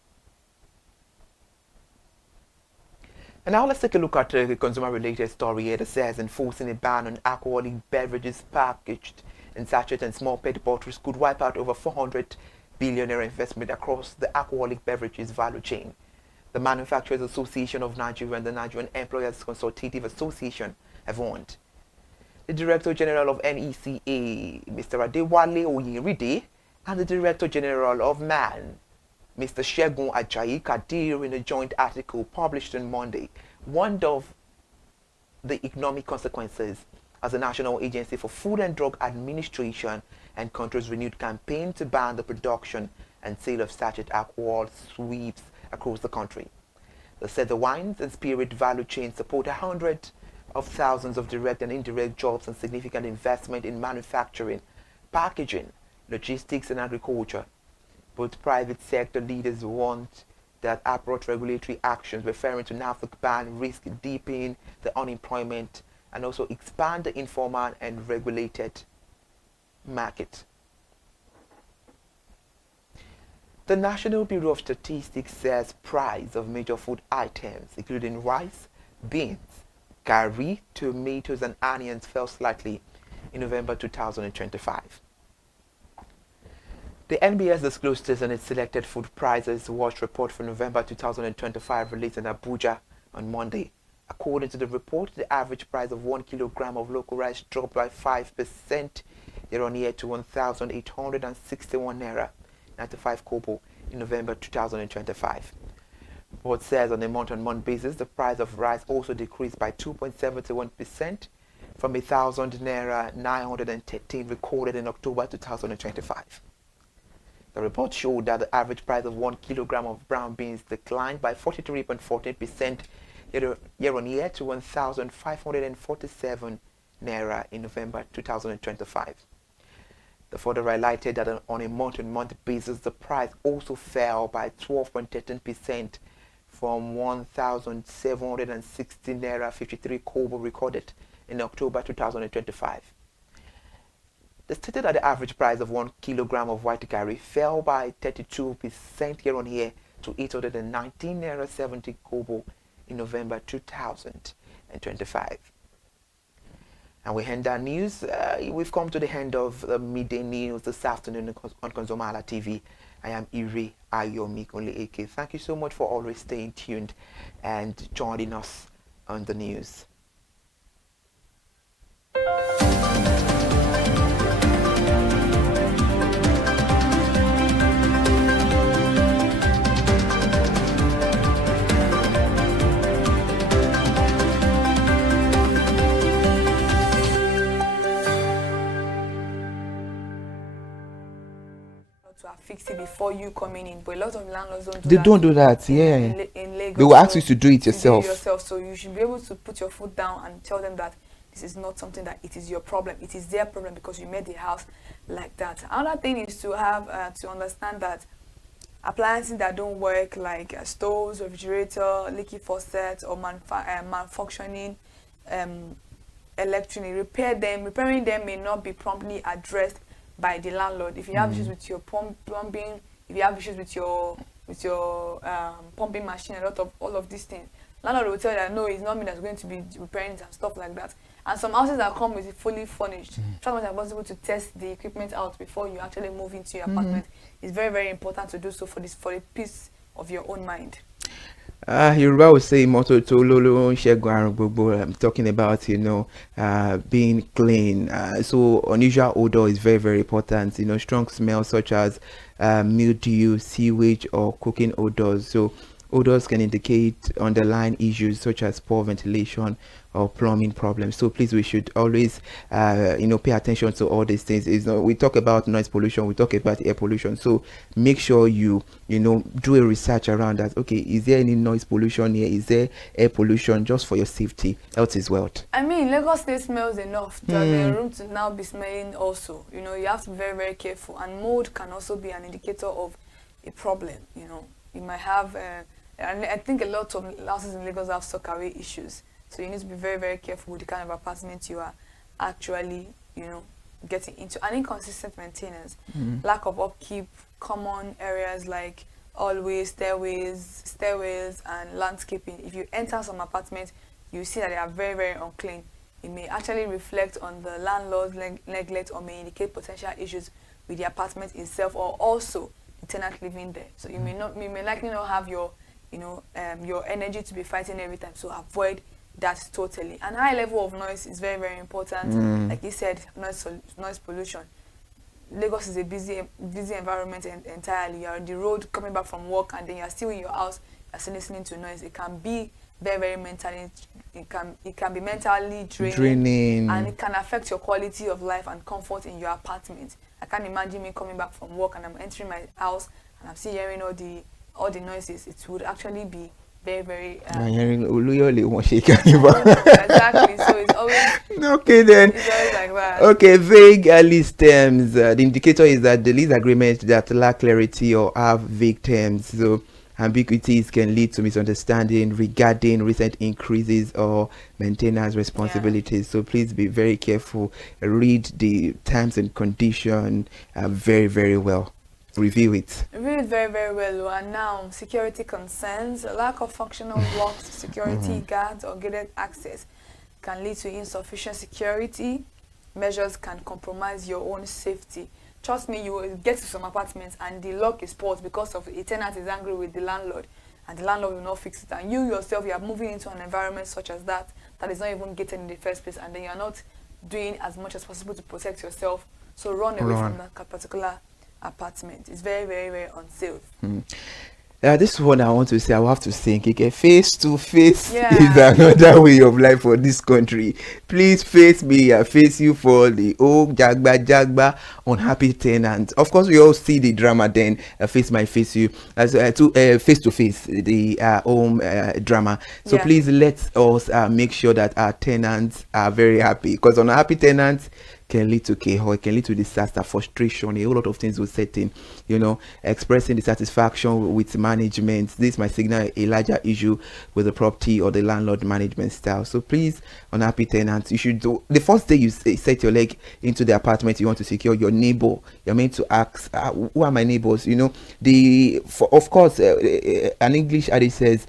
And now let's take a look at a consumer-related story here that says enforcing a ban on alcoholic beverages packaged in sachets and small PET bottles could wipe out over 400 billion naira investment across the alcoholic beverages value chain. The Manufacturers Association of Nigeria and the Nigerian Employers Consultative Association have warned. The Director General of NECA, Mr. Adewale Oyeride, and the Director General of MAN, Mr. Shegun Ajayi Kadir, in a joint article published on Monday, warned of the economic consequences as the National Agency for Food and Drug Administration and Control's renewed campaign to ban the production and sale of sachet alcohol sweeps across the country. They said the wines and spirit value chain support hundreds of thousands of direct and indirect jobs and significant investment in manufacturing, packaging, logistics, and agriculture. Both private sector leaders want that approach regulatory actions referring to NAFTA ban risk deepening the unemployment and also expand the informal and regulated market. The National Bureau of Statistics says price of major food items, including rice, beans, curry, tomatoes, and onions, fell slightly in November 2025. The NBS disclosed this in its Selected Food Prices Watch report for November 2025 released in Abuja on Monday. According to the report, the average price of 1 kilogram of local rice dropped by 5% year-on-year to 1,861 naira 95 kobo in November 2025. The report says on a month-on-month basis, the price of rice also decreased by 2.71% from 1,000 naira 913 recorded in October 2025. The report showed that the average price of 1 kilogram of brown beans declined by 43.14% year-on-year to 1,547 naira in November 2025. The further highlighted that on a month-on-month basis, the price also fell by 12.13% from 1,760 naira 53 kobo recorded in October 2025. They stated that the average price of 1 kilogram of white curry fell by 32% year-on-year to 819 naira 70 kobo in November 2025. And we end our news. We've come to the end of the midday news this afternoon on ConsumerHallaTV. I am Ire Ayomikunle Eke. Thank you so much for always staying tuned and joining us on the news. Fix it before you coming in, but a lot of landlords don't do They that. don't do that, yeah. In Lagos, They will ask you to do it yourself. So you should be able to put your foot down and tell them that this is not something that it is your problem. It is their problem because you made the house like that. Another thing is to have to understand that appliances that don't work, like stoves, refrigerator, leaky faucets, or malfunctioning repairing them may not be promptly addressed by the landlord. If you have issues with your plumbing, if you have issues with your pumping machine, all of these things, landlord will tell you that no, it's not me that's going to be repairing it and stuff like that. And some houses that come with it fully furnished, try as much as possible to test the equipment out before you actually move into your apartment. It's very, very important to do so for the peace of your own mind. Yoruba would say motto to lolo I'm talking about, being clean. So unusual odor is very, very important. Strong smells such as mildew, sewage, or cooking odors. So odors can indicate underlying issues such as poor ventilation or plumbing problems. So please, we should always pay attention to all these things. We talk about noise pollution, we talk about air pollution, so make sure you do a research around that. Okay, is there any noise pollution here? Is there air pollution? Just for your safety. Health is wealth. I mean, Lagos State smells enough. There's a room to now be smelling also. You have to be very, very careful, and mold can also be an indicator of a problem. You might have and I think a lot of houses in Lagos have sockaway issues. So you need to be very, very careful with the kind of apartment you are actually, getting into. And inconsistent maintenance, lack of upkeep, common areas like hallways, stairways, and landscaping. If you enter some apartments, you see that they are very, very unclean. It may actually reflect on the landlord's neglect or may indicate potential issues with the apartment itself or also the tenant living there. So you may likely not have your energy to be fighting every time. So avoid that totally. And high level of noise is very, very important. Like you said, noise pollution. Lagos is a busy environment entirely. You're on the road coming back from work, and then you're still in your house. You're still listening to noise. It can be very, very mentally. It can be mentally draining, and it can affect your quality of life and comfort in your apartment. I can't imagine me coming back from work and I'm entering my house and I'm still hearing all the noises. It would actually be very, very exactly. So it's always okay then. It's always like that. Okay, vague lease terms. The indicator is that the lease agreement that lack clarity or have vague terms. So ambiguities can lead to misunderstanding regarding recent increases or maintenance responsibilities. So please be very careful. Read the terms and conditions very, very well. Review it. Review it very, very well. And now, security concerns. A lack of functional locked security guards or gated access can lead to insufficient security. Measures can compromise your own safety. Trust me, you will get to some apartments and the lock is spoiled because of a tenant is angry with the landlord and the landlord will not fix it. And you yourself, you are moving into an environment such as that is not even gated in the first place, and then you are not doing as much as possible to protect yourself. So run away from that particular apartment. It's very, very, very unsafe. This is what I want to say. I will have to think. Okay, face to face is another way of life for this country. Please face me. I face you for the jagba unhappy tenant. Of course, we all see the drama. Then face you as face to face the home drama. So please let us make sure that our tenants are very happy. Because unhappy tenants can lead to chaos, it can lead to disaster, frustration, a whole lot of things will set in, expressing dissatisfaction with management. This might signal a larger issue with the property or the landlord management style. So please, unhappy tenants, you should do, the first day you set your leg into the apartment, you want to secure your neighbor, you're meant to ask, who are my neighbors? Of course, an English adage says,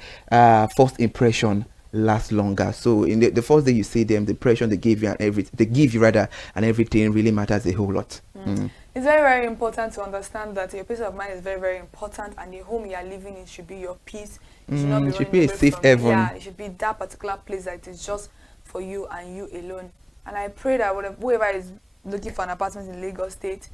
first impression last longer. So in the first day you see them, the impression they give you and everything really matters a whole lot. It's very, very important to understand that your peace of mind is very, very important, and the home you are living in should be your peace. It should not be a safe haven. Yeah, it should be that particular place that is just for you and you alone. And I pray that whoever is looking for an apartment in Lagos State,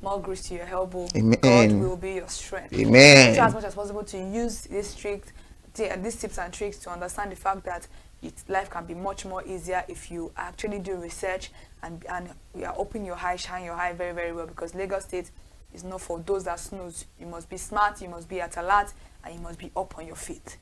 more grace to your elbow. Amen. God will be your strength. Amen. Try as much as possible to use these tips and tricks to understand the fact that life can be much more easier if you actually do research and you are open your eye, shine your eye very, very well, because Lagos State is not for those that snooze. You must be smart, you must be at alert, and you must be up on your feet.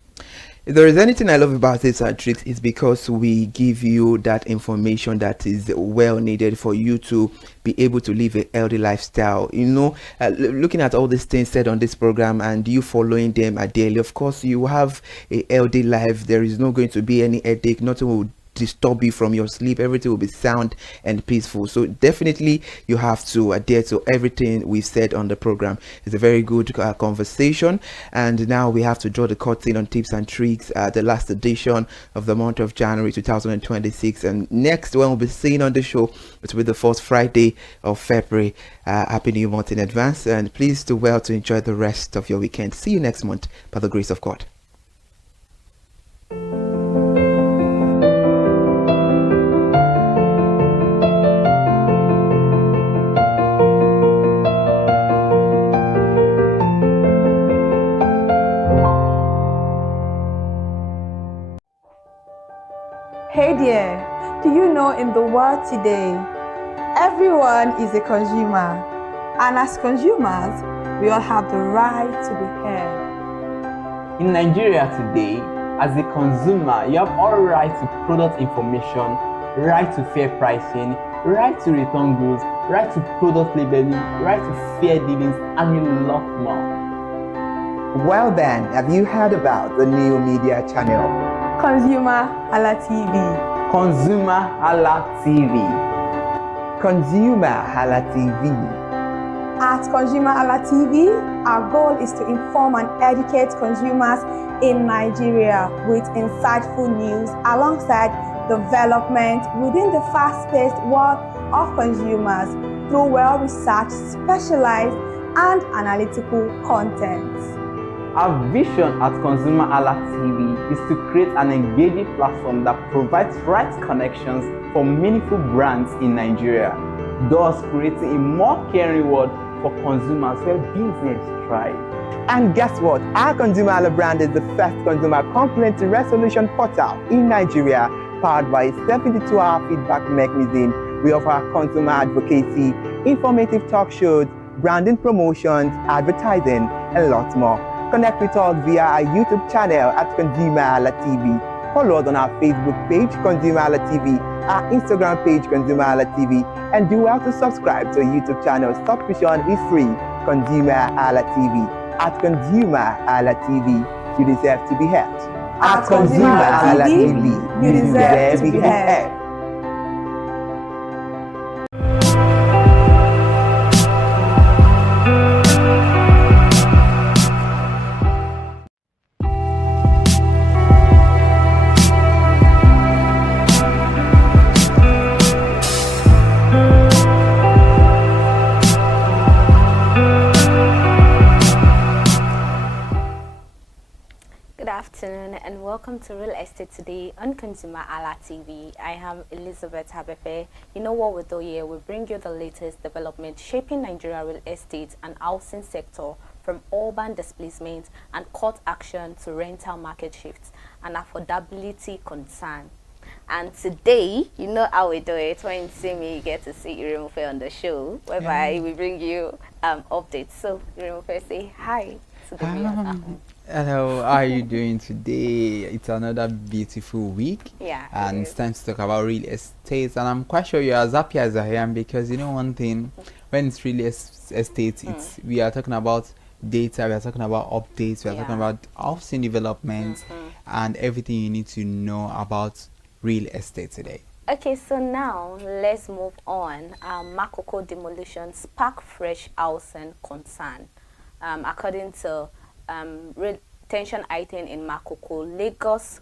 If there is anything I love about this tricks, it's because we give you that information that is well needed for you to be able to live a healthy lifestyle. Looking at all these things said on this program and you following them daily, of course, you have a healthy life. There is not going to be any headache. Nothing will disturb you from your sleep. Everything will be sound and peaceful. So definitely you have to adhere to everything we've said on the program. It's a very good conversation, and now we have to draw the curtain on tips and tricks, the last edition of the month of January 2026. And next one we'll be seeing on the show, it will be the first Friday of February. Happy new month in advance, and please do well to enjoy the rest of your weekend. See you next month by the grace of God. Hey there, do you know in the world today, everyone is a consumer, and as consumers, we all have the right to be heard. In Nigeria today, as a consumer, you have all right to product information, right to fair pricing, right to return goods, right to product labeling, right to fair dealings, and a lot more. Well then, have you heard about the new media channel? ConsumerHalla TV. ConsumerHallaTV. ConsumerHalla TV. At ConsumerHalla TV, our goal is to inform and educate consumers in Nigeria with insightful news alongside development within the fast-paced world of consumers through well-researched, specialized, and analytical content. Our vision at ConsumerHallaTV is to create an engaging platform that provides right connections for meaningful brands in Nigeria, thus creating a more caring world for consumers where business thrive. And guess what? Our ConsumerHalla brand is the first consumer complaint resolution portal in Nigeria, powered by a 72-hour feedback mechanism. We offer consumer advocacy, informative talk shows, branding promotions, advertising, and lots more. Connect with us via our YouTube channel at ConsumerHallaTV. Follow us on our Facebook page, ConsumerHallaTV, our Instagram page, ConsumerHallaTV, and do well to subscribe to our YouTube channel. Subscription is free. ConsumerHallaTV. At ConsumerHallaTV, you deserve to be heard. At ConsumerHallaTV, you deserve to be heard. And welcome to Real Estate Today on ConsumerHalla TV. I am Elizabeth Habefe. You know what we do here? We bring you the latest development shaping Nigeria real estate and housing sector, from urban displacement and court action to rental market shifts and affordability concern. And today, you know how we do it. When you see me, you get to see Irimufe on the show, whereby we bring you updates. So Irimufe, say hi to the viewers at home. Hello, how are you doing today? It's another beautiful week. Yeah. And it's time to talk about real estate. And I'm quite sure you're as happy as I am, because you know one thing, when it's real estate, we are talking about data, we are talking about updates, we are talking about housing development and everything you need to know about real estate today. Okay, so now let's move on. Makoko demolition spark fresh housing concern. According to tension item in Makoko, Lagos,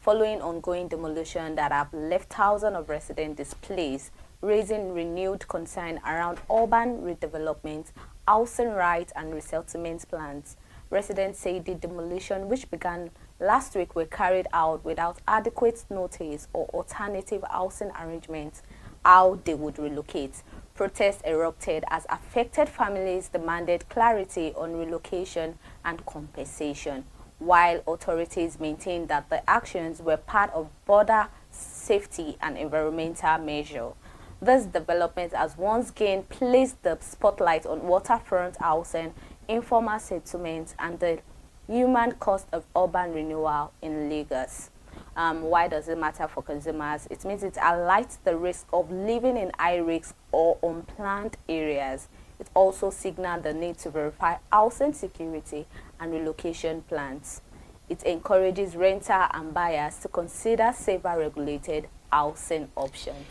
following ongoing demolition that have left thousands of residents displaced, raising renewed concern around urban redevelopment, housing rights and resettlement plans. Residents say the demolition, which began last week, were carried out without adequate notice or alternative housing arrangements how they would relocate. Protests erupted as affected families demanded clarity on relocation and compensation, while authorities maintained that the actions were part of border safety and environmental measure. This development has once again placed the spotlight on waterfront housing, informal settlements, and the human cost of urban renewal in Lagos. Why does it matter for consumers? It means it highlights the risk of living in high-risk or unplanned areas. It also signals the need to verify housing security and relocation plans. It encourages renter and buyers to consider safer regulated housing options.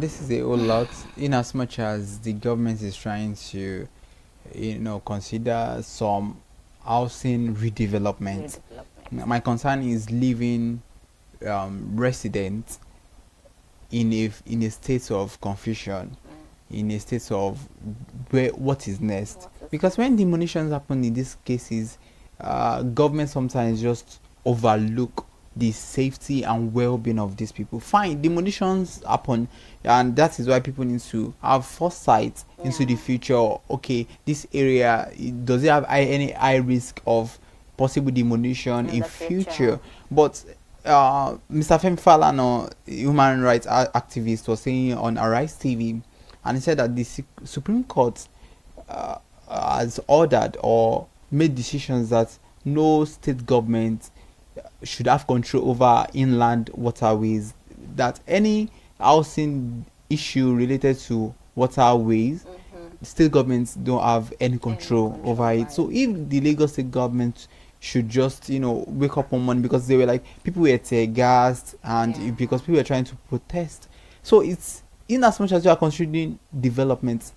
This is a whole lot, in as much as the government is trying to, consider some housing redevelopment. My concern is leaving residents in a state of confusion, in a state of what is next. Because when demolitions happen in these cases, government sometimes just overlook the safety and well-being of these people. Fine, demolitions happen, and that is why people need to have foresight into the future. Okay, this area, does it have any high risk of possible demolition in future? But Mr. Femi Falana, human rights activist, was saying on Arise TV, and he said that the Supreme Court has ordered or made decisions that no state government should have control over inland waterways, that any housing issue related to waterways, state governments don't have any control over it. So if the Lagos state government should just, wake up one morning, because they were like, people were tear gassed, and because people were trying to protest. So it's, in as much as you are considering development,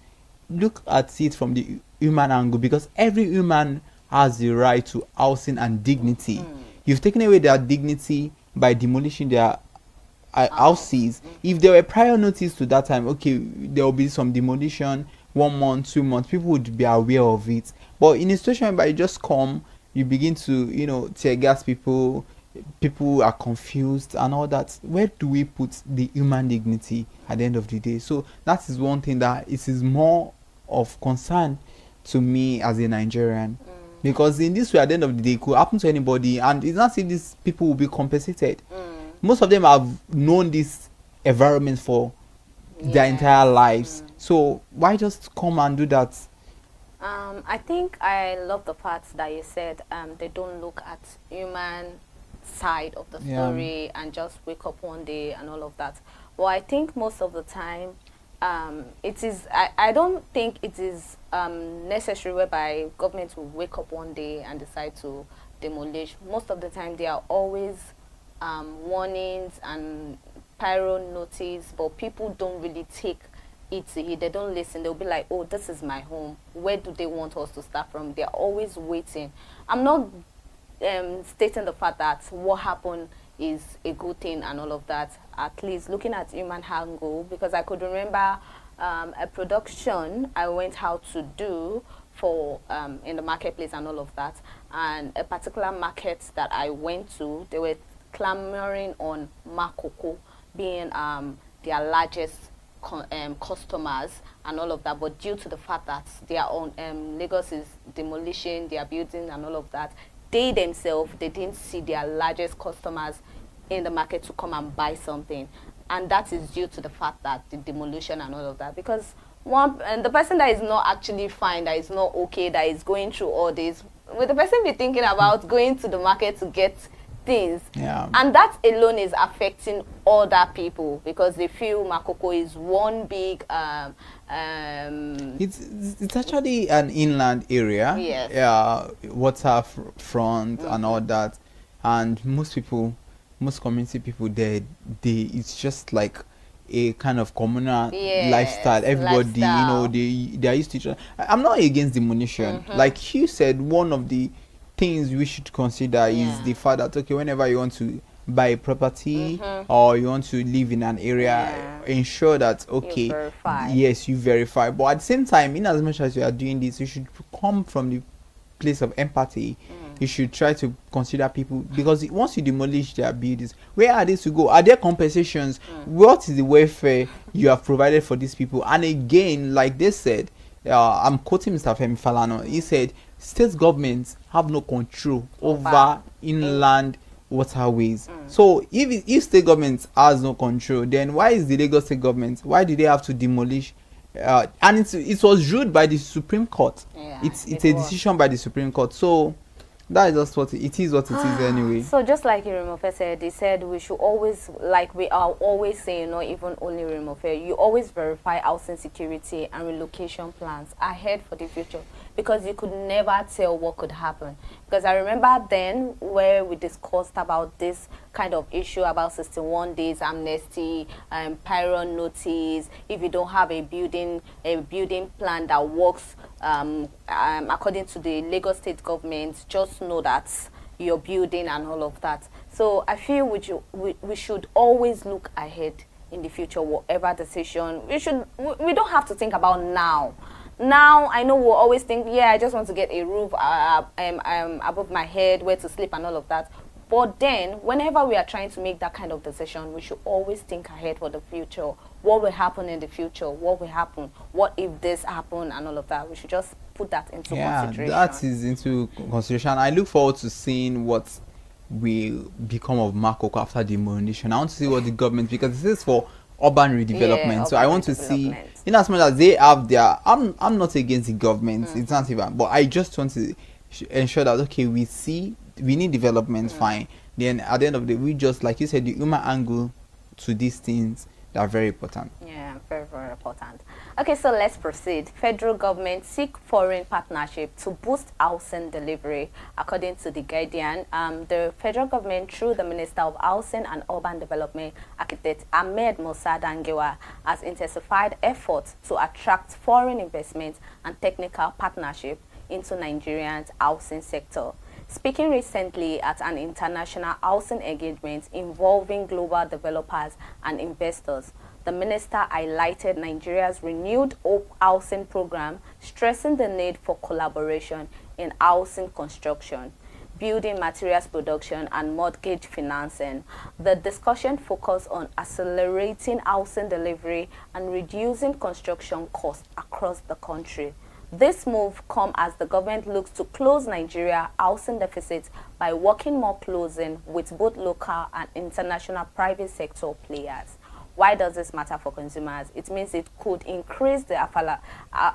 look at it from the human angle, because every human has the right to housing and dignity. You've taken away their dignity by demolishing their houses. If there were prior notice to that time, okay, there will be some demolition, 1 month, 2 months, people would be aware of it. But in a situation where you just come, you begin to, tear gas people are confused and all that. Where do we put the human dignity at the end of the day? So that is one thing that it is more of concern to me as a Nigerian. Because in this way, at the end of the day, it could happen to anybody, and it's not if these people will be compensated. Most of them have known this environment for their entire lives. So why just come and do that? I think I love the part that you said they don't look at human side of the story and just wake up one day and all of that. Well, I think most of the time it is, I don't think it is necessary whereby government will wake up one day and decide to demolish. Most of the time there are always warnings and pyro notice, but people don't really take it to heed. They don't listen. They'll be like, oh, this is my home. Where do they want us to start from? They're always waiting. I'm not stating the fact that what happened is a good thing and all of that, at least looking at human angle, because I could remember a production I went out to do for in the marketplace and all of that, and a particular market that I went to, they were clamoring on Makoko being their largest customers and all of that, but due to the fact that their own Lagos is demolishing their building and all of that, they themselves, they didn't see their largest customers in the market to come and buy something, and that is due to the fact that the demolition and all of that. Because the person that is not actually fine, that is not okay, that is going through all this, will the person be thinking about going to the market to get things? And that alone is affecting other people, because they feel Makoko is one big it's actually an inland area, waterfront and all that, and most community people there, it's just like a kind of communal lifestyle. Everybody, they are used to each other. I'm not against demolition. Like you said, one of the things we should consider is the fact that, okay, whenever you want to buy a property or you want to live in an area, ensure that, okay, you verify. But at the same time, in as much as you are doing this, you should come from the place of empathy. You should try to consider people, because once you demolish their buildings, where are they to go? Are there compensations? What is the welfare you have provided for these people? And again, like they said, I'm quoting Mr. Femi Falana, he said state governments have no control over inland waterways. So if state government has no control, then why is the Lagos state government, why do they have to demolish? And it was ruled by the Supreme Court. It's a decision by the Supreme Court. So That is just what it is. What it is anyway. So just like Irimofe said, they said we should always, like we are always saying, not even only Irimofe, you always verify housing security and relocation plans ahead for the future, because you could never tell what could happen. Because I remember then where we discussed about this kind of issue about 61 days amnesty, Pyron notice, if you don't have a building plan that works according to the Lagos state government, just know that you're building and all of that. So I feel we should always look ahead in the future, whatever decision we don't have to think about now. Now I know we'll always think, yeah, I just want to get a roof above my head, where to sleep and all of that. But then, whenever we are trying to make that kind of decision, we should always think ahead for the future. What will happen in the future? What will happen? What if this happen and all of that? We should just put that into consideration. That is into consideration. I look forward to seeing what will become of Makoko after the demolition. I want to see what the government, because this is for urban redevelopment. So I want to see, in as much as they have their, I'm not against the government. It's not even, but I just want to ensure that, okay, we need development, fine. Then at the end of the day, we just, like you said, the human angle to these things that are very important. Yeah, very, very important. Okay, so let's proceed. Federal government seek foreign partnership to boost housing delivery. According to The Guardian, the federal government, through the Minister of Housing and Urban Development, Architect Ahmed Musa Dangewa, has intensified efforts to attract foreign investment and technical partnership into Nigeria's housing sector. Speaking recently at an international housing engagement involving global developers and investors, the minister highlighted Nigeria's renewed Hope housing program, stressing the need for collaboration in housing construction, building materials production, and mortgage financing. The discussion focused on accelerating housing delivery and reducing construction costs across the country. This move comes as the government looks to close Nigeria's housing deficit by working more closely with both local and international private sector players. Why does this matter for consumers? It means it could increase the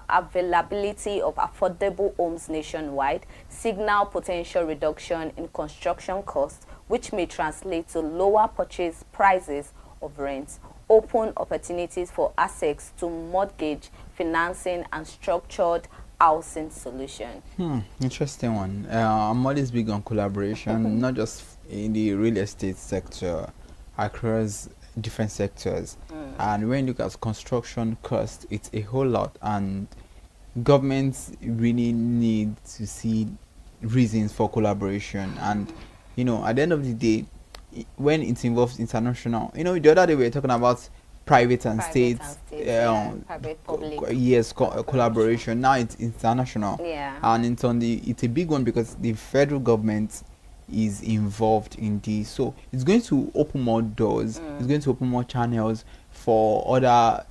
availability of affordable homes nationwide, signal potential reduction in construction costs, which may translate to lower purchase prices of rents, open opportunities for access to mortgage financing and structured housing solution. Interesting one. I'm always big on collaboration, not just in the real estate sector, across different sectors. And when you look at construction cost, it's a whole lot, and governments really need to see reasons for collaboration. And at the end of the day, when it involves international, the other day we were talking about private and state, private public. Yes, collaboration. Now it's international, and it's a big one because the federal government is involved in this, so it's going to open more doors. It's going to open more channels for other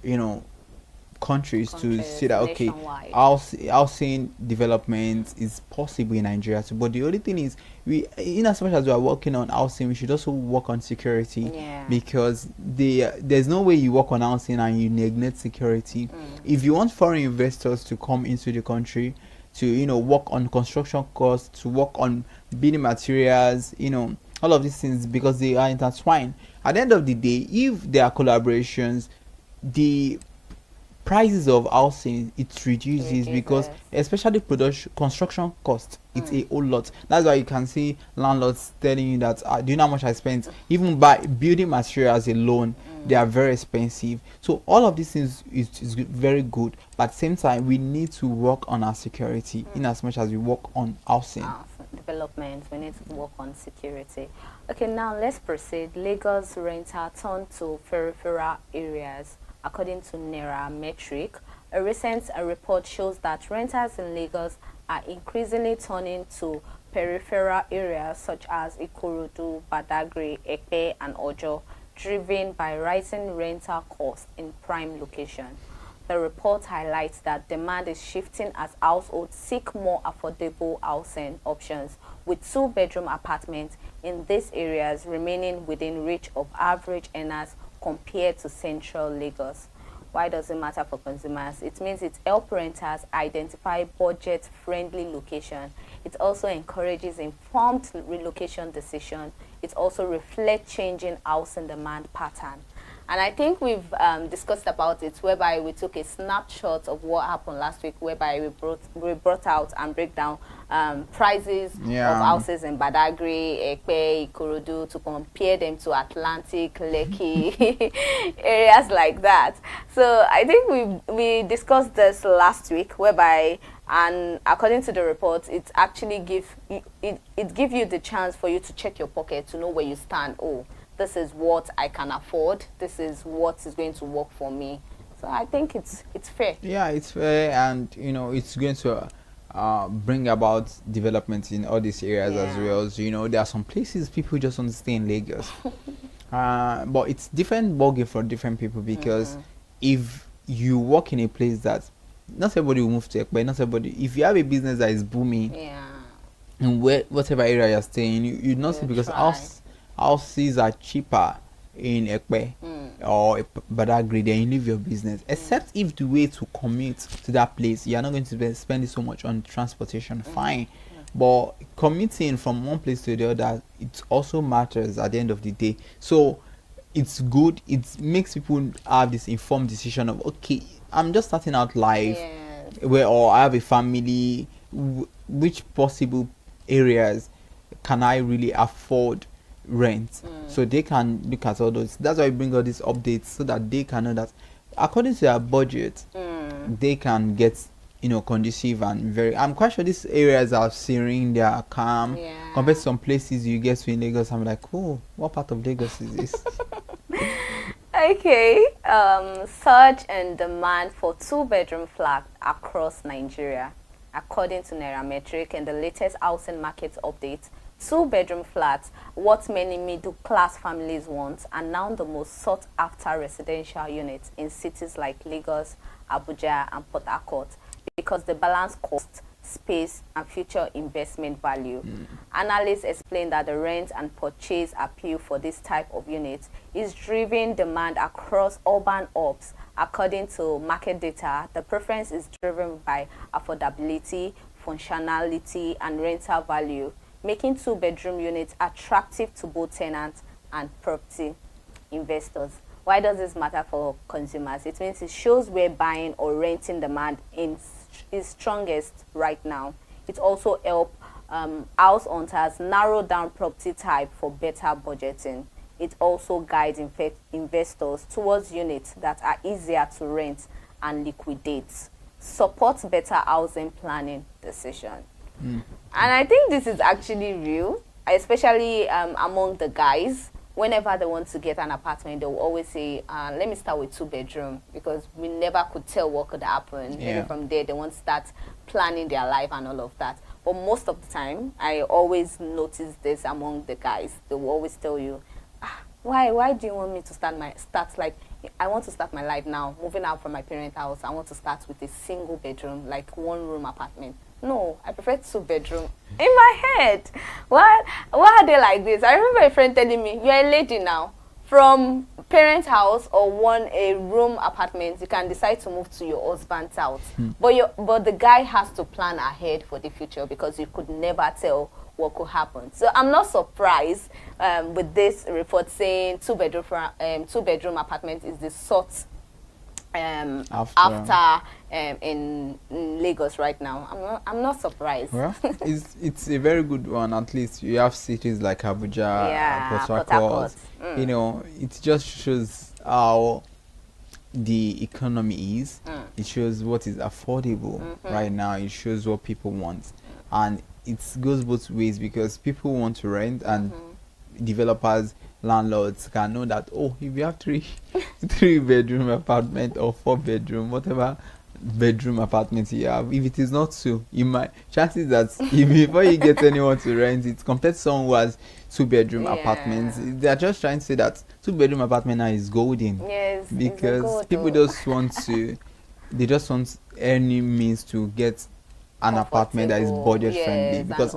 countries to see that, okay, housing development is possible in Nigeria too. But the only thing is, in as much as we are working on housing, we should also work on security, because there's no way you work on housing and you neglect security. If you want foreign investors to come into the country to work on construction costs, to work on building materials, all of these things, because they are intertwined. At the end of the day, if there are collaborations, the prices of housing it reduces, because especially construction cost, it's a whole lot. That's why you can see landlords telling you that, do you know how much I spent? Even by building materials alone, they are very expensive. So all of these things is very good, but at the same time we need to work on our security in as much as we work on housing development. We need to work on security. Okay, now let's proceed. Lagos renter turn to peripheral areas. According to Nairametric, a recent report shows that renters in Lagos are increasingly turning to peripheral areas such as Ikorodu, Badagry, Ekpe, and Ojo, driven by rising rental costs in prime locations. The report highlights that demand is shifting as households seek more affordable housing options, with two-bedroom apartments in these areas remaining within reach of average earners compared to central Lagos. Why does it matter for consumers? It means it helps renters identify budget-friendly location. It also encourages informed relocation decision. It also reflects changing housing demand pattern. And I think we've discussed about it, whereby we took a snapshot of what happened last week, whereby we brought out and break down prices of houses in Badagry, Ekpe, Ikorodu, to compare them to Atlantic, Lekki, areas like that. So I think we discussed this last week, whereby, and according to the report, it actually gives you the chance for you to check your pocket to know where you stand. Oh, this is what I can afford. This is what is going to work for me. So I think it's fair. Yeah, it's fair, and it's going to bring about development in all these areas as well. So, there are some places people just want to stay in Lagos, but it's different ballgame for different people, because if you work in a place that not everybody will move to Ekpe, not everybody. If you have a business that is booming, in whatever area you're staying, you not see, because houses are cheaper in Ekpe or Badagry, then you leave your business. Except if the way to commute to that place, you're not going to spend it so much on transportation, fine. But commuting from one place to the other, it also matters at the end of the day. So it's good. It makes people have this informed decision of, okay, I'm just starting out life, or I have a family. Which possible areas can I really afford rent? So they can look at all those. That's why we bring all these updates, so that they can know that according to their budget, they can get conducive and very. I'm quite sure these areas are serene, they are calm compared to some places you get to in Lagos. I'm like, oh, what part of Lagos is this? Okay, surge and demand for two-bedroom flats across Nigeria. According to Nairametric and the latest housing market update, two-bedroom flats, what many middle-class families want, are now the most sought-after residential units in cities like Lagos, Abuja, and Port Harcourt, because they balance cost, space, and future investment value. Analysts explain that the rent and purchase appeal for this type of unit is driving demand across urban hubs. According to market data, the preference is driven by affordability, functionality, and rental value, making two-bedroom units attractive to both tenants and property investors. Why does this matter for consumers? It means it shows where buying or renting demand is strongest right now. It also helps house hunters narrow down property type for better budgeting. It also guides investors towards units that are easier to rent and liquidate. Supports better housing planning decision. And I think this is actually real, especially among the guys. Whenever they want to get an apartment, they will always say, let me start with two-bedroom, because we never could tell what could happen. Maybe from there, they want to start planning their life and all of that. But most of the time, I always notice this among the guys. They will always tell you, why do you want me to start like, I want to start my life now, moving out from my parents' house. I want to start with a single bedroom, like one-room apartment. No, I prefer two-bedroom. In my head, why are they like this? I remember a friend telling me, you're a lady now. From parents' house or a room apartment, you can decide to move to your husband's house. But the guy has to plan ahead for the future, because you could never tell what could happen. So I'm not surprised with this report saying two-bedroom apartment is the sought after in Lagos right now. I'm not surprised. Well, it's a very good one. At least you have cities like Abuja, Port Harcourt. It just shows how the economy is. It shows what is affordable right now. It shows what people want, and it goes both ways, because people want to rent, and developers, landlords can know that, oh, if you have three-bedroom apartment or four-bedroom, whatever bedroom apartment you have, if it is not two, you might chances that before you get anyone to rent it, compared to someone who has two-bedroom apartments, they are just trying to say that two-bedroom apartment now is golden. Yes, because people just want to, they just want any means to get an apartment that is budget friendly, because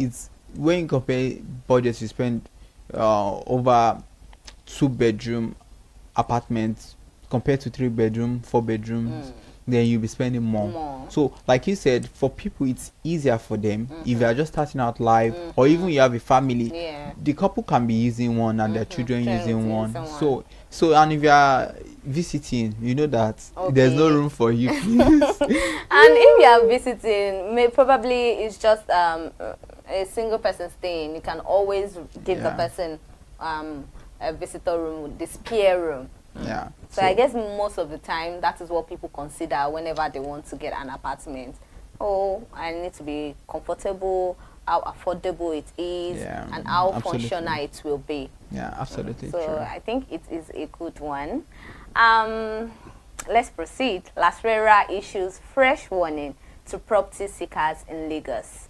it's when you compare budgets, you spend over two-bedroom apartments compared to 3-bedroom, 4-bedrooms, then you'll be spending more. So like you said, for people it's easier for them if you are just starting out live, or even you have a family, the couple can be using one and their children using one. So and if you are visiting, you know that there's no room for you. And if you are visiting, probably it's just a single person staying, you can always give the person a visitor room, the spare room. So I guess most of the time that is what people consider whenever they want to get an apartment. Oh, I need to be comfortable, how affordable it is, and how functional it will be. Yeah, absolutely. So true. I think it is a good one. Let's proceed. Lasrera issues fresh warning to property seekers in Lagos.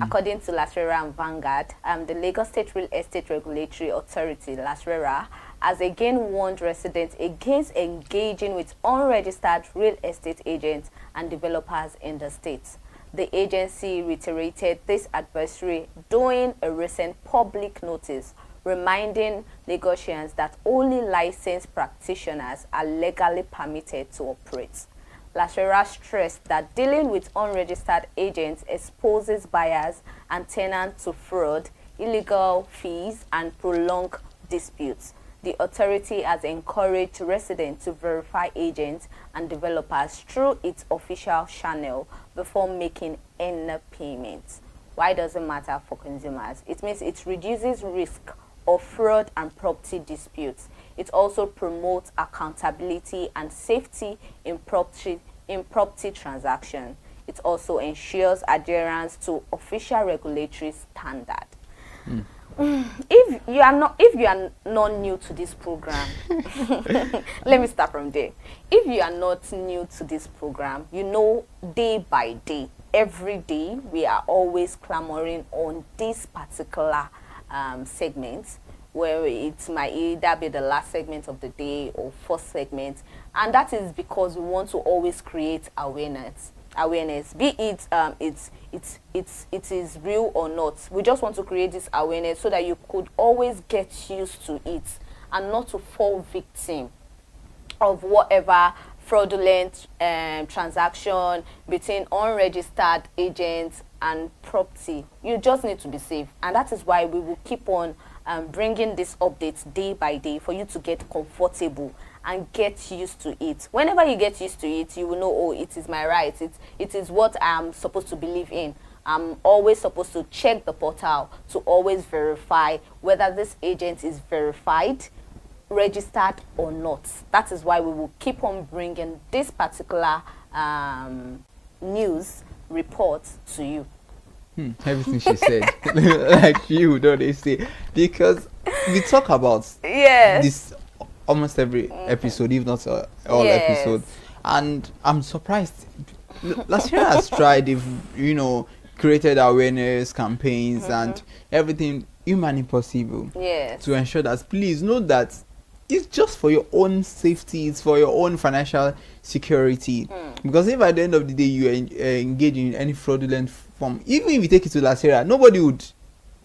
According to Lasrera and Vanguard, the Lagos State Real Estate Regulatory Authority, Lasrera, has again warned residents against engaging with unregistered real estate agents and developers in the state. The agency reiterated this advisory during a recent public notice, reminding Lagosians that only licensed practitioners are legally permitted to operate. Lasrera stressed that dealing with unregistered agents exposes buyers and tenants to fraud, illegal fees, and prolonged disputes. The authority has encouraged residents to verify agents and developers through its official channel before making any payments. Why does it matter for consumers? It means it reduces risk of fraud and property disputes. It also promotes accountability and safety in property transactions. It also ensures adherence to official regulatory standard. If you are not new to this program, let me start from there. If you are not new to this program, you know day by day, every day, we are always clamoring on this particular segment, where it might either be the last segment of the day or first segment, and that is because we want to always create awareness, be it it is real or not. We just want to create this awareness so that you could always get used to it and not to fall victim of whatever fraudulent transaction between unregistered agents and property. You just need to be safe, and that is why we will keep on bringing these updates day by day for you to get comfortable and get used to it. Whenever you get used to it, you will know, oh, it is my right, it is what I'm supposed to believe in. I'm always supposed to check the portal to always verify whether this agent is verified, registered or not. That is why we will keep on bringing this particular news report to you. Everything she said, like you, don't they say? Because we talk about this almost every episode, if not all episodes, and I'm surprised. Last year has tried, created awareness campaigns and everything humanly possible to ensure that, please know that it's just for your own safety, it's for your own financial security. Because if at the end of the day you engage in any fraudulent form, even if you take it to Lasera, nobody would,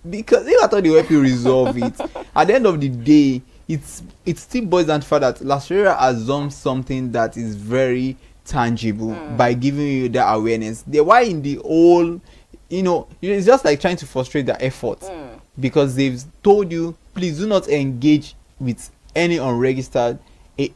because if I thought they would help you resolve it, at the end of the day, it still boils down to the fact that Lasera assumes something that is very tangible by giving you the awareness. Why in the whole, it's just like trying to frustrate the effort, because they've told you, please do not engage with any unregistered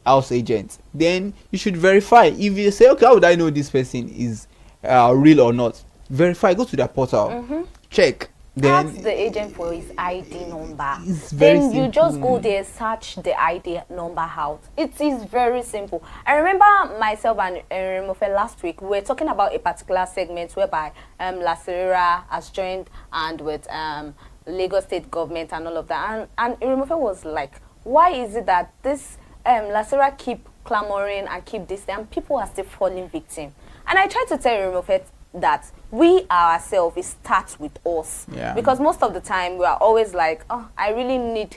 house agent. Then you should verify. If you say, okay, how would I know this person is real or not? Verify, go to their portal, check. Then ask the agent for his ID number. Then you just go there, search the ID number out. It is very simple. I remember myself and Remofe last week, we were talking about a particular segment whereby Lasera has joined and with Lagos State government and all of that. And Remofe was like, why is it that this Lasera keep clamoring and keep this and people are still falling victim? And I tried to tell Remofe that we ourselves, it starts with us, because most of the time we are always like, oh, I really need,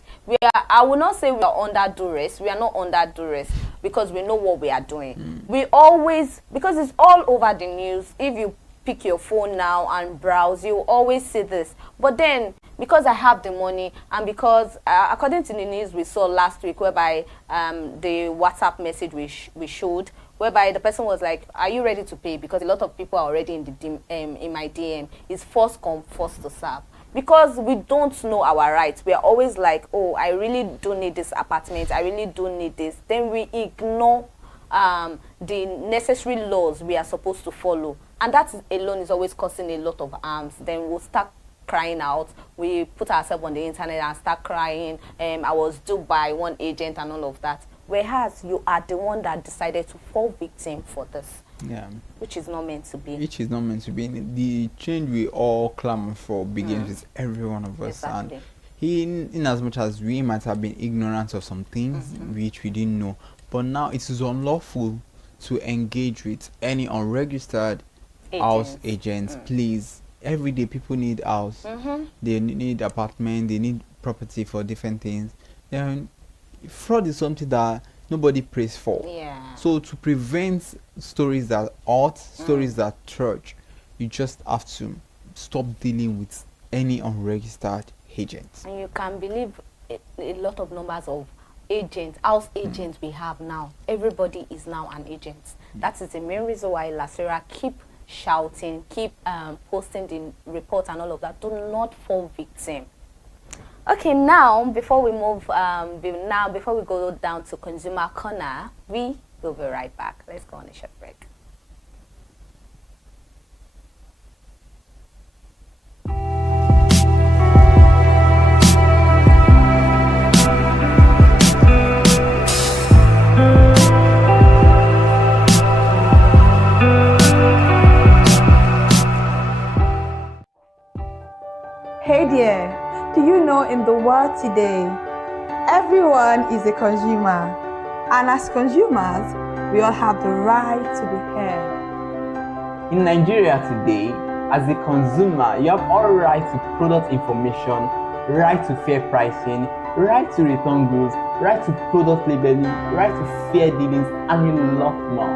I will not say we are under duress, we are not under duress, because we know what we are doing. We always, because it's all over the news, if you pick your phone now and browse, you always see this. But then, because I have the money, and because according to the news we saw last week, whereby the WhatsApp message we showed, whereby the person was like, are you ready to pay? Because a lot of people are already in the in my DM. It's first come, first to serve. Because we don't know our rights. We are always like, oh, I really do need this apartment, I really do need this. Then we ignore the necessary laws we are supposed to follow. And that alone is always causing a lot of harms. Then we'll start crying out. We put ourselves on the internet and start crying. I was due by one agent and all of that. Whereas you are the one that decided to fall victim for this. Yeah. Which is not meant to be. Which is not meant to be. The change we all clamor for begins with every one of us. Exactly. And in as much as we might have been ignorant of some things which we didn't know, but now it is unlawful to engage with any unregistered house agents. Please, every day people need house, they need apartment, they need property for different things. Then fraud is something that nobody prays for. Yeah. So to prevent stories that hurt, stories that church, you just have to stop dealing with any unregistered agents. And you can believe a lot of numbers of agents, house agents we have now. Everybody is now an agent. That is the main reason why Lasera keep shouting, keep posting the report and all of that. Do not fall victim. Okay, now before we move, before we go down to Consumer Corner, we will be right back. Let's go on a short break. Hey there, do you know in the world today, everyone is a consumer, and as consumers, we all have the right to be heard. In Nigeria today, as a consumer, you have all right to product information, right to fair pricing, right to return goods, right to product labeling, right to fair dealings, and a lot more.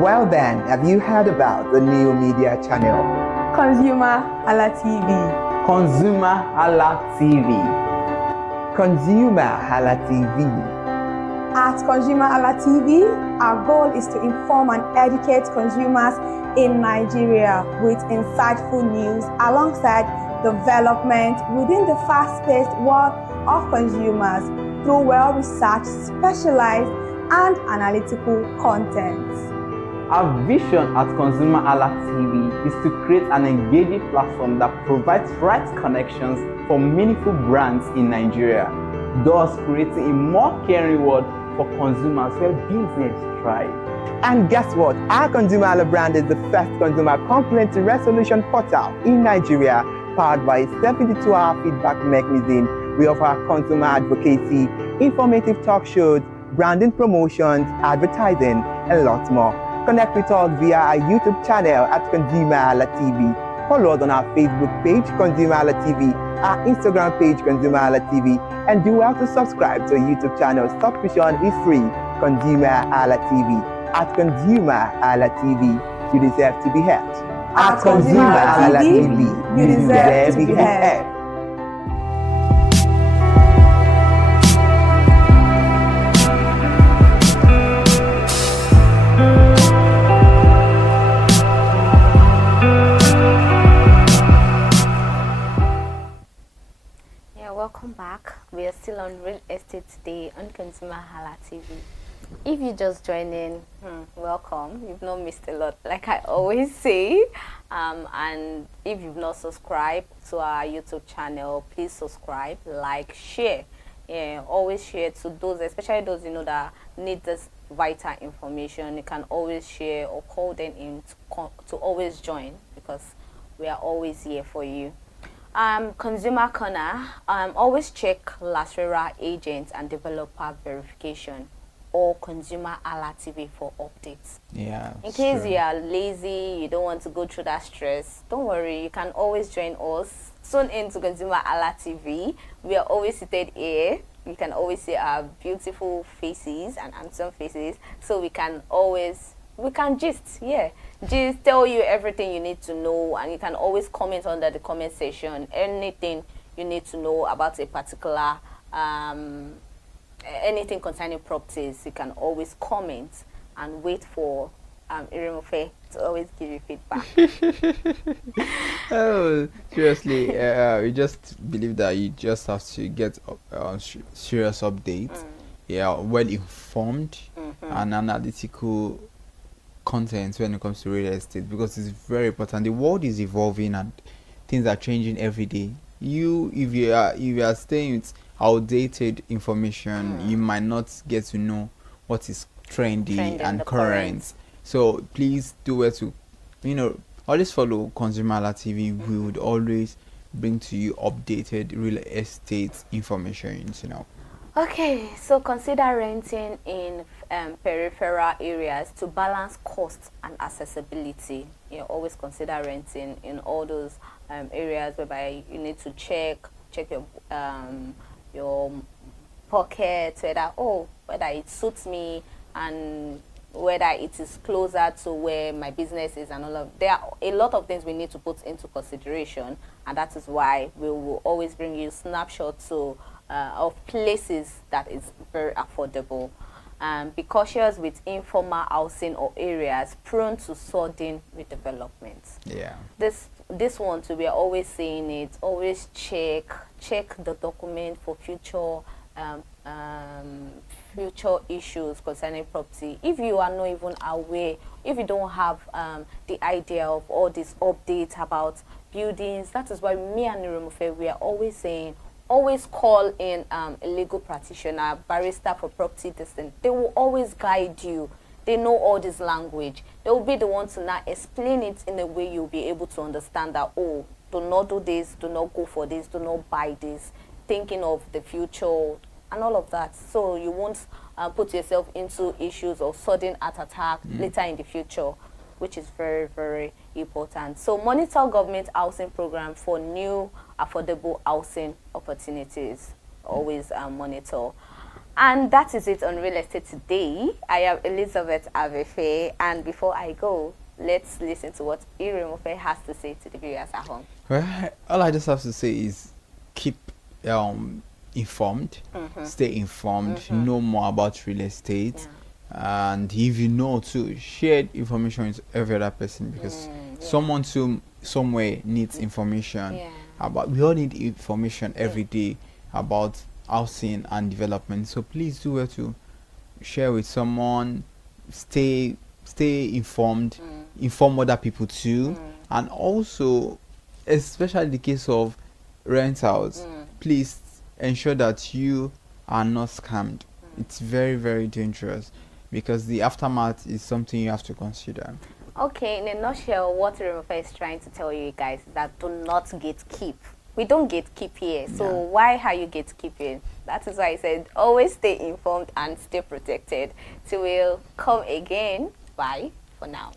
Well then, have you heard about the new media channel? ConsumerHallaTV. ConsumerHallaTV. ConsumerHallaTV. At ConsumerHallaTV, our goal is to inform and educate consumers in Nigeria with insightful news alongside development within the fast-paced world of consumers through well-researched, specialized, and analytical content. Our vision at ConsumerHallaTV is to create an engaging platform that provides right connections for meaningful brands in Nigeria, thus creating a more caring world for consumers where business thrive. And guess what? Our ConsumerHalla brand is the first consumer complaint resolution portal in Nigeria, powered by a 72-hour feedback mechanism. We offer consumer advocacy, informative talk shows, branding promotions, advertising, and lots more. Connect with us via our YouTube channel at ConsumerHallaTV. Follow us on our Facebook page, ConsumerHallaTV, our Instagram page, ConsumerHallaTV, and do well to subscribe to our YouTube channel. Subscription is free. ConsumerHallaTV. At ConsumerHallaTV, you deserve to be heard. At ConsumerHallaTV, you deserve to be heard. Welcome back. We are still on real estate today on ConsumerHallaTV. If you just joined in, welcome. You've not missed a lot, like I always say. And if you've not subscribed to our YouTube channel, please subscribe, like, share. Yeah, always share to those, especially those that need this vital information. You can always share or call them in to always join, because we are always here for you. Consumer Corner, always check Lasera agent and developer verification or ConsumerHallaTV for updates. Yeah. In case you are lazy, you don't want to go through that stress, don't worry, you can always join us. Tune into ConsumerHallaTV. We are always seated here. You can always see our beautiful faces and handsome faces, so we can always we can just tell you everything you need to know, and you can always comment under the comment section anything you need to know about a particular anything concerning properties. You can always comment and wait for Iremofe to always give you feedback. Oh, seriously, we just believe that you just have to get serious updates, well informed and analytical content when it comes to real estate, because it's very important. The world is evolving and things are changing every day. If you are staying with outdated information, you might not get to know what is trendy and current. So please do it to, always follow ConsumerHalla TV. We would always bring to you updated real estate information. Okay, so consider renting in peripheral areas to balance cost and accessibility. Always consider renting in all those areas whereby you need to check your pocket, whether it suits me and whether it is closer to where my business is, and all of. There are a lot of things we need to put into consideration, and that is why we will always bring you snapshots of places that is very affordable. Be cautious with informal housing or areas prone to sudden redevelopment. This one too, we are always saying it. Always check the document for future issues concerning property. If you are not even aware, if you don't have the idea of all these updates about buildings, that is why me and Iremofe, we are always saying, always call in a legal practitioner, barrister for property testing. They will always guide you. They know all this language. They will be the ones to now explain it in a way you'll be able to understand that, do not do this, do not go for this, do not buy this, thinking of the future and all of that. So you won't put yourself into issues of sudden heart attack later in the future, which is very, very important. So monitor government housing program for new affordable housing opportunities. Always monitor. And that is it on real estate today. I am Elizabeth Avefe, and before I go, let's listen to what Iremofe has to say to the viewers at home. Well, all I just have to say is keep informed, stay informed, know more about real estate, and if you know to share information with every other person, because someone somewhere needs information about. We all need information every day about housing and development. So please do well to share with someone. Stay informed, inform other people too, and also, especially the case of rentals, please ensure that you are not scammed. It's very, very dangerous, because the aftermath is something you have to consider. Okay, in a nutshell, what Iremofe is trying to tell you guys is that do not gatekeep. We don't gatekeep here, so why are you gatekeeping? That is why I said always stay informed and stay protected. So we'll come again. Bye for now.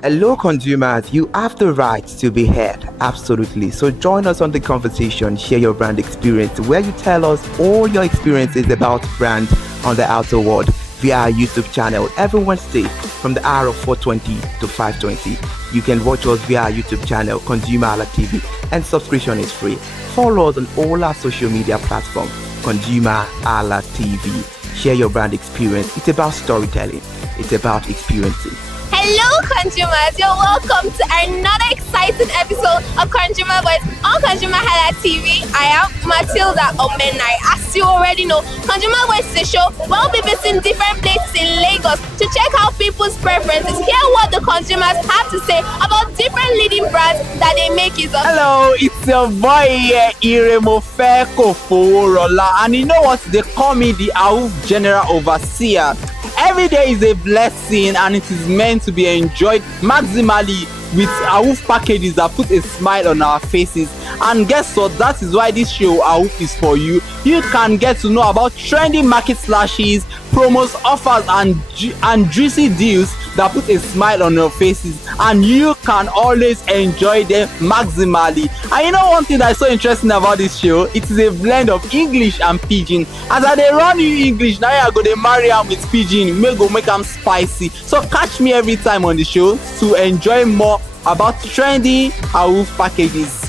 Hello consumers, you have the right to be heard, absolutely. So join us on the conversation, share your brand experience, where you tell us all your experiences about brand on the outer world via our YouTube channel every Wednesday from the hour of 4:20 to 5:20. You can watch us via our YouTube channel, ConsumerHalla TV, and subscription is free. Follow us on all our social media platforms, ConsumerHalla TV. Share your brand experience. It's about storytelling. It's about experiences. Hello consumers, you're welcome to another exciting episode of Consumer Voice on ConsumerHalla TV. I am Matilda Omenai. As you already know, Consumer Voice is a show where we'll be visiting different places in Lagos to check out people's preferences, hear what the consumers have to say about different leading brands that they make use of. Hello, it's your boy here, Iremofe Kofoworola, and you know what? They call me the AWUF General Overseer. Every day is a blessing, and it is meant to be enjoyed maximally with AWUF packages that put a smile on our faces. And guess what? That is why this show AWUF is for you. You can get to know about trending market slashes, promos, offers, and juicy deals that put a smile on your faces, and you can always enjoy them maximally. And you know one thing that's so interesting about this show? It is a blend of English and Pidgin. As I dey run you English, now I go dey marry am with Pidgin, make am spicy. So catch me every time on the show to enjoy more about trendy Awoof packages.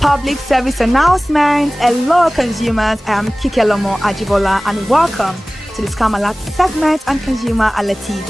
Public service announcement. Hello consumers, I am Kikelomo Ajibola and welcome to the Scam Alert segment on ConsumerHalla TV.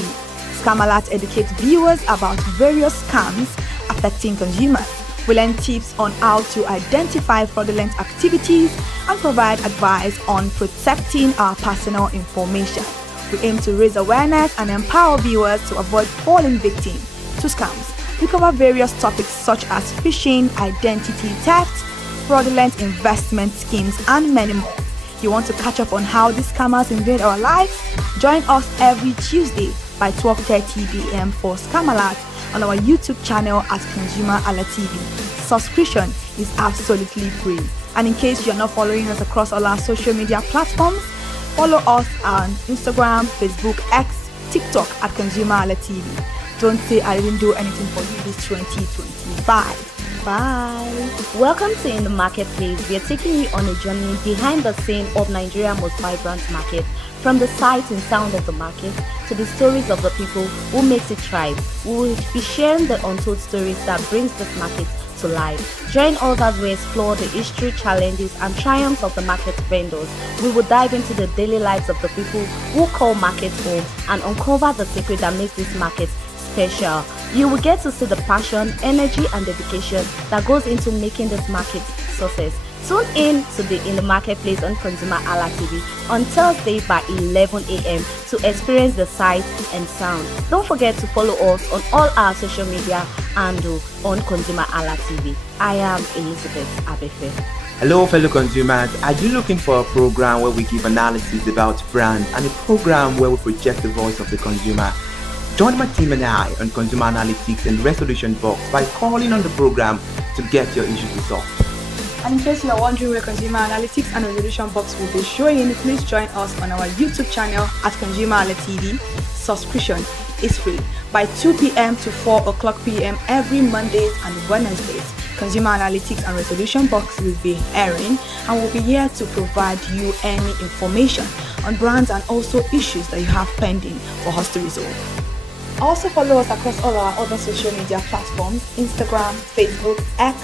Scam Alert educates viewers about various scams affecting consumers. We learn tips on how to identify fraudulent activities and provide advice on protecting our personal information. We aim to raise awareness and empower viewers to avoid falling victim to scams. We cover various topics such as phishing, identity theft, fraudulent investment schemes, and many more. You want to catch up on how these scammers invade our lives? Join us every Tuesday by 12:30 p.m. for Scam Alert on our YouTube channel at ConsumerHalla TV. Subscription is absolutely free. And in case you're not following us across all our social media platforms, follow us on Instagram, Facebook, X, TikTok at ConsumerHalla TV. Don't say I didn't do anything for you this 2025. Bye. Welcome to In the Marketplace. We are taking you on a journey behind the scene of Nigeria's most vibrant market, from the sight and sound of the market to the stories of the people who makes it thrive. We will be sharing the untold stories that brings this market to life. Join us as we explore the history, challenges, and triumphs of the market vendors. We will dive into the daily lives of the people who call markets home and uncover the secret that makes this market special. You will get to see the passion, energy, and dedication that goes into making this market success. Tune in to the In the Marketplace on ConsumerHalla TV on Thursday by 11 a.m. to experience the sight and sound. Don't forget to follow us on all our social media handle on ConsumerHalla TV. I am Elizabeth Abefe. Hello fellow consumers, are you looking for a program where we give analysis about brands and a program where we project the voice of the consumer? Join my team and I on Consumer Analytics and Resolution Box by calling on the program to get your issues resolved. And in case you are wondering where Consumer Analytics and Resolution Box will be showing, please join us on our YouTube channel at ConsumerHalla TV. Subscription is free by 2 p.m. to 4 o'clock p.m. every Mondays and Wednesdays. Consumer Analytics and Resolution Box will be airing and will be here to provide you any information on brands and also issues that you have pending for us to resolve. Also follow us across all our other social media platforms, Instagram, Facebook, X,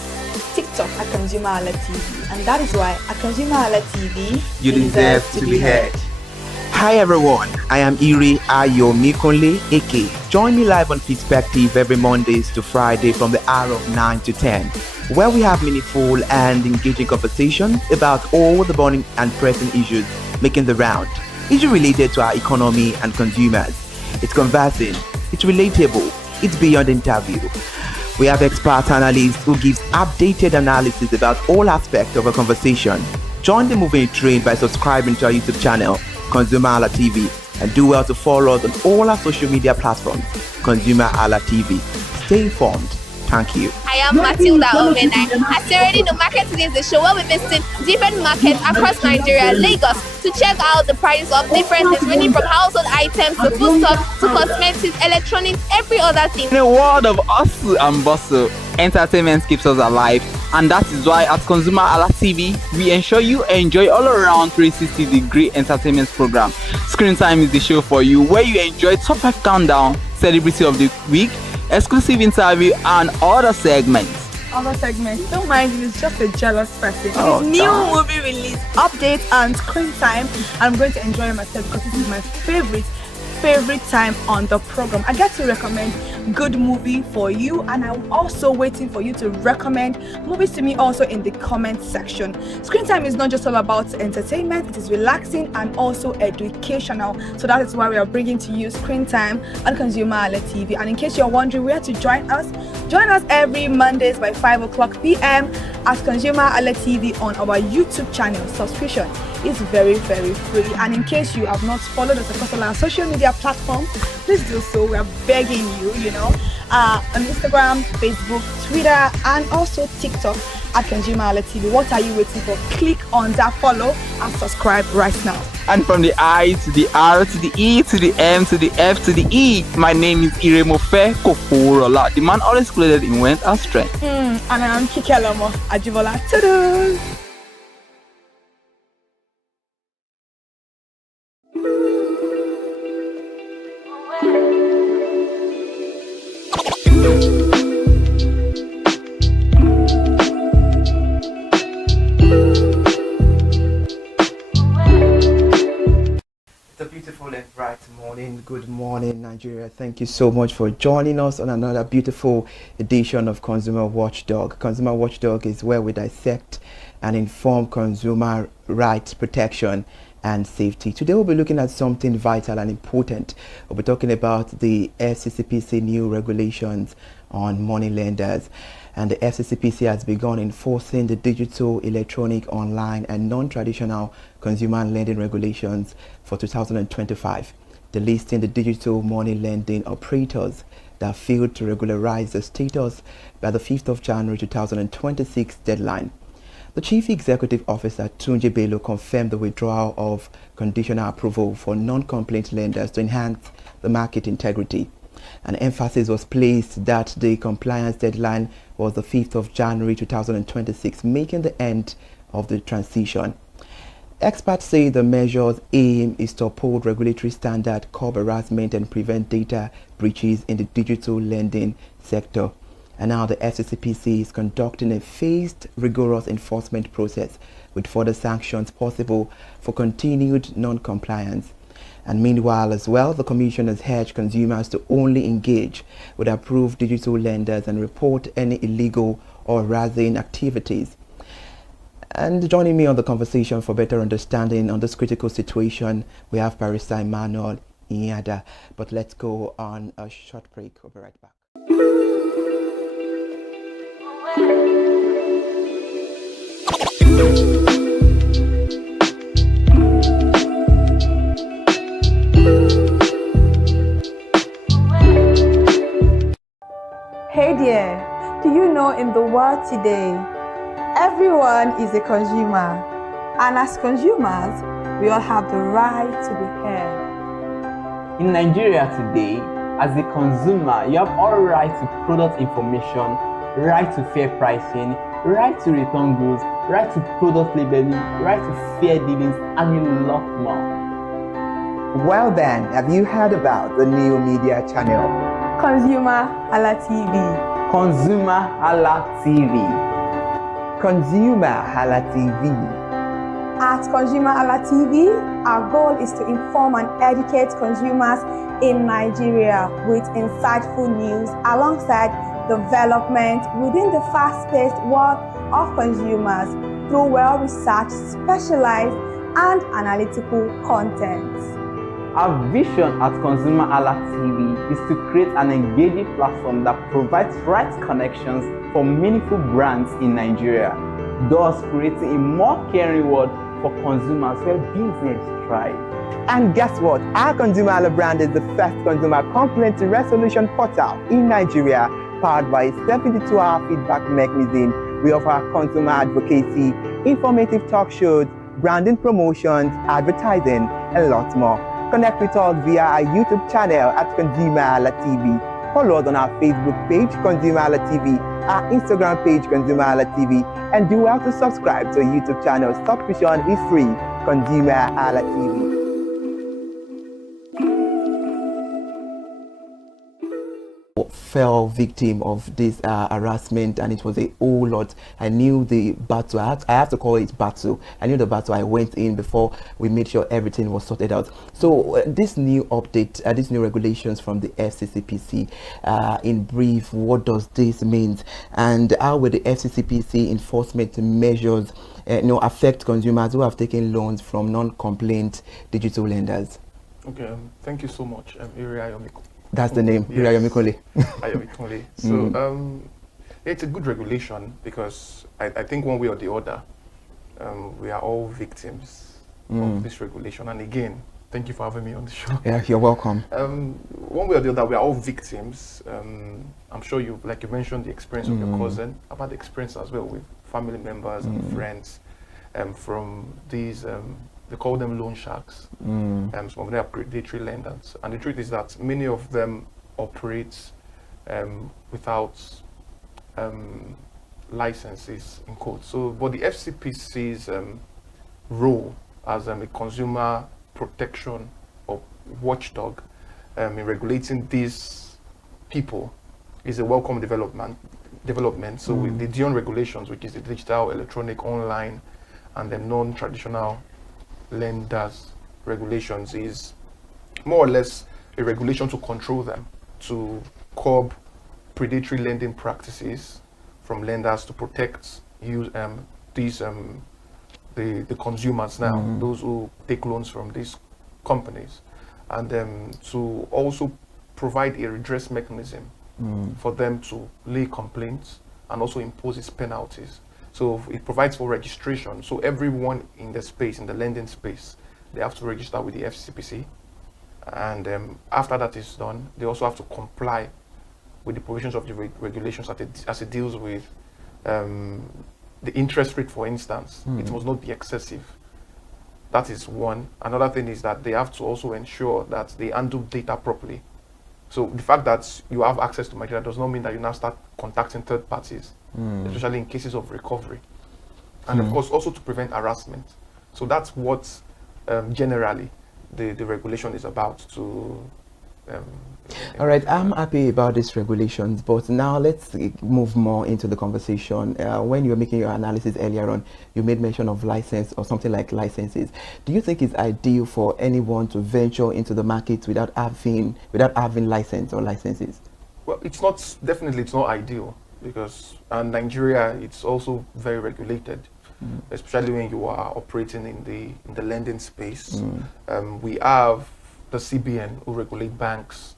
TikTok at ConsumerHalla TV. And that is why at ConsumerHalla TV, you deserve to be heard. Hi everyone, I am Iri Ayomikunle Eke. Join me live on Perspective every Mondays to Friday from the hour of 9 to 10, where we have meaningful and engaging conversations about all the burning and pressing issues making the round. Issues related to our economy and consumers. It's conversing, it's relatable, it's beyond interview. We have expert analysts who gives updated analysis about all aspects of a conversation. Join the moving train by subscribing to our YouTube channel, ConsumerHalla TV, and do well to follow us on all our social media platforms, ConsumerHalla TV. Stay informed. Thank you. I am Matilda Omenai. As you already know, Marketing is the show where we visit different markets across Nigeria, Lagos, to check out the prices of different things, ranging from household items to foodstuffs to cosmetics, electronics, every other thing. In a world of hustle and bustle, entertainment keeps us alive, and that is why at ConsumerHalla TV, we ensure you enjoy all around 360-degree entertainment program. Screen Time is the show for you, where you enjoy top 5 countdown, celebrity of the week, exclusive interview, and other segments. Don't mind me, it's just a jealous person. Oh, New movie release, update, and Screen Time. I'm going to enjoy myself because this is my favorite time on the program. I get to recommend good movie for you, and I'm also waiting for you to recommend movies to me also in the comment section. Screen Time is not just all about entertainment, it is relaxing and also educational. So that is why we are bringing to you Screen Time on ConsumerHalla TV. And in case you're wondering where to join us every Mondays by 5 o'clock p.m. at ConsumerHalla TV on our YouTube channel. Subscription is very, very free. And in case you have not followed us across all our social media platforms, please do so. We are begging you, on Instagram, Facebook, Twitter, and also TikTok at ConsumerHalla TV. What are you waiting for? Click on that follow and subscribe right now. And from the I to the R to the E to the M to the F to the E, my name is Iremofe Koporola, the man always clothed in wealth and strength. And I'm Kikelomo Ajibola. Ta-da! It's a beautiful and bright morning. Good morning, Nigeria. Thank you so much for joining us on another beautiful edition of Consumer Watchdog. Consumer Watchdog is where we dissect and inform consumer rights protection and safety. Today we'll be looking at something vital and important. We'll be talking about the FCCPC new regulations on money lenders. And the FCCPC has begun enforcing the digital, electronic, online and non-traditional consumer lending regulations for 2025, delisting the digital money lending operators that failed to regularize the status by the 5th of January 2026 deadline. The Chief Executive Officer Tunji Bello confirmed the withdrawal of conditional approval for non-complaint lenders to enhance the market integrity. An emphasis was placed that the compliance deadline was the 5th of January 2026, making the end of the transition. Experts say the measure's aim is to uphold regulatory standard, curb harassment and prevent data breaches in the digital lending sector. And now the FCCPC is conducting a phased, rigorous enforcement process with further sanctions possible for continued non-compliance. And meanwhile as well, the Commission has urged consumers to only engage with approved digital lenders and report any illegal or harassing activities. And joining me on the conversation for better understanding on this critical situation, we have Barrister Emmanuel Inyada. But let's go on a short break. We'll be right back. Hey there, do you know in the world today, everyone is a consumer, and as consumers, we all have the right to be heard. In Nigeria today, as a consumer, you have all right to product information, right to fair pricing, right to return goods, right to product labeling, right to fair dealings, and a lot more. Well then, have you heard about the new media channel? ConsumerHalla TV. ConsumerHallaTV. ConsumerHalla TV. At ConsumerHalla TV, our goal is to inform and educate consumers in Nigeria with insightful news alongside development within the fast-paced world of consumers through well-researched, specialized, and analytical content. Our vision at ConsumerHallaTV is to create an engaging platform that provides right connections for meaningful brands in Nigeria, thus creating a more caring world for consumers where business thrive. And guess what? Our ConsumerHalla brand is the first consumer complaint resolution portal in Nigeria, powered by a 72-hour feedback mechanism. We offer consumer advocacy, informative talk shows, branding promotions, advertising, and lots more. Connect with us via our YouTube channel at ConsumerHallaTV. Follow us on our Facebook page, ConsumerHallaTV, our Instagram page, ConsumerHallaTV, and do well to subscribe to our YouTube channel. Subscription is free, ConsumerHallaTV. Fell victim of this harassment, and it was a whole lot. I knew the battle. I have to call it battle. I knew the battle. I went in before we made sure everything was sorted out. So this new update, these new regulations from the FCCPC, in brief, what does this mean, and how will the FCCPC enforcement measures affect consumers who have taken loans from non-complaint digital lenders? Okay, thank you so much, Iri Ayomiko. That's the name, Iri Ayomikole. Ayomikole. So it's a good regulation because I think one way or the other, we are all victims of this regulation. And again, thank you for having me on the show. Yeah, you're welcome. One way or the other, we are all victims. I'm sure you, like you mentioned, the experience of your cousin. I've had the experience as well with family members and friends from these, they call them loan sharks. Some of them are predatory lenders. And the truth is that many of them operate without licenses in quotes. So, but the FCPC's role as a consumer protection or watchdog in regulating these people is a welcome development. So with the DION regulations, which is the digital, electronic, online, and the non-traditional lenders regulations, is more or less a regulation to control them, to curb predatory lending practices from lenders, to protect the consumers now, those who take loans from these companies, and to also provide a redress mechanism for them to lay complaints and also impose its penalties. So it provides for registration. So everyone in the space, in the lending space, they have to register with the FCPC. And after that is done, they also have to comply with the provisions of the regulations as it deals with the interest rate, for instance. It must not be excessive. That is one. Another thing is that they have to also ensure that they handle data properly. So the fact that you have access to my data does not mean that you now start contacting third parties, especially in cases of recovery. And of course, also to prevent harassment. So that's what generally the regulation is about. All right, I'm happy about these regulations, but now let's move more into the conversation. When you were making your analysis earlier on, you made mention of license or something like licenses. Do you think it's ideal for anyone to venture into the market without having license or licenses? Well, it's not ideal, because in Nigeria, it's also very regulated, especially when you are operating in the lending space. We have the CBN, who regulate banks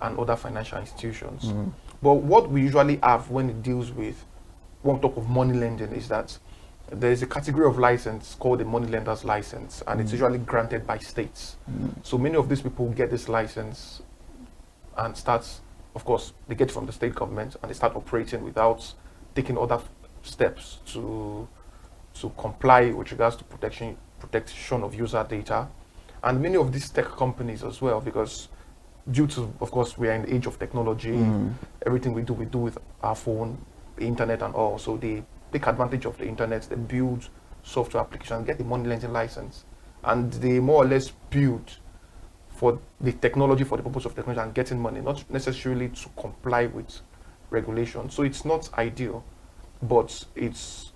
and other financial institutions. But what we usually have when it deals with, when we talk of money lending, is that there is a category of license called the money lender's license, and it's usually granted by states. So many of these people get this license and of course, they get it from the state government, and they start operating without taking other steps to comply with regards to protection of user data. And many of these tech companies as well, because due to, of course, we are in the age of technology, everything we do with our phone, the internet and all. So they take advantage of the internet, they build software applications, get the money lending license. And they more or less build for the technology, for the purpose of technology and getting money, not necessarily to comply with regulation. So it's not ideal, but it's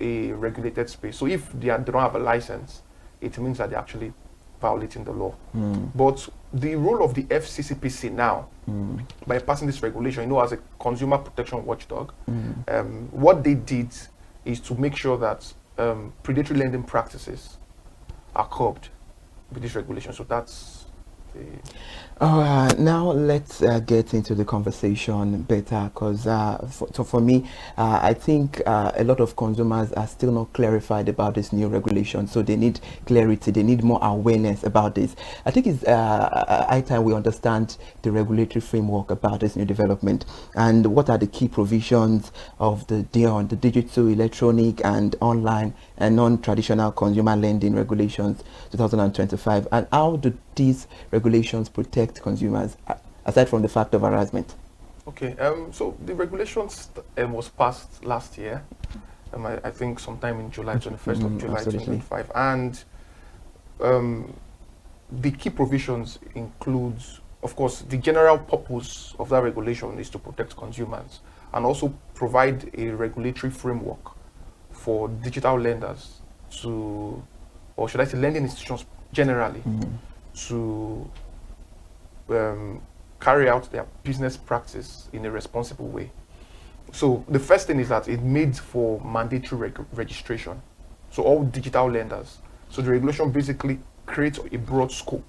a regulated space. So if they don't have a license, it means that they're actually violating the law. But the role of the FCCPC now, by passing this regulation, as a consumer protection watchdog, what they did is to make sure that predatory lending practices are curbed with this regulation. So that's the... Now let's get into the conversation better, because for me, I think a lot of consumers are still not clarified about this new regulation, so they need clarity, they need more awareness about this. I think it's high time we understand the regulatory framework about this new development, and what are the key provisions of the DION, the Digital, Electronic and Online and Non-Traditional Consumer Lending Regulations 2025, and how do these regulations protect consumers, aside from the fact of harassment? Okay, so the regulations was passed last year, I think sometime in July, 21st of July 2025, and the key provisions includes, of course, the general purpose of that regulation is to protect consumers and also provide a regulatory framework for digital lenders to, or should I say lending institutions generally, to carry out their business practice in a responsible way. So the first thing is that it made for mandatory registration. So all digital lenders. So the regulation basically creates a broad scope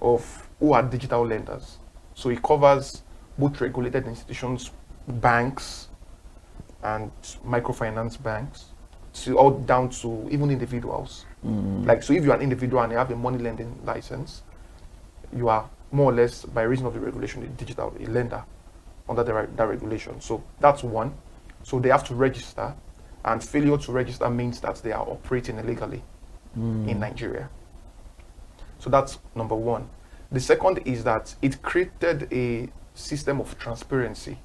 of who are digital lenders. So it covers both regulated institutions, banks, and microfinance banks, so all down to even individuals. Like, so if you're an individual and you have a money lending license, you are more or less, by reason of the regulation, a lender under that regulation. So that's one. So they have to register. And failure to register means that they are operating illegally in Nigeria. So that's number one. The second is that it created a system of transparency.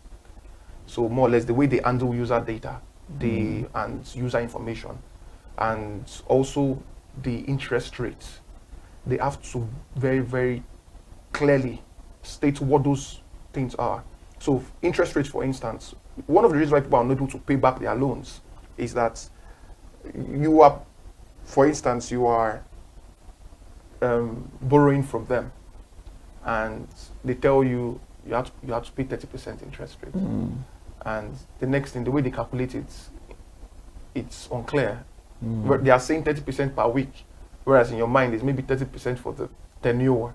So more or less the way they handle user data, and user information, and also the interest rates. They have to very, very clearly state what those things are. So interest rates, for instance, one of the reasons why people are not able to pay back their loans is that you are, for instance, you are borrowing from them, and they tell you you have to pay 30% interest rate. And the next thing, the way they calculate it, it's unclear. They are saying 30% per week, whereas in your mind it's maybe 30% for the tenure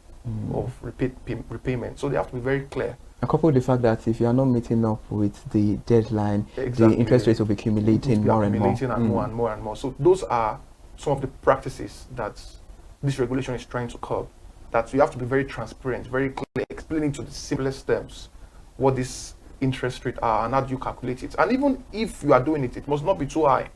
of repayment. So they have to be very clear. And coupled with the fact that if you are not meeting up with the deadline, the interest rates will be accumulating more and more. More and more and more. So those are some of the practices that this regulation is trying to curb. That you have to be very transparent, very clear, explaining to the simplest terms what this interest rate are and how do you calculate it. And even if you are doing it, it must not be too high.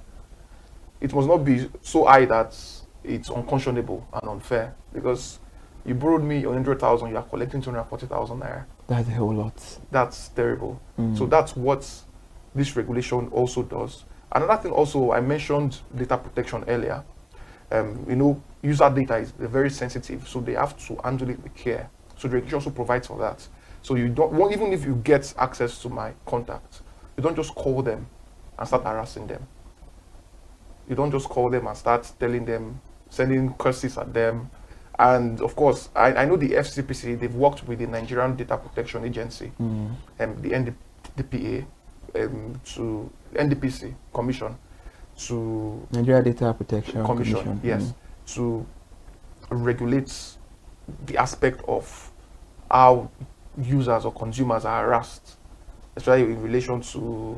It must not be so high that it's unconscionable and unfair, because you borrowed me 100,000, you are collecting 240,000 naira. That's a whole lot. That's terrible. So that's what this regulation also does. Another thing also, I mentioned data protection earlier. User data is very sensitive, so they have to handle it with care. So the regulation also provides for that. So you don't want, even if you get access to my contacts, you don't just call them and start harassing them. You don't just call them and start telling them, sending curses at them. And of course, I know the FCPC, they've worked with the Nigerian Data Protection Agency, the NDPA, to NDPC Commission, to Nigeria Data Protection Commission. Yes, to regulate the aspect of how users or consumers are harassed, especially in relation to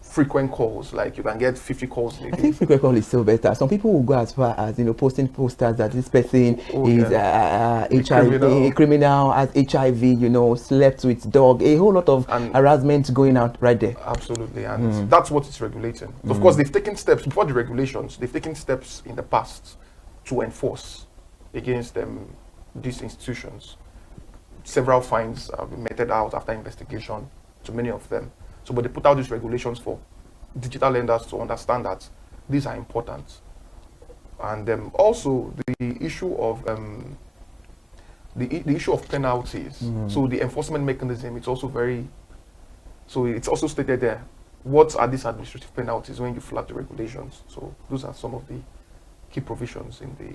frequent calls. Like you can get 50 calls in a day. I think frequent call is still better. Some people will go as far as posting posters that this person is HIV, a criminal, has HIV, slept with dog, a whole lot of harassment going out right there. Absolutely, and that's what it's regulating. Of course, they've taken steps before the regulations. They've taken steps in the past to enforce against these institutions. Several fines have been meted out after investigation to many of them. So, but they put out these regulations for digital lenders to understand that these are important. And also the issue of the issue of penalties. So the enforcement mechanism, it's also it's also stated there. What are these administrative penalties when you flag the regulations? So those are some of the key provisions in the...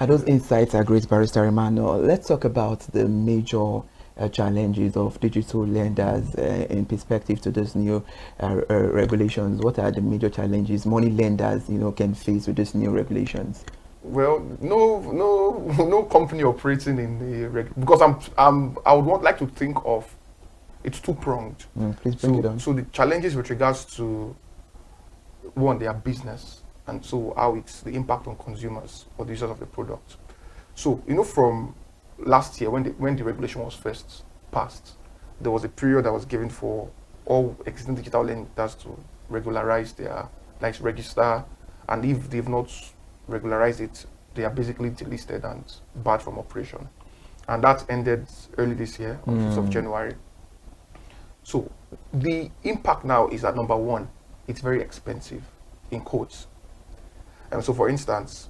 And those insights are great, Barrister Emmanuel. Let's talk about the major challenges of digital lenders in perspective to those new regulations. What are the major challenges money lenders can face with these new regulations? Well, no company operating in the because I would like to think of it's two-pronged. Please bring it on. So the challenges with regards to one, their business, and so how it's the impact on consumers or the users of the product. So from last year, when the regulation was first passed, there was a period that was given for all existing digital lenders to regularize their, register, and if they've not regularized it, they are basically delisted and barred from operation. And that ended early this year, on 5th of January. So the impact now is that, number one, it's very expensive, in quotes. And so, for instance,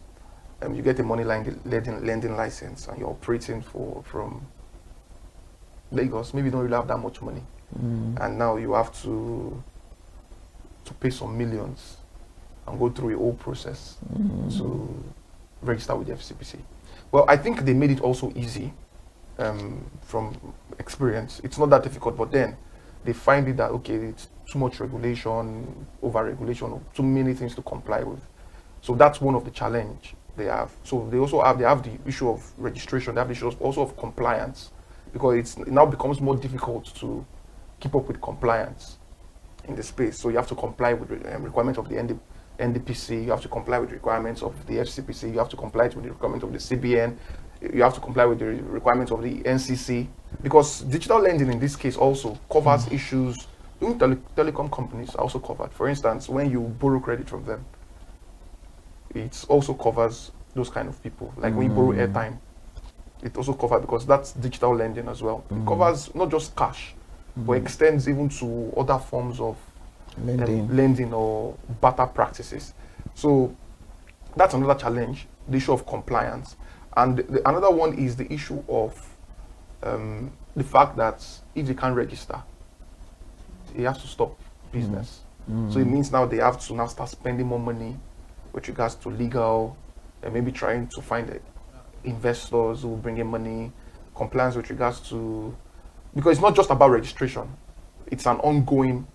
you get a money lending license and you're operating from Lagos. Maybe you don't really have that much money, and now you have to pay some millions and go through a whole process to register with the FCPC. Well, I think they made it also easy from experience. It's not that difficult, but then they find it that, okay, it's too much regulation, over-regulation, too many things to comply with. So that's one of the challenge they have. So they also have the issue of registration. They have the issue also of compliance, because it now becomes more difficult to keep up with compliance in the space. So you have to comply with requirements of the NDPC. You have to comply with requirements of the FCPC. You have to comply with the requirements of the CBN. You have to comply with the requirements of the NCC, because digital lending in this case also covers issues even telecom companies are also covered. For instance, when you borrow credit from them, it also covers those kind of people. Like when you borrow airtime, it also covers, because that's digital lending as well. It covers not just cash, but extends even to other forms of lending or barter practices. So that's another challenge, the issue of compliance. And another one is the issue of the fact that if they can't register, they have to stop business. So it means now they have to now start spending more money with regards to legal, and maybe trying to find investors who will bring in money, compliance with regards to, because it's not just about registration, it's an ongoing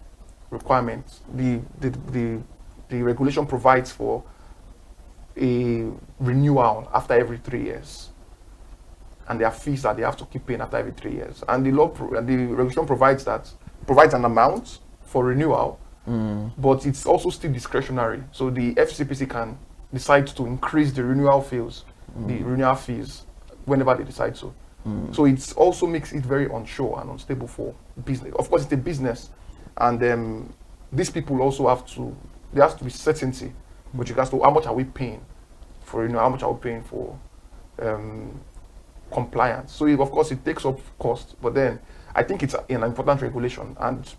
requirement. The regulation provides for a renewal after every 3 years, and there are fees that they have to keep paying after every 3 years. And the regulation provides an amount for renewal, but it's also still discretionary. So the FCCPC can decide to increase the renewal fees, whenever they decide so. So it also makes it very unsure and unstable for business. Of course, it's a business, and these people also there has to be certainty with regards to how much are we paying for renewal, how much are we paying for compliance. So of course it takes up cost, but then I think it's an important regulation, and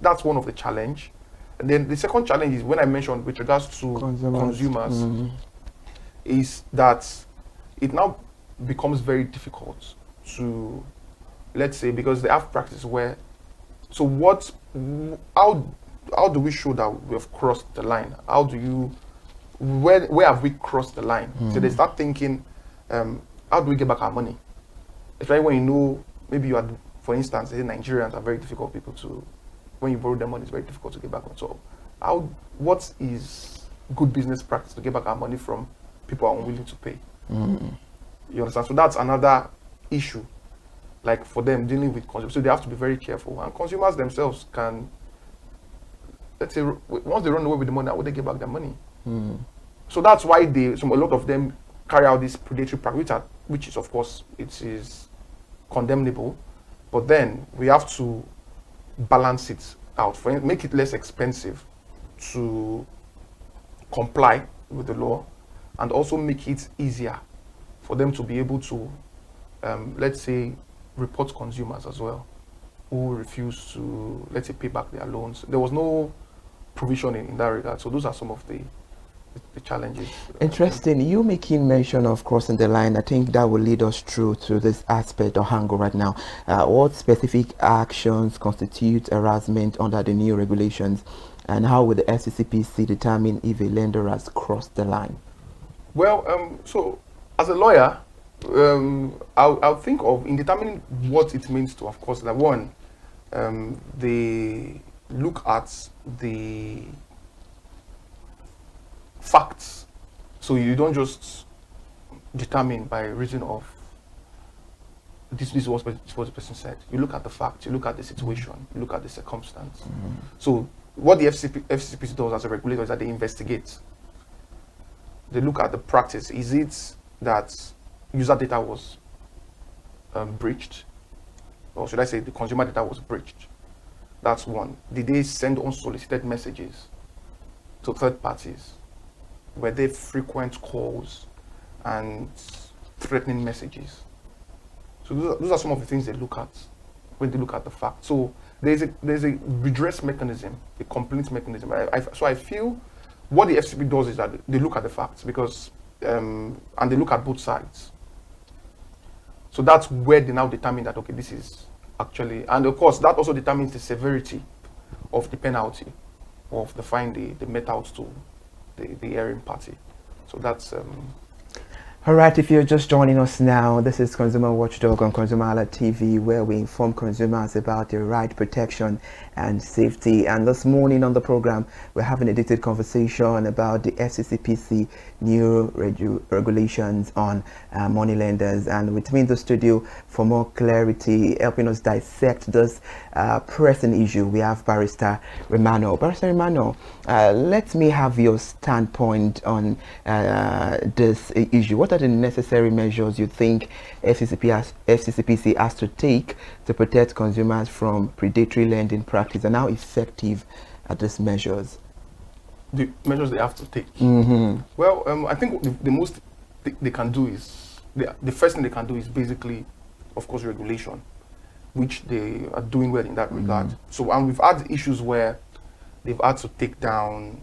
that's one of the challenge. And then the second challenge is, when I mentioned with regards to consumers, is that it now becomes very difficult to, let's say, because they have practice where, so how do we show that we have crossed the line? Where have we crossed the line? So they start thinking, how do we get back our money? Especially when you know, maybe you are, for instance, Nigerians are very difficult people to, when you borrow their money, it's very difficult to get back on. So what is good business practice to get back our money from people who are unwilling to pay? You understand? So that's another issue, like for them dealing with consumers. So they have to be very careful. And consumers themselves can, let's say, once they run away with the money, how would they get back their money? So that's why a lot of them carry out this predatory practice, which is, of course, it is condemnable. But then we have to balance it out, make it less expensive to comply with the law, and also make it easier for them to be able to, let's say, report consumers as well who refuse to, let's say, pay back their loans. There was no provision in that regard. So those are some of the challenges. Interesting. You making mention of crossing the line, I think that will lead us through to this aspect of angle right now. What specific actions constitute harassment under the new regulations, and how will the FCCPC determine if a lender has crossed the line? Well, so as a lawyer, I'll think of, in determining what it means to, of course, that one, they look at the facts. So you don't just determine by reason of this is what the person said. You look at the facts, you look at the situation, you look at the circumstance. So what the FCCPC does as a regulator is that they investigate. They look at the practice. Is it that user data was breached? Or should I say the consumer data was breached? That's one. Did they send unsolicited messages to third parties? Were there frequent calls and threatening messages? So those are some of the things they look at when they look at the facts. So there's a redress mechanism, a complaint mechanism. So I feel what the FCP does is that they look at the facts, because and they look at both sides. So that's where they now determine that, okay, this is actually, and of course that also determines the severity of the penalty, of the fine they met out to the erring party. So that's all right, if you're just joining us now, this is Consumer Watchdog on ConsumerHallaTV, where we inform consumers about their right protection and safety. And this morning on the program, we're having a detailed conversation about the FCCPC new regulations on money lenders. And with me in the studio for more clarity, helping us dissect this pressing issue, we have Barrister Romano. Barrister Romano, let me have your standpoint on this issue. What are the necessary measures you think FCCPC has to take to protect consumers from predatory lending practices practice and how effective are these measures? The measures they have to take. Mm-hmm. Well, I think the most they can do is, the first thing they can do is basically, of course, regulation, which they are doing well in that regard. So, and we've had issues where they've had to take down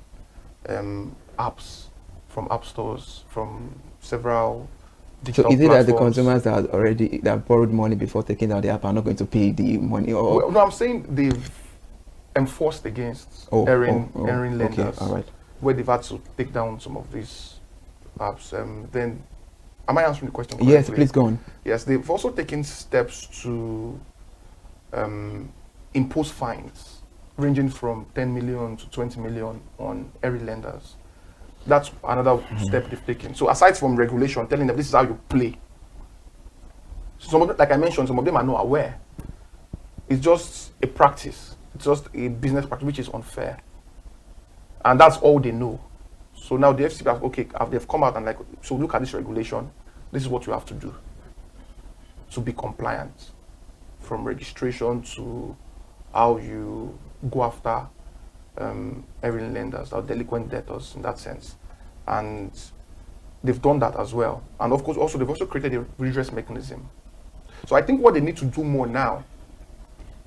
apps from app stores, from several digital So is it that the platforms. consumers that borrowed money before taking out the app are not going to pay the money? Or Well, no, I'm saying they've enforced against erring lenders, okay, all right. where they've had to take down some of these apps. Then, am I answering the question correctly? Yes, please go on. Yes, they've also taken steps to impose fines ranging from 10 million to 20 million on erring lenders. That's another step they've taken. So aside from regulation, telling them this is how you play, some of them, like I mentioned, some of them are not aware. It's just a practice. It's just a business practice which is unfair. And that's all they know. So now the FCC have, okay, they've come out and like, so look at this regulation. This is what you have to do to be compliant, from registration to how you go after erring lenders or delinquent debtors in that sense. And they've done that as well. And of course, also they've also created a redress mechanism. So I think what they need to do more now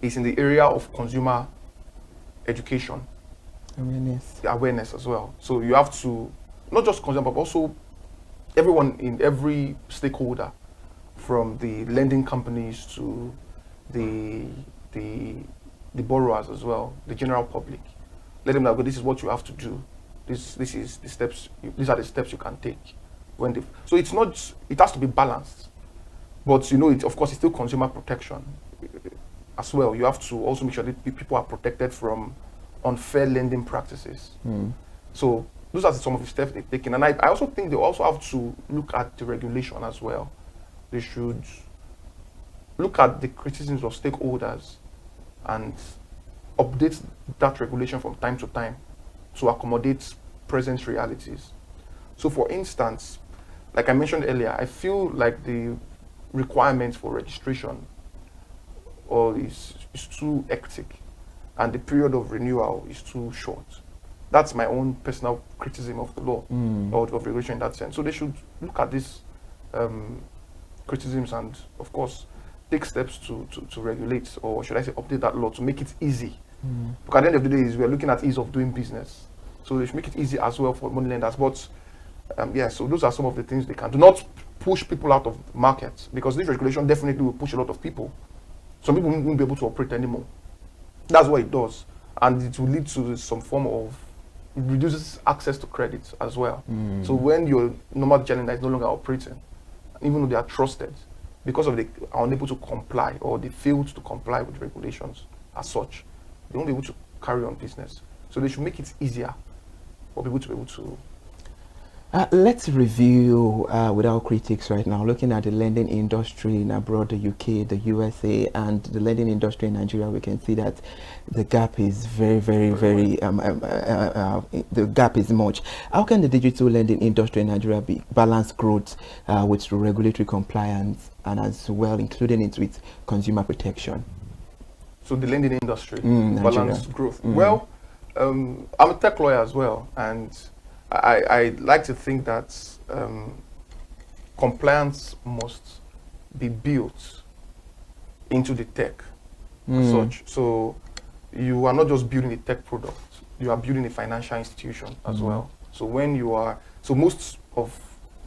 is in the area of consumer education. Awareness as well. So you have to, not just consumer, but also everyone in every stakeholder, from the lending companies to the borrowers as well, the general public. Let them know, this is what you have to do. This is the steps. These are the steps you can take. So it's not. It has to be balanced. But you know, of course, it's still consumer protection as well. You have to also make sure that people are protected from unfair lending practices. So those are some of the steps they've taken. And I also think they also have to look at the regulation as well. They should look at the criticisms of stakeholders and update that regulation from time to time to accommodate present realities. So for instance, like I mentioned earlier, I feel like the requirements for registration is too hectic, and the period of renewal is too short. That's my own personal criticism of the law or of regulation in that sense. So they should look at these criticisms and, of course, take steps to regulate, or should I say update that law to make it easy. Because at the end of the day, we are looking at ease of doing business. So they should make it easy as well for money lenders. But yeah, so those are some of the things they can do. Not push people out of markets, because this regulation definitely will push a lot of people. Some people won't be able to operate anymore. That's what it does. And it will lead to some form of, it reduces access to credit as well. So when your normal lender is no longer operating, even though they are trusted, because of they are unable to comply or they failed to comply with regulations as such, they won't be able to carry on business. So they should make it easier for people to be able to. Let's review without critics right now, looking at the lending industry in abroad, the UK, the USA, and the lending industry in Nigeria. We can see that the gap is very, the gap is much. How can the digital lending industry in Nigeria balance growth with regulatory compliance, and as well including it with consumer protection? So the lending industry, balance growth. Well, I'm a tech lawyer as well, and I like to think that compliance must be built into the tech as such. So you are not just building a tech product, you are building a financial institution as well. So when you are, so most of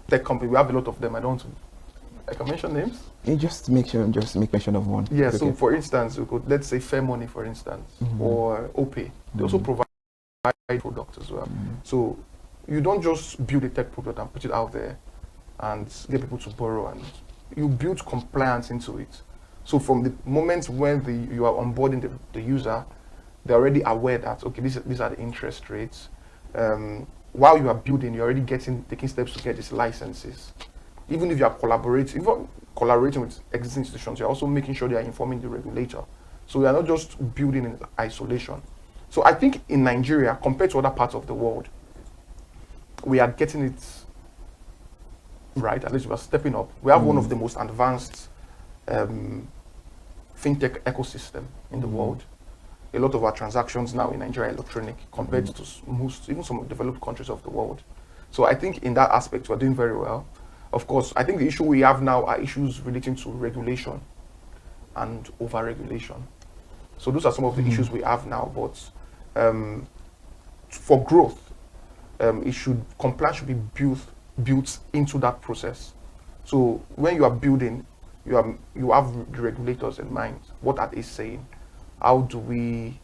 tech companies, we have a lot of them. I don't want to, I can mention names? Just make mention of one. Yeah, so for instance, we could, let's say Fair Money, for instance, or OPay. They also provide products as well. So you don't just build a tech product and put it out there and get people to borrow, and you build compliance into it. So from the moment when you are onboarding the user, they're already aware that, okay, these are the interest rates. While you are building, you're already taking steps to get these licenses. Even if you are collaborating with existing institutions, you're also making sure they are informing the regulator. So we are not just building in isolation. So I think in Nigeria, compared to other parts of the world, we are getting it right. At least we are stepping up. We have one of the most advanced fintech ecosystem in the world. a lot of our transactions now in Nigeria are electronic compared to most, even some developed countries of the world. So I think in that aspect, we're doing very well. Of course, I think the issue we have now are issues relating to regulation and over-regulation. So those are some of the issues we have now, but for growth, compliance should be built into that process. So when you are building, you have the regulators in mind. What are they saying? How do we?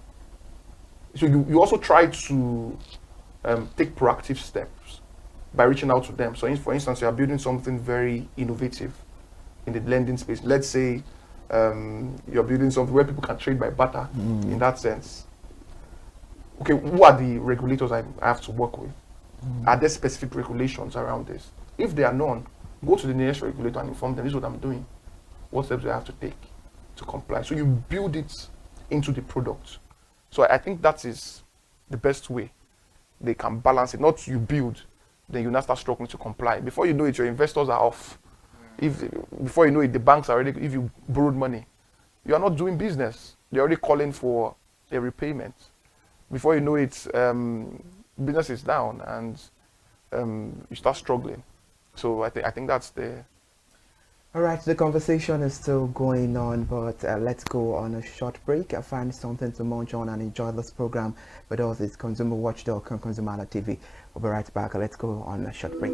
So you also try to take proactive steps by reaching out to them. So for instance, you are building something very innovative in the lending space. Let's say you're building something where people can trade by barter. In that sense, okay, who are the regulators I have to work with? Are there specific regulations around this? If there are none, go to the nearest regulator and inform them, this is what I'm doing. What steps do I have to take to comply? So you build it into the product. So I think that is the best way they can balance it. Not you build, then you now start struggling to comply. Before you know it, your investors are off. Before you know it, the banks are already, if you borrowed money, you are not doing business. They're already calling for a repayment. Before you know it, business is down and you start struggling. So I think that's the... All right, the conversation is still going on, but let's go on a short break. I find something to munch on and enjoy this program. But also, it's Consumer Watchdog on ConsumerHallaTV. We'll be right back. Let's go on a short break.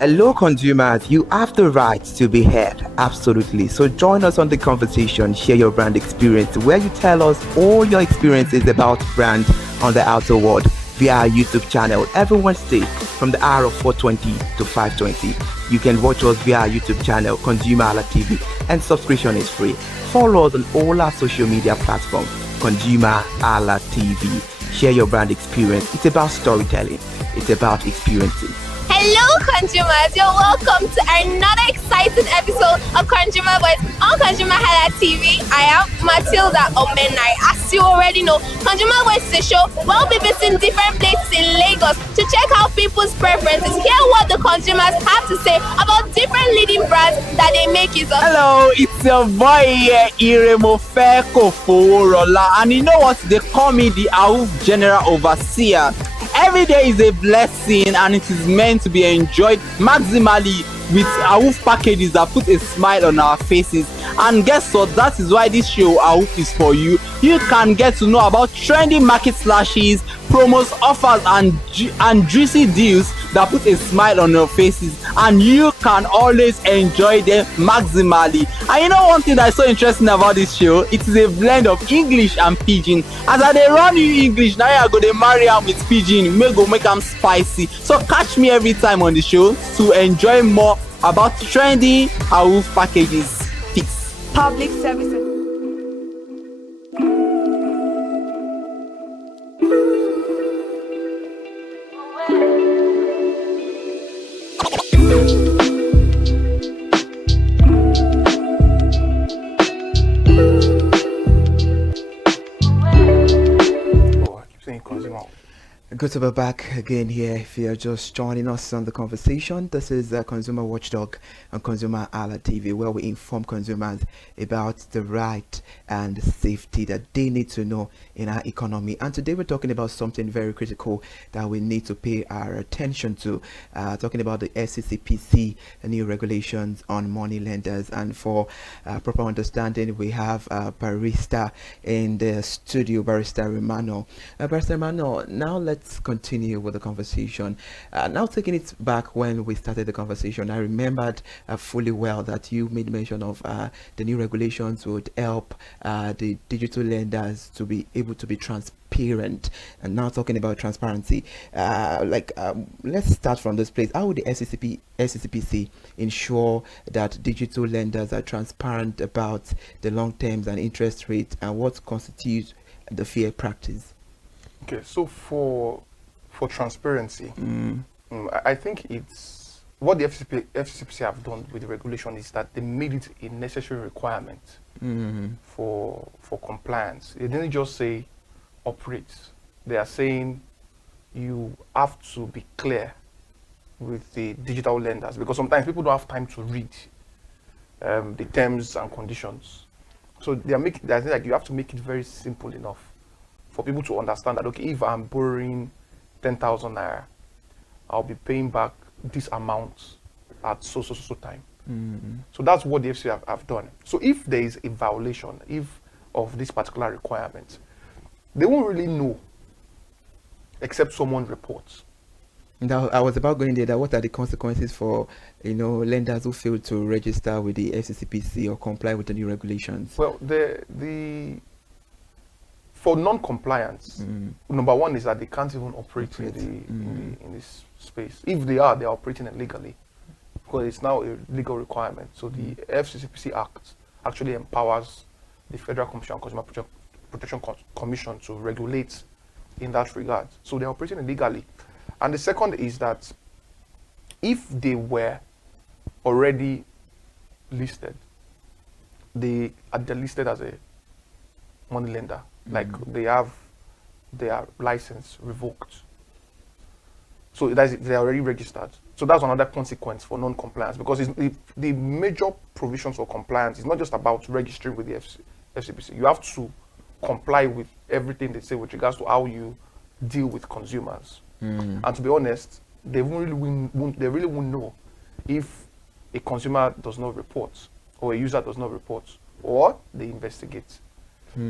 Hello consumers, you have the right to be heard, absolutely. So join us on the conversation, share your brand experience, where you tell us all your experiences about brand on the outer world via our YouTube channel every Wednesday from the hour of 4:20 to 5:20. You can watch us via our YouTube channel, ConsumerHallaTV, and subscription is free. Follow us on all our social media platforms, ConsumerHallaTV. Share your brand experience. It's about storytelling. It's about experiences. Hello consumers, you're welcome to another exciting episode of Consumer Voice on ConsumerHallaTV. I am Matilda Omenai. As you already know, Consumer Voice is a show where we'll be visiting different places in Lagos to check out people's preferences, hear what the consumers have to say about different leading brands that they make use of. Hello, it's your boy here, Iremofeko Foworola, and you know what? They call me the AUF General Overseer. Every day is a blessing and it is meant to be enjoyed maximally with AUF packages that put a smile on our faces. And guess what? That is why this show AUF is for you. You can get to know about trendy market slashes, promos, offers and juicy deals that put a smile on your faces, and you can always enjoy them maximally. And you know one thing that is so interesting about this show? It is a blend of English and Pidgin. As I dey run you English, now I go dey marry am with Pidgin, make am spicy. So catch me every time on the show to enjoy more about trendy AUF packages. Peace. Public service. Good to be back again here. If you're just joining us on the conversation, this is Consumer Watchdog on ConsumerHallaTV, where we inform consumers about the right and safety that they need to know in our economy. And today we're talking about something very critical that we need to pay our attention to, talking about the SCCPC, the new regulations on money lenders. And for proper understanding, we have Barrister in the studio, Barrister Romano. Barrister Romano, now let's continue with the conversation. Now taking it back when we started the conversation, I remembered fully well that you made mention of the new regulations would help the digital lenders to be able to be transparent. And now talking about transparency, let's start from this place. How would the SCCPC ensure that digital lenders are transparent about the long terms and interest rates, and what constitutes the fair practice? Okay, so for transparency, I think it's what the FCCPC have done with the regulation is that they made it a necessary requirement for compliance. They didn't just say operate. They are saying you have to be clear with the digital lenders, because sometimes people don't have time to read the terms and conditions. So they are like you have to make it very simple enough for people to understand that, okay, if I'm borrowing 10,000 naira, I'll be paying back this amount at so time. So that's what the FC have done. So if there is a violation of this particular requirement, they won't really know except someone reports. Now, I was about going there. That what are the consequences for lenders who fail to register with the FCCPC or comply with the new regulations? Well, for non-compliance, number one is that they can't even operate in this space. If they are operating illegally, because it's now a legal requirement. So the FCCPC Act actually empowers the Federal Commission on Consumer Protection Commission to regulate in that regard. So they're operating illegally. And the second is that if they were already listed, they're listed as a money lender, like they have their license revoked. So they're already registered. So that's another consequence for non-compliance, because the major provisions for compliance is not just about registering with the FCPC. You have to comply with everything they say with regards to how you deal with consumers. And to be honest, they really won't know if a consumer does not report or a user does not report, or they investigate.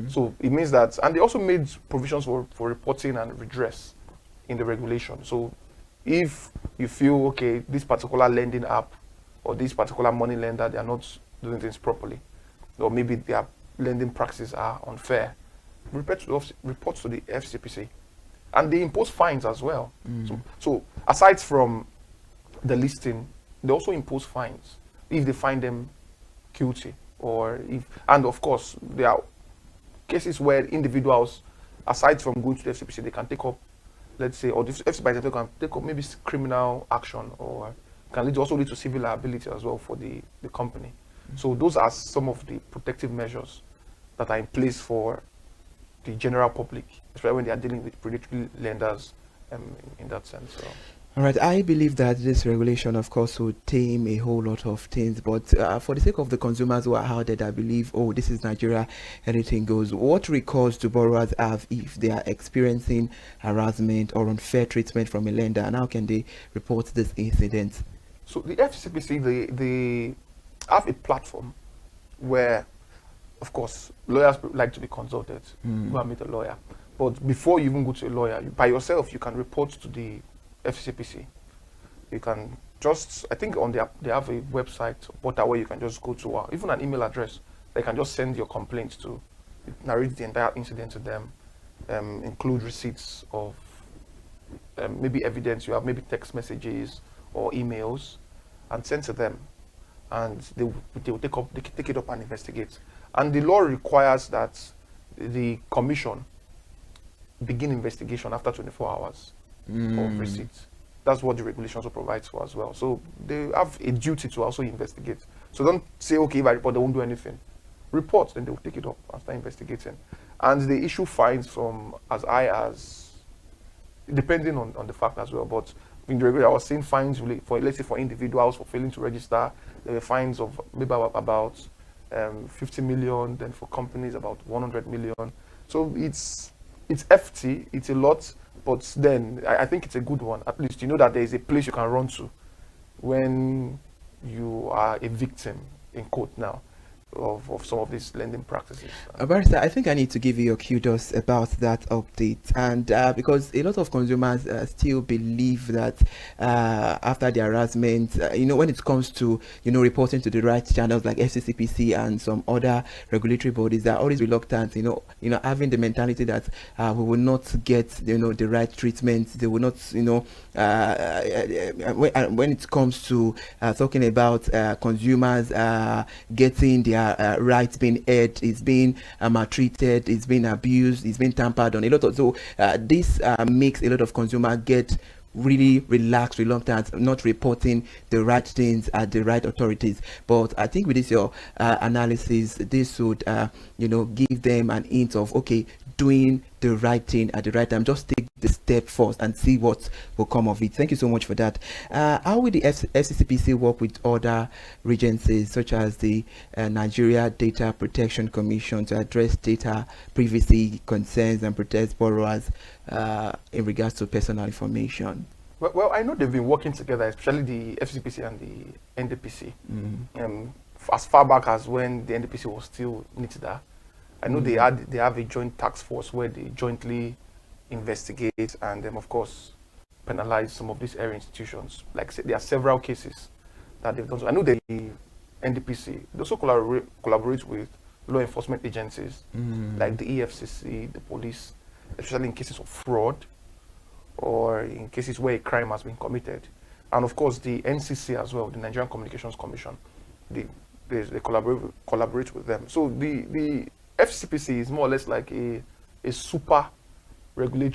So it means that, and they also made provisions for reporting and redress in the regulation. So if you feel, okay, this particular lending app or this particular money lender, they are not doing things properly, or maybe their lending practices are unfair, report to the FCPC. And they impose fines as well. So aside from the listing, they also impose fines if they find them guilty, and of course, there are cases where individuals, aside from going to the FCPC, they can take up, let's say, or the FCPC can take up maybe criminal action, or can also lead to civil liability as well for the company. So those are some of the protective measures that are in place for the general public, especially when they are dealing with predatory lenders in that sense. So. All right, I believe that this regulation, of course, will tame a whole lot of things, but for the sake of the consumers who are out there, I believe, this is Nigeria, anything goes. What recourse do borrowers have if they are experiencing harassment or unfair treatment from a lender, and how can they report this incident? So the FCCPC, they have a platform where, of course, lawyers like to be consulted. Go and meet a lawyer. But before you even go to a lawyer, by yourself, you can report to the FCCPC. You can just, I think they have a website portal where you can just go to, even an email address. They can just send your complaint to, narrate the entire incident to them, include receipts of maybe evidence you have, maybe text messages or emails, and send to them. And they will take it up and investigate. And the law requires that the commission begin investigation after 24 hours of receipt. That's what the regulation also provides for as well. So they have a duty to also investigate. So don't say, okay, if I report, they won't do anything. Report, then they will take it up and start investigating. And they issue fines from as high as, depending on the fact as well. But in the regulation, I was seeing fines for, let's say, for individuals for failing to register. There were fines of maybe about 50 million, then for companies about 100 million. So it's hefty, it's a lot, but then I think it's a good one. At least you know that there is a place you can run to when you are a victim, in quote now, of some of these lending practices. Barrister, I think I need to give you your kudos about that update, and because a lot of consumers still believe that after the harassment, when it comes to reporting to the right channels like FCCPC and some other regulatory bodies, they're always reluctant. Having the mentality that we will not get the right treatment. They will not when it comes to talking about consumers getting their rights being aired, is being maltreated, is being abused, is being tampered on. So this makes a lot of consumers get really relaxed, reluctant, not reporting the right things at the right authorities. But I think with this your analysis, this would give them an hint of, okay, doing the right thing at the right time. Just take the step first and see what will come of it. Thank you so much for that. How will the FCCPC work with other agencies such as the Nigeria Data Protection Commission to address data privacy concerns and protect borrowers in regards to personal information? Well, I know they've been working together, especially the FCCPC and the NDPC. As far back as when the NDPC was still NITDA, I know they have a joint task force where they jointly investigate and of course penalize some of these area institutions. Like there are several cases that they've done. So I know the NDPC they also collaborate with law enforcement agencies like the EFCC, the police, especially in cases of fraud or in cases where a crime has been committed. And of course the NCC as well, the Nigerian Communications Commission, they collaborate with them. So the FCCPC is more or less like a super regulatory